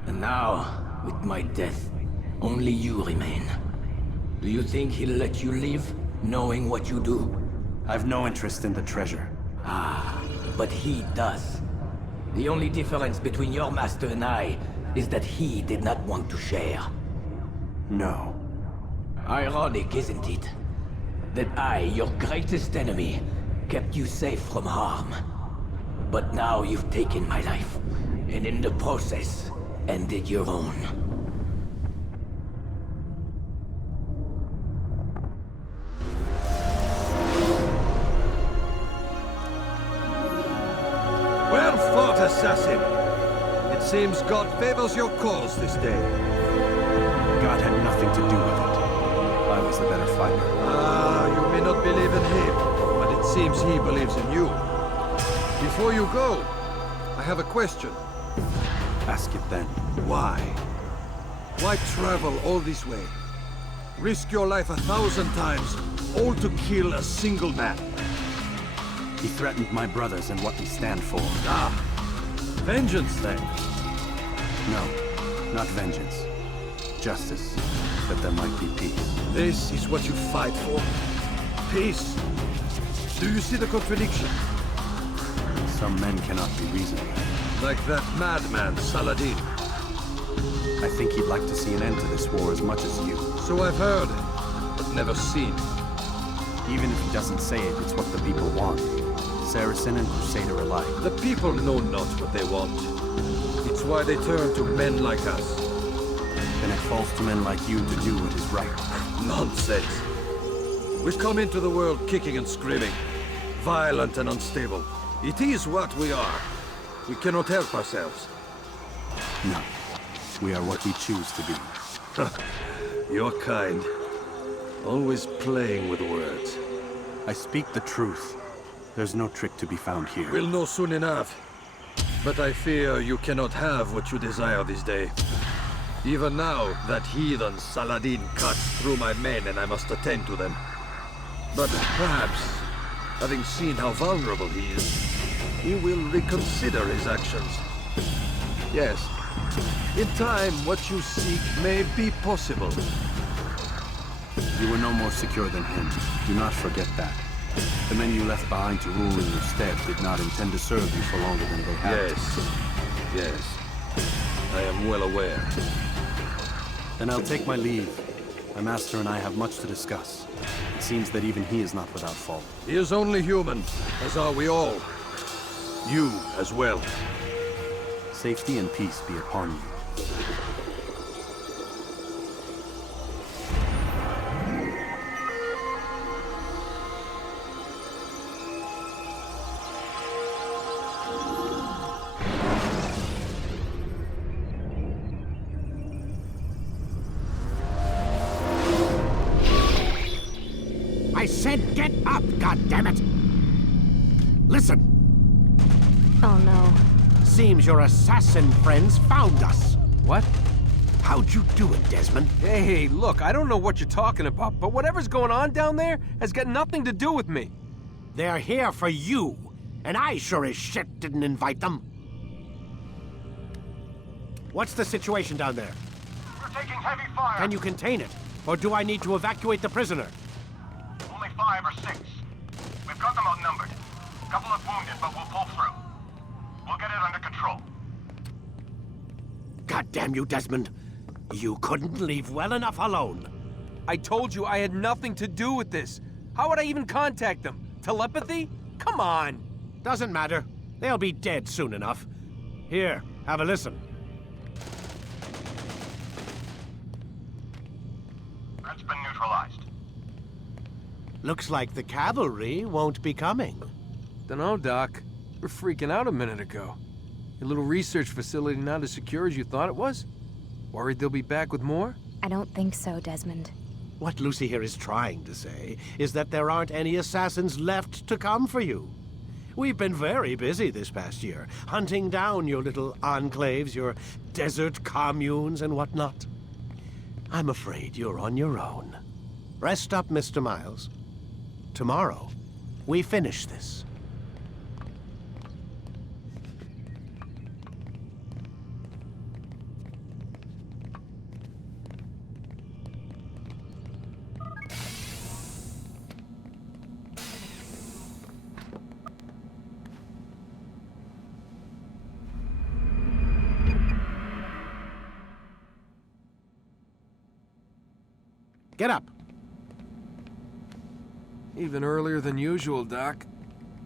And now, with my death, only you remain. Do you think he'll let you live, knowing what you do? I've no interest in the treasure. Ah, but he does. The only difference between your master and I is that he did not want to share. No. Ironic, isn't it? That I, your greatest enemy, kept you safe from harm. But now you've taken my life, and in the process, ended your own. Well fought, assassin. It seems God favors your cause this day. God had nothing to do with it. I was the better fighter. Ah, you may not believe in him, but it seems he believes in you. Before you go, I have a question. Ask it then. Why? Why travel all this way? Risk your life 1,000 times, all to kill a single man. He threatened my brothers and what we stand for. Ah, vengeance then? No, not vengeance. Justice, that there might be peace. This is what you fight for? Peace? Do you see the contradiction? Some men cannot be reasoned with. Like that madman, Saladin. I think he'd like to see an end to this war as much as you. So I've heard, but never seen. Even if he doesn't say it, it's what the people want. Saracen and Crusader alike. The people know not what they want. It's why they turn to men like us. Then it falls to men like you to do what is right. Nonsense. We come into the world kicking and screaming, violent and unstable. It is what we are. We cannot help ourselves. No. We are what we choose to be. Your kind. Always playing with words. I speak the truth. There's no trick to be found here. We'll know soon enough. But I fear you cannot have what you desire this day. Even now, that heathen Saladin cuts through my men and I must attend to them. But perhaps, having seen how vulnerable he is, he will reconsider his actions. Yes, in time, what you seek may be possible. You were no more secure than him. Do not forget that. The men you left behind to rule in your stead did not intend to serve you for longer than they had. Yes. I am well aware. Then I'll take my leave. My master and I have much to discuss. It seems that even he is not without fault. He is only human, as are we all. You as well. Safety and peace be upon you. I said get up, goddammit! Listen! Oh no. Seems your assassin friends found us. What? How'd you do it, Desmond? Hey, look, I don't know what you're talking about, but whatever's going on down there has got nothing to do with me. They're here for you, and I sure as shit didn't invite them. What's the situation down there? We're taking heavy fire. Can you contain it? Or do I need to evacuate the prisoner? Only 5 or 6. We've got them outnumbered. A couple of wounded, but we'll pull through. We'll get it under control. God damn you, Desmond. You couldn't leave well enough alone. I told you I had nothing to do with this. How would I even contact them? Telepathy? Come on. Doesn't matter. They'll be dead soon enough. Here, have a listen. Threat's been neutralized. Looks like the cavalry won't be coming. Dunno, Doc. We're freaking out a minute ago. Your little research facility not as secure as you thought it was? Worried they'll be back with more? I don't think so, Desmond. What Lucy here is trying to say is that there aren't any assassins left to come for you. We've been very busy this past year, hunting down your little enclaves, your desert communes and whatnot. I'm afraid you're on your own. Rest up, Mr. Miles. Tomorrow, we finish this. Get up. Even earlier than usual, Doc.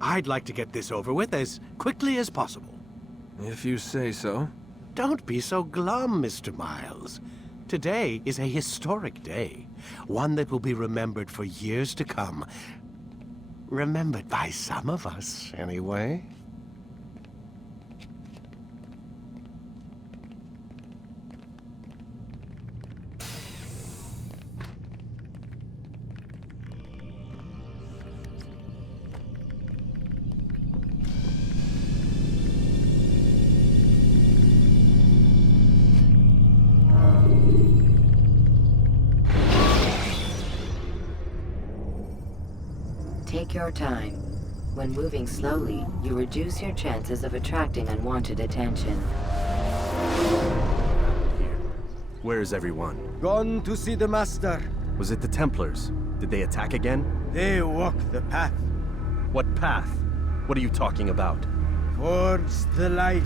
I'd like to get this over with as quickly as possible. If you say so. Don't be so glum, Mr. Miles. Today is a historic day. One that will be remembered for years to come. Remembered by some of us, anyway. Take your time. When moving slowly, you reduce your chances of attracting unwanted attention. Where is everyone? Gone to see the Master. Was it the Templars? Did they attack again? They walk the path. What path? What are you talking about? Towards the light.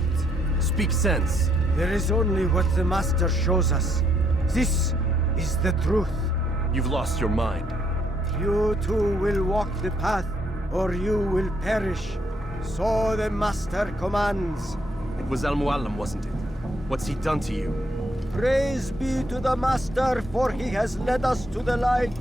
Speak sense. There is only what the Master shows us. This is the truth. You've lost your mind. You too will walk the path, or you will perish. So the Master commands. It was Al-Mualim, wasn't it? What's he done to you? Praise be to the Master, for he has led us to the light.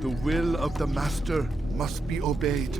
The will of the Master must be obeyed.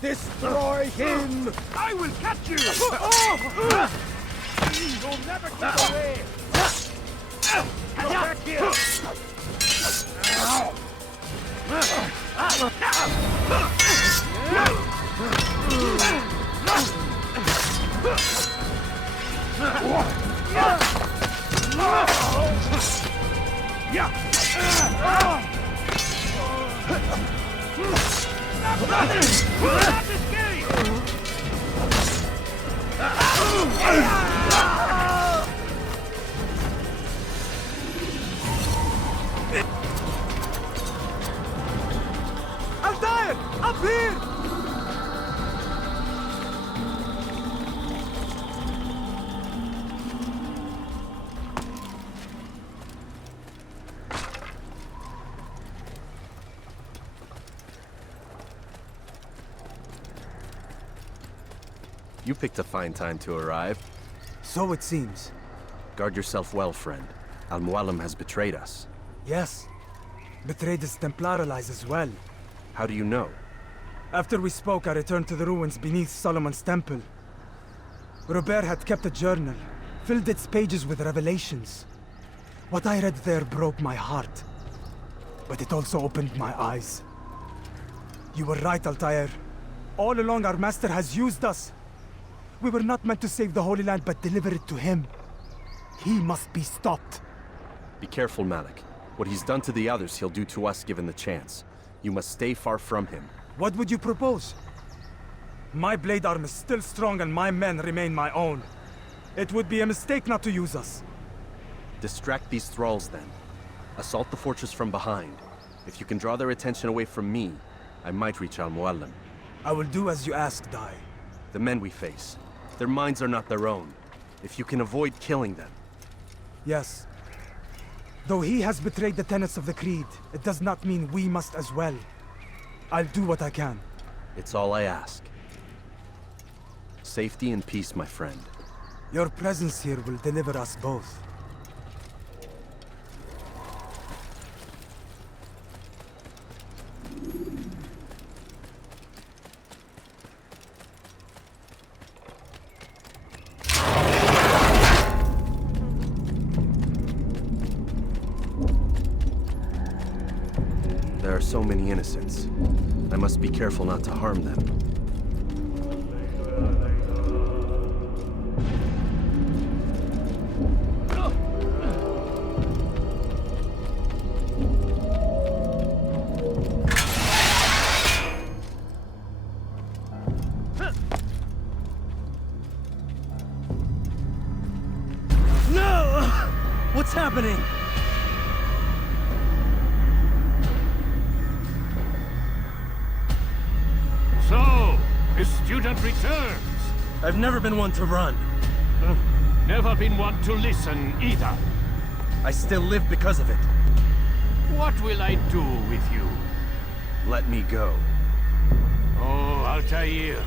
Destroy him! I will catch you! You'll never get away! Come back here! Altaïr! Up here! You picked a fine time to arrive. So it seems. Guard yourself well, friend. Al-Mualim has betrayed us. Yes. Betrayed his Templar allies as well. How do you know? After we spoke, I returned to the ruins beneath Solomon's temple. Robert had kept a journal, filled its pages with revelations. What I read there broke my heart. But it also opened my eyes. You were right, Altaïr. All along, our master has used us. We were not meant to save the Holy Land, but deliver it to him. He must be stopped. Be careful, Malik. What he's done to the others, he'll do to us given the chance. You must stay far from him. What would you propose? My blade arm is still strong and my men remain my own. It would be a mistake not to use us. Distract these thralls then. Assault the fortress from behind. If you can draw their attention away from me, I might reach Al-Muallim. I will do as you ask, Dai. The men we face, their minds are not their own. If you can avoid killing them. Yes. Though he has betrayed the tenets of the Creed, it does not mean we must as well. I'll do what I can. It's all I ask. Safety and peace, my friend. Your presence here will deliver us both. There are so many innocents. I must be careful not to harm them. No! What's happening? So, a student returns. I've never been one to run. Never been one to listen either. I still live because of it. What will I do with you? Let me go. Oh, Altaïr.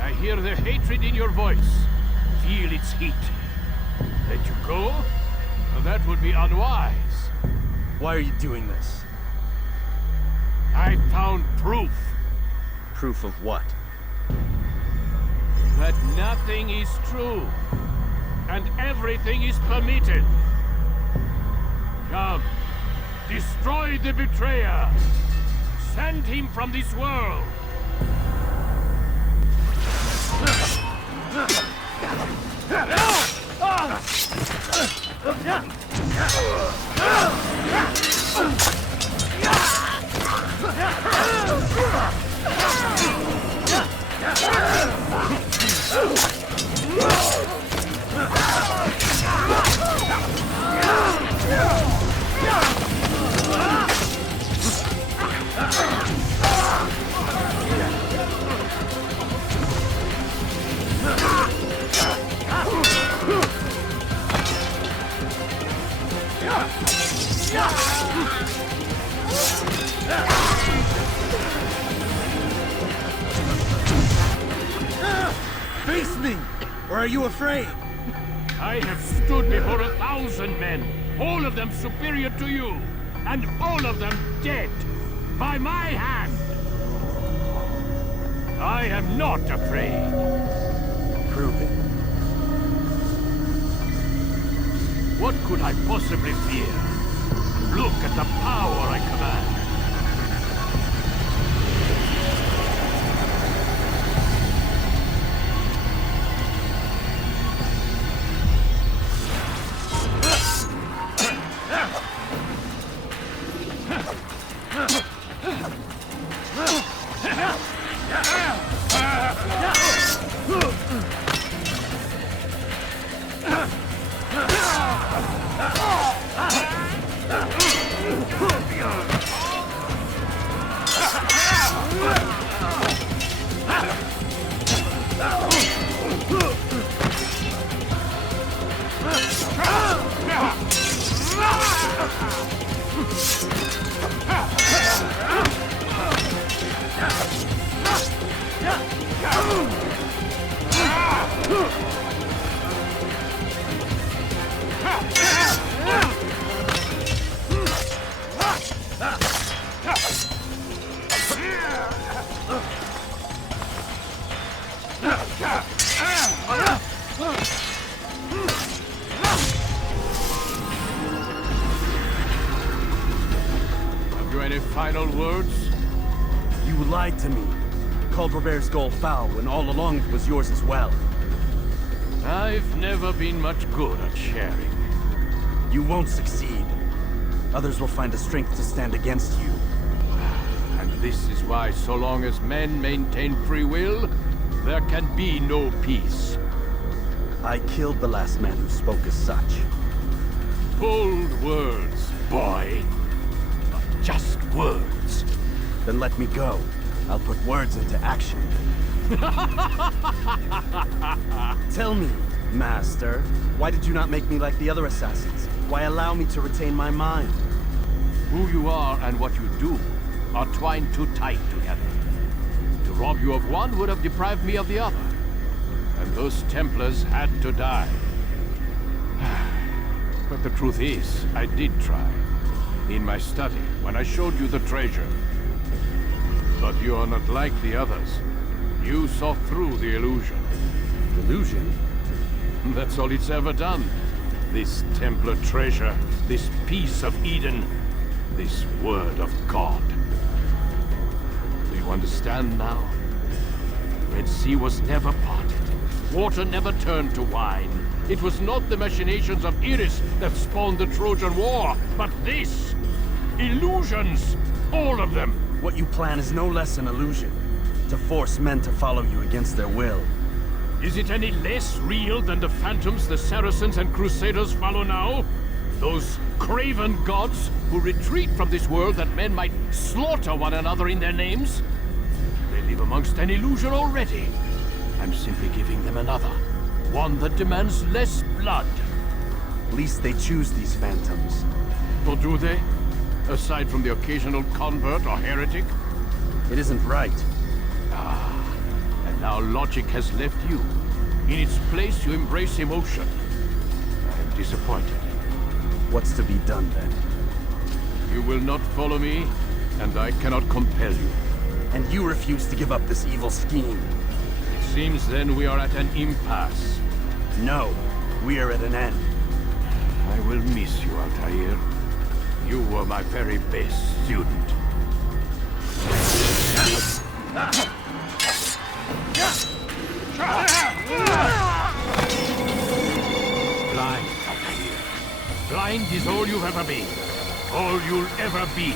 I hear the hatred in your voice. Feel its heat. Let you go? Well, that would be unwise. Why are you doing this? I found proof. Proof of what? That nothing is true. And everything is permitted. Come. Destroy the betrayer. Send him from this world. Face me! Or are you afraid? I have stood before 1,000 men, all of them superior to you, and all of them dead, by my hand. I am not afraid. Prove it. What could I possibly fear? Look at the power I command. Have you any final words? You lied to me. Called Robert's goal foul when all along it was yours as well. I've never been much good at sharing. You won't succeed. Others will find the strength to stand against you. And this is why, so long as men maintain free will, there can be no peace. I killed the last man who spoke as such. Bold words, boy. But just words. Then let me go. I'll put words into action. Tell me, Master, why did you not make me like the other assassins? Why allow me to retain my mind? Who you are and what you do are twined too tight together. To rob you of one would have deprived me of the other. And those Templars had to die. But the truth is, I did try. In my study, when I showed you the treasure. But you are not like the others. You saw through the illusion. Illusion? That's all it's ever done. This Templar treasure, this piece of Eden, this word of God. Do you understand now? The Red Sea was never parted. Water never turned to wine. It was not the machinations of Iris that spawned the Trojan War, but this! Illusions! All of them! What you plan is no less an illusion. To force men to follow you against their will. Is it any less real than the phantoms the Saracens and Crusaders follow now? Those craven gods who retreat from this world that men might slaughter one another in their names? They live amongst an illusion already. I'm simply giving them another. One that demands less blood. At least they choose these phantoms. Or do they? Aside from the occasional convert or heretic? It isn't right. Ah, and now logic has left you. In its place, you embrace emotion. I am disappointed. What's to be done then? You will not follow me, and I cannot compel you. And you refuse to give up this evil scheme. It seems then we are at an impasse. No, we are at an end. I will miss you, Altaïr. You were my very best student. Blind, Altaïr. Blind is all you've ever been. All you'll ever be.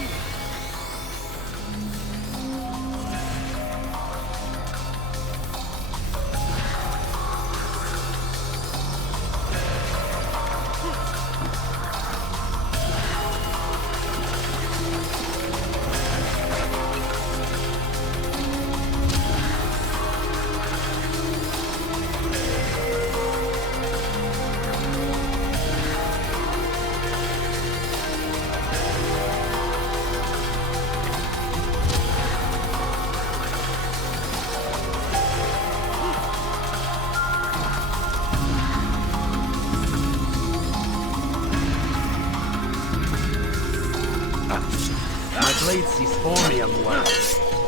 My blade sees formium well.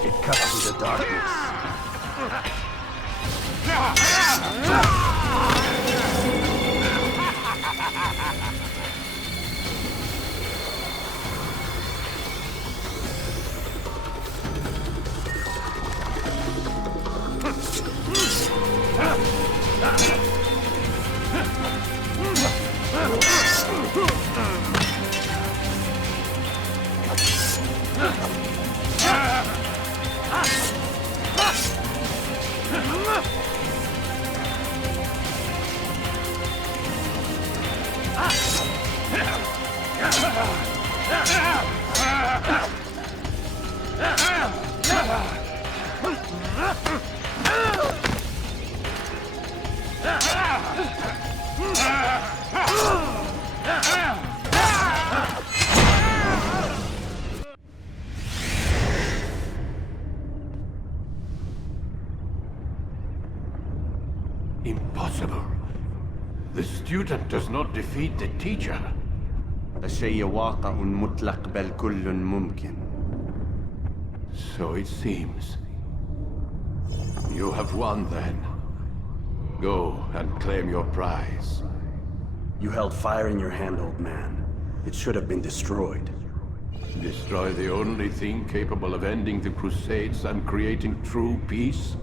It cuts through the darkness. Impossible. The student does not defeat the teacher. الشيء واقع مطلق بل كل ممكن. So it seems. You have won then. Go and claim your prize. You held fire in your hand, old man. It should have been destroyed. Destroy the only thing capable of ending the Crusades and creating true peace?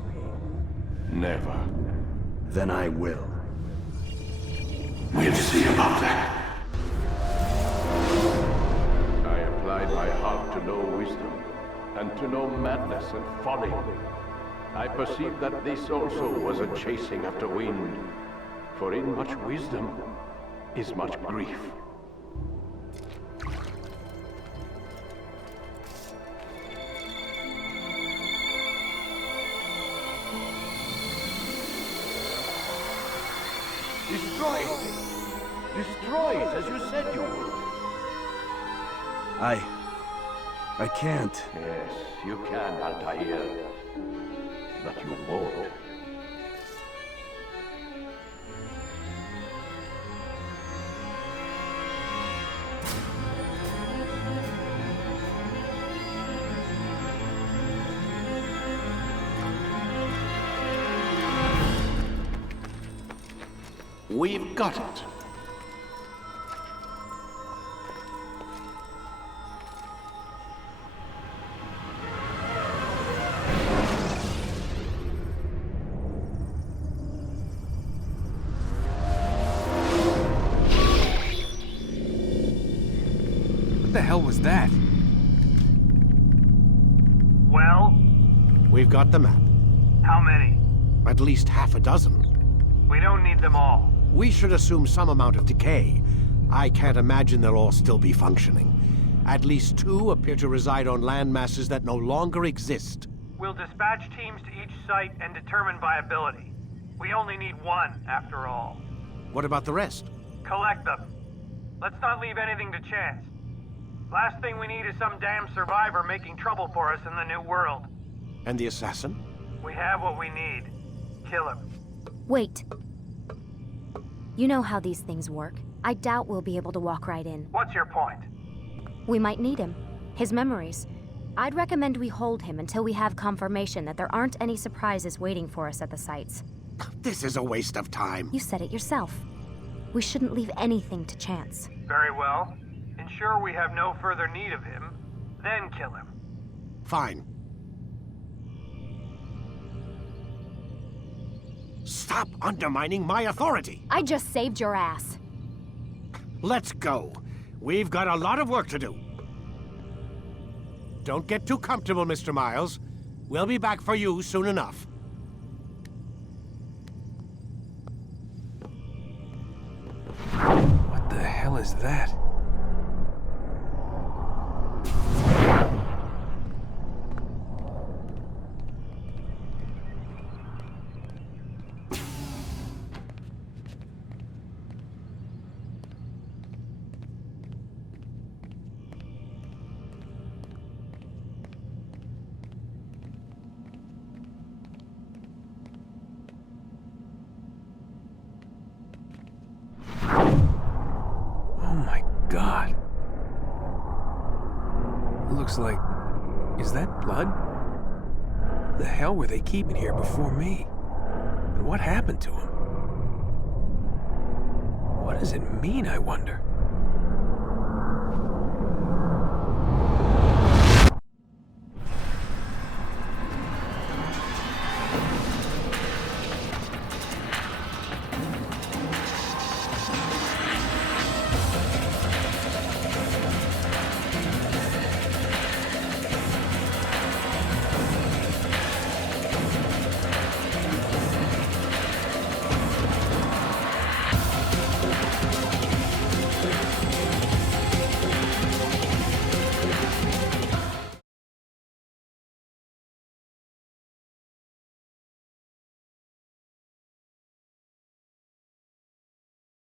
Never. Then I will. We'll see about that. pride I have to know wisdom, and to know madness and folly. I perceive that this also was a chasing after wind, for in much wisdom is much grief. Destroy it! Destroy it as you said you would! I can't. Yes, you can, Altaïr. But you won't. We've got it. What the hell was that? Well? We've got the map. How many? At least half a dozen. We don't need them all. We should assume some amount of decay. I can't imagine they'll all still be functioning. At least 2 appear to reside on land masses that no longer exist. We'll dispatch teams to each site and determine viability. We only need 1, after all. What about the rest? Collect them. Let's not leave anything to chance. Last thing we need is some damn survivor making trouble for us in the new world. And the assassin? We have what we need. Kill him. Wait. You know how these things work. I doubt we'll be able to walk right in. What's your point? We might need him. His memories. I'd recommend we hold him until we have confirmation that there aren't any surprises waiting for us at the sites. This is a waste of time. You said it yourself. We shouldn't leave anything to chance. Very well. Ensure we have no further need of him, then kill him. Fine. Stop undermining my authority! I just saved your ass. Let's go. We've got a lot of work to do. Don't get too comfortable, Mr. Miles. We'll be back for you soon enough. What the hell is that? God. Looks like... Is that blood? The hell were they keeping here before me? And what happened to him? What does it mean, I wonder?